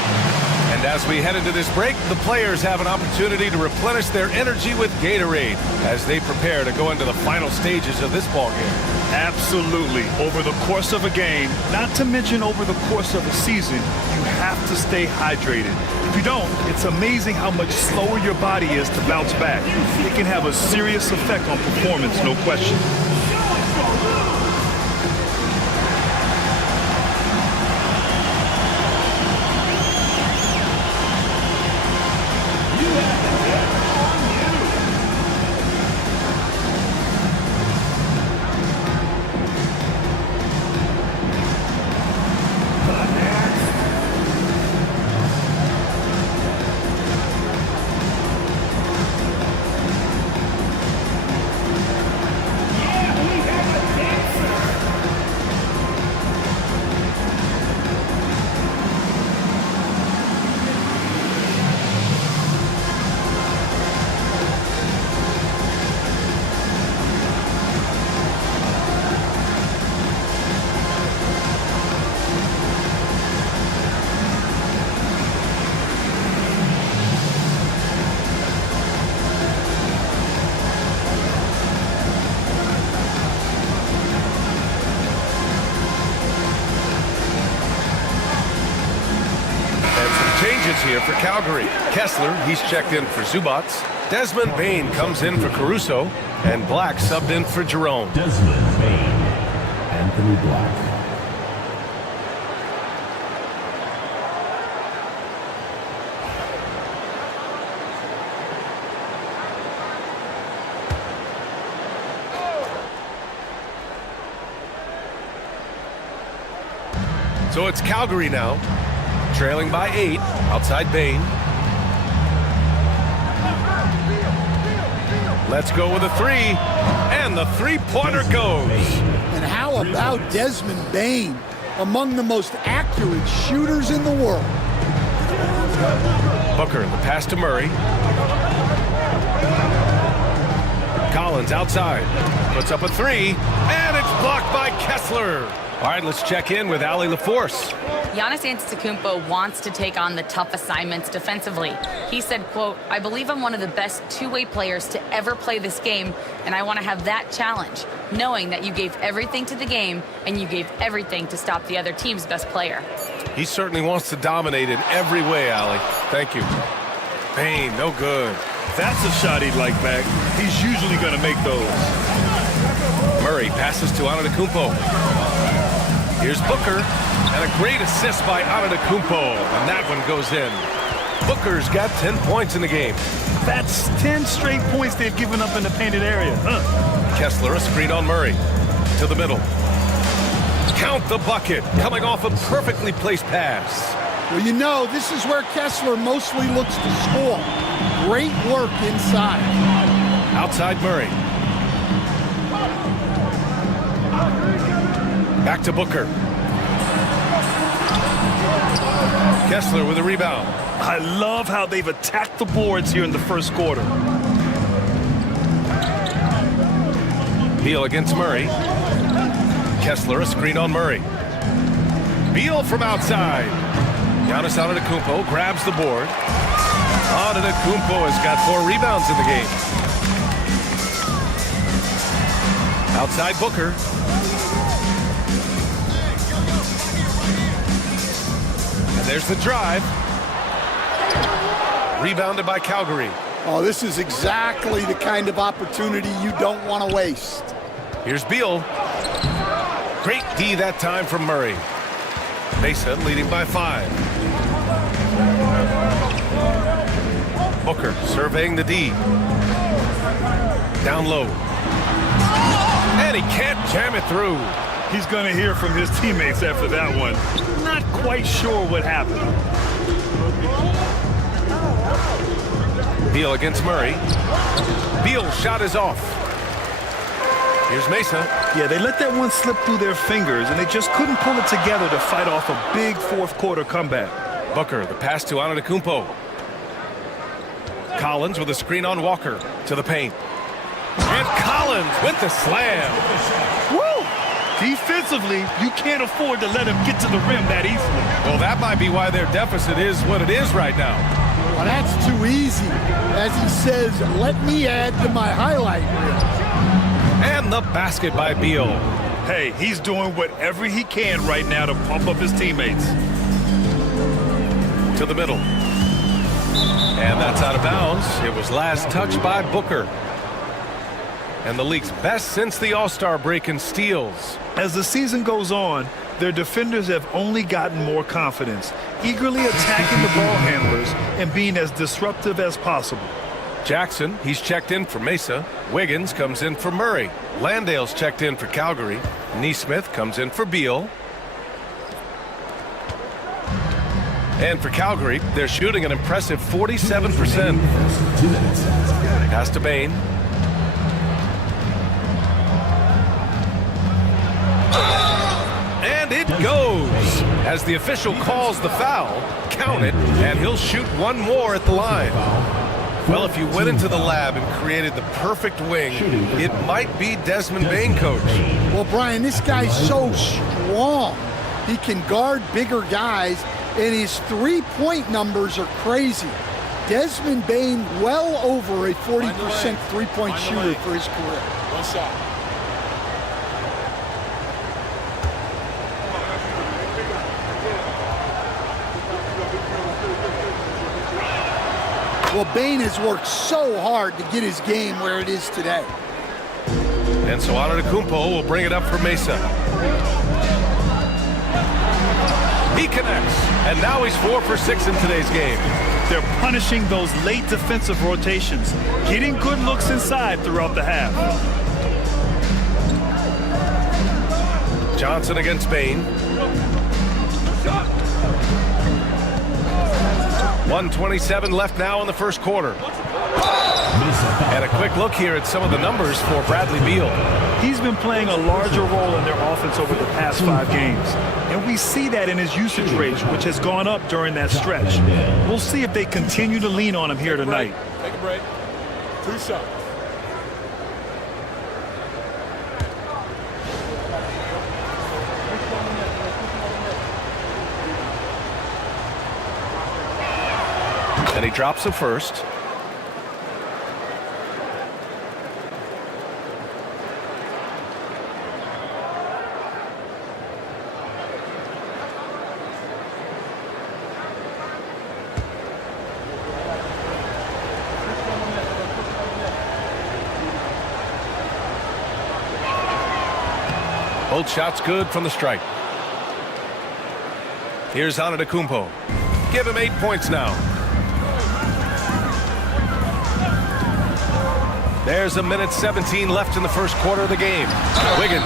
And And as we head into this break, the players have an opportunity to replenish their energy with Gatorade as they prepare to go into the final stages of this ball game. Absolutely. Over the course of a game, not to mention over the course of a season, you have to stay hydrated. If you don't, it's amazing how much slower your body is to bounce back. It can have a serious effect on performance, no question. Changes here for Calgary. Kessler, he's checked in for Zubats. Desmond Bain comes in for Caruso. And Black subbed in for Jerome. Desmond Bain, Anthony Black. So it's Calgary now, trailing by 8, outside Bain. Let's go with a 3, and the three-pointer goes. And how about Desmond Bain, among the most accurate shooters in the world? Booker, the pass to Murray. Collins outside, puts up a 3, and it's blocked by Kessler. All right, let's check in with Allie LaForce. Giannis Antetokounmpo wants to take on the tough assignments defensively. He said, quote, "I believe I'm one of the best two-way players to ever play this game, and I want to have that challenge, knowing that you gave everything to the game and you gave everything to stop the other team's best player." He certainly wants to dominate in every way, Allie. Thank you. Bain, no good. That's a shot he'd like back. He's usually going to make those. Murray passes to Antetokounmpo. Here's Booker, and a great assist by Antetokounmpo, and that one goes in. Booker's got 10 points in the game. That's 10 straight points they've given up in the painted area. Kessler, a screen on Murray. To the middle. Count the bucket, coming off a perfectly placed pass. Well, you know, this is where Kessler mostly looks to score. Great work inside. Outside Murray. Back to Booker. Kessler with a rebound. I love how they've attacked the boards here in the first quarter. Beal against Murray. Kessler, a screen on Murray. Beal from outside. Giannis Antetokounmpo grabs the board. Antetokounmpo has got 4 rebounds in the game. Outside Booker. And there's the drive. Rebounded by Calgary. Oh, this is exactly the kind of opportunity you don't want to waste. Here's Beal. Great D that time from Murray. Mesa leading by 5. Booker surveying the D. Down low. And he can't jam it through. He's going to hear from his teammates after that one. Not quite sure what happened. Beal against Murray. Beal's shot is off. Here's Mesa. Yeah, they let that one slip through their fingers, and they just couldn't pull it together to fight off a big fourth-quarter comeback. Booker, the pass to Antetokounmpo. Collins with a screen on Walker. To the paint. And Collins with the slam. Woo! 2 Defensively, you can't afford to let him get to the rim that easily. Well, that might be why their deficit is what it is right now. Well, that's too easy. As he says, let me add to my highlight reel. And the basket by Beal. Hey, he's doing whatever he can right now to pump up his teammates. To the middle. And that's out of bounds. It was last touched by Booker. And the league's best since the All-Star break in steals. As the season goes on, their defenders have only gotten more confidence, eagerly attacking the ball handlers and being as disruptive as possible. Jackson, he's checked in for Mesa. Wiggins comes in for Murray. Landale's checked in for Calgary. Neesmith comes in for Beal. And for Calgary, they're shooting an impressive 47%. Pass to Bain. And it goes. As the official calls the foul, count it, and he'll shoot one more at the line. Well, if you went into the lab and created the perfect wing, it might be Desmond Bain, coach. Well, Brian, this guy's so strong. He can guard bigger guys, and his three-point numbers are crazy. Desmond Bain, well over a 40% three-point shooter for his career. One shot. Well, Bain has worked so hard to get his game where it is today. And so Antetokounmpo will bring it up for Mesa. He connects, and now he's 4 for 6 in today's game. They're punishing those late defensive rotations, getting good looks inside throughout the half. Johnson against Bain. 1:27 left now in the first quarter. And a quick look here at some of the numbers for Bradley Beal. He's been playing a larger role in their offense over the past 5 games. And we see that in his usage rate, which has gone up during that stretch. We'll see if they continue to lean on him here tonight. Take a break. 2 shots. And he drops the first. Both shots good from the stripe. Here's Antetokounmpo. Give him 8 points now. There's 1:17 left in the first quarter of the game. Wiggins.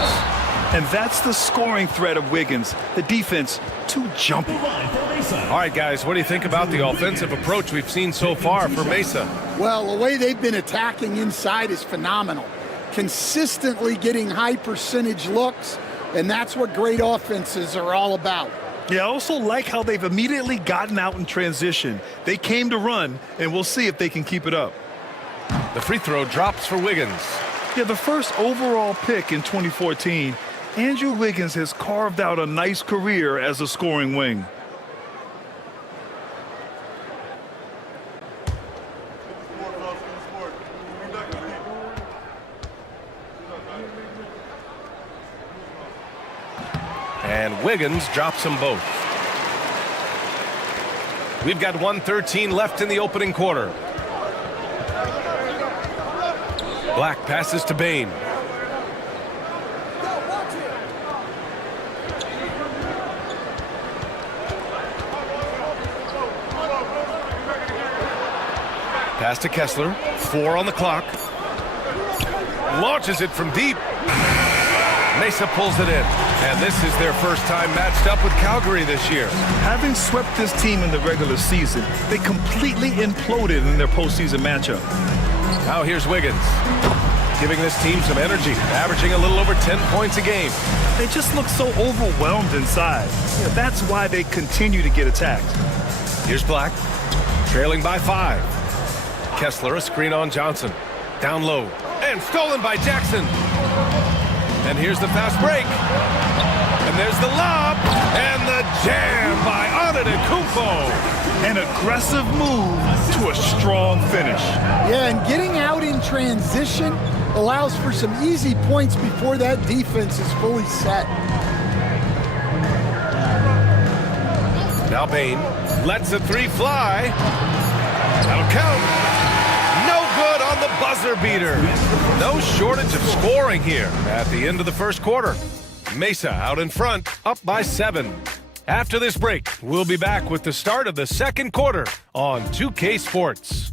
And that's the scoring threat of Wiggins. The defense, too jumpy. All right, guys, what do you think about the offensive approach we've seen so far for Mesa? Well, the way they've been attacking inside is phenomenal. Consistently getting high percentage looks, and that's what great offenses are all about. Yeah, I also like how they've immediately gotten out in transition. They came to run, and we'll see if they can keep it up. The free throw drops for Wiggins. Yeah, the first overall pick in 2014, Andrew Wiggins has carved out a nice career as a scoring wing. And Wiggins drops them both. We've got 1:13 left in the opening quarter. Black passes to Bain. Pass to Kessler. 4 on the clock. Launches it from deep. Mesa pulls it in. And this is their first time matched up with Calgary this year. Having swept this team in the regular season, they completely imploded in their postseason matchup. Now here's Wiggins, giving this team some energy, averaging a little over 10 points a game. They just look so overwhelmed inside. Yeah, that's why they continue to get attacked. Here's Black, trailing by 5. Kessler, a screen on Johnson. Down low, and stolen by Jackson. And here's the fast break. And there's the lob. And the jam by Antetokounmpo. An aggressive move to a strong finish. Yeah, and getting out in transition allows for some easy points before that defense is fully set. Now Bain lets a three fly. That'll count. No good on the buzzer beater. No shortage of scoring here at the end of the first quarter. Mesa out in front, up by 7. After this break, we'll be back with the start of the second quarter on 2K Sports.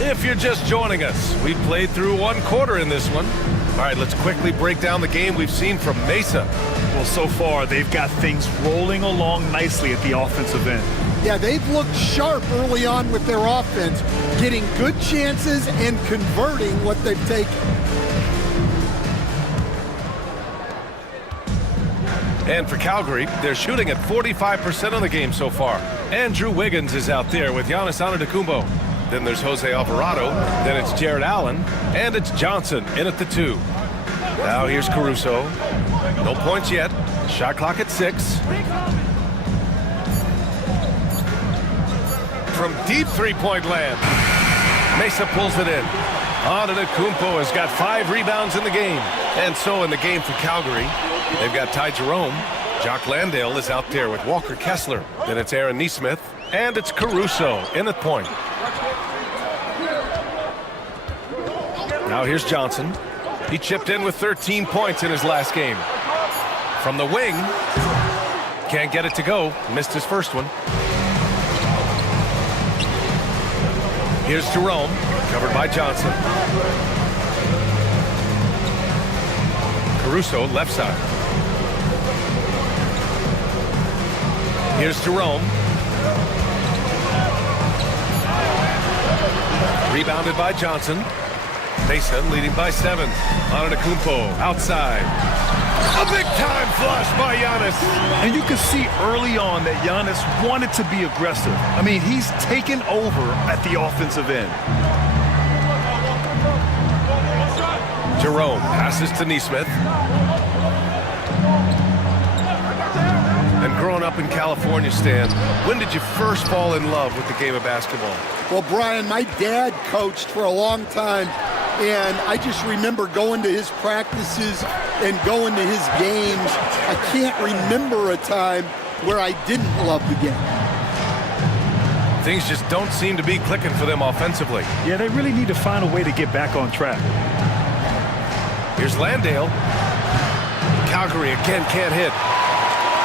If you're just joining us, we played through one quarter in this one. All right, let's quickly break down the game we've seen from Mesa. Well, so far, they've got things rolling along nicely at the offensive end. Yeah, they've looked sharp early on with their offense, getting good chances and converting what they've taken. And for Calgary, they're shooting at 45% of the game so far. Andrew Wiggins is out there with Giannis Antetokounmpo. Then there's Jose Alvarado. Then it's Jared Allen. And it's Johnson in at the 2. Now here's Caruso. No points yet. Shot clock at 6. From deep three-point land. Mesa pulls it in. Antetokounmpo has got 5 rebounds in the game. And so in the game for Calgary, they've got Ty Jerome. Jock Landale is out there with Walker Kessler. Then it's Aaron Nesmith. And it's Caruso in at point. Now here's Johnson. He chipped in with 13 points in his last game. From the wing. Can't get it to go. Missed his first one. Here's Jerome. Covered by Johnson. Caruso, left side. Here's Jerome. Rebounded by Johnson. Mesa leading by 7. Antetokounmpo outside. A big-time flush by Giannis. And you can see early on that Giannis wanted to be aggressive. I mean, he's taken over at the offensive end. Jerome passes to Nesmith. And growing up in California, Stan, when did you first fall in love with the game of basketball? Well, Brian, my dad coached for a long time, and I just remember going to his practices and going to his games. I can't remember a time where I didn't love the game. Things just don't seem to be clicking for them offensively. Yeah, they really need to find a way to get back on track. Here's Landale. Calgary again can't hit.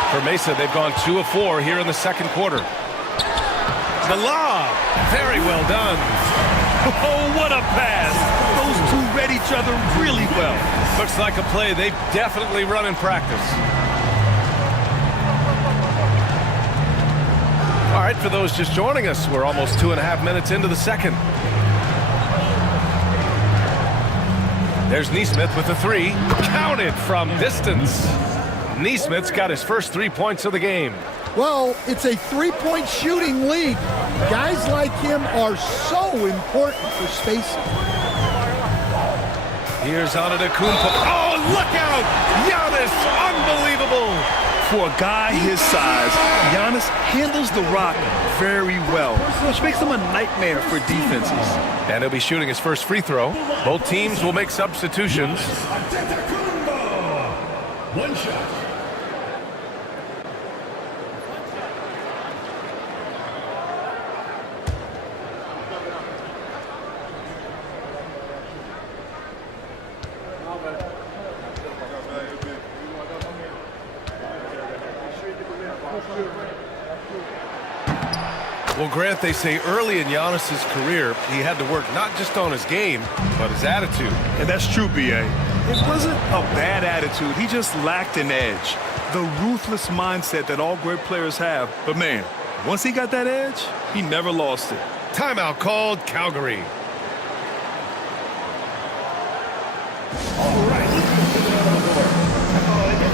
For Mesa, they've gone 2 of 4 here in the second quarter. The lob. Very well done. Oh, what a pass. Those two read each other really well. Looks like a play they've definitely run in practice. All right, for those just joining us, we're almost 2.5 minutes into the second. There's Nesmith with a 3. Counted from distance. Nesmith's got his first 3 points of the game. Well, it's a three-point shooting league. Guys like him are so important for spacing. Here's Antetokounmpo. Oh, look out! Giannis, unbelievable! For a guy his size, Giannis handles the rock very well, which makes him a nightmare for defenses. And he'll be shooting his first free throw. Both teams will make substitutions. One shot. Well, Grant, they say early in Giannis's career, he had to work not just on his game, but his attitude. And that's true, B.A. It wasn't a bad attitude. He just lacked an edge. The ruthless mindset that all great players have. But, man, once he got that edge, he never lost it. Timeout called, Calgary. All right.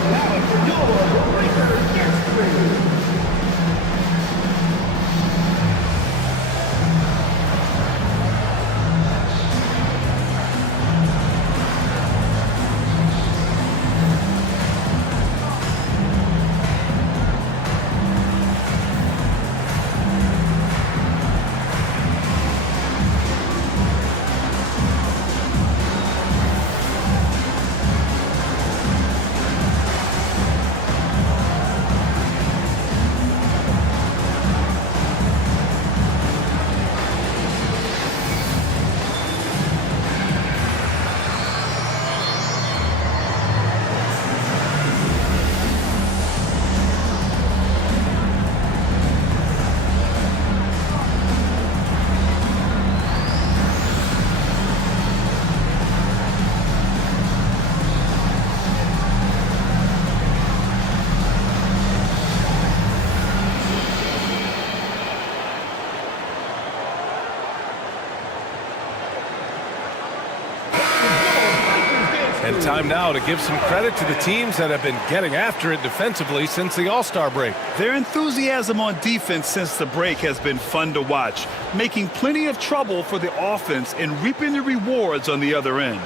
Now for your Lakers history. And time now to give some credit to the teams that have been getting after it defensively since the All-Star break. Their enthusiasm on defense since the break has been fun to watch, making plenty of trouble for the offense and reaping the rewards on the other end.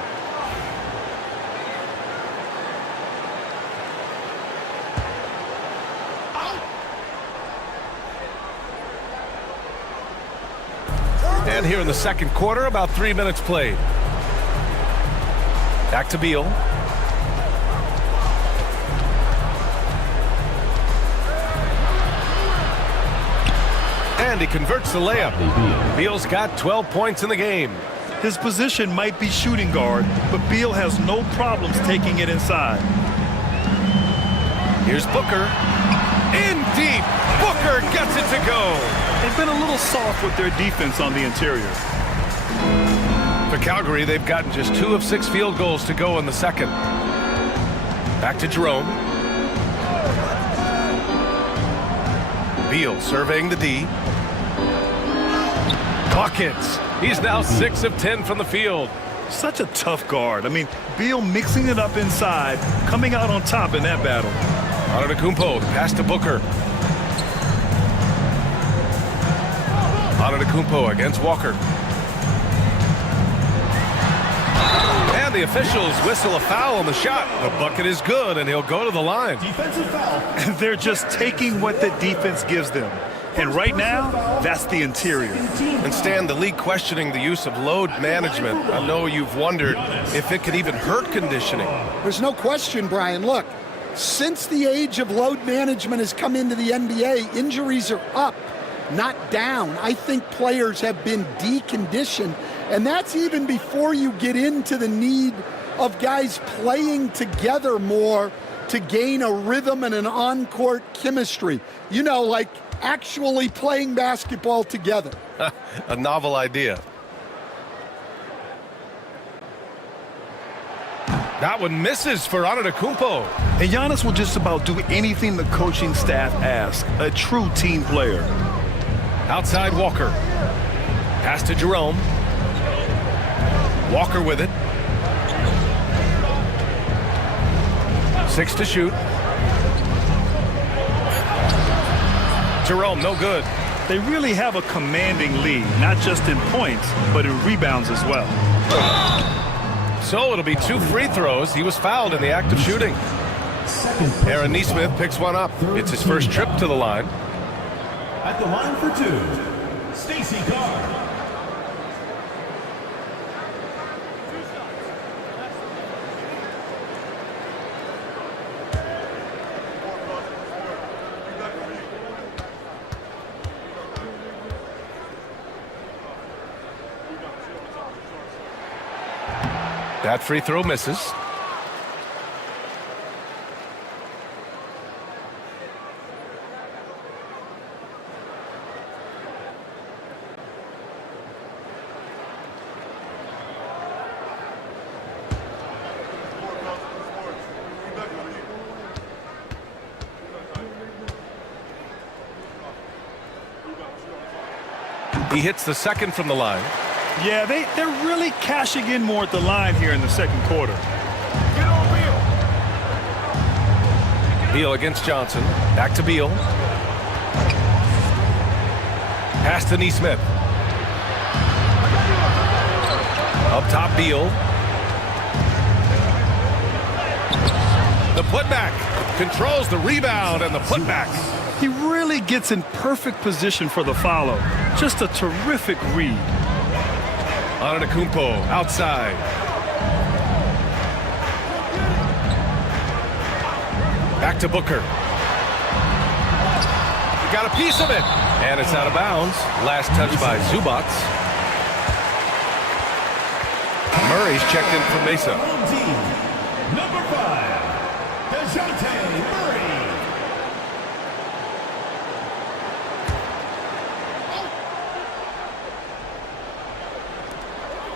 And here in the second quarter, about 3 minutes played. Back to Beal. And he converts the layup. Beal's got 12 points in the game. His position might be shooting guard, but Beal has no problems taking it inside. Here's Booker. In deep. Booker gets it to go. They've been a little soft with their defense on the interior. For Calgary, they've gotten just 2 of 6 field goals to go in the second. Back to Jerome. Beal surveying the D. Buckets. He's now 6 of 10 from the field. Such a tough guard. I mean, Beal mixing it up inside, coming out on top in that battle. Antetokounmpo, the pass to Booker. Antetokounmpo against Walker. And the officials whistle a foul on the shot. The bucket is good, and he'll go to the line. Defensive foul. They're just taking what the defense gives them. And right now, that's the interior. And Stan, the league questioning the use of load management. I know you've wondered if it could even hurt conditioning. There's no question, Brian. Look, since the age of load management has come into the NBA, injuries are up, not down. I think players have been deconditioned, and that's even before you get into the need of guys playing together more to gain a rhythm and an on-court chemistry. You know, like actually playing basketball together. A novel idea. That one misses for Antetokounmpo. And Giannis will just about do anything the coaching staff asks. A true team player. Outside Walker. Pass to Jerome. Walker with it. 6 to shoot. Jerome, no good. They really have a commanding lead, not just in points, but in rebounds as well. So it'll be 2 free throws. He was fouled in the act of shooting. Aaron Nesmith picks one up. It's his first trip to the line. At the line for 2, Stacey Carr. That free throw misses. He hits the second from the line. Yeah, they're really cashing in more at the line here in the second quarter. Beal against Johnson. Back to Beal. Pass to Nesmith. Up top, Beal. The putback. Controls the rebound and the putback. He really gets in perfect position for the follow. Just a terrific read. Antetokounmpo outside. Back to Booker. He got a piece of it. And it's out of bounds. Last touch by Zubac. Murray's checked in for Mesa. Number 5, DeJounte Murray.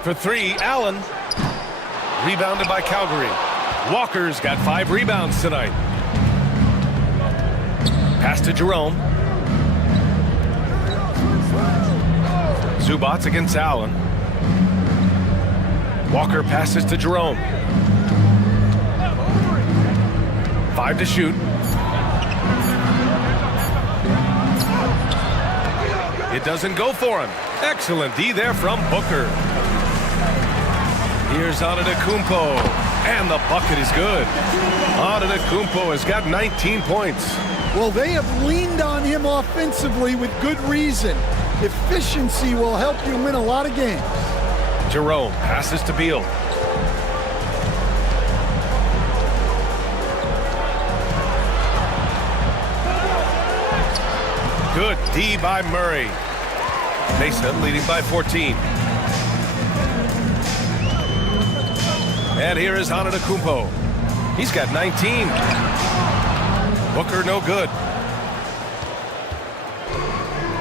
For 3, Allen. Rebounded by Calgary. Walker's got 5 rebounds tonight. Pass to Jerome. Zubac against Allen. Walker passes to Jerome. 5 to shoot. It doesn't go for him. Excellent D there from Booker. Here's Antetokounmpo, and the bucket is good. Antetokounmpo has got 19 points. Well, they have leaned on him offensively with good reason. Efficiency will help you win a lot of games. Jerome passes to Beal. Good D by Murray. Mason leading by 14. And here is Antetokounmpo. He's got 19. Booker no good.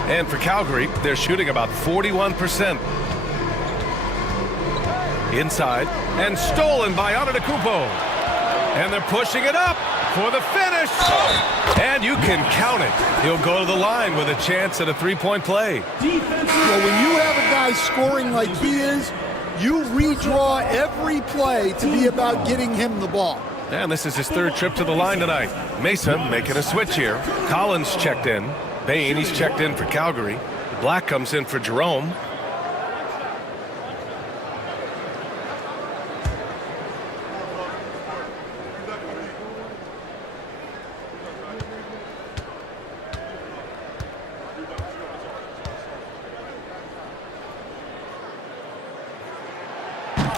And for Calgary, they're shooting about 41%. Inside and stolen by Antetokounmpo. And they're pushing it up for the finish. And you can count it. He'll go to the line with a chance at a three-point play. Well, when you have a guy scoring like he is, you redraw every play to be about getting him the ball. And this is his third trip to the line tonight. Mason making a switch here. Collins checked in. Bain, he's checked in for Calgary. Black comes in for Jerome.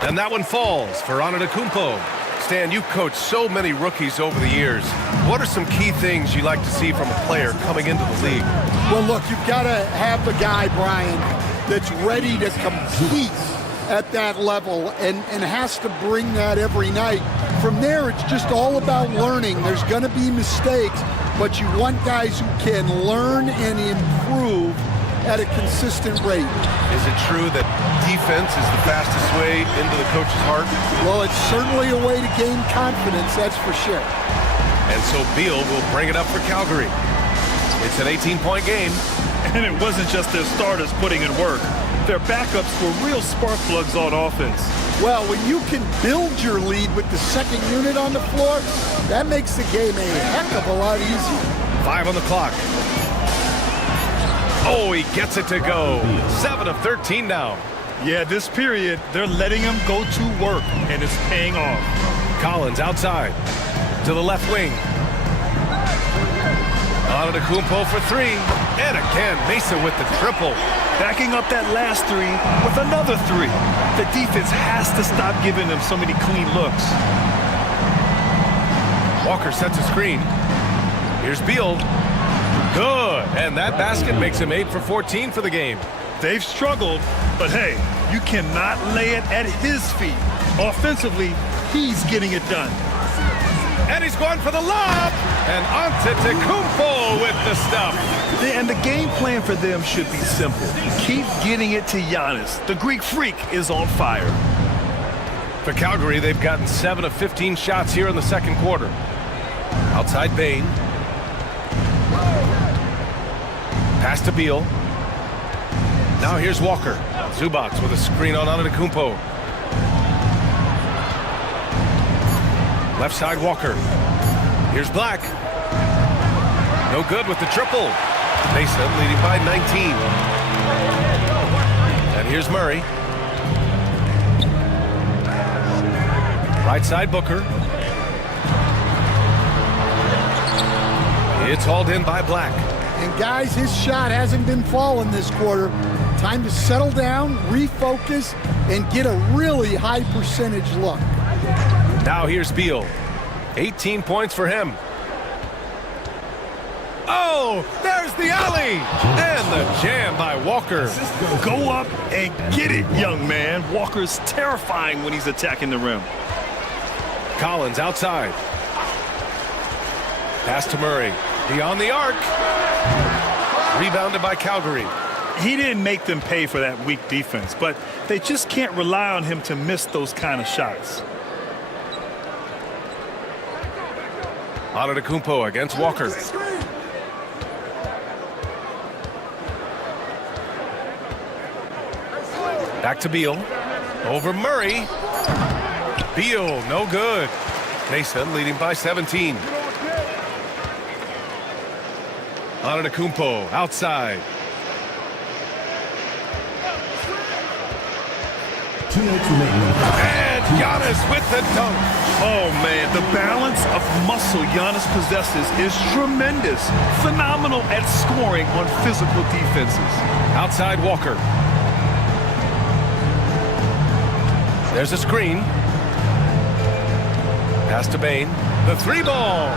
And that one falls for Antetokounmpo. Stan, you've coached so many rookies over the years. What are some key things you like to see from a player coming into the league? Well, look, you've got to have a guy, Brian, that's ready to compete at that level and has to bring that every night. From there, it's just all about learning. There's going to be mistakes, but you want guys who can learn and improve at a consistent rate. Is it true that defense is the fastest way into the coach's heart? Well, it's certainly a way to gain confidence, that's for sure. And so Beal will bring it up for Calgary. It's an 18-point game. And it wasn't just their starters putting in work. Their backups were real spark plugs on offense. Well, when you can build your lead with the second unit on the floor, that makes the game a heck of a lot easier. 5 on the clock. Oh, he gets it to go. 7 of 13 now. Yeah, this period, they're letting him go to work, and it's paying off. Collins outside to the left wing. Antetokounmpo for 3. And again, Mason with the triple. Backing up that last 3 with another 3. The defense has to stop giving them so many clean looks. Walker sets a screen. Here's Beal. Good. And that basket makes him 8 for 14 for the game. They've struggled, but hey, you cannot lay it at his feet. Offensively, he's getting it done. And he's going for the lob. And Antetokounmpo with the stuff. And the game plan for them should be simple. Keep getting it to Giannis. The Greek freak is on fire. For Calgary, they've gotten 7 of 15 shots here in the second quarter. Outside Bain. Pass to Beal. Now here's Walker. Zubac with a screen on Antetokounmpo. Left side Walker. Here's Black. No good with the triple. Mason leading by 19. And here's Murray. Right side Booker. It's hauled in by Black. And guys, his shot hasn't been falling this quarter. Time to settle down, refocus, and get a really high percentage look. Now here's Beal. 18 points for him. Oh, there's the alley. And the jam by Walker. Go up and get it, young man. Walker's terrifying when he's attacking the rim. Collins outside. Pass to Murray. Beyond the arc. Rebounded by Calgary. He didn't make them pay for that weak defense, but they just can't rely on him to miss those kind of shots. Antetokounmpo against Walker. Back to Beal. Over Murray. Beal, no good. Mason leading by 17. Antetokounmpo outside. 2 minutes remaining. And Giannis with the dunk. Oh, man, the balance of muscle Giannis possesses is tremendous. Phenomenal at scoring on physical defenses. Outside Walker. There's a screen. Pass to Bane. The 3-ball.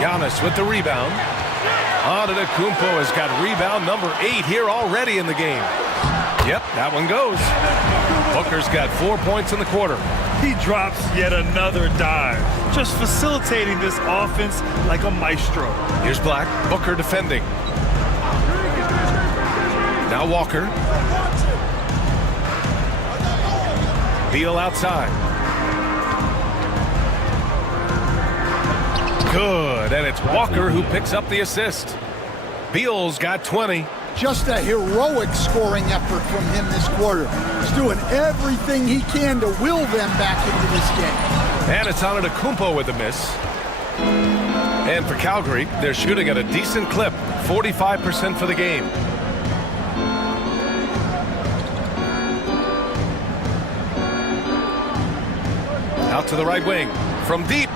Giannis with the rebound. Antetokounmpo has got rebound number 8 here already in the game. Yep, that one goes. Booker's got 4 points in the quarter. He drops yet another dive, just facilitating this offense like a maestro. Here's Black. Booker defending. Now Walker. Beal outside. Good, and it's Walker who picks up the assist. Beal's got 20. Just a heroic scoring effort from him this quarter. He's doing everything he can to will them back into this game. And it's Antetokounmpo with a miss. And for Calgary, they're shooting at a decent clip, 45% for the game. Out to the right wing. From deep.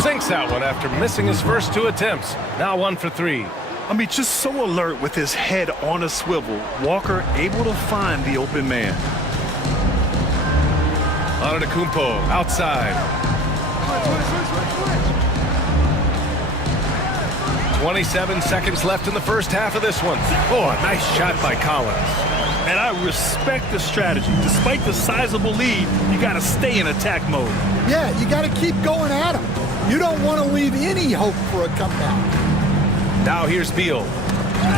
Sinks that one after missing his first 2 attempts. Now 1 for 3. I mean, just so alert with his head on a swivel. Walker able to find the open man. Antetokounmpo outside. 27 seconds left in the first half of this one. Oh, a nice shot by Collins. And I respect the strategy. Despite the sizable lead, you got to stay in attack mode. Yeah, you got to keep going at him. You don't want to leave any hope for a comeback. Now here's Beal.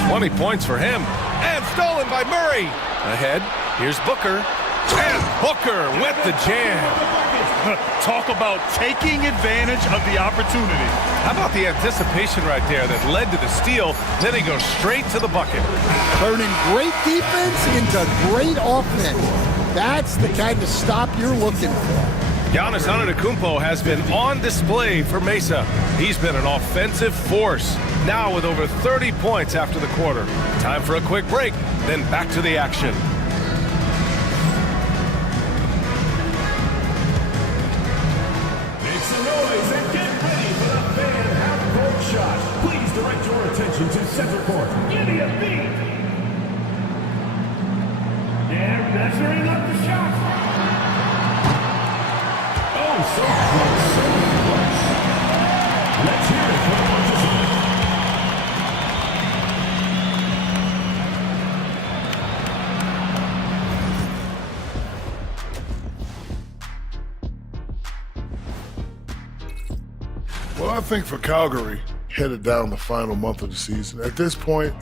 20 points for him. And stolen by Murray. Ahead, here's Booker. And Booker with the jam. Talk about taking advantage of the opportunity. How about the anticipation right there that led to the steal? Then he goes straight to the bucket. Turning great defense into great offense. That's the kind of stop you're looking for. Giannis Antetokounmpo has been on display for Mesa. He's been an offensive force. Now with over 30 points after the quarter. Time for a quick break, then back to the action. Make some noise and get ready for the fan half-court shot. Please direct your attention to center court. Give me a beat. They're measuring up the shot. Oh, so close, so close. Let's hear it for the participant. Well, I think for Calgary, headed down the final month of the season, at this point,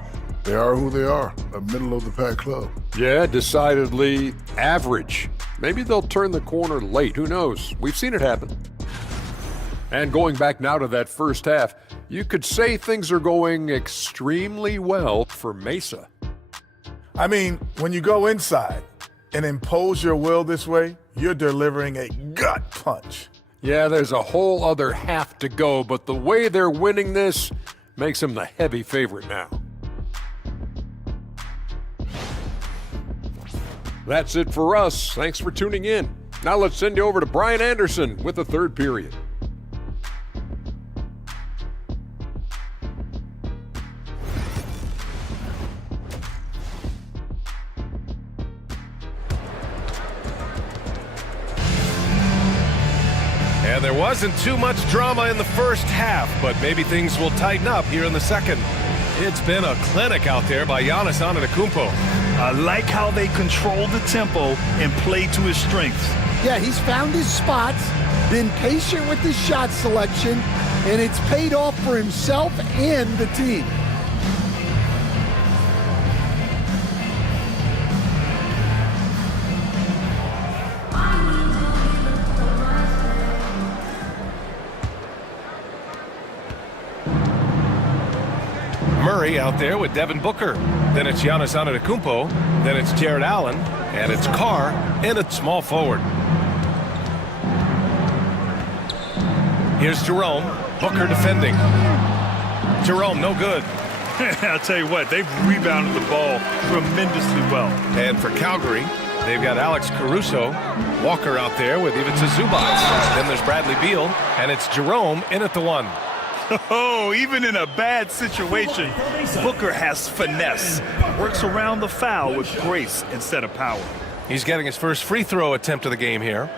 they are who they are, a middle-of-the-pack club. Yeah, decidedly average. Maybe they'll turn the corner late. Who knows? We've seen it happen. And going back now to that first half, you could say things are going extremely well for Mesa. I mean, when you go inside and impose your will this way, you're delivering a gut punch. Yeah, there's a whole other half to go, but the way they're winning this makes them the heavy favorite now. That's it for us. Thanks for tuning in. Now let's send you over to Brian Anderson with the third period. And there wasn't too much drama in the first half, but maybe things will tighten up here in the second. It's been a clinic out there by Giannis Antetokounmpo. I like how they control the tempo and play to his strengths. Yeah, he's found his spots, been patient with his shot selection, and it's paid off for himself and the team. Murray out there with Devin Booker. Then it's Giannis Antetokounmpo. Then it's Jared Allen. And it's Carr and a small forward. Here's Jerome. Booker defending. Jerome, no good. I'll tell you what, they've rebounded the ball tremendously well. And for Calgary, they've got Alex Caruso, Walker out there with Ivica Zubac. Then there's Bradley Beal, and it's Jerome in at the 1. Oh, even in a bad situation, Booker has finesse. Works around the foul with grace instead of power. He's getting his first free throw attempt of the game here.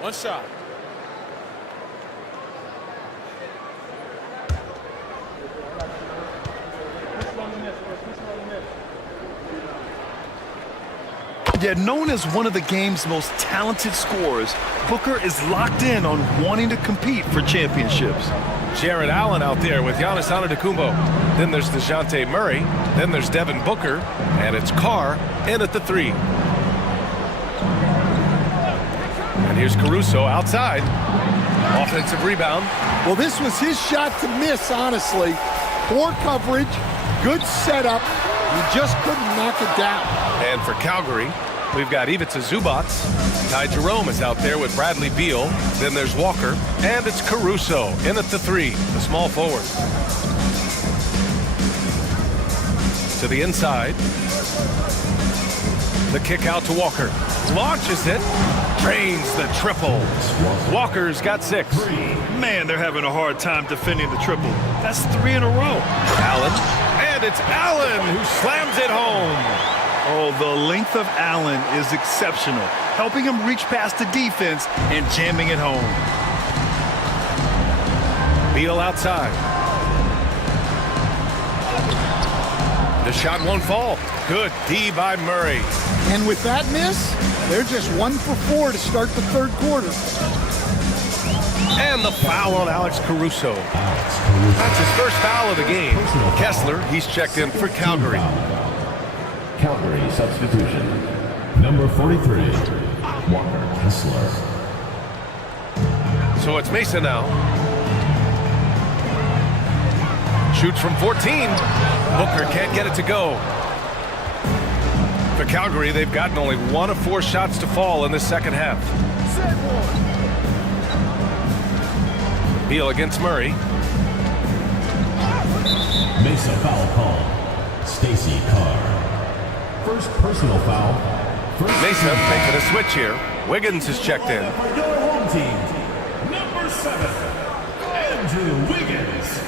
One shot. Yet known as one of the game's most talented scorers, Booker is locked in on wanting to compete for championships. Jared Allen out there with Giannis Antetokounmpo. Then there's DeJounte Murray. Then there's Devin Booker. And it's Carr in at the 3. And here's Caruso outside. Offensive rebound. Well, this was his shot to miss, honestly. Poor coverage, good setup. He just couldn't knock it down. And for Calgary, we've got Ivica Zubac. Ty Jerome is out there with Bradley Beal. Then there's Walker. And it's Caruso in at the 3, the small forward. To the inside. The kick out to Walker. Launches it. Drains the triple. Walker's got 6. Man, they're having a hard time defending the triple. That's 3 in a row. Allen. And it's Allen who slams it home. Oh, the length of Allen is exceptional, helping him reach past the defense and jamming it home. Beal outside. The shot won't fall. Good D by Murray. And with that miss, they're just 1 for 4 to start the third quarter. And the foul on Alex Caruso. That's his first foul of the game. Kessler, he's checked in for Calgary. Calgary substitution. Number 43, Walker Kessler. So it's Mesa now. Shoots from 14. Booker can't get it to go. For Calgary, they've gotten only 1 of 4 shots to fall in the second half. Beal against Murray. Mesa foul call. Stacey Carr. First personal foul. Mesa making a switch here. Wiggins is checked in. For your home team, number 7, Andrew Wiggins.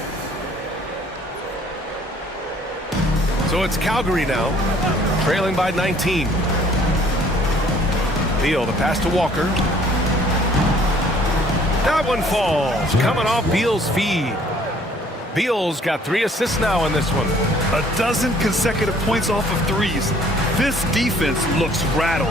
So it's Calgary now, trailing by 19. Beal, the pass to Walker. That one falls, coming off Beal's feed. Beal's got 3 assists now in this one. 12 consecutive points off of threes. This defense looks rattled.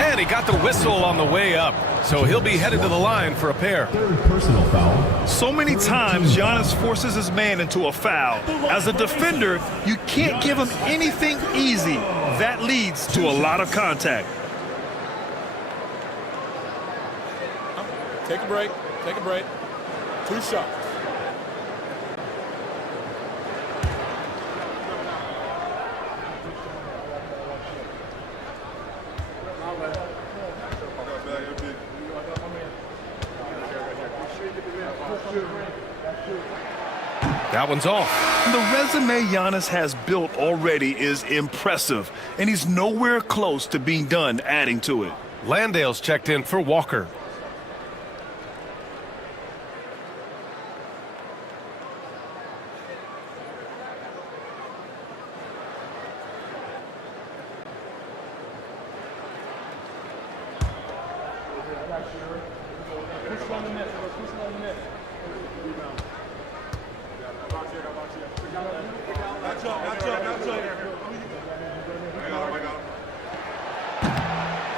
And he got the whistle on the way up, so he'll be headed to the line for a pair. Third personal foul. So many times Giannis forces his man into a foul. As a defender, you can't give him anything easy. That leads to a lot of contact. Take a break. Take a break. 2 shots. That one's off. The resume Giannis has built already is impressive, and he's nowhere close to being done adding to it. Landale's checked in for Walker.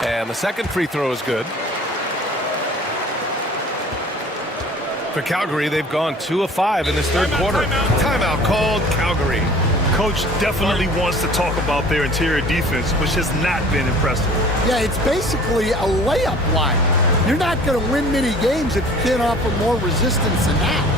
And the second free throw is good. For Calgary, they've gone 2 of 5 in this third quarter. Timeout called Calgary. Coach definitely wants to talk about their interior defense, which has not been impressive. Yeah, it's basically a layup line. You're not going to win many games if you can't offer more resistance than that.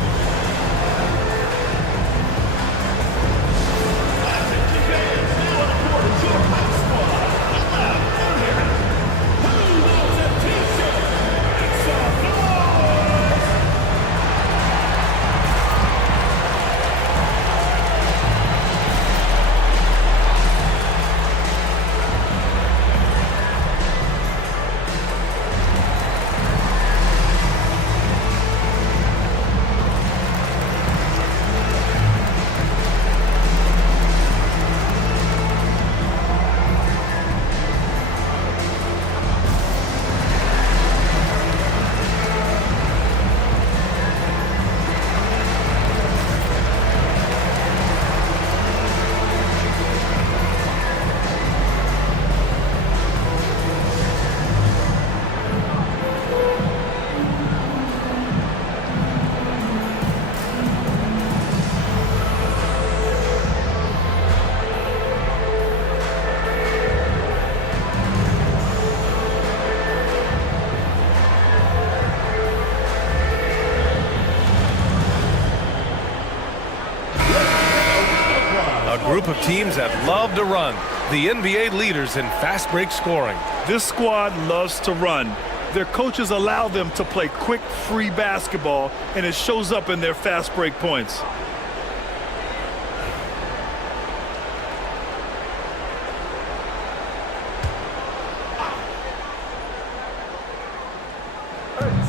group of teams that love to run. The NBA leaders in fast break scoring. This squad loves to run. Their coaches allow them to play quick, free basketball, and it shows up in their fast break points.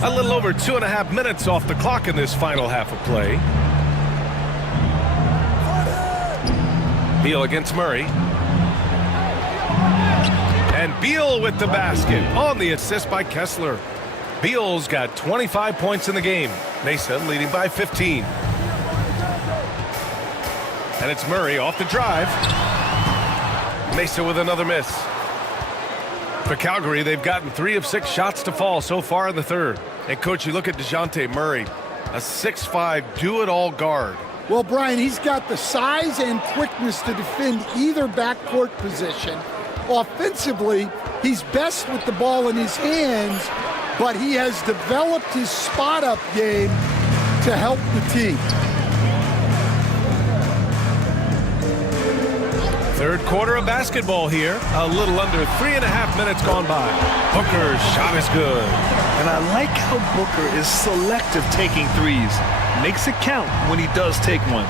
A little over 2.5 minutes off the clock in this final half of play. Beal against Murray. And Beal with the basket on the assist by Kessler. Beal's got 25 points in the game. Mesa leading by 15. And it's Murray off the drive. Mesa with another miss. For Calgary, they've gotten 3 of 6 shots to fall so far in the third. And, Coach, you look at DeJounte Murray, a 6'5", do-it-all guard. Well, Brian, he's got the size and quickness to defend either backcourt position. Offensively, he's best with the ball in his hands, but he has developed his spot-up game to help the team. Third quarter of basketball here. A little under 3.5 minutes gone by. Booker's shot is good. And I like how Booker is selective taking threes. Makes it count when he does take one.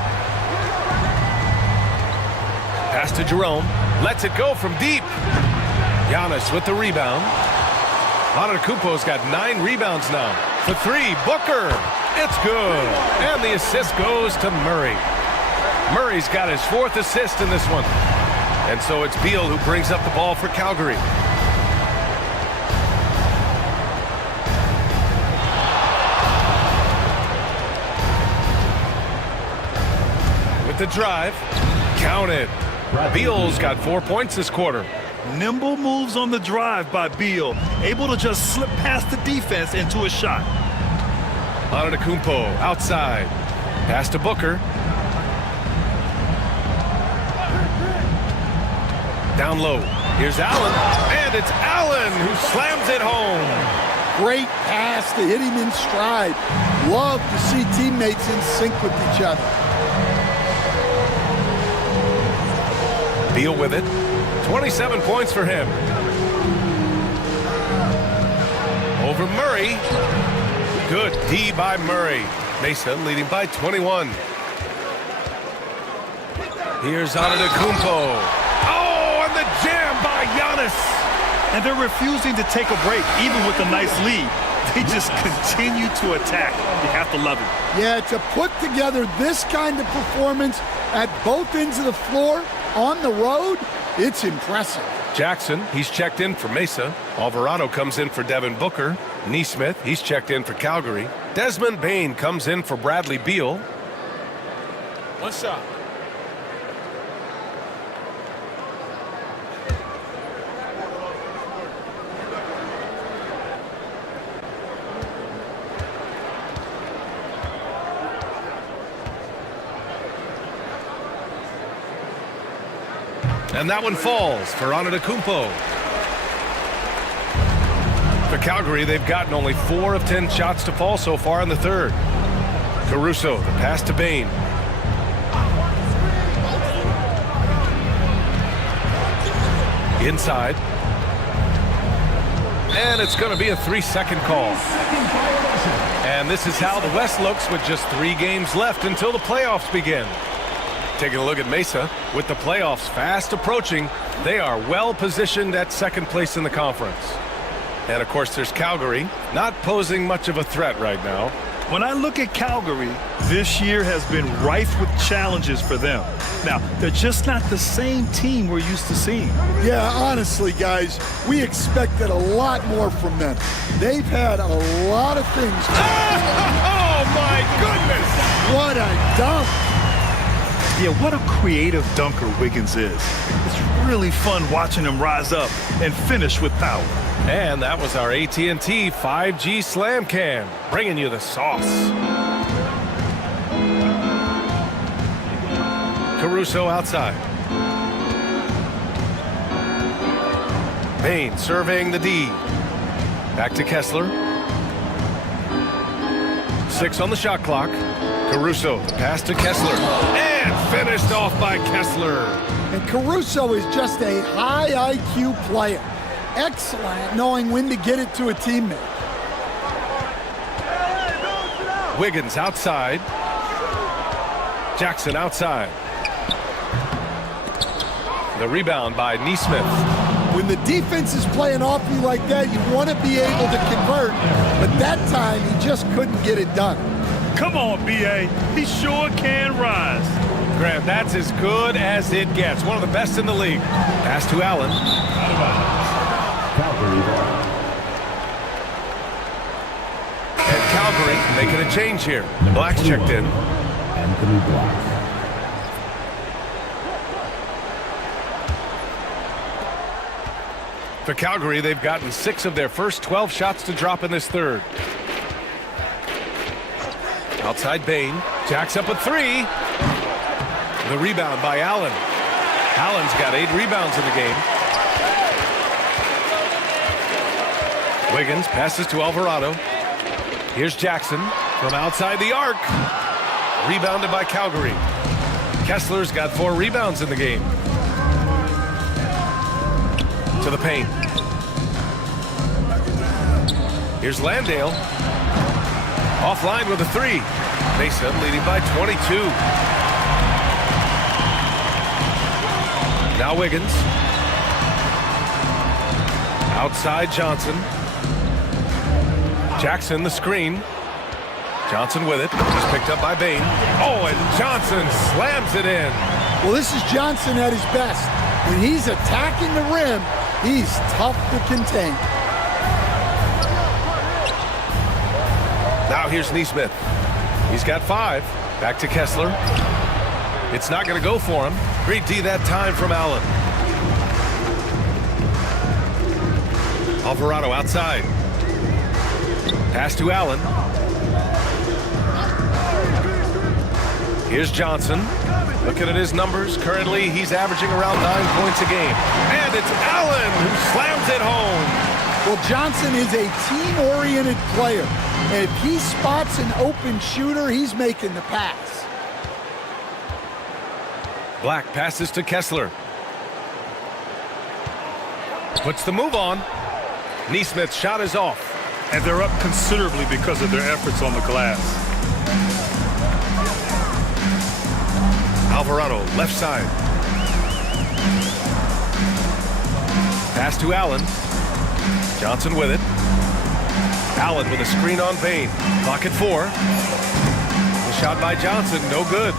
Pass to Jerome. Lets it go from deep. Giannis with the rebound. Antetokounmpo's got 9 rebounds now. For 3, Booker. It's good. And the assist goes to Murray. Murray's got his 4th assist in this one. And so it's Beal who brings up the ball for Calgary. With the drive. Counted. Beal's got 4 points this quarter. Nimble moves on the drive by Beal, able to just slip past the defense into a shot. Antetokounmpo outside. Pass to Booker. Down low. Here's Allen. And it's Allen who slams it home. Great pass to hit him in stride. Love to see teammates in sync with each other. Beal with it. 27 points for him. Over Murray. Good D by Murray. Mesa leading by 21. Here's Antetokounmpo. Oh, and the jam by Giannis. And they're refusing to take a break, even with a nice lead. They just continue to attack. You have to love it. Yeah, to put together this kind of performance at both ends of the floor on the road, it's impressive. Jackson, he's checked in for Mesa. Alvarado comes in for Devin Booker. Neesmith, he's checked in for Calgary. Desmond Bane comes in for Bradley Beal. One shot. And that one falls for Antetokounmpo. For Calgary, they've gotten only 4 of 10 shots to fall so far in the third. Caruso, the pass to Bane. Inside. And it's going to be a 3-second call. And this is how the West looks with just 3 games left until the playoffs begin. Taking a look at Mesa, with the playoffs fast approaching, they are well positioned at second place in the conference. And of course, there's Calgary, not posing much of a threat right now. When I look at Calgary, this year has been rife with challenges for them. Now, they're just not the same team we're used to seeing. Yeah, honestly, guys, we expected a lot more from them. They've had a lot of things. Oh, my goodness! What a dunk! Yeah, what a creative dunker Wiggins is. It's really fun watching him rise up and finish with power. And that was our AT&T 5G Slam Cam, bringing you the sauce. Caruso outside. Bane surveying the D. Back to Kessler. 6 on the shot clock. Caruso, pass to Kessler. And And finished off by Kessler. And Caruso is just a high IQ player. Excellent at knowing when to get it to a teammate. Wiggins outside. Jackson outside. The rebound by Nesmith. When the defense is playing off you like that, you want to be able to convert, but that time he just couldn't get it done. Come on, B.A. He sure can rise. Graham, that's as good as it gets. One of the best in the league. Pass to Allen. And Calgary making a change here. Black's checked in. Anthony Black. For Calgary, they've gotten 6 of their first 12 shots to drop in this third. Outside Bain. Jacks up a 3. The rebound by Allen. Allen's got 8 rebounds in the game. Wiggins passes to Alvarado. Here's Jackson from outside the arc. Rebounded by Calgary. Kessler's got 4 rebounds in the game. To the paint. Here's Landale. Offline with a 3. Mesa leading by 22. Now Wiggins. Outside Johnson. Jackson the screen. Johnson with it. Just picked up by Bain. Oh, and Johnson slams it in. Well, this is Johnson at his best. When he's attacking the rim, he's tough to contain. Now here's Nesmith. He's got 5. Back to Kessler. It's not going to go for him. Great D that time from Allen. Alvarado outside. Pass to Allen. Here's Johnson. Looking at his numbers, currently he's averaging around 9 points a game. And it's Allen who slams it home. Well, Johnson is a team-oriented player. And if he spots an open shooter, he's making the pass. Black passes to Kessler. Puts the move on. Nesmith's shot is off. And they're up considerably because of their efforts on the glass. Alvarado, left side. Pass to Allen. Johnson with it. Allen with a screen on Bain. Clock at 4. The shot by Johnson, no good.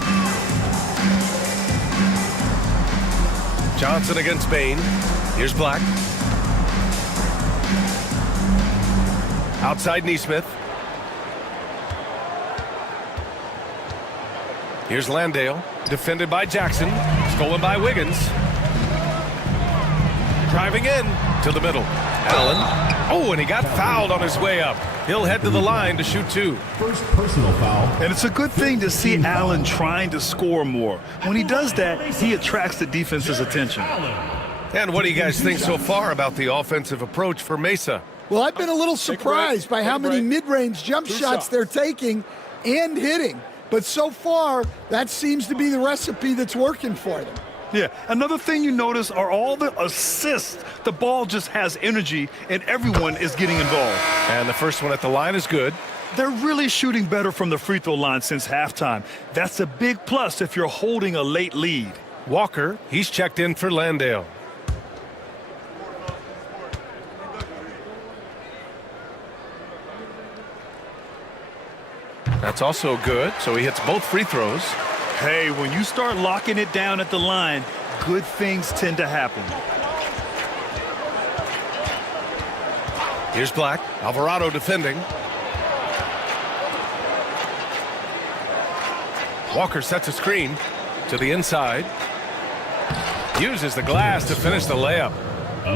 Johnson against Bain. Here's Black. Outside Nesmith. Here's Landale. Defended by Jackson. Stolen by Wiggins. Driving in to the middle. Allen. Oh, and he got fouled on his way up. He'll head to the line to shoot 2. First personal foul. And it's a good thing to see Allen trying to score more. When he does that, he attracts the defense's attention. And what do you guys think so far about the offensive approach for Mesa? Well, I've been a little surprised by how many mid-range jump shots they're taking and hitting. But so far, that seems to be the recipe that's working for them. Yeah, another thing you notice are all the assists. The ball just has energy, and everyone is getting involved. And the first one at the line is good. They're really shooting better from the free throw line since halftime. That's a big plus if you're holding a late lead. Walker, he's checked in for Landale. That's also good, so he hits both free throws. Hey, when you start locking it down at the line, good things tend to happen. Here's Black. Alvarado defending. Walker sets a screen to the inside. Uses the glass to finish the layup.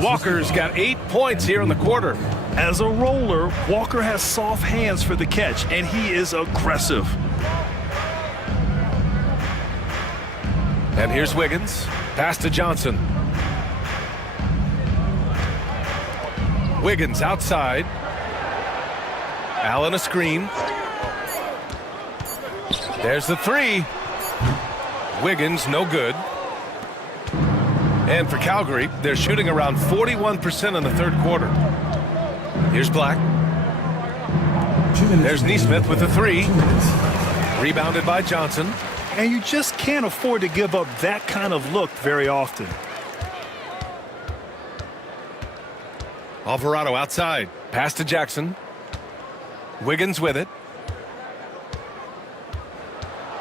Walker's got 8 points here in the quarter. As a roller, Walker has soft hands for the catch, and he is aggressive. And here's Wiggins. Pass to Johnson. Wiggins outside. Allen a screen. There's the 3. Wiggins, no good. And for Calgary, they're shooting around 41% in the third quarter. Here's Black. There's Neesmith with the three. Rebounded by Johnson. And you just can't afford to give up that kind of look very often. Alvarado outside. Pass to Jackson. Wiggins with it.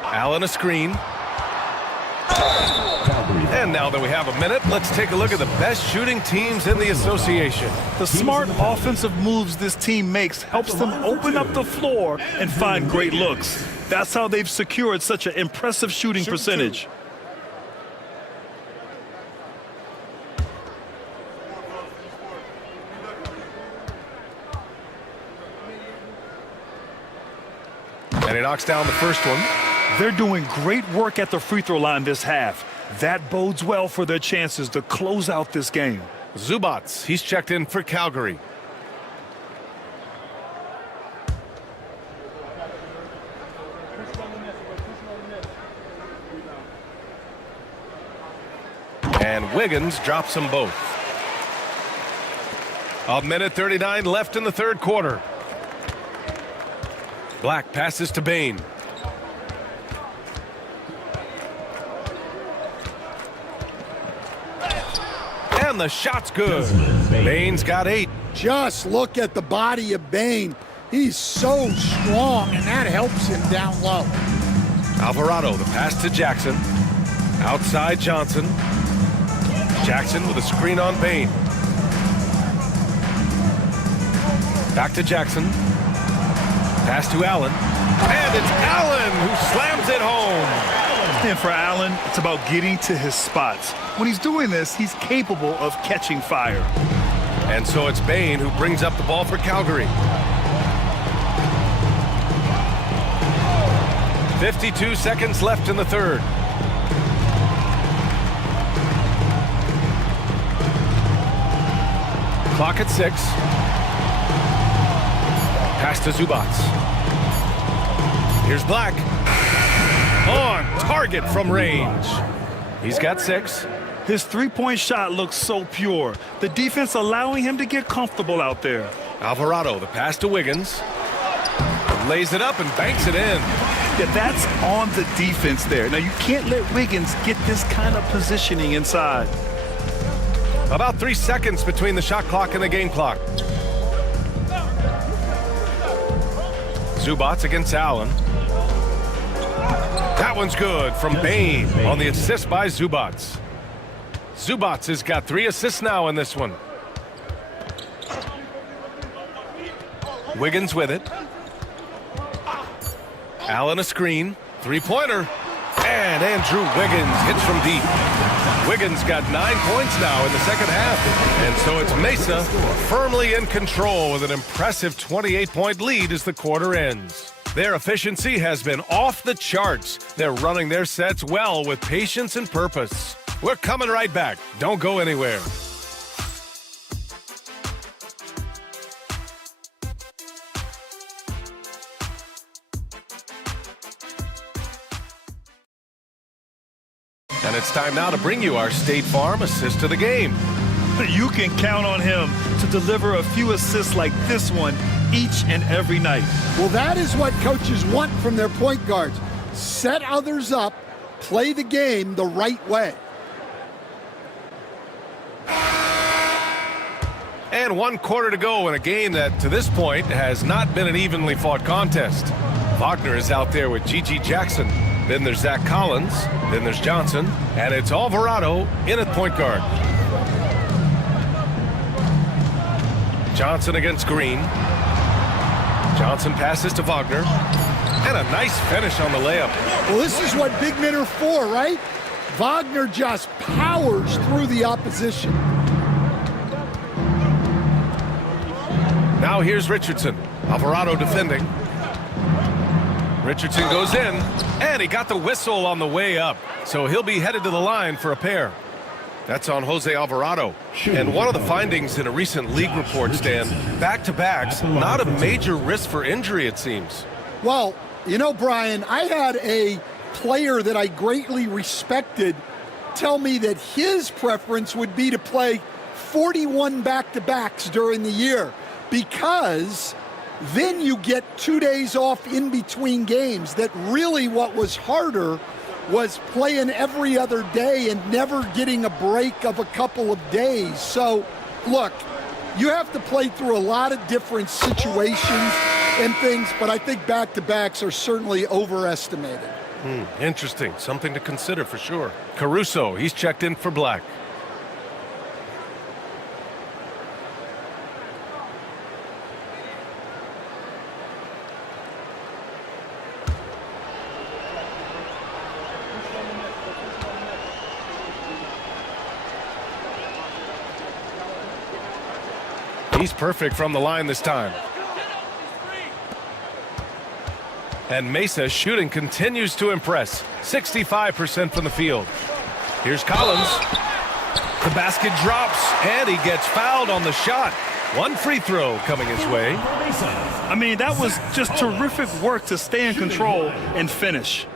Allen a screen. And now that we have a minute, let's take a look at the best shooting teams in the association. The smart offensive moves this team makes helps them open up the floor and find great looks. That's how they've secured such an impressive shooting percentage. And he knocks down the first one. They're doing great work at the free throw line this half. That bodes well for their chances to close out this game. Zubats, he's checked in for Calgary. And Wiggins drops them both. 1:39 left in the third quarter. Black passes to Bain. And the shot's good. Bain's got 8. Just look at the body of Bain. He's so strong, and that helps him down low. Alvarado, the pass to Jackson. Outside Johnson. Jackson with a screen on Bain. Back to Jackson. Pass to Allen. And it's Allen who slams it home. And for Allen, it's about getting to his spots. When he's doing this, he's capable of catching fire. And so it's Bain who brings up the ball for Calgary. 52 seconds left in the third. Clock at 6. Pass to Zubats. Here's Black. On target from range. He's got 6. His three-point shot looks so pure. The defense allowing him to get comfortable out there. Alvarado, the pass to Wiggins. Lays it up and banks it in. Yeah, that's on the defense there. Now, you can't let Wiggins get this kind of positioning inside. About 3 seconds between the shot clock and the game clock. Zubats against Allen. That one's good from Bain on the assist by Zubats. Zubats has got 3 assists now in this one. Wiggins with it. Allen a screen. Three-pointer. And Andrew Wiggins hits from deep. Wiggins got 9 points now in the second half. And so it's Mesa firmly in control with an impressive 28-point lead as the quarter ends. Their efficiency has been off the charts. They're running their sets well with patience and purpose. We're coming right back. Don't go anywhere. And it's time now to bring you our State Farm assist of the game. You can count on him to deliver a few assists like this one each and every night. Well, that is what coaches want from their point guards. Set others up, play the game the right way. And 1 quarter to go in a game that, to this point, has not been an evenly fought contest. Wagner is out there with G.G. Jackson. Then there's Zach Collins. Then there's Johnson. And it's Alvarado in at point guard. Johnson against Green. Johnson passes to Wagner. And a nice finish on the layup. Well, this is what big men are for, right? Wagner just powers through the opposition. Now here's Richardson. Alvarado defending. Richardson goes in, and he got the whistle on the way up. So he'll be headed to the line for a pair. That's on Jose Alvarado. And one of the findings in a recent league report, Stan, back-to-backs, not a major risk for injury, it seems. Well, you know, Brian, I had a player that I greatly respected tell me that his preference would be to play 41 back-to-backs during the year, because then you get 2 days off in between games. That really what was harder was playing every other day and never getting a break of a couple of days. So, look, you have to play through a lot of different situations and things, but I think back-to-backs are certainly overestimated. Interesting. Something to consider for sure. Caruso, he's checked in for Black. He's perfect from the line this time. And Mesa's shooting continues to impress. 65% from the field. Here's Collins. The basket drops, and he gets fouled on the shot. One free throw coming his way. I mean, that was just terrific work to stay in control and finish.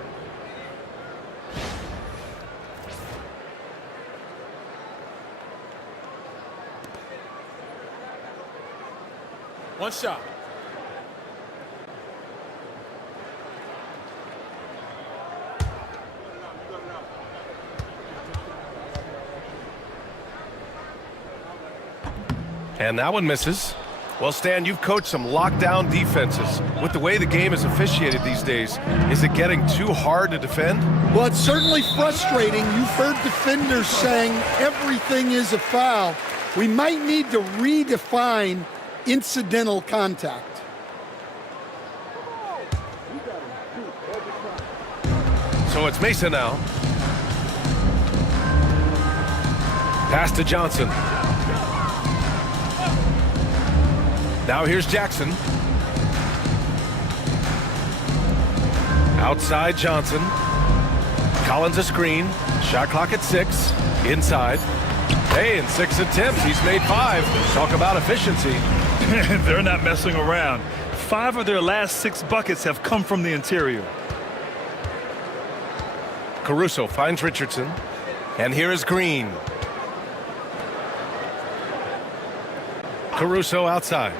One shot. And that one misses. Well, Stan, you've coached some lockdown defenses. With the way the game is officiated these days, is it getting too hard to defend? Well, it's certainly frustrating. You've heard defenders saying everything is a foul. We might need to redefine incidental contact. So it's Mesa now. Pass to Johnson. Now here's Jackson. Outside Johnson. Collins a screen. Shot clock at 6. Inside. Hey, in 6 attempts, he's made 5. Talk about efficiency. They're not messing around. 5 of their last 6 buckets have come from the interior. Caruso finds Richardson. And here is Green. Caruso outside.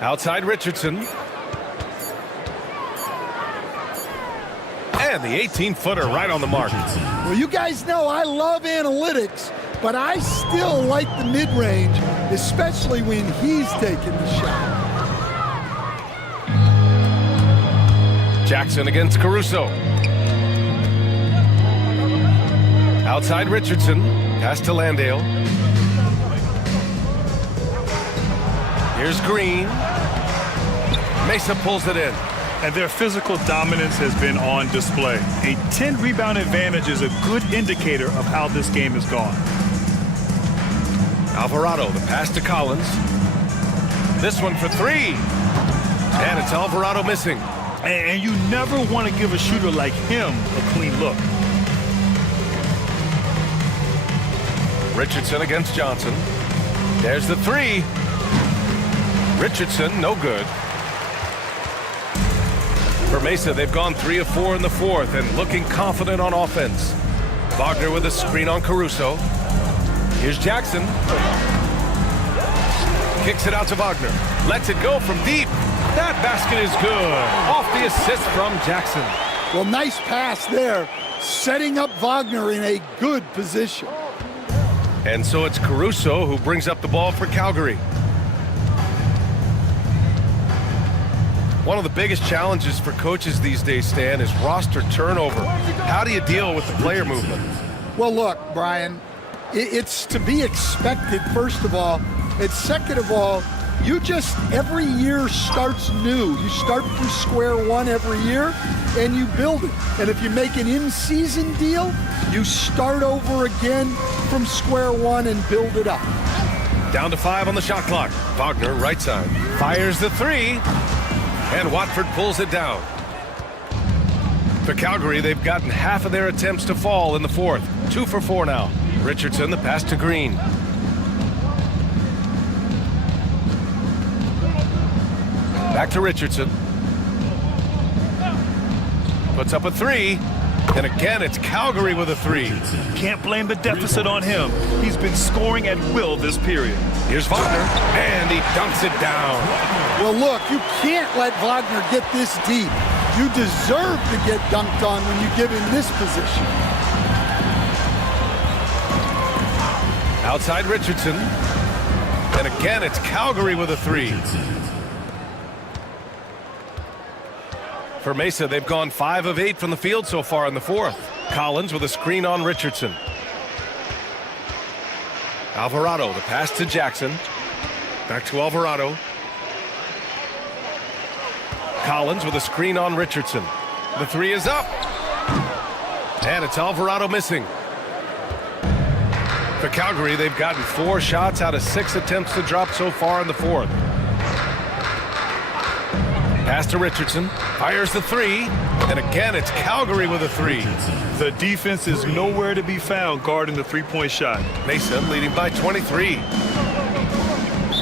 Outside Richardson. And the 18-footer right on the mark. Well, you guys know I love analytics, but I still like the mid-range, especially when he's taking the shot. Jackson against Caruso. Outside Richardson. Pass to Landale. Here's Green. Mesa pulls it in. And their physical dominance has been on display. A 10-rebound advantage is a good indicator of how this game has gone. Alvarado, the pass to Collins. This one for 3. And it's Alvarado missing. And you never want to give a shooter like him a clean look. Richardson against Johnson. There's the 3. Richardson, no good. For Mesa, they've gone 3 of 4 in the 4th and looking confident on offense. Wagner with a screen on Caruso. Here's Jackson. Kicks it out to Wagner. Lets it go from deep. That basket is good. Off the assist from Jackson. Well, nice pass there, setting up Wagner in a good position. And so it's Caruso who brings up the ball for Calgary. One of the biggest challenges for coaches these days, Stan, is roster turnover. How do you deal with the player movement? Well, look, Brian, it's to be expected, first of all. And second of all, you just, every year starts new. You start from square one every year, and you build it. And if you make an in-season deal, you start over again from square one and build it up. Down to 5 on the shot clock. Wagner, right side, fires the 3. And Watford pulls it down. For Calgary, they've gotten half of their attempts to fall in the 4th. 2 for 4 now. Richardson, the pass to Green. Back to Richardson. Puts up a three. And again, it's Calgary with a three. Can't blame the deficit on him. He's been scoring at will this period. Here's Wagner, and he dunks it down. Well, look, you can't let Wagner get this deep. You deserve to get dunked on when you give him this position. Outside Richardson. And again, it's Calgary with a three. For Mesa, they've gone 5 of 8 from the field so far in the fourth. Collins with a screen on Richardson. Alvarado, the pass to Jackson. Back to Alvarado. Collins with a screen on Richardson. The three is up. And it's Alvarado missing. For Calgary, they've gotten 4 shots out of 6 attempts to drop so far in the fourth. Pass to Richardson, fires the three, and again it's Calgary with a three. The defense is nowhere to be found guarding the three-point shot. Mesa leading by 23.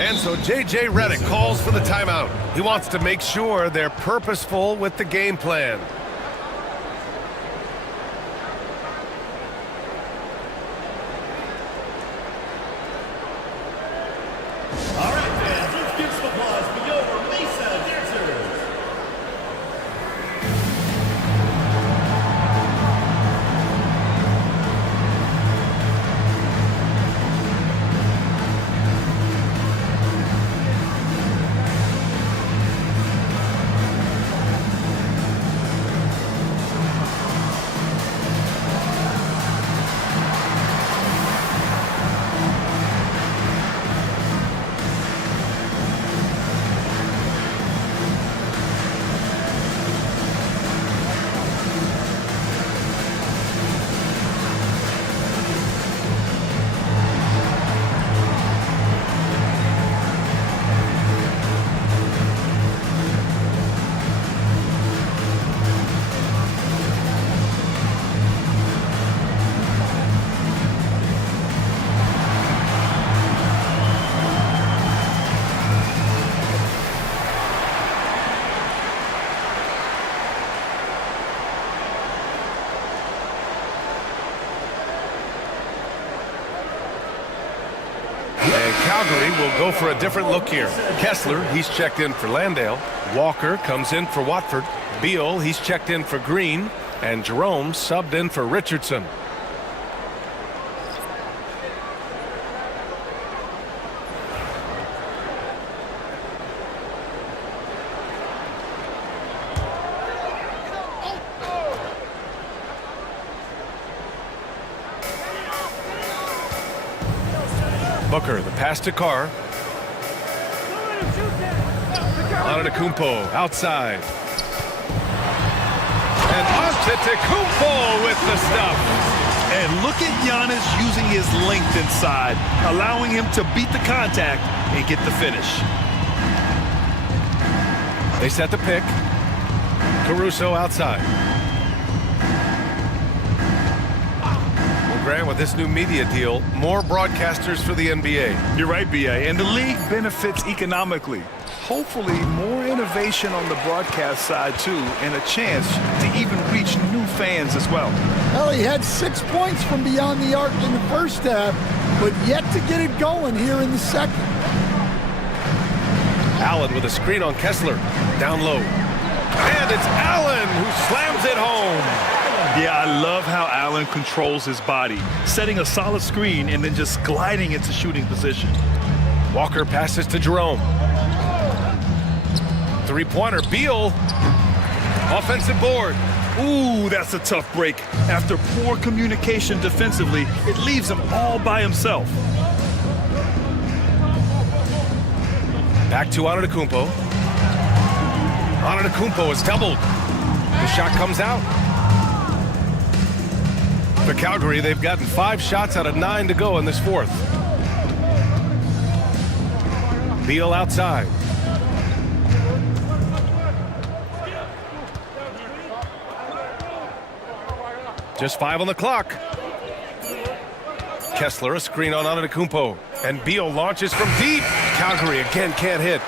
And so J.J. Redick calls for the timeout. He wants to make sure they're purposeful with the game plan. All right, fans, let's give some applause for your Mesa dancers. Calgary will go for a different look here. Kessler, he's checked in for Landale. Walker comes in for Watford. Beal, he's checked in for Green. And Jerome subbed in for Richardson. Booker, the pass to Carr. Antetokounmpo outside. And Antetokounmpo with the stuff. And look at Giannis using his length inside, allowing him to beat the contact and get the finish. They set the pick. Caruso outside. Grant, with this new media deal, more broadcasters for the NBA. You're right, B.A., and the league benefits economically. Hopefully, more innovation on the broadcast side, too, and a chance to even reach new fans as well. Well, he had 6 points from beyond the arc in the first half, but yet to get it going here in the second. Allen with a screen on Kessler. Down low. And it's Allen who slams it home. Yeah, I love how Allen controls his body, setting a solid screen and then just gliding into shooting position. Walker passes to Jerome. Three-pointer, Beal. Offensive board. Ooh, that's a tough break. After poor communication defensively, it leaves him all by himself. Back to Antetokounmpo. Antetokounmpo is doubled. The shot comes out. For Calgary, they've gotten 5 shots out of 9 to go in this fourth. Beal outside. Just 5 on the clock. Kessler, a screen on Antetokounmpo. And Beal launches from deep. Calgary again can't hit.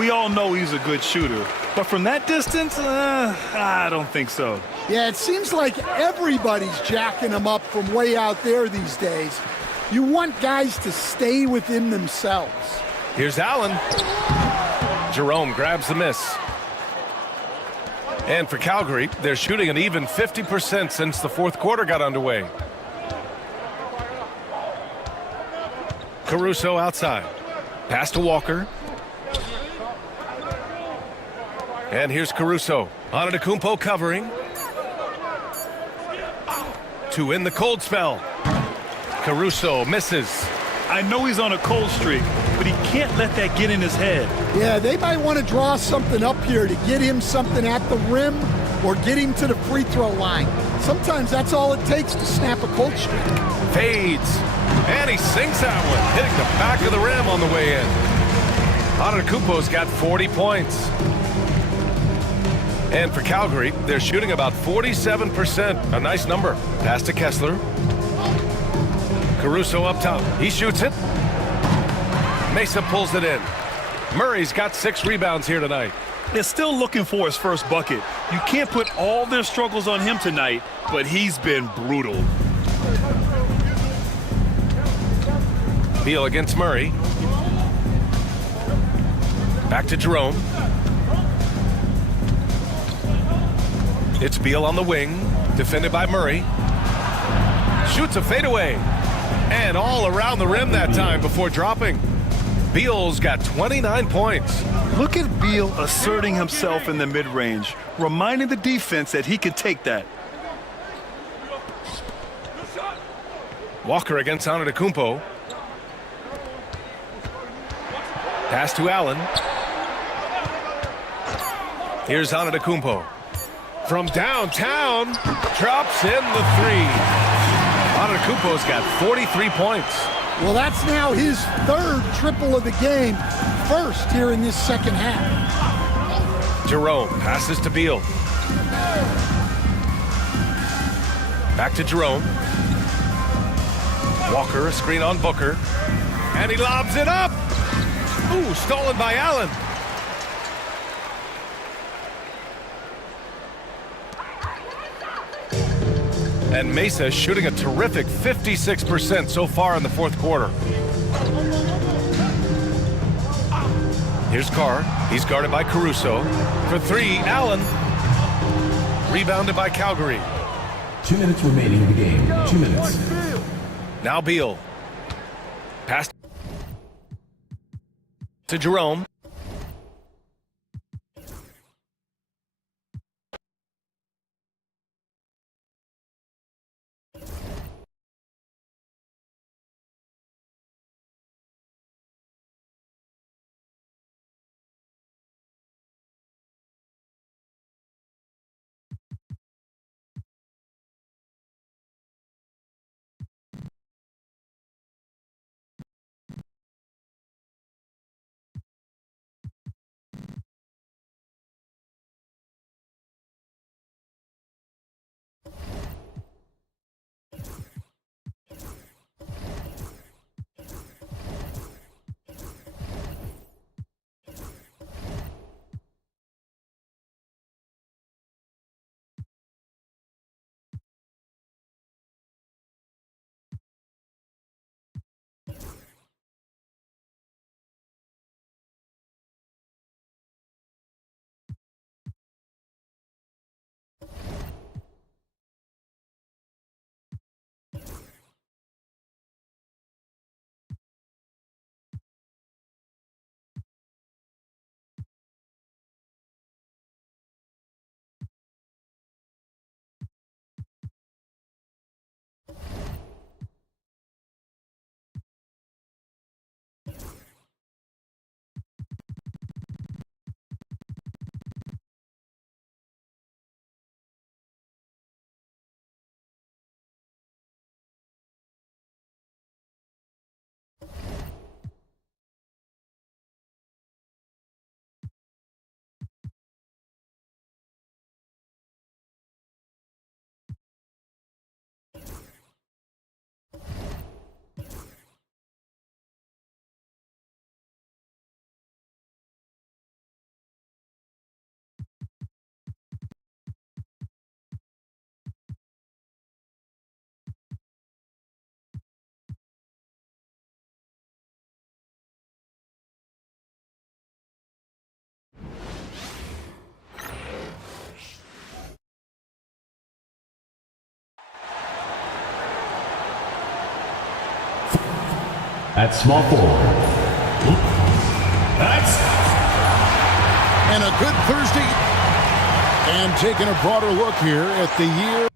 We all know he's a good shooter, but from that distance, I don't think so. Yeah, it seems like everybody's jacking them up from way out there these days. You want guys to stay within themselves. Here's Allen. Jerome grabs the miss. And for Calgary, they're shooting an even 50% since the fourth quarter got underway. Caruso outside. Pass to Walker. And here's Caruso. Antetokounmpo covering. To in the cold spell. Caruso misses. I know he's on a cold streak, but he can't let that get in his head. Yeah, they might want to draw something up here to get him something at the rim or get him to the free throw line. Sometimes that's all it takes to snap a cold streak. Fades. And he sinks that one, hitting the back of the rim on the way in. Antetokounmpo's got 40 points. And for Calgary, they're shooting about 47%. A nice number. Pass to Kessler. Caruso up top. He shoots it. Mesa pulls it in. Murray's got 6 rebounds here tonight. They're still looking for his first bucket. You can't put all their struggles on him tonight, but he's been brutal. Beal against Murray. Back to Jerome. It's Beal on the wing, defended by Murray. Shoots a fadeaway. And all around the rim that time before dropping. Beal's got 29 points. Look at Beal asserting himself in the mid-range, reminding the defense that he can take that. Walker against Antetokounmpo. Pass to Allen. Here's Antetokounmpo. From downtown, drops in the 3. Antetokounmpo's got 43 points. Well, that's now his 3rd triple of the game, first here in this second half. Jerome passes to Beal. Back to Jerome. Walker, a screen on Booker. And he lobs it up. Ooh, stolen by Allen. And Mesa shooting a terrific 56% so far in the fourth quarter. Here's Carr. He's guarded by Caruso. For 3, Allen. Rebounded by Calgary. 2 minutes remaining in the game. 2 minutes. Now Beal. Pass to Jerome. At small forward. And a good Thursday. And taking a broader look here at the year.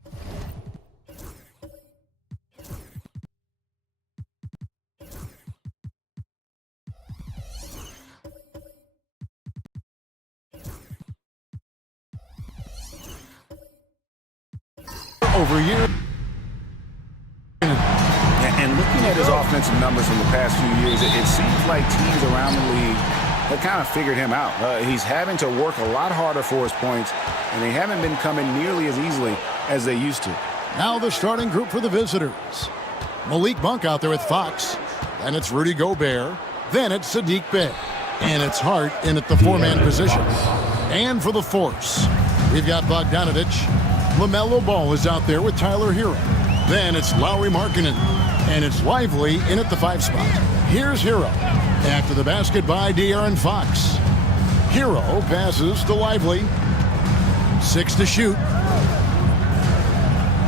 Over year. And looking at his offensive numbers from the past few years, it seems like teams around the league have kind of figured him out. He's having to work a lot harder for his points, and they haven't been coming nearly as easily as they used to. Now the starting group for the visitors. Malik Monk out there with Fox. Then it's Rudy Gobert. Then it's Sadiq Bey. And it's Hart in at the four-man position. And for the Force, we've got Bogdanovich. LaMelo Ball is out there with Tyler Hero. Then it's Lauri Markkanen. And it's Lively in at the 5 spot. Here's Hero. After the basket by De'Aaron Fox. Hero passes to Lively. 6 to shoot.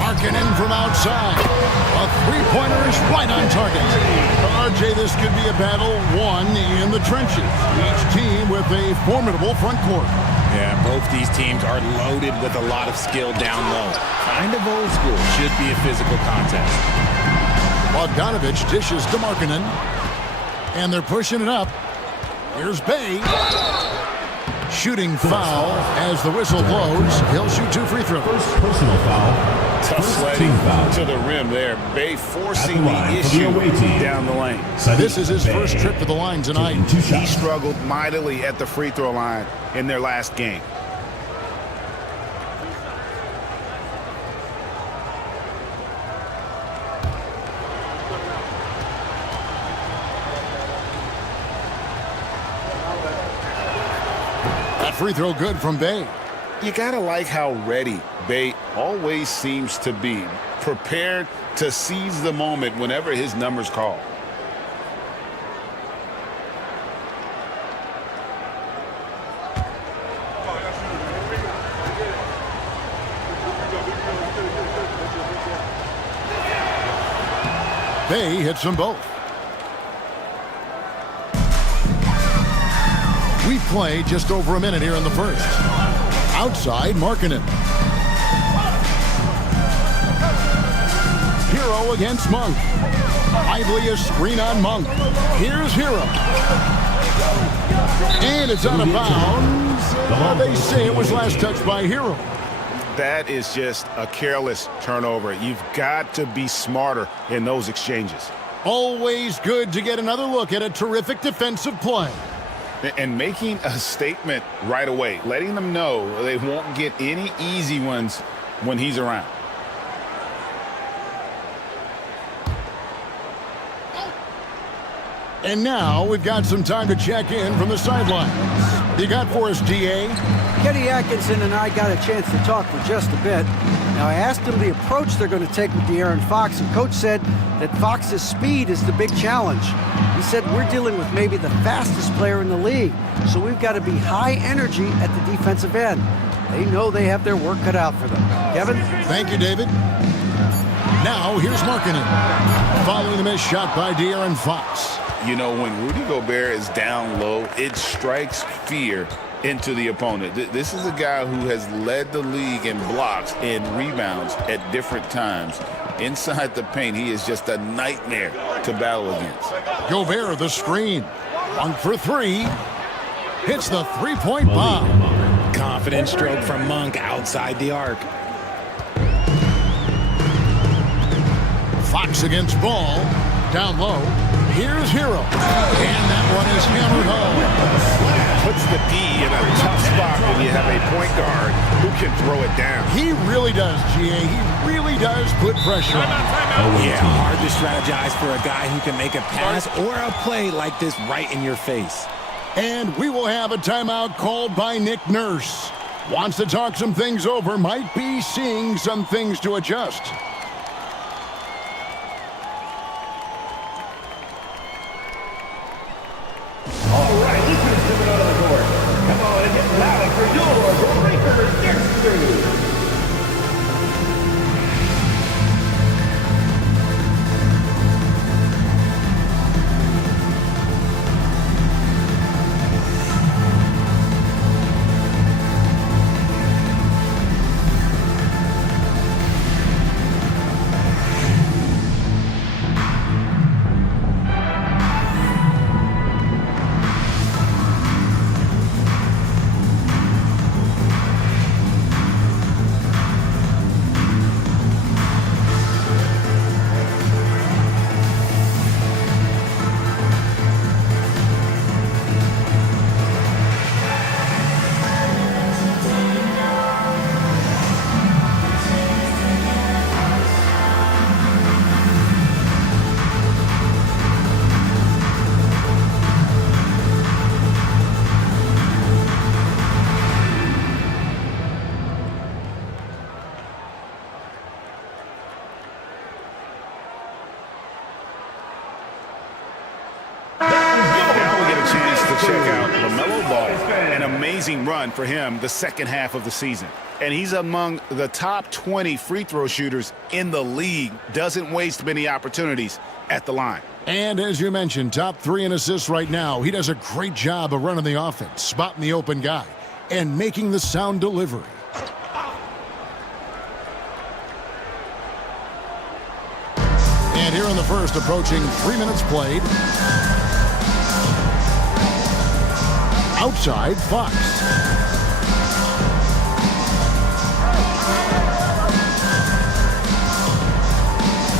Markkanen from outside. A three-pointer is right on target. RJ, this could be a battle won in the trenches. Each team with a formidable front court. Yeah, both these teams are loaded with a lot of skill down low. Kind of old school. Should be a physical contest. Bogdanovich dishes to Markkanen. And they're pushing it up. Here's Bey. Shooting foul as the whistle blows. He'll shoot 2 free throws. Personal foul. Tough sledding to the rim there. Bey forcing the issue down the lane. This is his first trip to the line tonight. He struggled mightily at the free throw line in their last game. That free throw good from Bey. You gotta like how ready Bey always seems to be, prepared to seize the moment whenever his number's called. Bey hits them both. We play just over a minute here in the first. Outside, Markkanen. Hero against Monk. Lively a screen on Monk. Here's Hero. And it's out of bounds. They say it was last touched by Hero. That is just a careless turnover. You've got to be smarter in those exchanges. Always good to get another look at a terrific defensive play. And making a statement right away, letting them know they won't get any easy ones when he's around. And now we've got some time to check in from the sidelines. You got for us, DA? Kenny Atkinson and I got a chance to talk for just a bit. Now, I asked him the approach they're going to take with De'Aaron Fox, and Coach said that Fox's speed is the big challenge. He said we're dealing with maybe the fastest player in the league, so we've got to be high energy at the defensive end. They know they have their work cut out for them. Kevin? Thank you, David. Now, here's Markkanen. Following the missed shot by De'Aaron Fox. You know, when Rudy Gobert is down low, it strikes fear into the opponent. This is a guy who has led the league in blocks and rebounds at different times. Inside the paint, he is just a nightmare to battle against. Gobert, the screen. Monk for 3. Hits the three-point bomb. Confident stroke from Monk outside the arc. Fox against Ball. Down low. Here's Hero. And that one is hammered home. Puts the D in a tough spot when you have a point guard who can throw it down. He really does, GA. He really does put pressure on. Yeah, hard to strategize for a guy who can make a pass or a play like this right in your face. And we will have a timeout called by Nick Nurse. Wants to talk some things over. Might be seeing some things to adjust. All right, this is coming out of the court. Come on and get loud for your breaker next through. amazing run for him the second half of the season. And he's among the top 20 free throw shooters in the league. Doesn't waste many opportunities at the line. And as you mentioned, top 3 in assists right now. He does a great job of running the offense, spotting the open guy, and making the sound delivery. And here in the first, approaching 3 minutes played. Outside, Fox.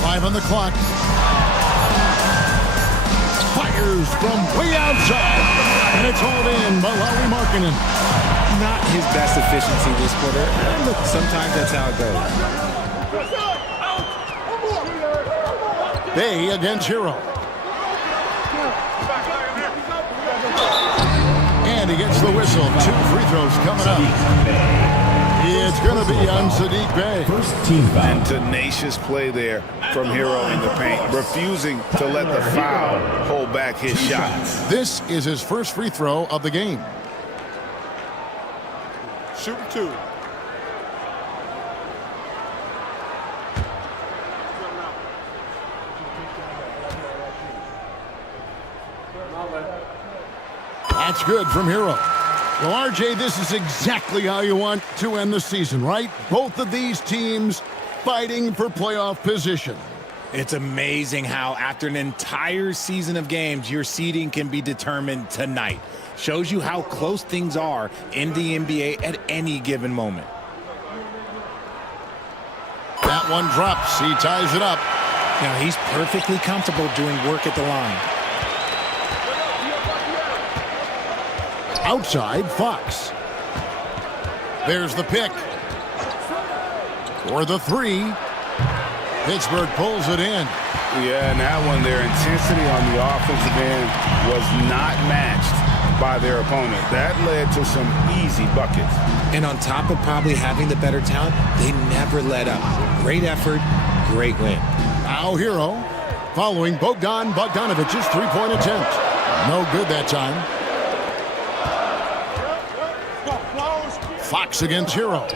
Five on the clock. Fires from way outside. And it's hauled in by Lauri Markkanen. Not his best efficiency this quarter. Look, sometimes that's how it goes. Bay against Hero. And he gets the whistle. 2 free throws coming up. It's going to be on Saddiq Bey. And tenacious play there from Hero in the paint, refusing to let the foul hold back his shots. This is his first free throw of the game. Shooting 2. That's good from Hero. Well, RJ, this is exactly how you want to end the season, right? Both of these teams fighting for playoff position. It's amazing how after an entire season of games, your seeding can be determined tonight. Shows you how close things are in the NBA at any given moment. That one drops. He ties it up. Now he's perfectly comfortable doing work at the line. Outside, Fox. There's the pick. For the 3. Pittsburgh pulls it in. Yeah, and that one, their intensity on the offensive end was not matched by their opponent. That led to some easy buckets. And on top of probably having the better talent, they never let up. Great effort, great win. Now Hero following Bogdan Bogdanovic's 3-point attempt. No good that time. Fox against Hero.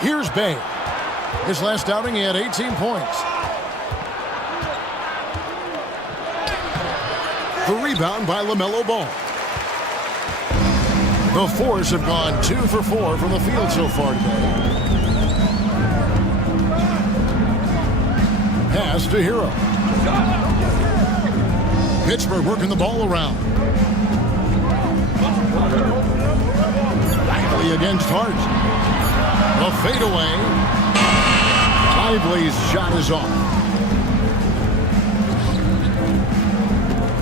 Here's Bay. His last outing, he had 18 points. The rebound by LaMelo Ball. The Force have gone 2 for 4 from the field so far today. Pass to Hero. Pittsburgh working the ball around. Lively against Hart. The fadeaway. Lively's shot is off.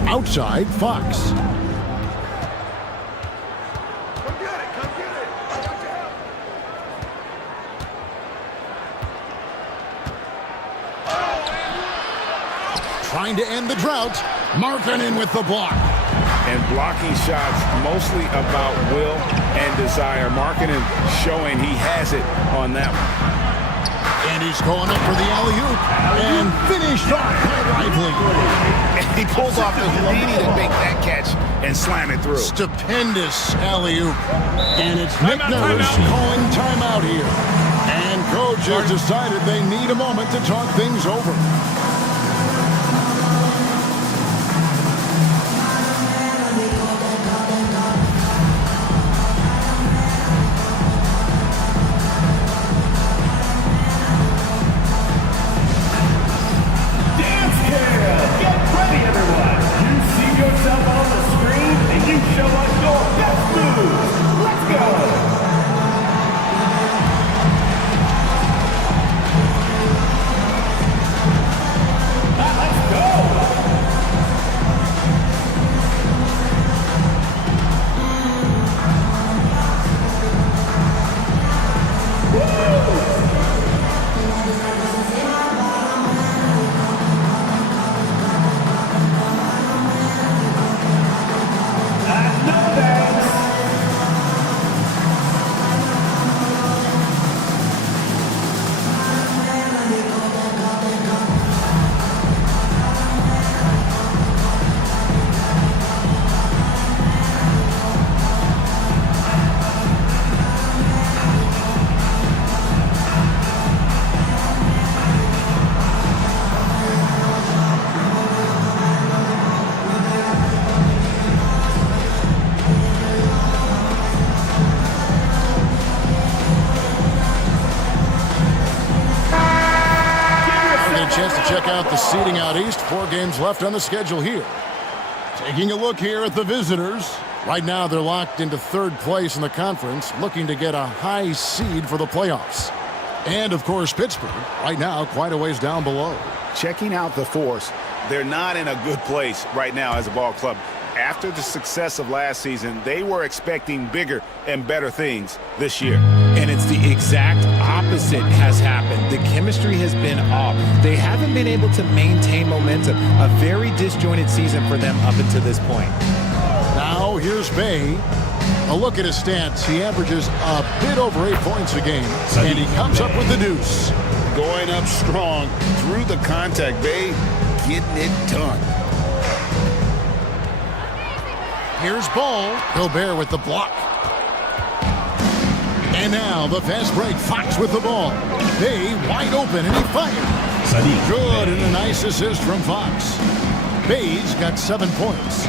Outside, Fox. Trying to end the drought. Markkanen with the block. And blocking shots mostly about will and desire. Markkanen showing he has it on that one. And he's going up for the alley-oop. And finished off by Lively. And he pulls off the leading to make that catch and slam it through. Stupendous alley-oop. And it's Nick Nurse calling timeout here. And coach has decided they need a moment to talk things over. seeding out east. 4 games left on the schedule here. Taking a look here at the visitors. Right now, they're locked into 3rd place in the conference, looking to get a high seed for the playoffs. And, of course, Pittsburgh, right now, quite a ways down below. Checking out the force, they're not in a good place right now as a ball club. After the success of last season, they were expecting bigger and better things this year. And it's the exact opposite has happened. The chemistry has been off. They haven't been able to maintain momentum. A very disjointed season for them up until this point. Now here's Bay. A look at his stats. He averages a bit over 8 points a game, and he comes up with the deuce. Going up strong through the contact. Bay getting it done. Here's Ball. Gobert with the block. And now the fast break. Fox with the ball. Bay wide open, and he fires. Good, and a nice assist from Fox. Bay's got 7 points.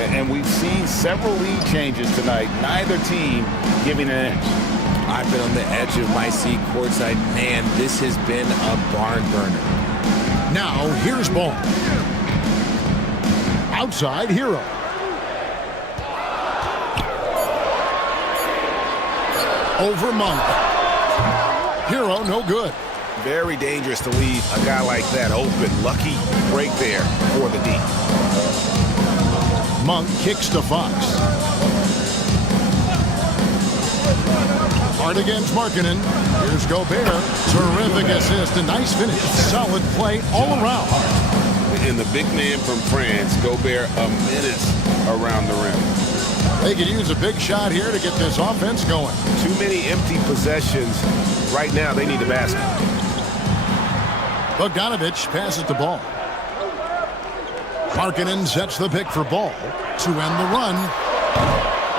And we've seen several lead changes tonight. Neither team giving an edge. I've been on the edge of my seat courtside. Man, this has been a barn burner. Now here's Ball. Outside, Hero. Over Monk. Hero, no good. Very dangerous to leave a guy like that open. Lucky break there for the D. Monk kicks to Fox. Hard against Markkanen. Here's Gobert. Terrific assist. A nice finish. Solid play all around. And the big man from France, Gobert, a menace around the rim. They could use a big shot here to get this offense going. Too many empty possessions. Right now, they need a basket. Bogdanovich passes the ball. Markkanen sets the pick for Ball to end the run.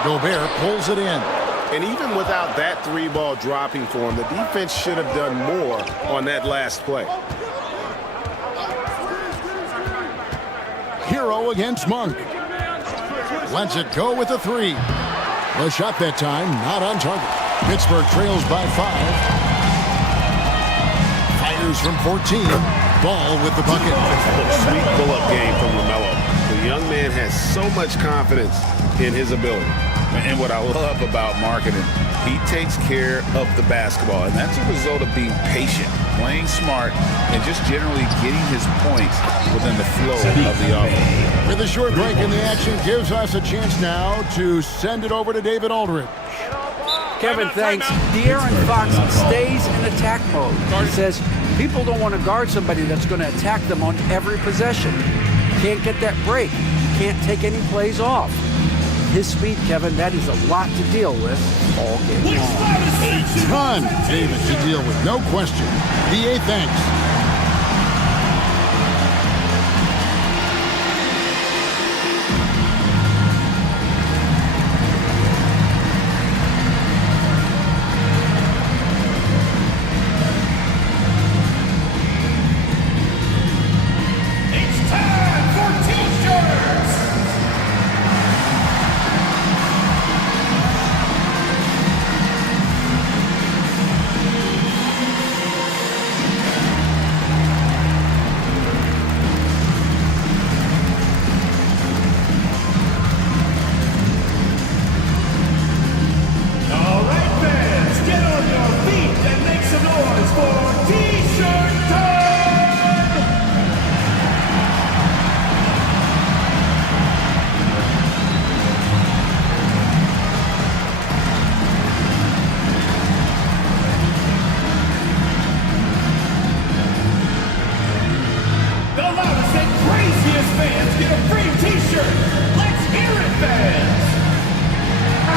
Gobert pulls it in. And even without that 3-ball dropping for him, the defense should have done more on that last play. Hero against Monk. Lets it go with a 3. The shot that time, not on target. Pittsburgh trails by 5. Fires from 14. Ball with the bucket. Sweet pull-up game from LaMelo. The young man has so much confidence in his ability. And what I love about Markkanen, he takes care of the basketball. And that's a result of being patient, playing smart, and just generally getting his points within the flow of the offense. With a short break in the action, gives us a chance now to send it over to David Aldridge. Kevin, thanks. De'Aaron Fox stays in attack mode. He says people don't want to guard somebody that's going to attack them on every possession. Can't get that break. Can't take any plays off. His speed, Kevin, that is a lot to deal with all game long. A ton, David, to deal with, no question. DA, thanks.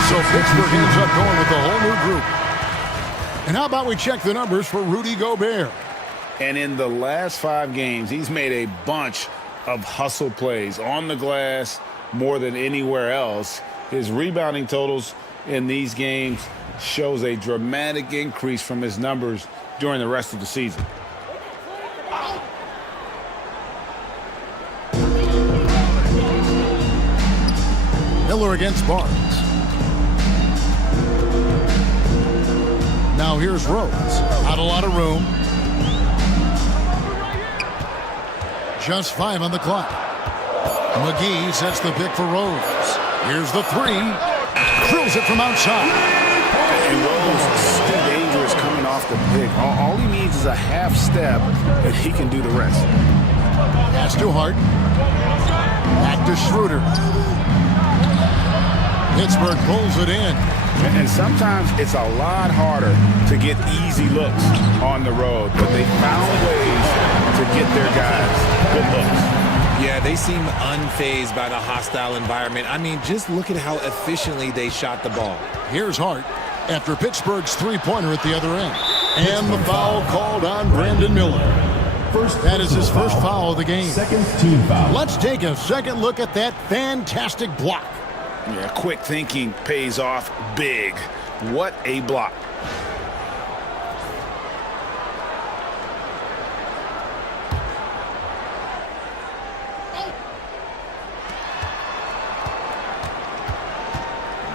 So Pittsburgh ends up going with the whole new group. And how about we check the numbers for Rudy Gobert? And in the last 5 games, he's made a bunch of hustle plays on the glass more than anywhere else. His rebounding totals in these games shows a dramatic increase from his numbers during the rest of the season. Miller against Barnes. Now here's Rose. Not a lot of room. Just 5 on the clock. McGee sets the pick for Rose. Here's the 3. Drills it from outside. And Rose is still dangerous coming off the pick. All he needs is a half step, and he can do the rest. Pass to Hart. Back to Schroeder. Pittsburgh pulls it in. And sometimes it's a lot harder to get easy looks on the road, but they found ways to get their guys good looks. Yeah, they seem unfazed by the hostile environment. I mean, just look at how efficiently they shot the ball. Here's Hart after Pittsburgh's three-pointer at the other end. And the foul called on Brandon Miller. That is his first foul of the game. Second team foul. Let's take a second look at that fantastic block. Yeah, quick thinking pays off big. What a block.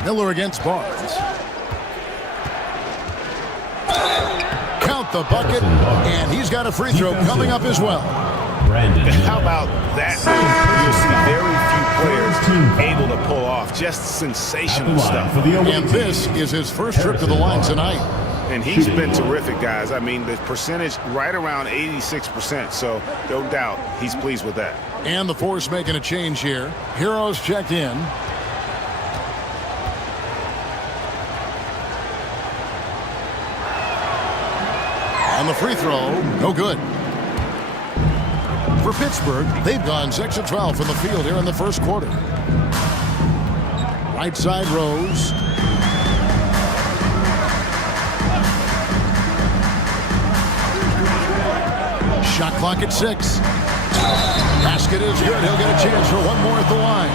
Miller against Barnes. Count the bucket, and he's got a free throw coming up as well. How about that? You'll see very few players able to pull off just sensational stuff. And this is his first trip to the line tonight. And he's been terrific, guys. I mean, the percentage right around 86%, so no doubt he's pleased with that. And the Force making a change here. Heroes checked in. On the free throw, no good. For Pittsburgh, they've gone 6 of 12 from the field here in the first quarter. Right side Rose. Shot clock at 6. Basket is good. He'll get a chance for one more at the line.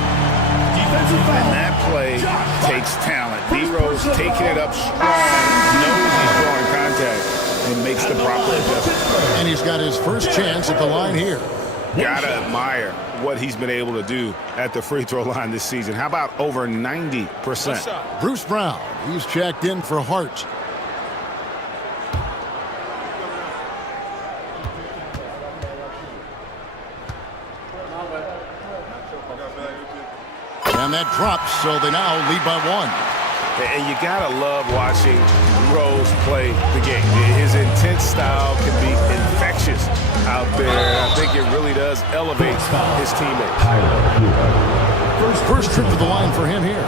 And that play takes talent. D-Rose taking it up strong, knows he's drawing contact, and makes the proper adjustment. And he's got his first chance at the line here. Gotta admire what he's been able to do at the free throw line this season. How about over 90%? Bruce Brown, he's checked in for Hart. And that drops, so they now lead by 1. And you gotta love watching Rose play the game. His intense style can be infectious out there. I think it really does elevate his teammates. First trip to the line for him here.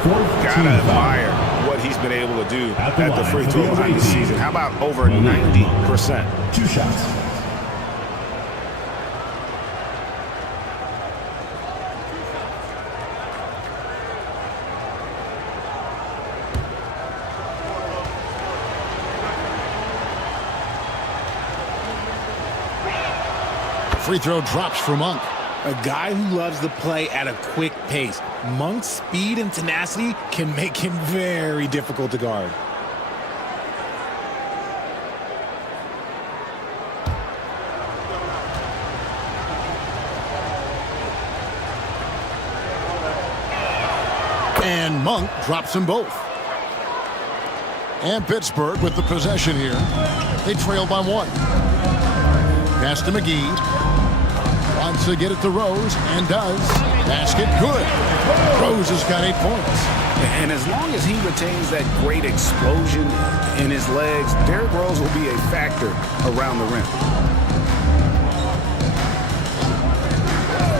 Gotta admire what he's been able to do at the free throw line this season. How about over 90%? 2 shots. Free throw drops for Monk. A guy who loves to play at a quick pace. Monk's speed and tenacity can make him very difficult to guard. And Monk drops them both. And Pittsburgh with the possession here. They trail by 1. Pass to McGee. Wants to get it to Rose, and does. Basket good. Rose has got 8 points. And as long as he retains that great explosion in his legs, Derrick Rose will be a factor around the rim.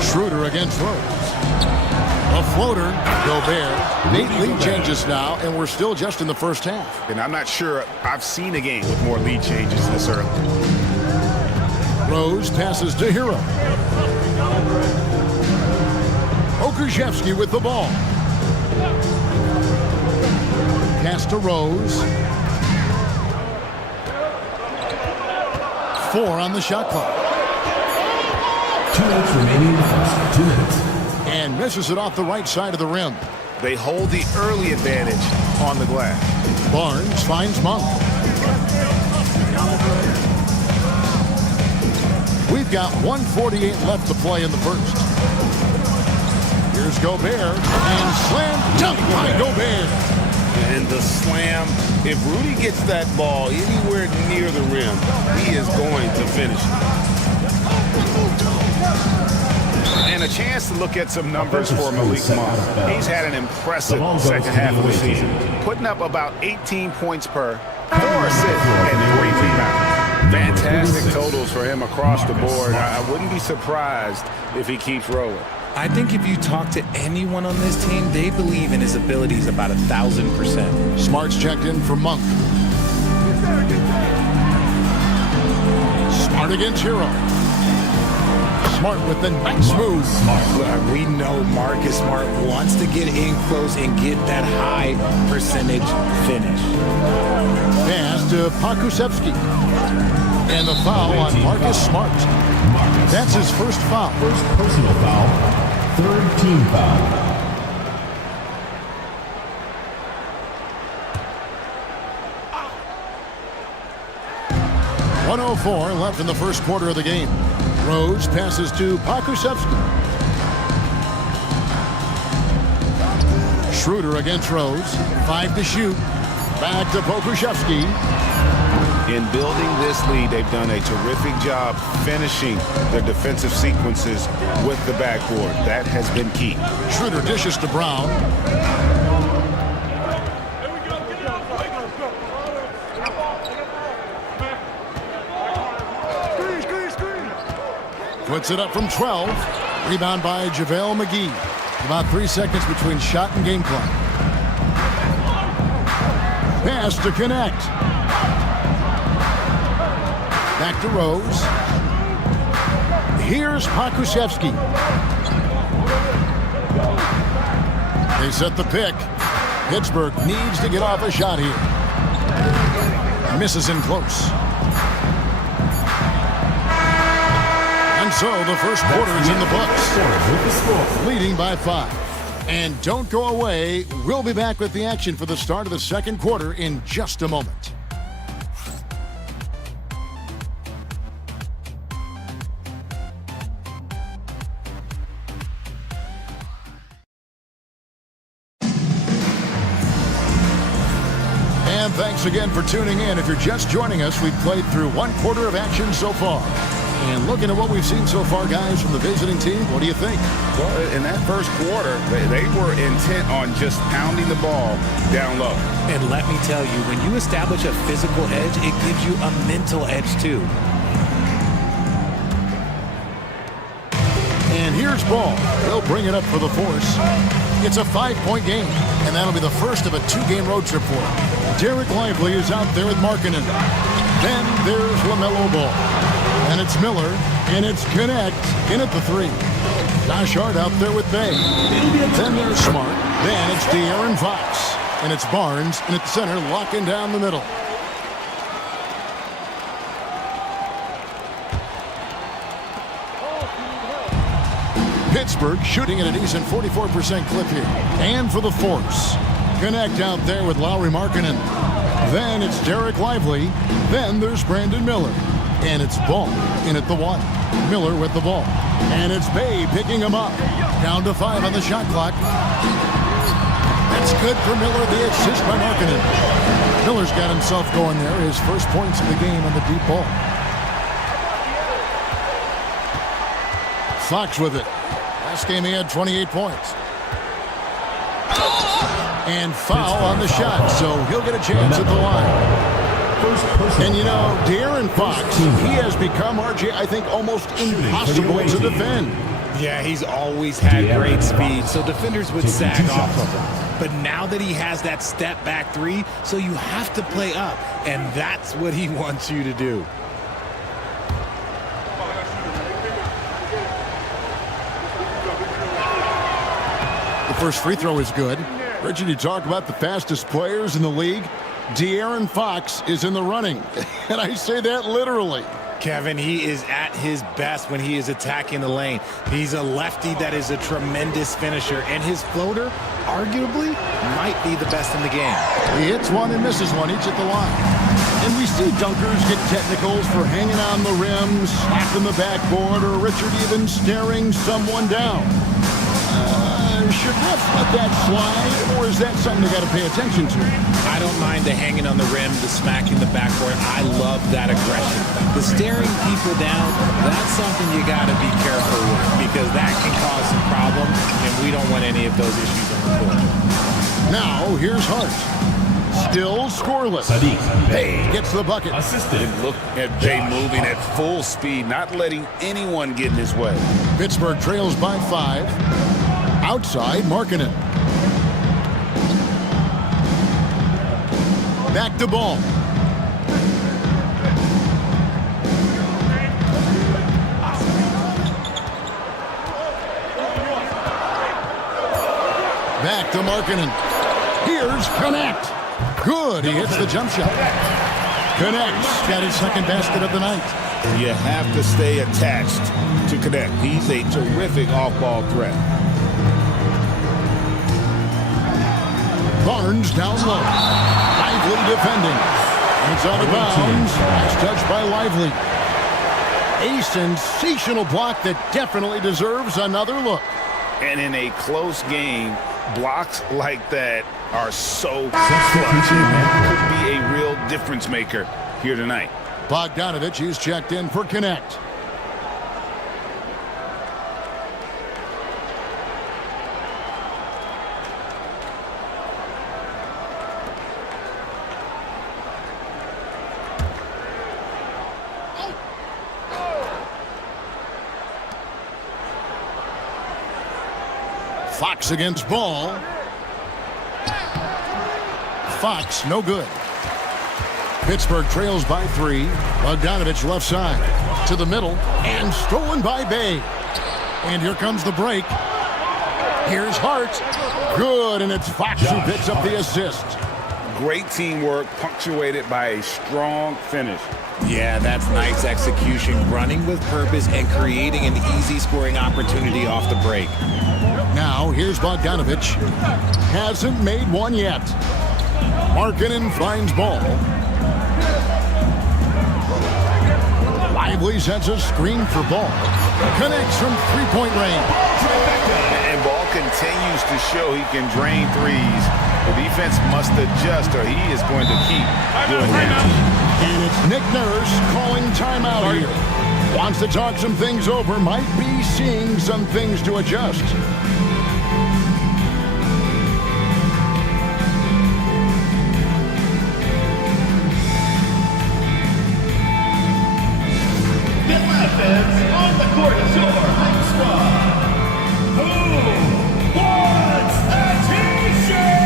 Schroeder against Rose. A floater. Gobert. 8 lead changes now, and we're still just in the first half. And I'm not sure I've seen a game with more lead changes this early. Rose passes to Hero. Okrzewski with the ball. Pass to Rose. 4 on the shot clock. 2 minutes remaining in the first. 2 minutes. And misses it off the right side of the rim. They hold the early advantage on the glass. Barnes finds Monk. We've got 1:48 left to play in the first. Here's Gobert, and slam dunk by Gobert. And the slam, if Rudy gets that ball anywhere near the rim, he is going to finish it. And a chance to look at some numbers for Malik Monk. He's had an impressive second half of the season, putting up about 18 points per, 4 assists, and 3 rebounds. Fantastic totals for him across the board. I wouldn't be surprised if he keeps rolling. I think if you talk to anyone on this team, they believe in his abilities about 1,000%. Smart's checked in for Monk. Smart against Hero. Smart with the nice move. Look, we know Marcus Smart wants to get in close and get that high percentage finish. Pass to Pakusevsky. And the foul on Marcus Smart. That's his first foul. First personal foul, third team foul. .104 left in the first quarter of the game. Rose passes to Pakusevsky. Schroeder against Rose. 5 to shoot. Back to Pokusevsky. In building this lead, they've done a terrific job finishing their defensive sequences with the backboard. That has been key. Schroeder dishes to Brown. Puts it up from 12. Rebound by JaVale McGee. About 3 seconds between shot and game clock. Pass to connect. Back to Rose. Here's Pakusevsky. They set the pick. Pittsburgh needs to get off a shot here. Misses in close. And so the first quarter is in the books. Leading by 5. And don't go away. We'll be back with the action for the start of the second quarter in just a moment. And thanks again for tuning in. If you're just joining us, we've played through 1 quarter of action so far. And looking at what we've seen so far, guys, from the visiting team, what do you think? Well, in that first quarter, they were intent on just pounding the ball down low. And let me tell you, when you establish a physical edge, it gives you a mental edge, too. And here's Ball. They'll bring it up for the Force. It's a 5-point game, and that'll be the first of a 2-game road trip for him. Derek Lively is out there with Markkanen. Then there's LaMelo Ball. And it's Miller, and it's Connect in at the 3. Josh Hart out there with Bay. Then there's Smart. Then it's De'Aaron Fox. And it's Barnes, and at center, locking down the middle. Pittsburgh shooting at a decent 44% clip here. And for the Force. Connect out there with Lauri Markkanen. Then it's Derek Lively. Then there's Brandon Miller. And it's Ball in at the 1. Miller with the ball. And it's Bay picking him up. Down to 5 on the shot clock. That's good for Miller. The assist by Markkanen. Miller's got himself going there. His first points of the game on the deep ball. Fox with it. Last game he had 28 points. And foul on the shot, so he'll get a chance at the line. And you know, De'Aaron Fox, he has become, RJ, I think, almost impossible to defend. Yeah, he's always had great speed, so defenders would sag off of him. But now that he has that step back 3, so you have to play up, and that's what he wants you to do. The first free throw is good. Richard, you talk about the fastest players in the league. De'Aaron Fox is in the running, and I say that literally. Kevin, he is at his best when he is attacking the lane. He's a lefty that is a tremendous finisher, and his floater, arguably, might be the best in the game. He hits one and misses one, each at the line. And we see dunkers get technicals for hanging on the rim, slapping the backboard, or Richard even staring someone down. Should refs let that slide, or is that something they got to pay attention to? I I don't mind the hanging on the rim, the smacking the backboard. I love that aggression. The staring people down, that's something you got to be careful with because that can cause some problems, and we don't want any of those issues on the court. Now, here's Hart. Still scoreless. Bay gets the bucket. And look at Bay moving at full speed, not letting anyone get in his way. Pittsburgh trails by 5. Outside, Markkanen. Back to ball. Back to Markkanen. Here's Connect. Good. He hits the jump shot. Connects. Got his second basket of the night. You have to stay attached to Connect. He's a terrific off-ball threat. Barnes down low. Lively defending. It's out of bounds. It's touched by Lively. A sensational block that definitely deserves another look. And in a close game, blocks like that are so clutch. Could be a real difference maker here tonight. Bogdanovich is checked in for Connect. Fox against Ball. Fox, no good. Pittsburgh trails by 3. Bogdanovich left side. To the middle. And stolen by Bay. And here comes the break. Here's Hart. Good, and it's Fox who picks up the assist. Great teamwork, punctuated by a strong finish. Yeah, that's nice execution, running with purpose and creating an easy scoring opportunity off the break. Now, here's Bogdanovich. Hasn't made one yet. Markkanen finds Ball. Lively sets a screen for Ball. Connects from three-point range. And Ball continues to show he can drain threes. The defense must adjust or he is going to keep doing that. And it's Nick Nurse calling timeout here. Wants to talk some things over. Might be seeing some things to adjust. On the court is your home squad. Who wants a t-shirt?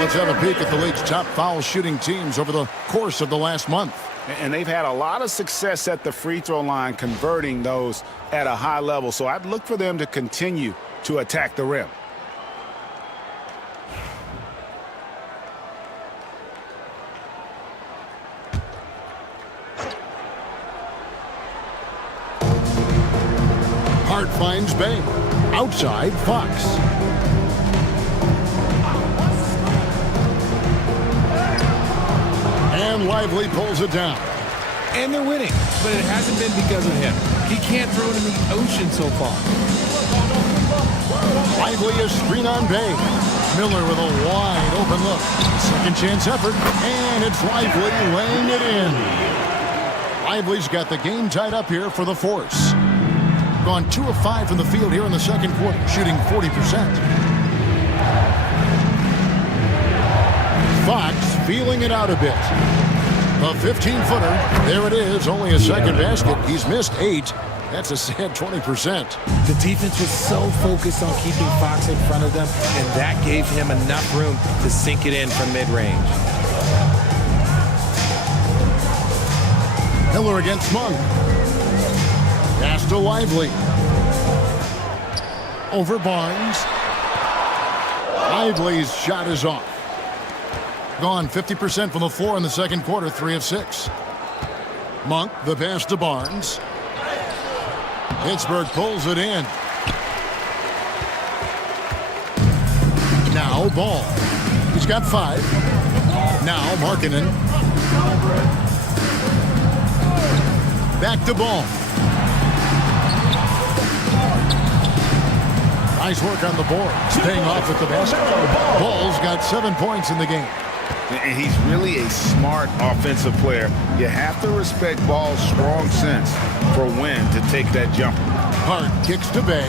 Let's have a peek at the league's top foul shooting teams over the course of the last month. And they've had a lot of success at the free throw line, converting those at a high level. So I'd look for them to continue to attack the rim. Hart finds Bay. Outside, Fox. And Lively pulls it down. And they're winning, but it hasn't been because of him. He can't throw it in the ocean so far. Lively a screen on Bay. Miller with a wide open look. Second chance effort, and it's Lively laying it in. Lively's got the game tied up here for the Force. gone 2 of 5 from the field here in the second quarter, shooting 40%. Fox feeling it out a bit. The 15-footer, there it is, only a second basket. He's missed 8. That's a sad 20%. The defense was so focused on keeping Fox in front of them, and that gave him enough room to sink it in from mid-range. Miller against Monk. Pass to Lively. Over Barnes. Lively's shot is off. Gone 50% from the floor in the second quarter, 3 of 6. Monk, the pass to Barnes. Pittsburgh pulls it in. Now Ball. He's got 5. Now Markkanen. Back to Ball. Nice work on the board. Staying off with the basket. Ball's got 7 points in the game. And he's really a smart offensive player. You have to respect Ball's strong sense for when to take that jumper. Hart kicks to Bay.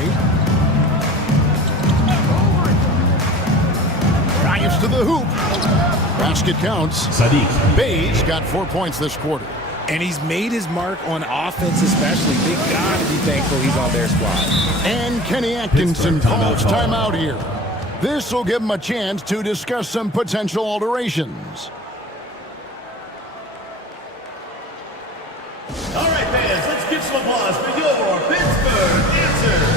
Drives to the hoop. Basket counts. Bay's got 4 points this quarter. And he's made his mark on offense especially. They got to be thankful he's on their squad. And Kenny Atkinson calls timeout here. This will give him a chance to discuss some potential alterations. All right, fans, let's give some applause for your Pittsburgh answer.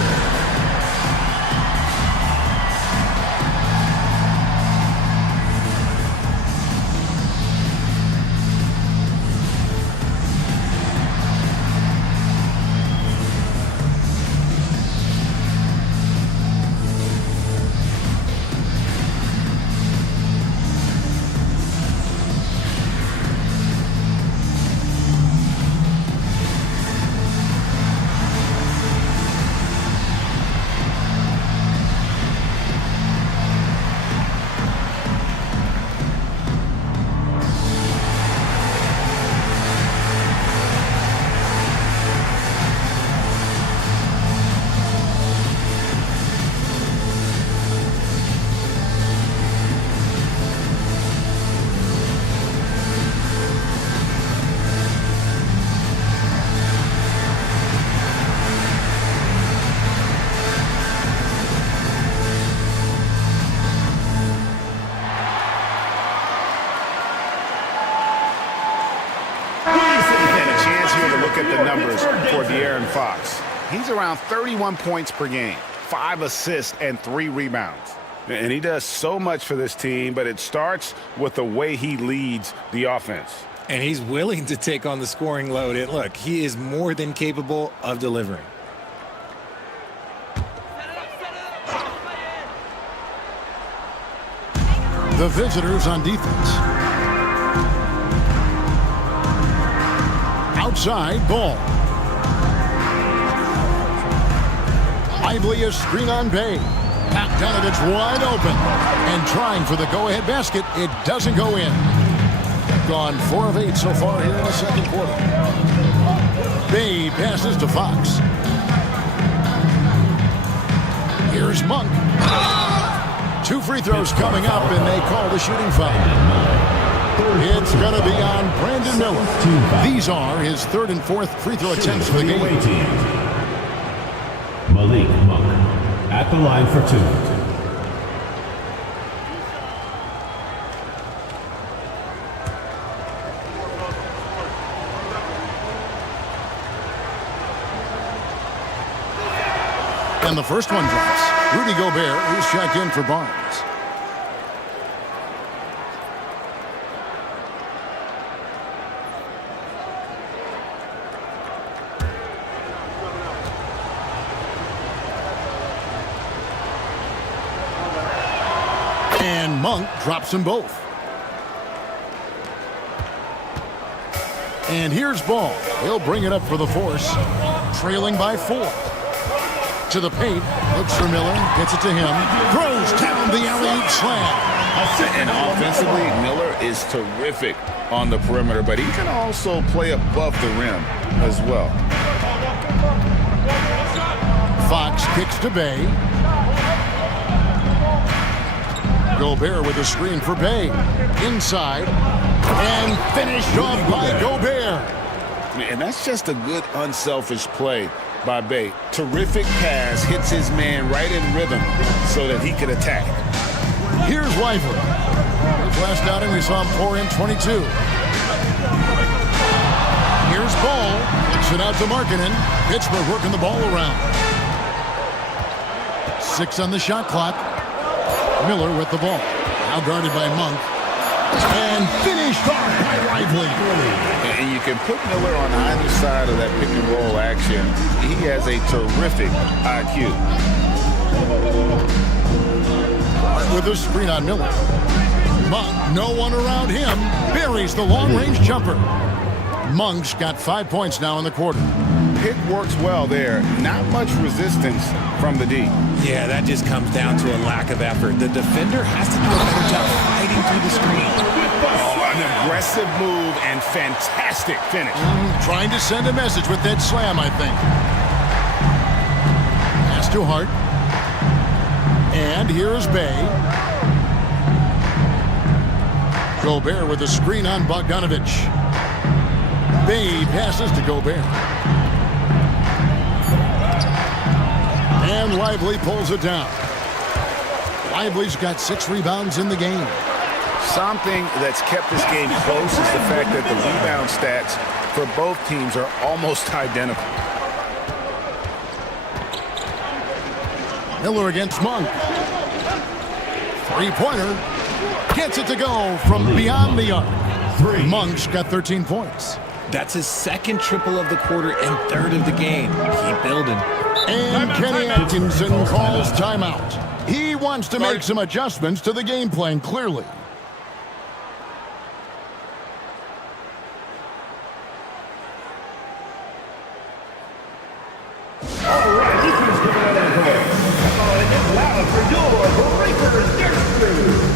Fox. He's around 31 points per game, 5 assists, and 3 rebounds. And he does so much for this team, but it starts with the way he leads the offense. And he's willing to take on the scoring load. And look, he is more than capable of delivering. The visitors on defense. Outside, Ball. Lively a screen on Bay. Bogdanovich wide open. And trying for the go-ahead basket. It doesn't go in. Gone 4 of 8 so far here in the second quarter. Bay passes to Fox. Here's Monk. 2 free throws coming up, and they call the shooting foul. It's going to be on Brandon Miller. These are his 3rd and 4th free throw attempts for the game. Malik Monk at the line for 2. And the first one drops. Rudy Gobert, who's checked in for Barnes. And Monk drops them both. And here's Ball. He'll bring it up for the force. Trailing by 4. To the paint, looks for Miller, gets it to him, throws down the alley-oop slam. And offensively, Miller is terrific on the perimeter, but he can also play above the rim as well. Fox kicks to Bay. Gobert with a screen for Bay. Inside. And finished off by Gobert. And that's just a good unselfish play by Bay. Terrific pass, hits his man right in rhythm so that he could attack. Here's Lively. His last outing, we saw him pour in 22. Here's Ball. Kicks it out to Markkanen. Pittsburgh working the ball around. 6 on the shot clock. Miller with the ball. Now guarded by Monk. And finished off by Lively. And you can put Miller on either side of that pick and roll action. He has a terrific IQ. With a screen on Miller. Monk, no one around him, buries the long-range jumper. Monk's got 5 points now in the quarter. Pick works well there. Not much resistance from the D. Yeah, that just comes down to a lack of effort. The defender has to do a better job fighting through the screen. Oh, an aggressive move and fantastic finish. Trying to send a message with that slam, I think. Pass to Hart. And here's Bay. Gobert with a screen on Bogdanovich. Bay passes to Gobert. And Lively pulls it down. Lively's got 6 rebounds in the game. Something that's kept this game close is the fact that the rebound stats for both teams are almost identical. Miller against Monk. 3-pointer. Gets it to go from beyond the arc. Monk's got 13 points. That's his second triple of the quarter and third of the game. Keep building. And Kenny Atkinson calls timeout. He wants to make some adjustments to the game plan, clearly. All right, this one's coming out of the court. Come on, and get loud for your Breakers Dirt Crew.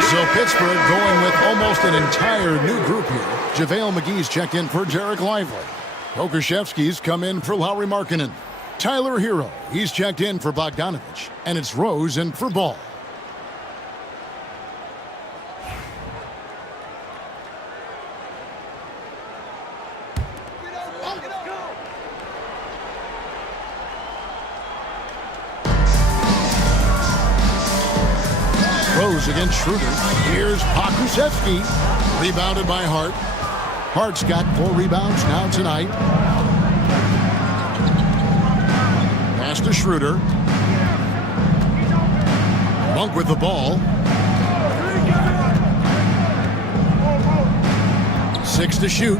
So Pittsburgh going with almost an entire new group here. JaVale McGee's checked in for Derek Lively. Pokusevski's come in for Lauri Markkanen. Tyler Hero, he's checked in for Bogdanovich. And it's Rose in for Ball. Rose against Schroeder. Here's Pokusevski. Rebounded by Hart. Hart's got 4 rebounds now tonight. Pass to Schroeder. Monk with the ball. 6 to shoot.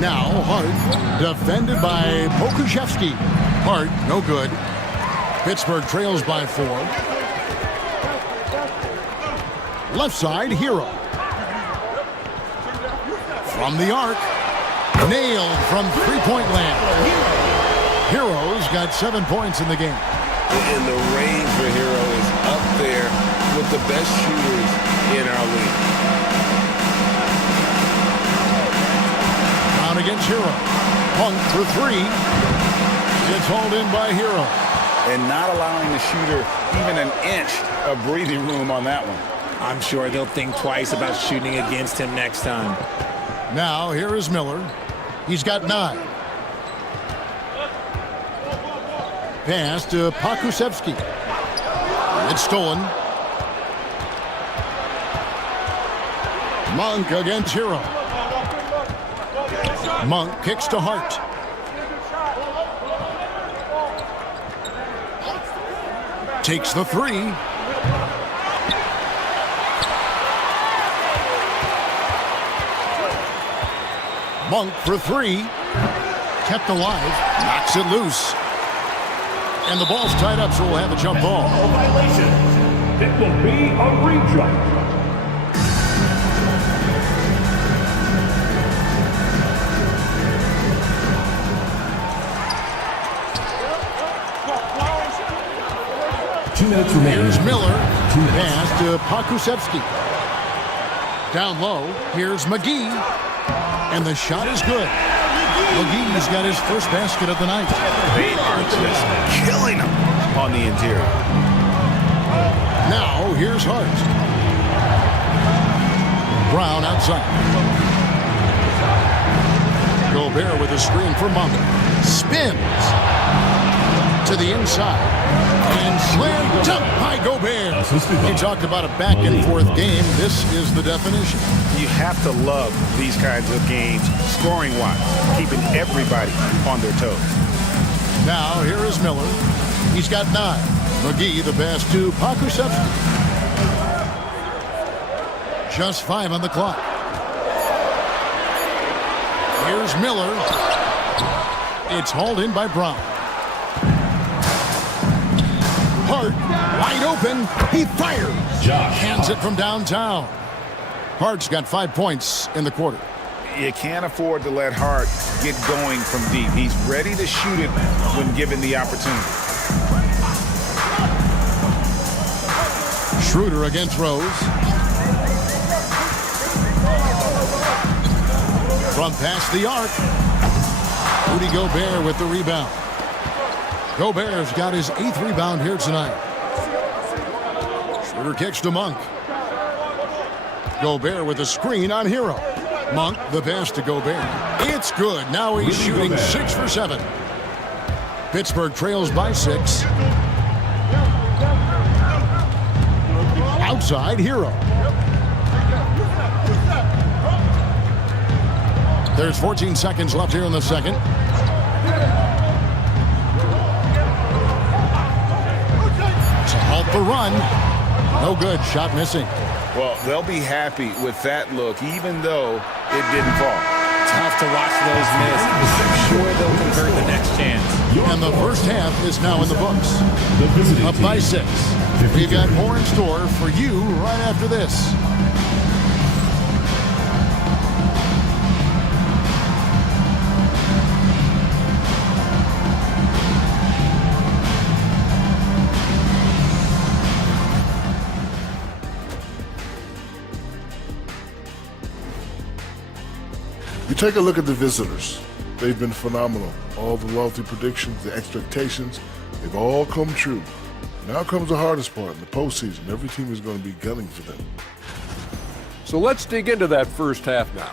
Now Hart, defended by Pokusevski. Hart, no good. Pittsburgh trails by 4. Left side, Hero. From the arc. Nailed from three-point land. Hero's got 7 points in the game. And the range for Hero is up there with the best shooters in our league. Down against Hero. Monk for 3. It's hauled in by Hero. And not allowing the shooter even an inch of breathing room on that one. I'm sure they'll think twice about shooting against him next time. Now, here is Miller. He's got 9. Pass to Pokusevski. It's stolen. Monk against Hero. Monk kicks to Hart. Takes the 3. Monk for 3. Kept alive. Knocks it loose. And the ball's tied up, so we'll have a jump ball. Violation. It will be a re-jump. Here's Miller. Pass to Pokusevski. Down low. Here's McGee. And the shot is good. McGee's got his first basket of the night. They are just killing him on the interior. Now, here's Hart. Brown outside. Gobert with a screen for Monk. Spins to the inside. And slam dunk by Gobert. You talked about a back-and-forth game. This is the definition. You have to love these kinds of games, scoring-wise, keeping everybody on their toes. Now, here is Miller. He's got 9. McGee, the pass to Pokusevski. Just 5 on the clock. Here's Miller. It's hauled in by Brown. Hart, wide open. He fires. Hands it from downtown. Hart's got 5 points in the quarter. You can't afford to let Hart get going from deep. He's ready to shoot it when given the opportunity. Schroeder against Rose. From past the arc. Rudy Gobert with the rebound. Gobert's got his 8th rebound here tonight. Schroeder kicks to Monk. Gobert with a screen on Hero. Monk, the pass to Gobert. It's good. Now he's shooting 6 for 7. Pittsburgh trails by 6. Outside, Hero. There's 14 seconds left here in the second. To halt the run. No good. Shot missing. Well, they'll be happy with that look, even though it didn't fall. Tough to watch those miss. I'm sure they'll convert the next chance. And the first half is now in the books. Up by 6. We've got more in store for you right after this. You take a look at the visitors. They've been phenomenal. All the lofty predictions, the expectations, they've all come true. Now comes the hardest part in the postseason. Every team is going to be gunning for them. So let's dig into that first half now.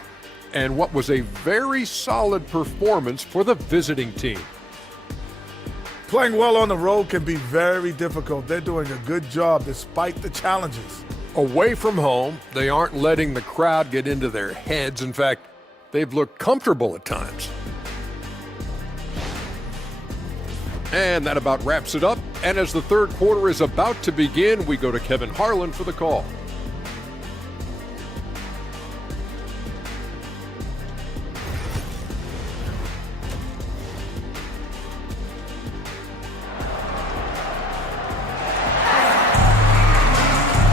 And what was a very solid performance for the visiting team. Playing well on the road can be very difficult. They're doing a good job despite the challenges. Away from home, they aren't letting the crowd get into their heads. In fact, they've looked comfortable at times. And that about wraps it up. And as the third quarter is about to begin, we go to Kevin Harlan for the call.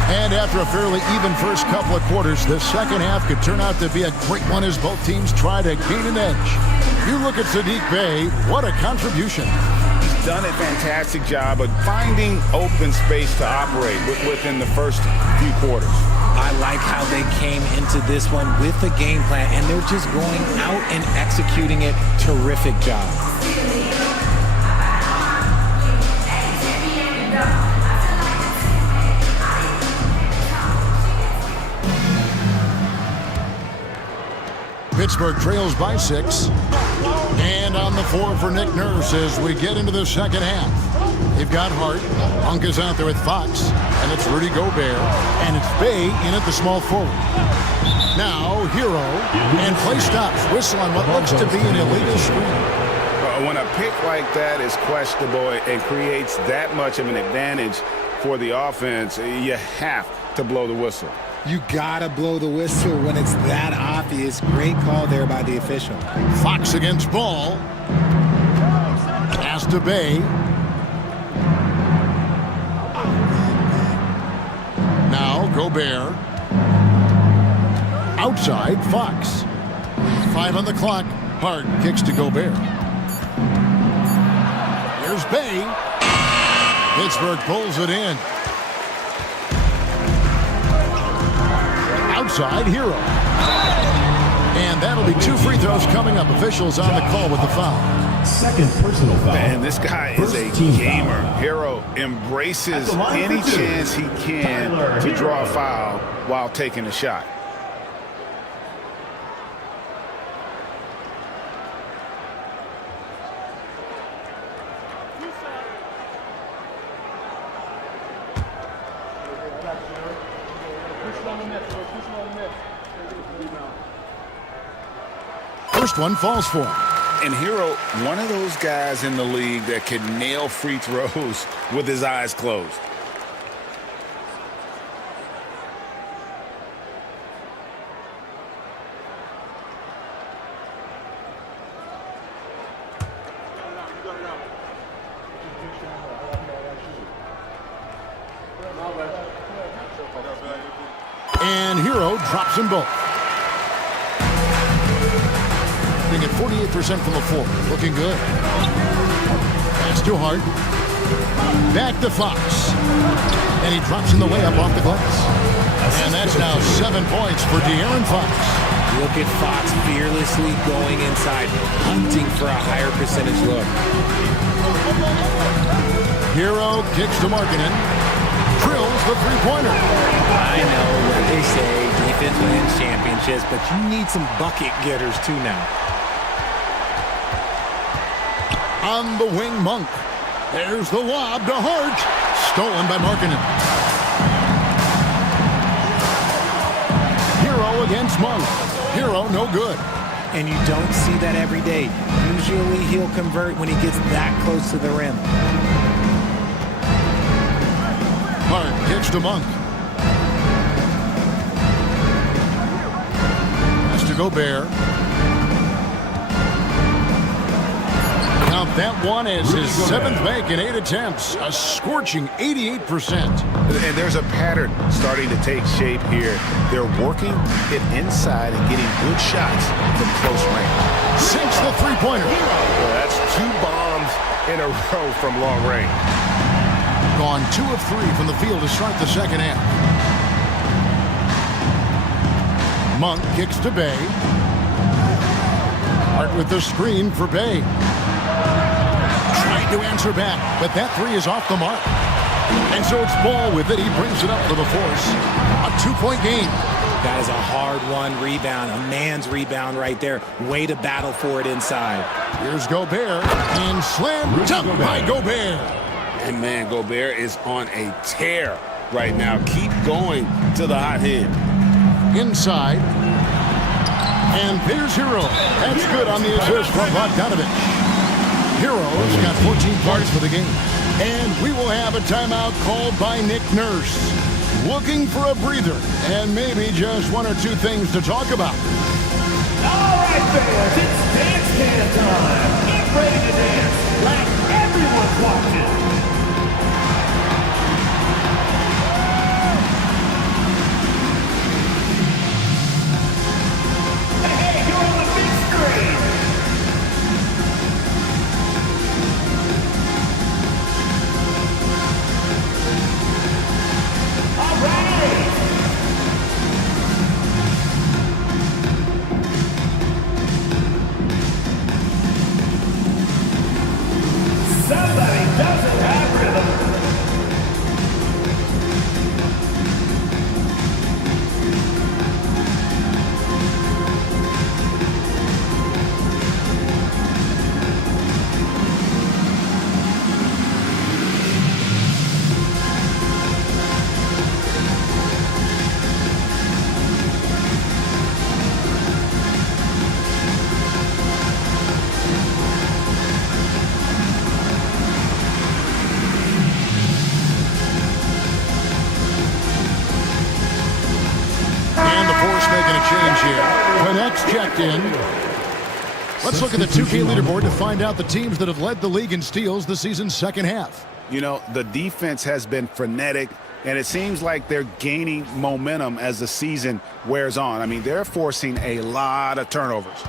And after a fairly even first couple of quarters, the second half could turn out to be a great one as both teams try to gain an edge. You look at Saddiq Bey, what a contribution. He's done a fantastic job of finding open space to operate within the first few quarters. I like how they came into this one with a game plan, and they're just going out and executing it. Terrific job. Pittsburgh trails by 6. And on the floor for Nick Nurse as we get into the second half. They've got Hart. Monk is out there with Fox. And it's Rudy Gobert. And it's Bay in at the small forward. Now, Hero. And play stops. Whistle on what looks to be an illegal screen. When a pick like that is questionable and creates that much of an advantage for the offense, you have to blow the whistle. You gotta blow the whistle when it's that obvious. Great call there by the official. Fox against Ball. Pass to Bay. Now Gobert. Outside, Fox. 5 on the clock. Hart kicks to Gobert. Here's Bay. Pittsburgh pulls it in. Outside, Hero. And that'll be 2 free throws coming up. Officials on the call with the foul. Second personal foul. Man, this guy is a gamer. Hero embraces any chance he can to draw a foul while taking a shot. First one falls for him. And Hero, one of those guys in the league that can nail free throws with his eyes closed. And Hero drops them both. At 48% from the floor. Looking good. Pass to Hart. Back to Fox. And he drops in the layup off the glass. And that's now 7 points for De'Aaron Fox. Look at Fox fearlessly going inside, hunting for a higher percentage look. Hero kicks to Markkanen. Drills the three-pointer. I know what they say, defense wins championships, but you need some bucket getters too now. On the wing, Monk. There's the lob to Hart. Stolen by Markkanen. Hero against Monk. Hero, no good. And you don't see that every day. Usually he'll convert when he gets that close to the rim. Hart kicks to Monk. Pass to Gobert. That one is his 7th make in 8 attempts, a scorching 88%. And there's a pattern starting to take shape here. They're working it inside and getting good shots from close range. Sinks the three-pointer. Well, that's 2 bombs in a row from long range. Gone 2 of 3 from the field to start the second half. Monk kicks to Bay. Hart with the screen for Bay. Trying to answer back, but that 3 is off the mark. And so it's Ball with it. He brings it up for the force. A 2-point game. That is a hard-won rebound, a man's rebound right there. Way to battle for it inside. Here's Gobert, and slam dunk by Gobert. And man, Gobert is on a tear right now. Keep going to the hot hand. Inside. And there's Hero. That's good on the assist from Bogdanovich. Hero's got 14 points for the game. And we will have a timeout called by Nick Nurse. Looking for a breather and maybe just 1 or 2 things to talk about. All right, fans, it's dance can time. Get ready to dance like everyone's watching. Hey, you're on the big screen. All right. Somebody doesn't checked in. Let's look at the 2K leaderboard to find out the teams that have led the league in steals the season's second half. You know, the defense has been frenetic, and it seems like they're gaining momentum as the season wears on. I mean, they're forcing a lot of turnovers.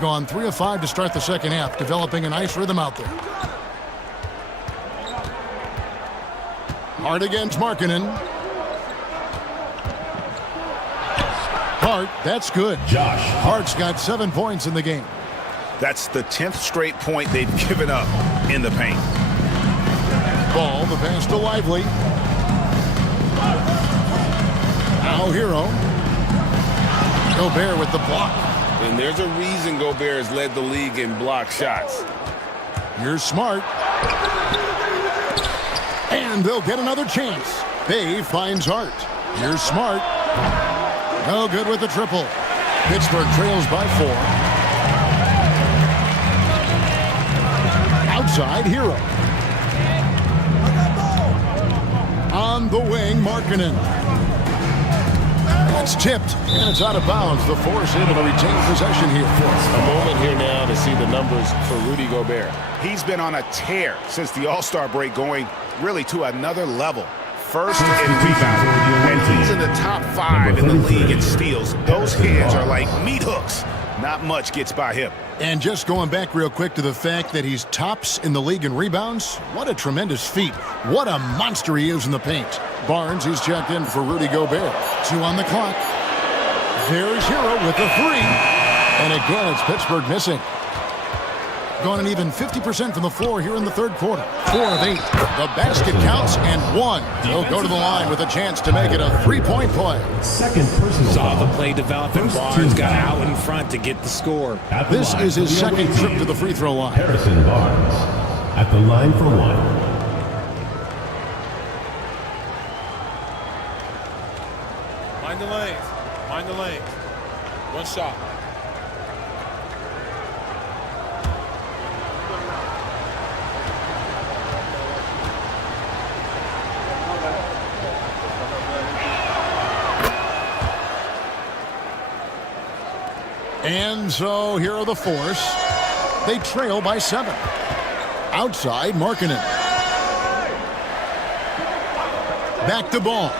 Gone 3 of 5 to start the second half, developing a nice rhythm out there. Hart against Markkanen. Hart, that's good. Josh Hart's got 7 points in the game. That's the 10th straight point they've given up in the paint. Ball, the pass to Lively. Now Hero. Gobert with the block. And there's a reason Gobert has led the league in block shots. Here's Smart. And they'll get another chance. Bay finds Hart. Here's Smart. No good with the triple. Pittsburgh trails by 4. Outside, Hero. On the wing, Markkanen. It's tipped, and it's out of bounds. The Force able to retain possession here. A moment here now to see the numbers for Rudy Gobert. He's been on a tear since the All-Star break, going really to another level. First in rebounding, and he's in the top 5 in the league in steals. Those hands are like meat hooks. Not much gets by him. And just going back real quick to the fact that he's tops in the league in rebounds, what a tremendous feat. What a monster he is in the paint. Barnes, he's checked in for Rudy Gobert. 2 on the clock. There's Hero with the 3. And again, it's Pittsburgh missing. Gone an even 50% from the floor here in the third quarter. 4 of 8. The basket counts and 1. He'll go to the line with a chance to make it a 3-point play. Second personal Saw foul. the play develop, and Barnes got out in front to get the score. This is his second trip to the free throw line. Harrison Barnes at the line for 1. Mind the lanes. Mind the lanes. One shot. And so here are the Force. They trail by 7. Outside, Markkanen. Back to Ball.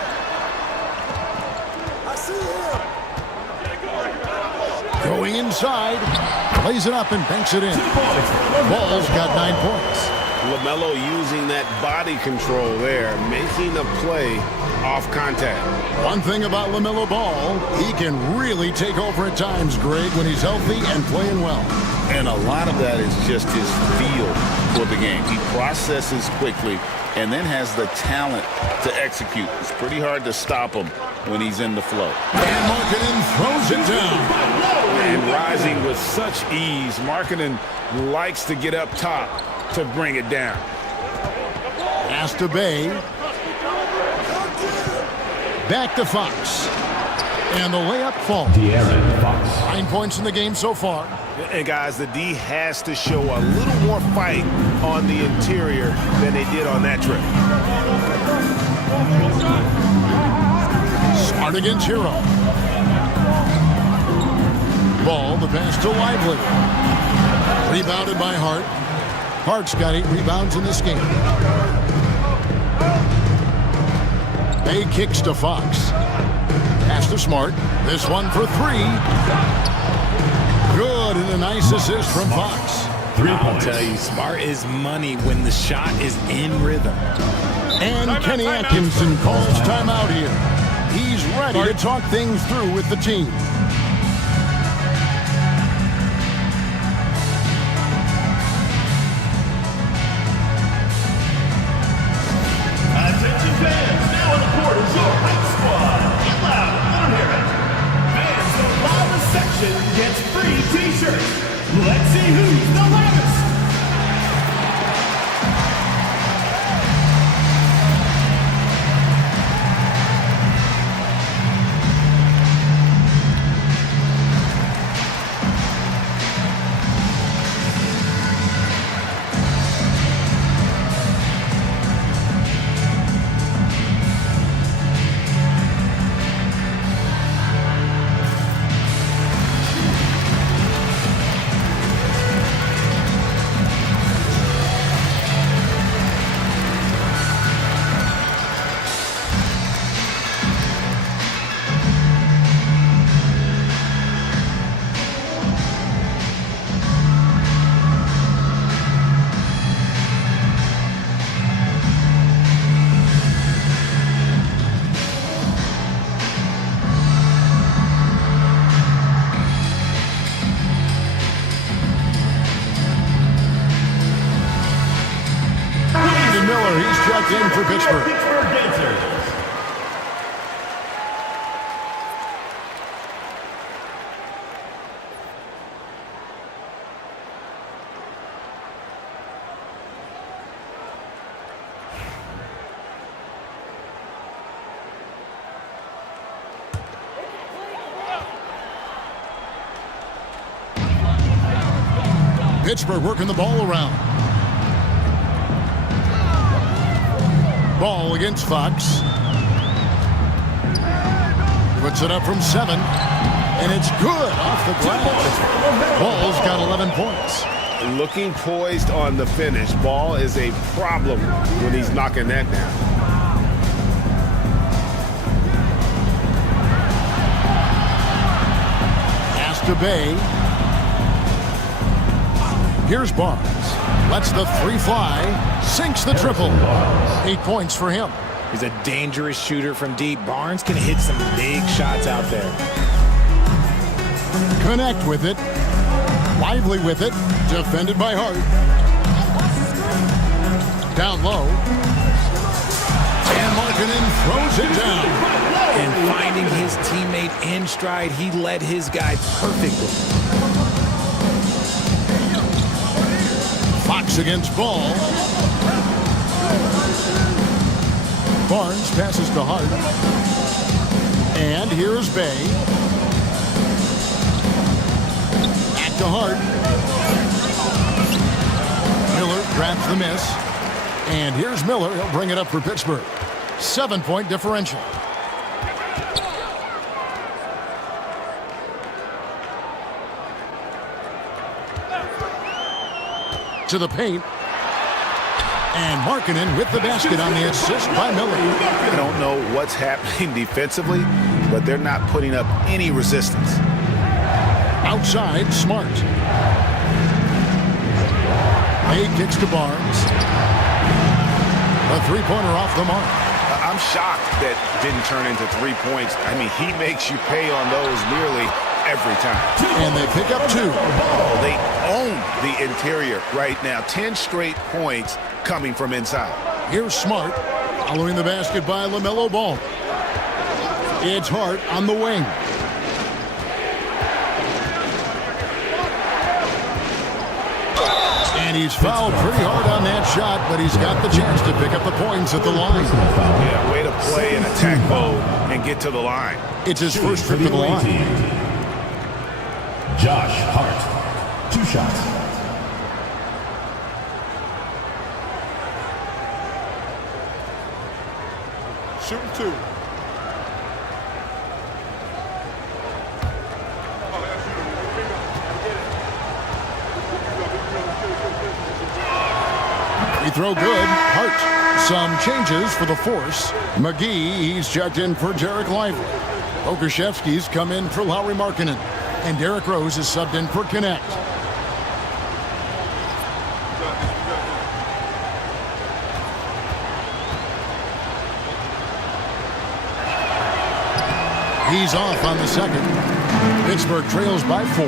Going inside. Plays it up and banks it in. Ball's got 9 points. LaMelo using that body control there, making a play off contact. One thing about LaMelo Ball, he can really take over at times, Greg, when he's healthy and playing well. And a lot of that is just his feel for the game. He processes quickly and then has the talent to execute. It's pretty hard to stop him when he's in the flow. And Markkanen throws it down. And rising with such ease, Markkanen likes to get up top to bring it down. Pass to Bay. Back to Fox. And the layup falls. 9 points in the game so far. And guys, the D has to show a little more fight on the interior than they did on that trip. Smart against Hero. Ball, the pass to Lively. Rebounded by Hart. Hart's got 8 rebounds in this game. Bay kicks to Fox. Pass to Smart. This one for 3. Good, and a nice assist from Fox. 3 points. I'll tell you, Smart is money when the shot is in rhythm. And Kenny Atkinson calls timeout here. He's ready to talk things through with the team. Attention fans, now on the court is your hype squad. Get loud, let them hear it. Fans, the loudest section gets free t-shirts. Let's see who's the loudest. checked in for Pittsburgh. Pittsburgh dancers. Pittsburgh working the ball around. Ball against Fox. Puts it up from 7. And it's good off the glass. Ball's got 11 points. Looking poised on the finish. Ball is a problem when he's knocking that down. Pass to Bay. Here's Barnes. Lets the 3 fly. Sinks the triple. 8 points for him. He's a dangerous shooter from deep. Barnes can hit some big shots out there. Connect with it. Lively with it. Defended by Hart. Down low. And Markkanen throws it down. And finding his teammate in stride, he led his guy perfectly. Fox against Ball. Barnes passes to Hart. And here's Bay. Back to Hart. Miller grabs the miss. And here's Miller. He'll bring it up for Pittsburgh. 7-point differential. To the paint. And Markkanen with the basket on the assist by Miller. I don't know what's happening defensively, but they're not putting up any resistance. Outside, Smart. Bay kicks to Barnes. A three-pointer off the mark. I'm shocked that didn't turn into 3 points. I mean, he makes you pay on those nearly every time. And they pick up 2. Oh, they own the interior right now. 10 straight points coming from inside. Here's Smart, following the basket by LaMelo Ball. It's Hart on the wing. And he's fouled pretty hard on that shot, but he's got the chance to pick up the points at the line. Yeah, way to play in attack mode and get to the line. It's his first trip to the line. Josh Hart, 2 shots. Shooting 2. Free throw good. Hart. Some changes for the Force. McGee, he's checked in for Derek Lively. Okashevsky's come in for Lauri Markkanen. And Derrick Rose is subbed in for Connect. He's off on the second. Pittsburgh trails by 4.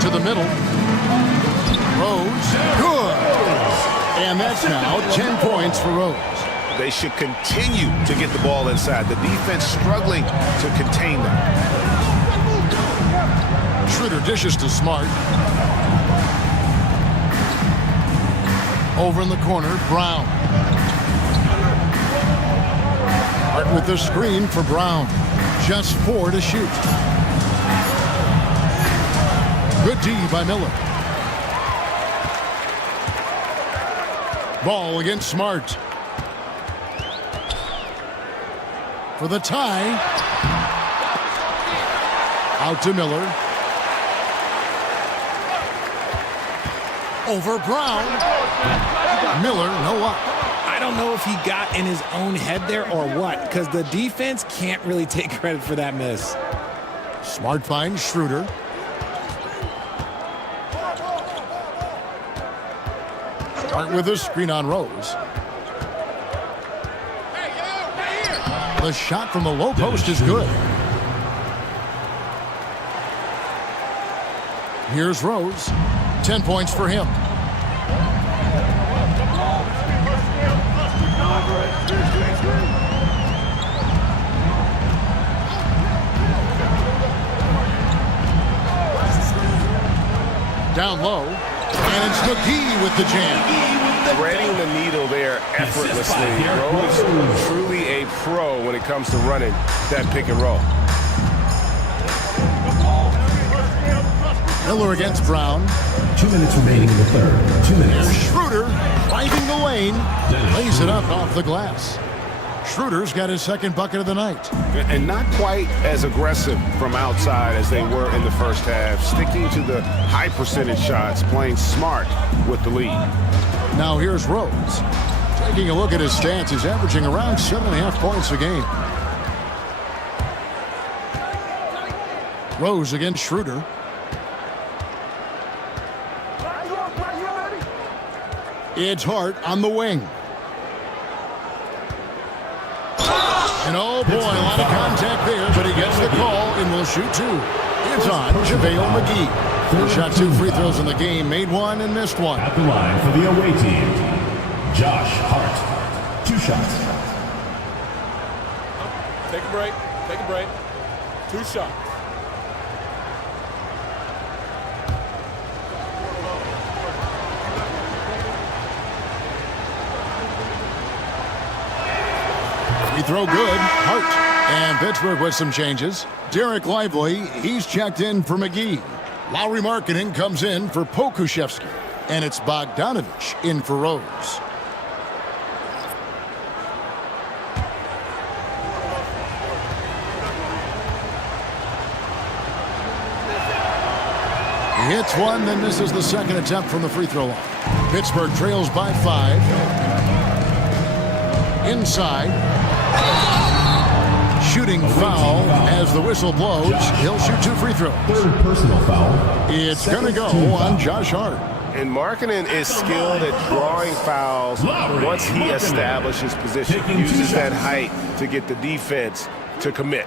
To the middle. Rose. Good. And that's now 10 points for Rose. They should continue to get the ball inside. The defense struggling to contain them. Schroeder dishes to Smart. Over in the corner, Brown. Hart with the screen for Brown. Just 4 to shoot. Good D by Miller. Ball against Smart. For the tie. Out to Miller. Over Brown. Miller, no up. I don't know if he got in his own head there or what, because the defense can't really take credit for that miss. Smart finds Schroeder. Start with a screen on Rose. The shot from the low post is good. Here's Rose. 10 points for him. down low. And it's McGee with the jam. Threading the needle there effortlessly. Rose truly a pro when it comes to running that pick and roll. Miller against Brown. 2 minutes remaining in the third. 2 minutes. Here's Schroeder finding the lane. Lays it up off the glass. Schroeder's got his second bucket of the night. And not quite as aggressive from outside as they were in the first half. Sticking to the high percentage shots, playing smart with the lead. Now here's Rose. Taking a look at his stats, he's averaging around 7.5 points a game. Rose against Schroeder. It's Hart on the wing. And oh boy, a lot of contact there, but he gets the call and will shoot two. It's on JaVale McGee. He shot 2 free throws in the game, made one and missed one. At the line for the away team, Josh Hart. 2 shots. Take a break. Take a break. 2 shots. Free throw good. Hart. And Pittsburgh with some changes. Derek Lively, he's checked in for McGee. Lowry Markkanen comes in for Pokuševski. And it's Bogdanovich in for Rose. He hits one, then misses the second attempt from the free throw line. Pittsburgh trails by 5. Inside. Shooting foul as the whistle blows. He'll shoot 2 free throws. Third personal foul. It's going to go on Josh Hart. And Markkanen is skilled at drawing fouls once he establishes position. Uses that height to get the defense to commit.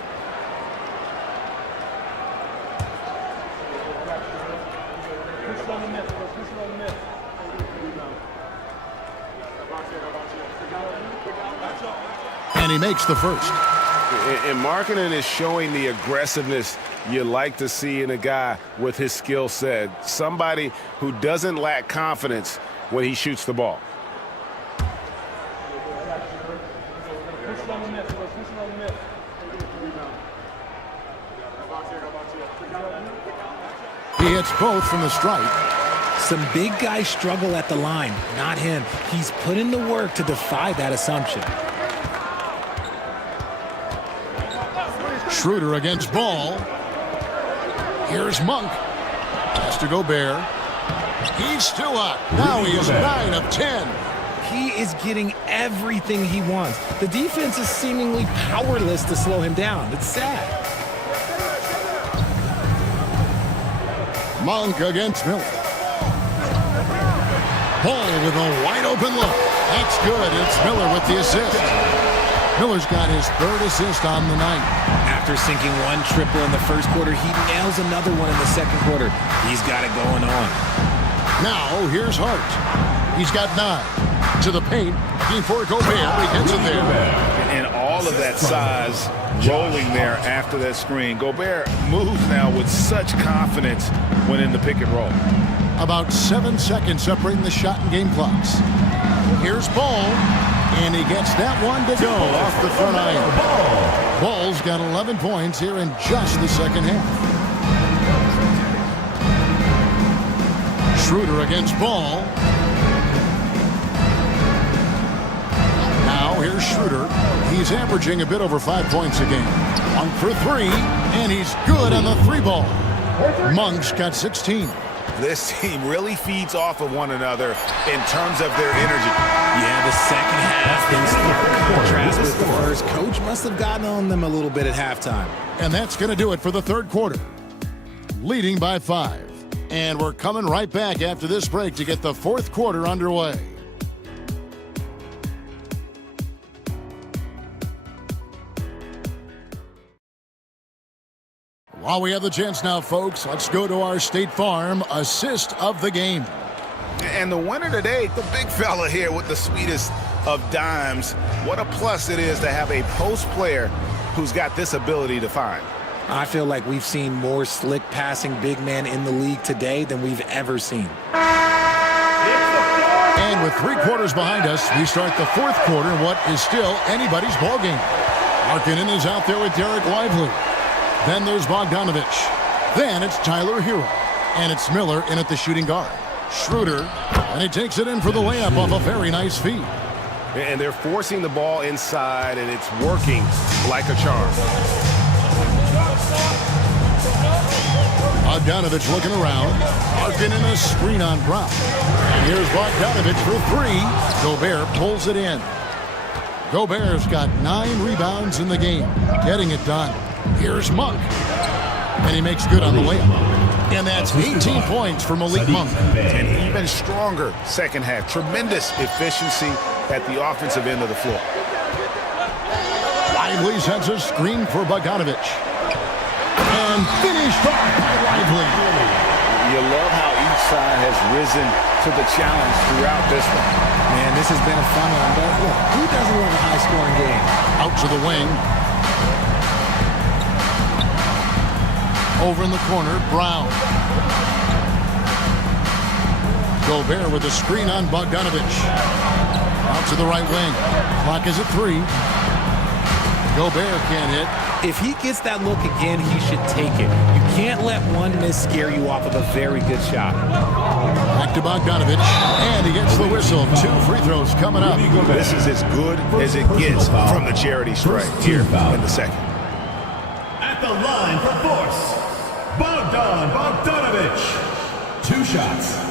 And he makes the first. And Markkanen is showing the aggressiveness you like to see in a guy with his skill set. Somebody who doesn't lack confidence when he shoots the ball. He hits both from the stripe. Some big guys struggle at the line, not him. He's put in the work to defy that assumption. Schroeder against Ball. Here's Monk. Pass to Gobert. He's still up. Now he is 9 of 10. He is getting everything he wants. The defense is seemingly powerless to slow him down. It's sad. Monk against Miller. Ball with a wide open look. That's good. It's Miller with the assist. Miller's got his 3rd assist on the night. After sinking 1 triple in the first quarter, he nails another one in the second quarter. He's got it going on. Now, here's Hart. He's got 9. To the paint. Looking for Gobert. He gets it there. And all of that size rolling there after that screen. Gobert moves now with such confidence when in the pick and roll. About 7 seconds separating the shot and game clocks. Here's Ball. And he gets that one to go off the front iron. Ball's got 11 points here in just the second half. Schroeder against Ball. Now here's Schroeder. He's averaging a bit over 5 points a game. Monk for 3, and he's good on the 3 ball. Monk's got 16. This team really feeds off of one another in terms of their energy. Yeah, the second half in stark contrast with the first. Coach must have gotten on them a little bit at halftime. And that's going to do it for the 3rd quarter. Leading by 5. And we're coming right back after this break to get the 4th quarter underway. While we have the chance now, folks, let's go to our State Farm assist of the game. And the winner today, the big fella here with the sweetest of dimes. What a plus it is to have a post player who's got this ability to find. I feel like we've seen more slick passing big men in the league today than we've ever seen. And with 3 quarters behind us, we start the fourth quarter in what is still anybody's ballgame. Markkanen is out there with Derek Lively. Then there's Bogdanovich. Then it's Tyler Hero. And it's Miller in at the shooting guard. Schroeder, and he takes it in for the layup off a very nice feed. And they're forcing the ball inside, and it's working like a charm. Bogdanovich looking around. Markkanen a screen on Brown. And here's Bogdanovich for 3. Gobert pulls it in. Gobert's got 9 rebounds in the game, getting it done. Here's Monk. And he makes good on the layup. And that's 18 points for Malik Monk. And even stronger second half. Tremendous efficiency at the offensive end of the floor. Lively sends a screen for Bogdanovich. And finished off by Lively. You love how each side has risen to the challenge throughout this one. Man, this has been a fun one, but look, who doesn't love a high-scoring game? Out to the wing. Over in the corner, Brown. Gobert with a screen on Bogdanovich. Out to the right wing. Clock is at 3. Gobert can't hit. If he gets that look again, he should take it. You can't let one miss scare you off of a very good shot. Back to Bogdanovich, and he gets the whistle. 2 free throws coming up. This is as good as it gets from the charity stripe here in the second. At the line for force, Bogdanovich. 2 shots.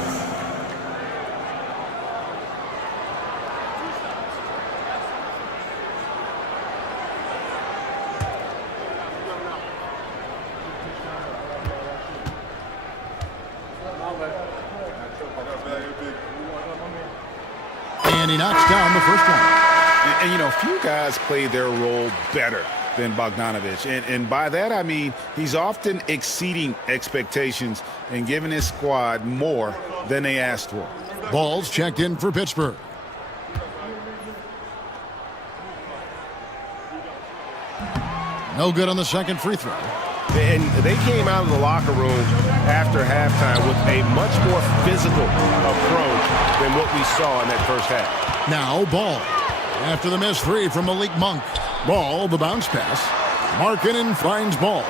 And he knocks down the first one. And you know, few guys play their role better than Bogdanovich. And by that, I mean he's often exceeding expectations and giving his squad more than they asked for. Ball's checked in for Pittsburgh. No good on the second free throw. And they came out of the locker room after halftime with a much more physical approach than what we saw in that first half. Now Ball. After the missed 3 from Malik Monk. Ball, the bounce pass. Markkanen finds Ball.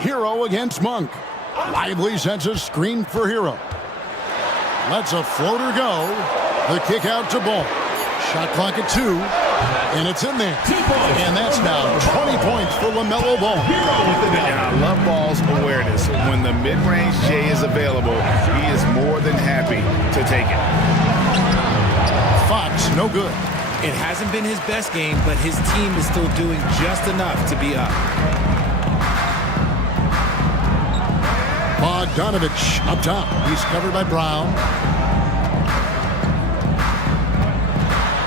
Hero against Monk. Lively sends a screen for Hero. Lets a floater go. The kick out to Ball. Shot clock at 2. And it's in there. And that's now 20 points for LaMelo Ball. And I love Ball's awareness. When the mid-range J is available, he is more than happy to take it. Fox, no good. It hasn't been his best game, but his team is still doing just enough to be up. Bogdanovich up top. He's covered by Brown.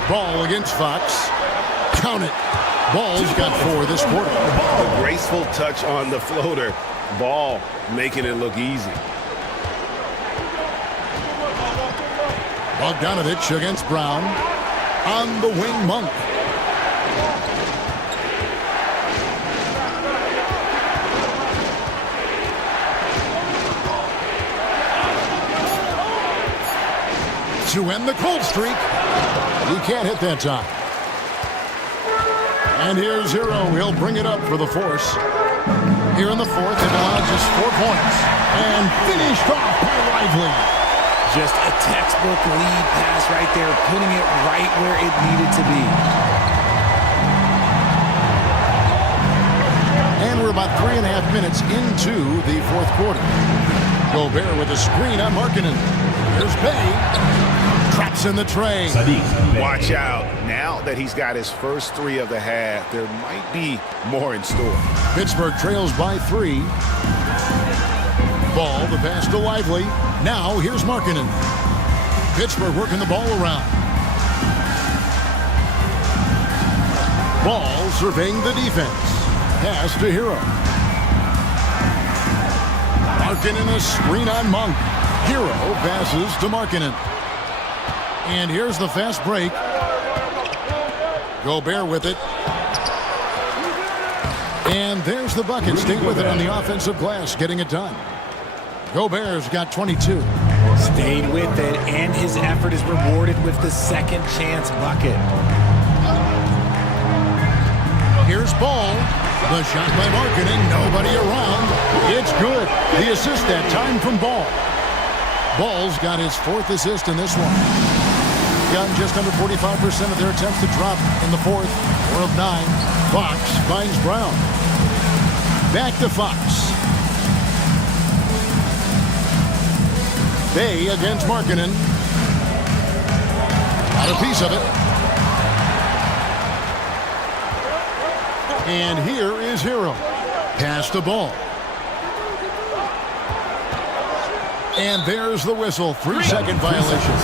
Ball against Fox. Count it. Ball's got 4 this quarter. A graceful touch on the floater. Ball making it look easy. Bogdanovich against Brown. On the wing, Monk. To end the cold streak. He can't hit that time. And here's Hero. He'll bring it up for the force. Here in the fourth, they've allowed just 4 points. And finished off by Lively. Just a textbook lead pass right there, putting it right where it needed to be. And we're about 3.5 minutes into the fourth quarter. Gobert with a screen on Markkanen. Here's Bay. Traps in the tray. Watch out. Now that he's got his first 3 of the half, there might be more in store. Pittsburgh trails by 3. Ball, the pass to Lively. Now here's Markkanen. Pittsburgh working the ball around. Ball surveying the defense. Pass to Hero. Markkanen a screen on Monk. Hero passes to Markkanen. And here's the fast break. Gobert with it. And there's the bucket. Stay with it on the offensive glass, getting it done. Gobert's got 22. Stayed with it, and his effort is rewarded with the second chance bucket. Here's Ball. The shot by Markkanen. Nobody around. It's good. The assist that time from Ball. Ball's got his 4th assist in this one. Gotten just under 45% of their attempts to drop in the 4th. 4 of 9. Fox finds Brown. Back to Fox. Bay against Markkanen. Got a piece of it. And here is Hero. Pass the ball. And there's the whistle. 3-second violation.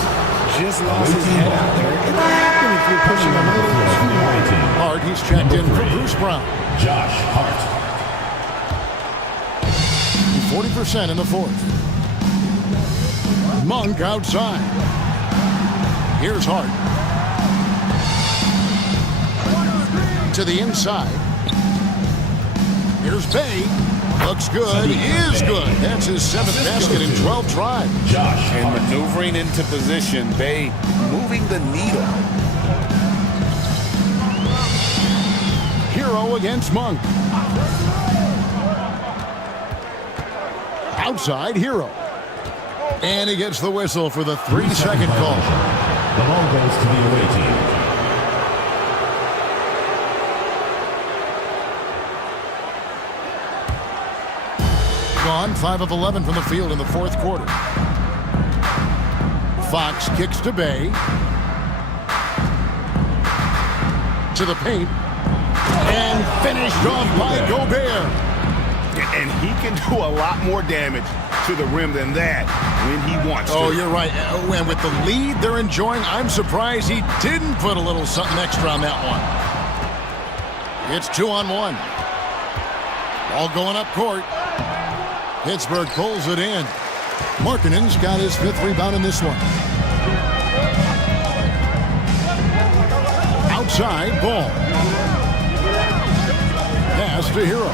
Just lost his head out there. It might happen if you're pushing a little too hard. Hart, he's checked in for Bruce Brown. Josh Hart. 40% in the 4th. Monk outside. Here's Hart. To the inside. Here's Bay. Looks good. Is good. That's his 7th basket in 12 tries. And maneuvering into position. Bay moving the needle. Hero against Monk. Outside Hero. And he gets the whistle for the 3-second call. The ball goes to the away team. Gone 5 of 11 from the field in the 4th quarter. Fox kicks to Bay. To the paint. And finished off by Gobert. And he can do a lot more damage to the rim than that when he wants to. Oh, you're right. And with the lead they're enjoying, I'm surprised he didn't put a little something extra on that one. It's 2-on-1. All going up court. Pittsburgh pulls it in. Markkanen's got his 5th rebound in this one. Outside, Ball. Pass to Hero.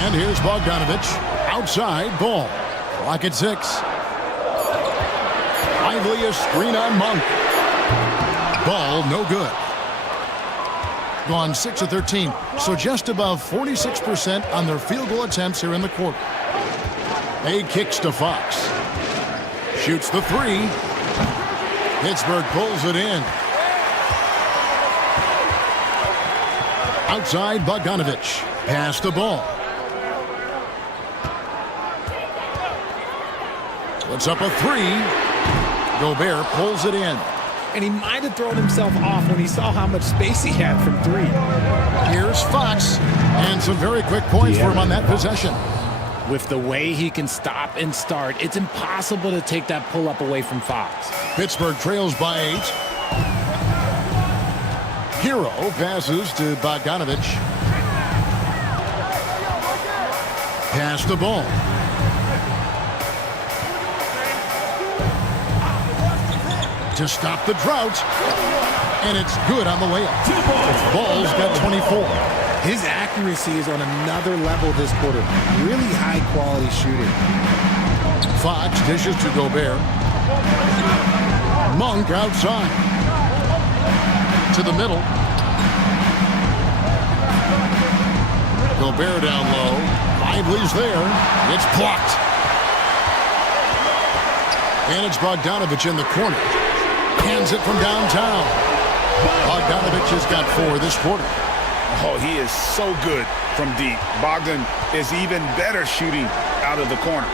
And here's Bogdanovich. Outside, Ball. Clock at 6. Lively a screen on Monk. Ball, no good. Gone 6 of 13, so just above 46% on their field goal attempts here in the quarter. A kicks to Fox. Shoots the 3. Pittsburgh pulls it in. Outside, Bogdanovich. Pass the ball. Puts up a 3. Gobert pulls it in. And he might have thrown himself off when he saw how much space he had from 3. Here's Fox. And some very quick points for him on that possession. With the way he can stop and start, it's impossible to take that pull-up away from Fox. Pittsburgh trails by 8. Hero passes to Bogdanovich. Pass the ball. To stop the drought. And it's good on the layup. Ball's got 24. His accuracy is on another level this quarter. Really high-quality shooting. Fox dishes to Gobert. Monk outside. To the middle. Gobert down low. Lively's there. It's blocked. And it's Bogdanovich in the corner. Hands it from downtown. Bogdanovich has got 4 this quarter. Oh, he is so good from deep. Bogdan is even better shooting out of the corner.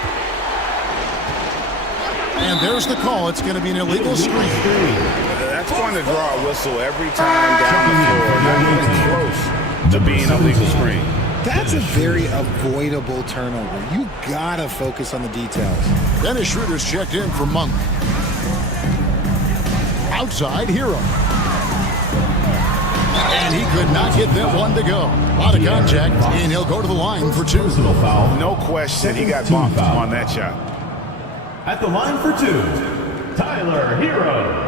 And there's the call. It's going to be an illegal screen. That's going to draw a whistle every time down the floor. Not even close to being a legal screen. That's a very avoidable turnover. You gotta focus on the details. Dennis Schroeder's checked in for Monk. Outside, Hero. And he could not get that one to go. A lot of contact, and he'll go to the line for 2. No question, he got bumped on that shot. At the line for 2, Tyler Hero.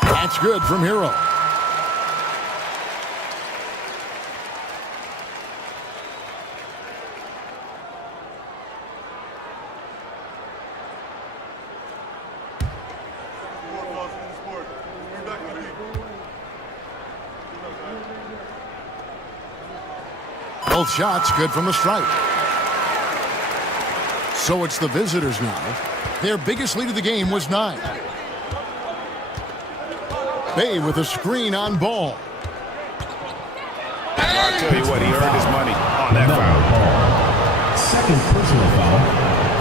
That's good from Hero. Both shots good from the stripe. So it's the visitors now. Their biggest lead of the game was 9. Bay with a screen on Ball. I'll tell you what, he earned his money on that foul. Second personal foul.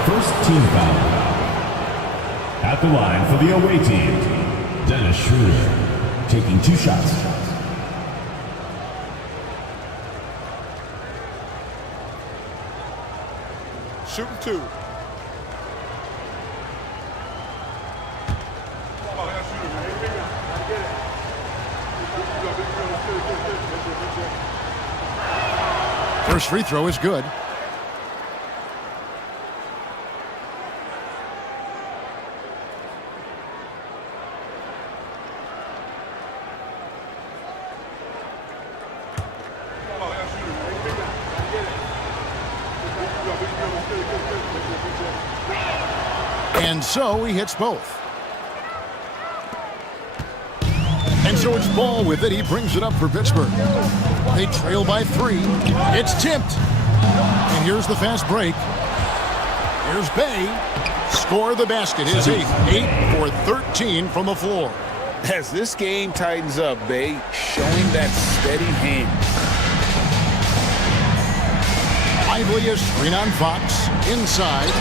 First team foul. At the line for the away team, Dennis Schroeder, taking 2 shots. Shooting 2. First free throw is good. And so he hits both. And so it's Ball with it. He brings it up for Pittsburgh. They trail by 3. It's tipped. And here's the fast break. Here's Bay. Score the basket. His 8th. 8 for 13 from the floor. As this game tightens up, Bay showing that steady hand. Lively a screen on Fox. Inside.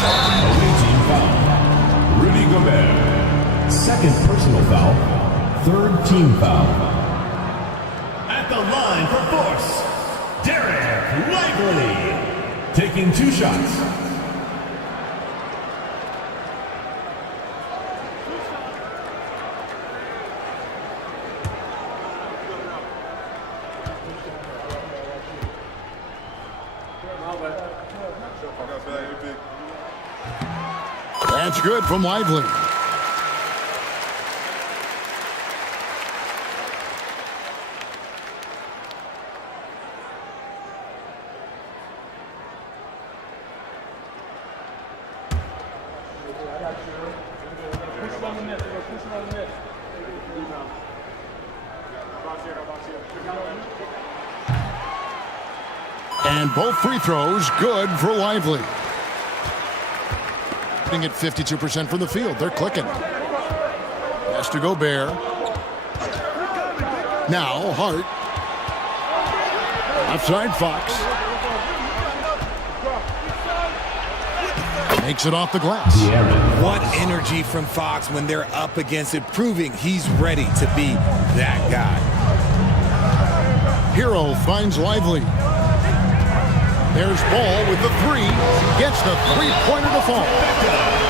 Away team foul. Rudy Gobert. Second personal foul. Third team foul. At the line for force, Derek Lively, taking 2 shots. That's good from Lively. And both free throws good for Lively. Hitting at 52% from the field. They're clicking. Has to Gobert. Now Hart. Outside Fox. Makes it off the glass. What energy from Fox when they're up against it, proving he's ready to be that guy. Hero finds Lively. There's Ball with the 3. Gets the 3-pointer to fall.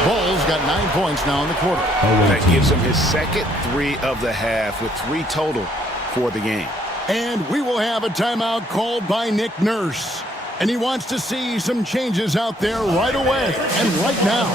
Ball's got 9 points now in the quarter. That gives him his second 3 of the half with 3 total for the game. And we will have a timeout called by Nick Nurse. And he wants to see some changes out there right away and right now.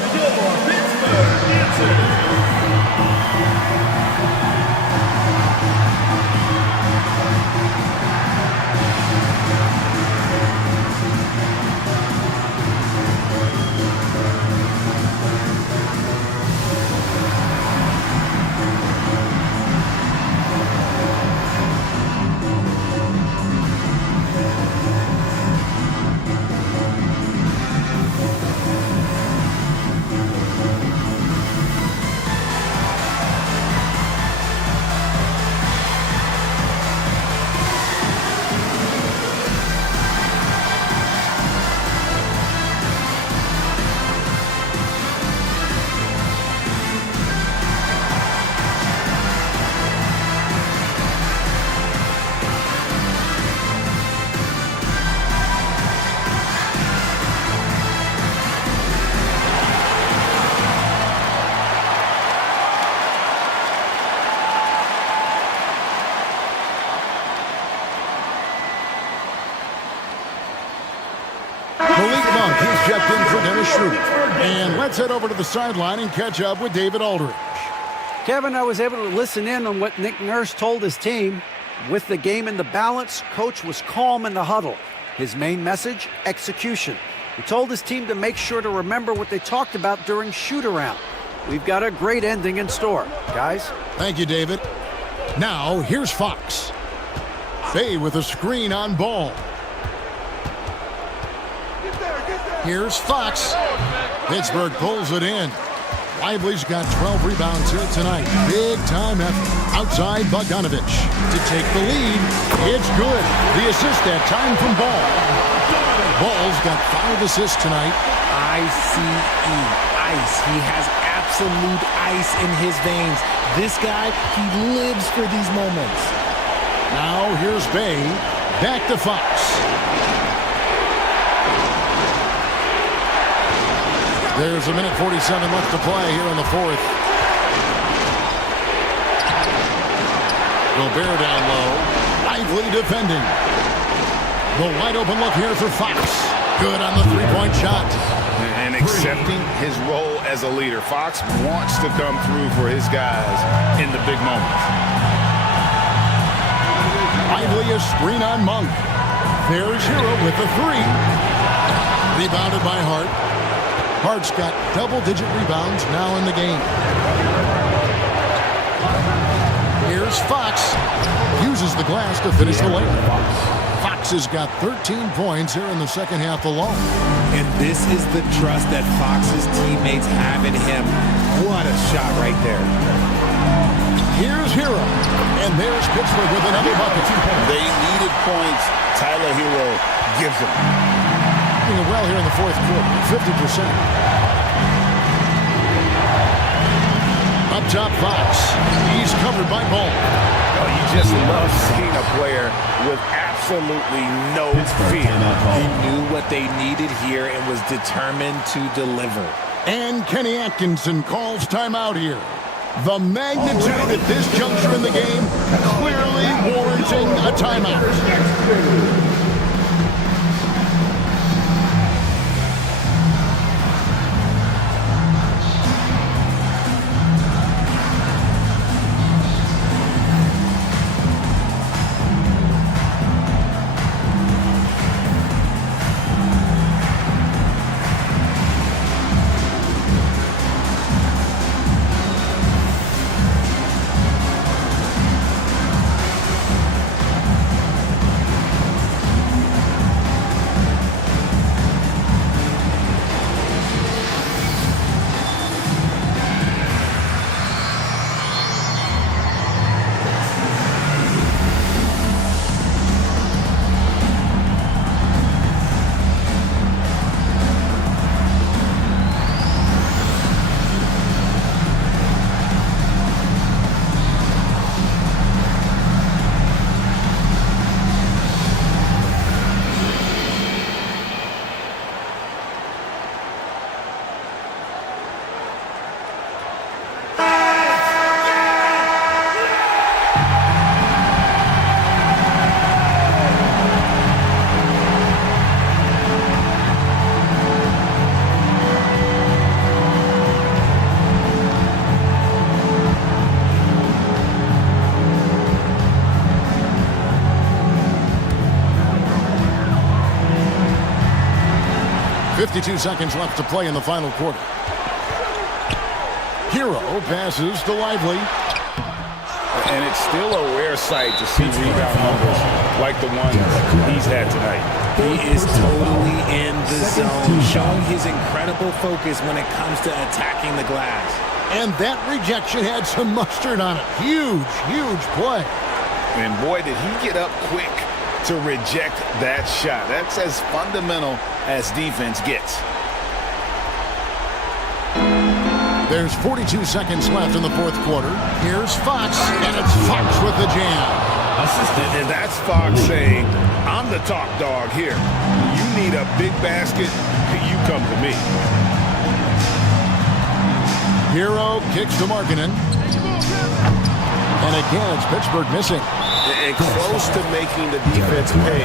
He's checked in for Dennis Schroeder. And let's head over to the sideline and catch up with David Aldridge. Kevin, I was able to listen in on what Nick Nurse told his team. With the game in the balance, Coach was calm in the huddle. His main message, execution. He told his team to make sure to remember what they talked about during shoot-around. We've got a great ending in store, guys. Thank you, David. Now, here's Fox. Bay with a screen on Ball. Here's Fox. Pittsburgh pulls it in. Lively's got 12 rebounds here tonight. Big time effort. Outside Bogdanovich to take the lead. It's good. The assist that time from Ball. Ball's got 5 assists tonight. I-C-E, ice. He has absolute ice in his veins. This guy, he lives for these moments. Now here's Bay. Back to Fox. There's a minute 47 left to play here in the fourth. Gobert down low. Lively defending. The wide open look here for Fox. Good on the three-point shot. And accepting his role as a leader. Fox wants to come through for his guys in the big moments. Lively a screen on Monk. There's Hero with the three. Rebounded by Hart. Hart's got double-digit rebounds now in the game. Here's Fox. Uses the glass to finish the layup. Fox has got 13 points here in the second half alone. And this is the trust that Fox's teammates have in him. What a shot right there. Here's Hero. And there's Pittsburgh with another bucket. They needed points. Tyler Hero gives them. Doing well here in the fourth quarter, 50%. Up top, Fox. He's covered by Ball. Oh, you just love seeing a player with absolutely no fear. He knew what they needed here and was determined to deliver. And Kenny Atkinson calls timeout here. The magnitude at this juncture in the game clearly warranting a timeout. 52 seconds left to play in the final quarter. Hero passes to Lively. And it's still a rare sight to see rebound numbers like the ones he's had tonight. He is totally in the zone, showing his incredible focus when it comes to attacking the glass. And that rejection had some mustard on it. Huge, huge play. And boy, did he get up quick to reject that shot. That's as fundamental as defense gets. There's 42 seconds left in the fourth quarter. Here's Fox, and it's Fox with the jam. And that's Fox saying, I'm the top dog here. You need a big basket, you come to me. Hero kicks to Markkanen. And again, it's Pittsburgh missing. And close to making the defense pay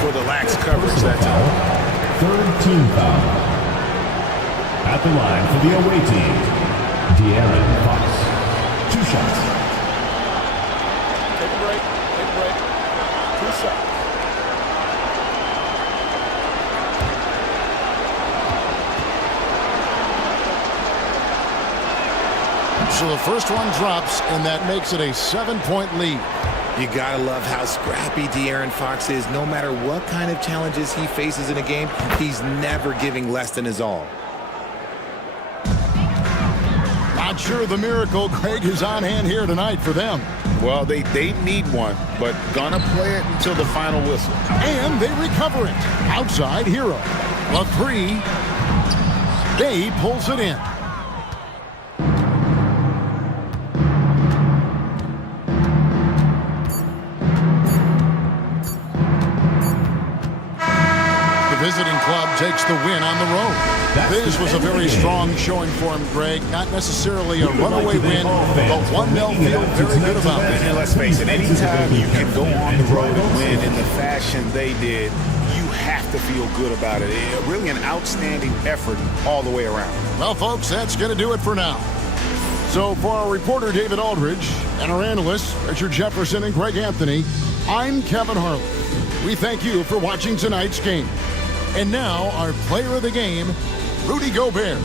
for the lax coverage that time. third team foul. At the line for the away team, De'Aaron Fox. 2 shots. Take a break. Take a break. 2 shots. So the first one drops, and that makes it a 7-point lead. You gotta love how scrappy De'Aaron Fox is. No matter what kind of challenges he faces in a game, he's never giving less than his all. Not sure the miracle, Greg, is on hand here tonight for them. Well, they need one, but gonna play it until the final whistle. And they recover it. Outside Hero. A 3. They pulls it in. Visiting club takes the win on the road. This was a very strong showing for him, Greg. Not necessarily a runaway win, but one they'll feel very good about. And let's face it, anytime you can go on the road and win in the fashion they did, you have to feel good about it. Really an outstanding effort all the way around. Well, folks, that's going to do it for now. So for our reporter, David Aldridge, and our analysts, Richard Jefferson and Greg Anthony, I'm Kevin Harlan. We thank you for watching tonight's game. And now, our player of the game, Rudy Gobert.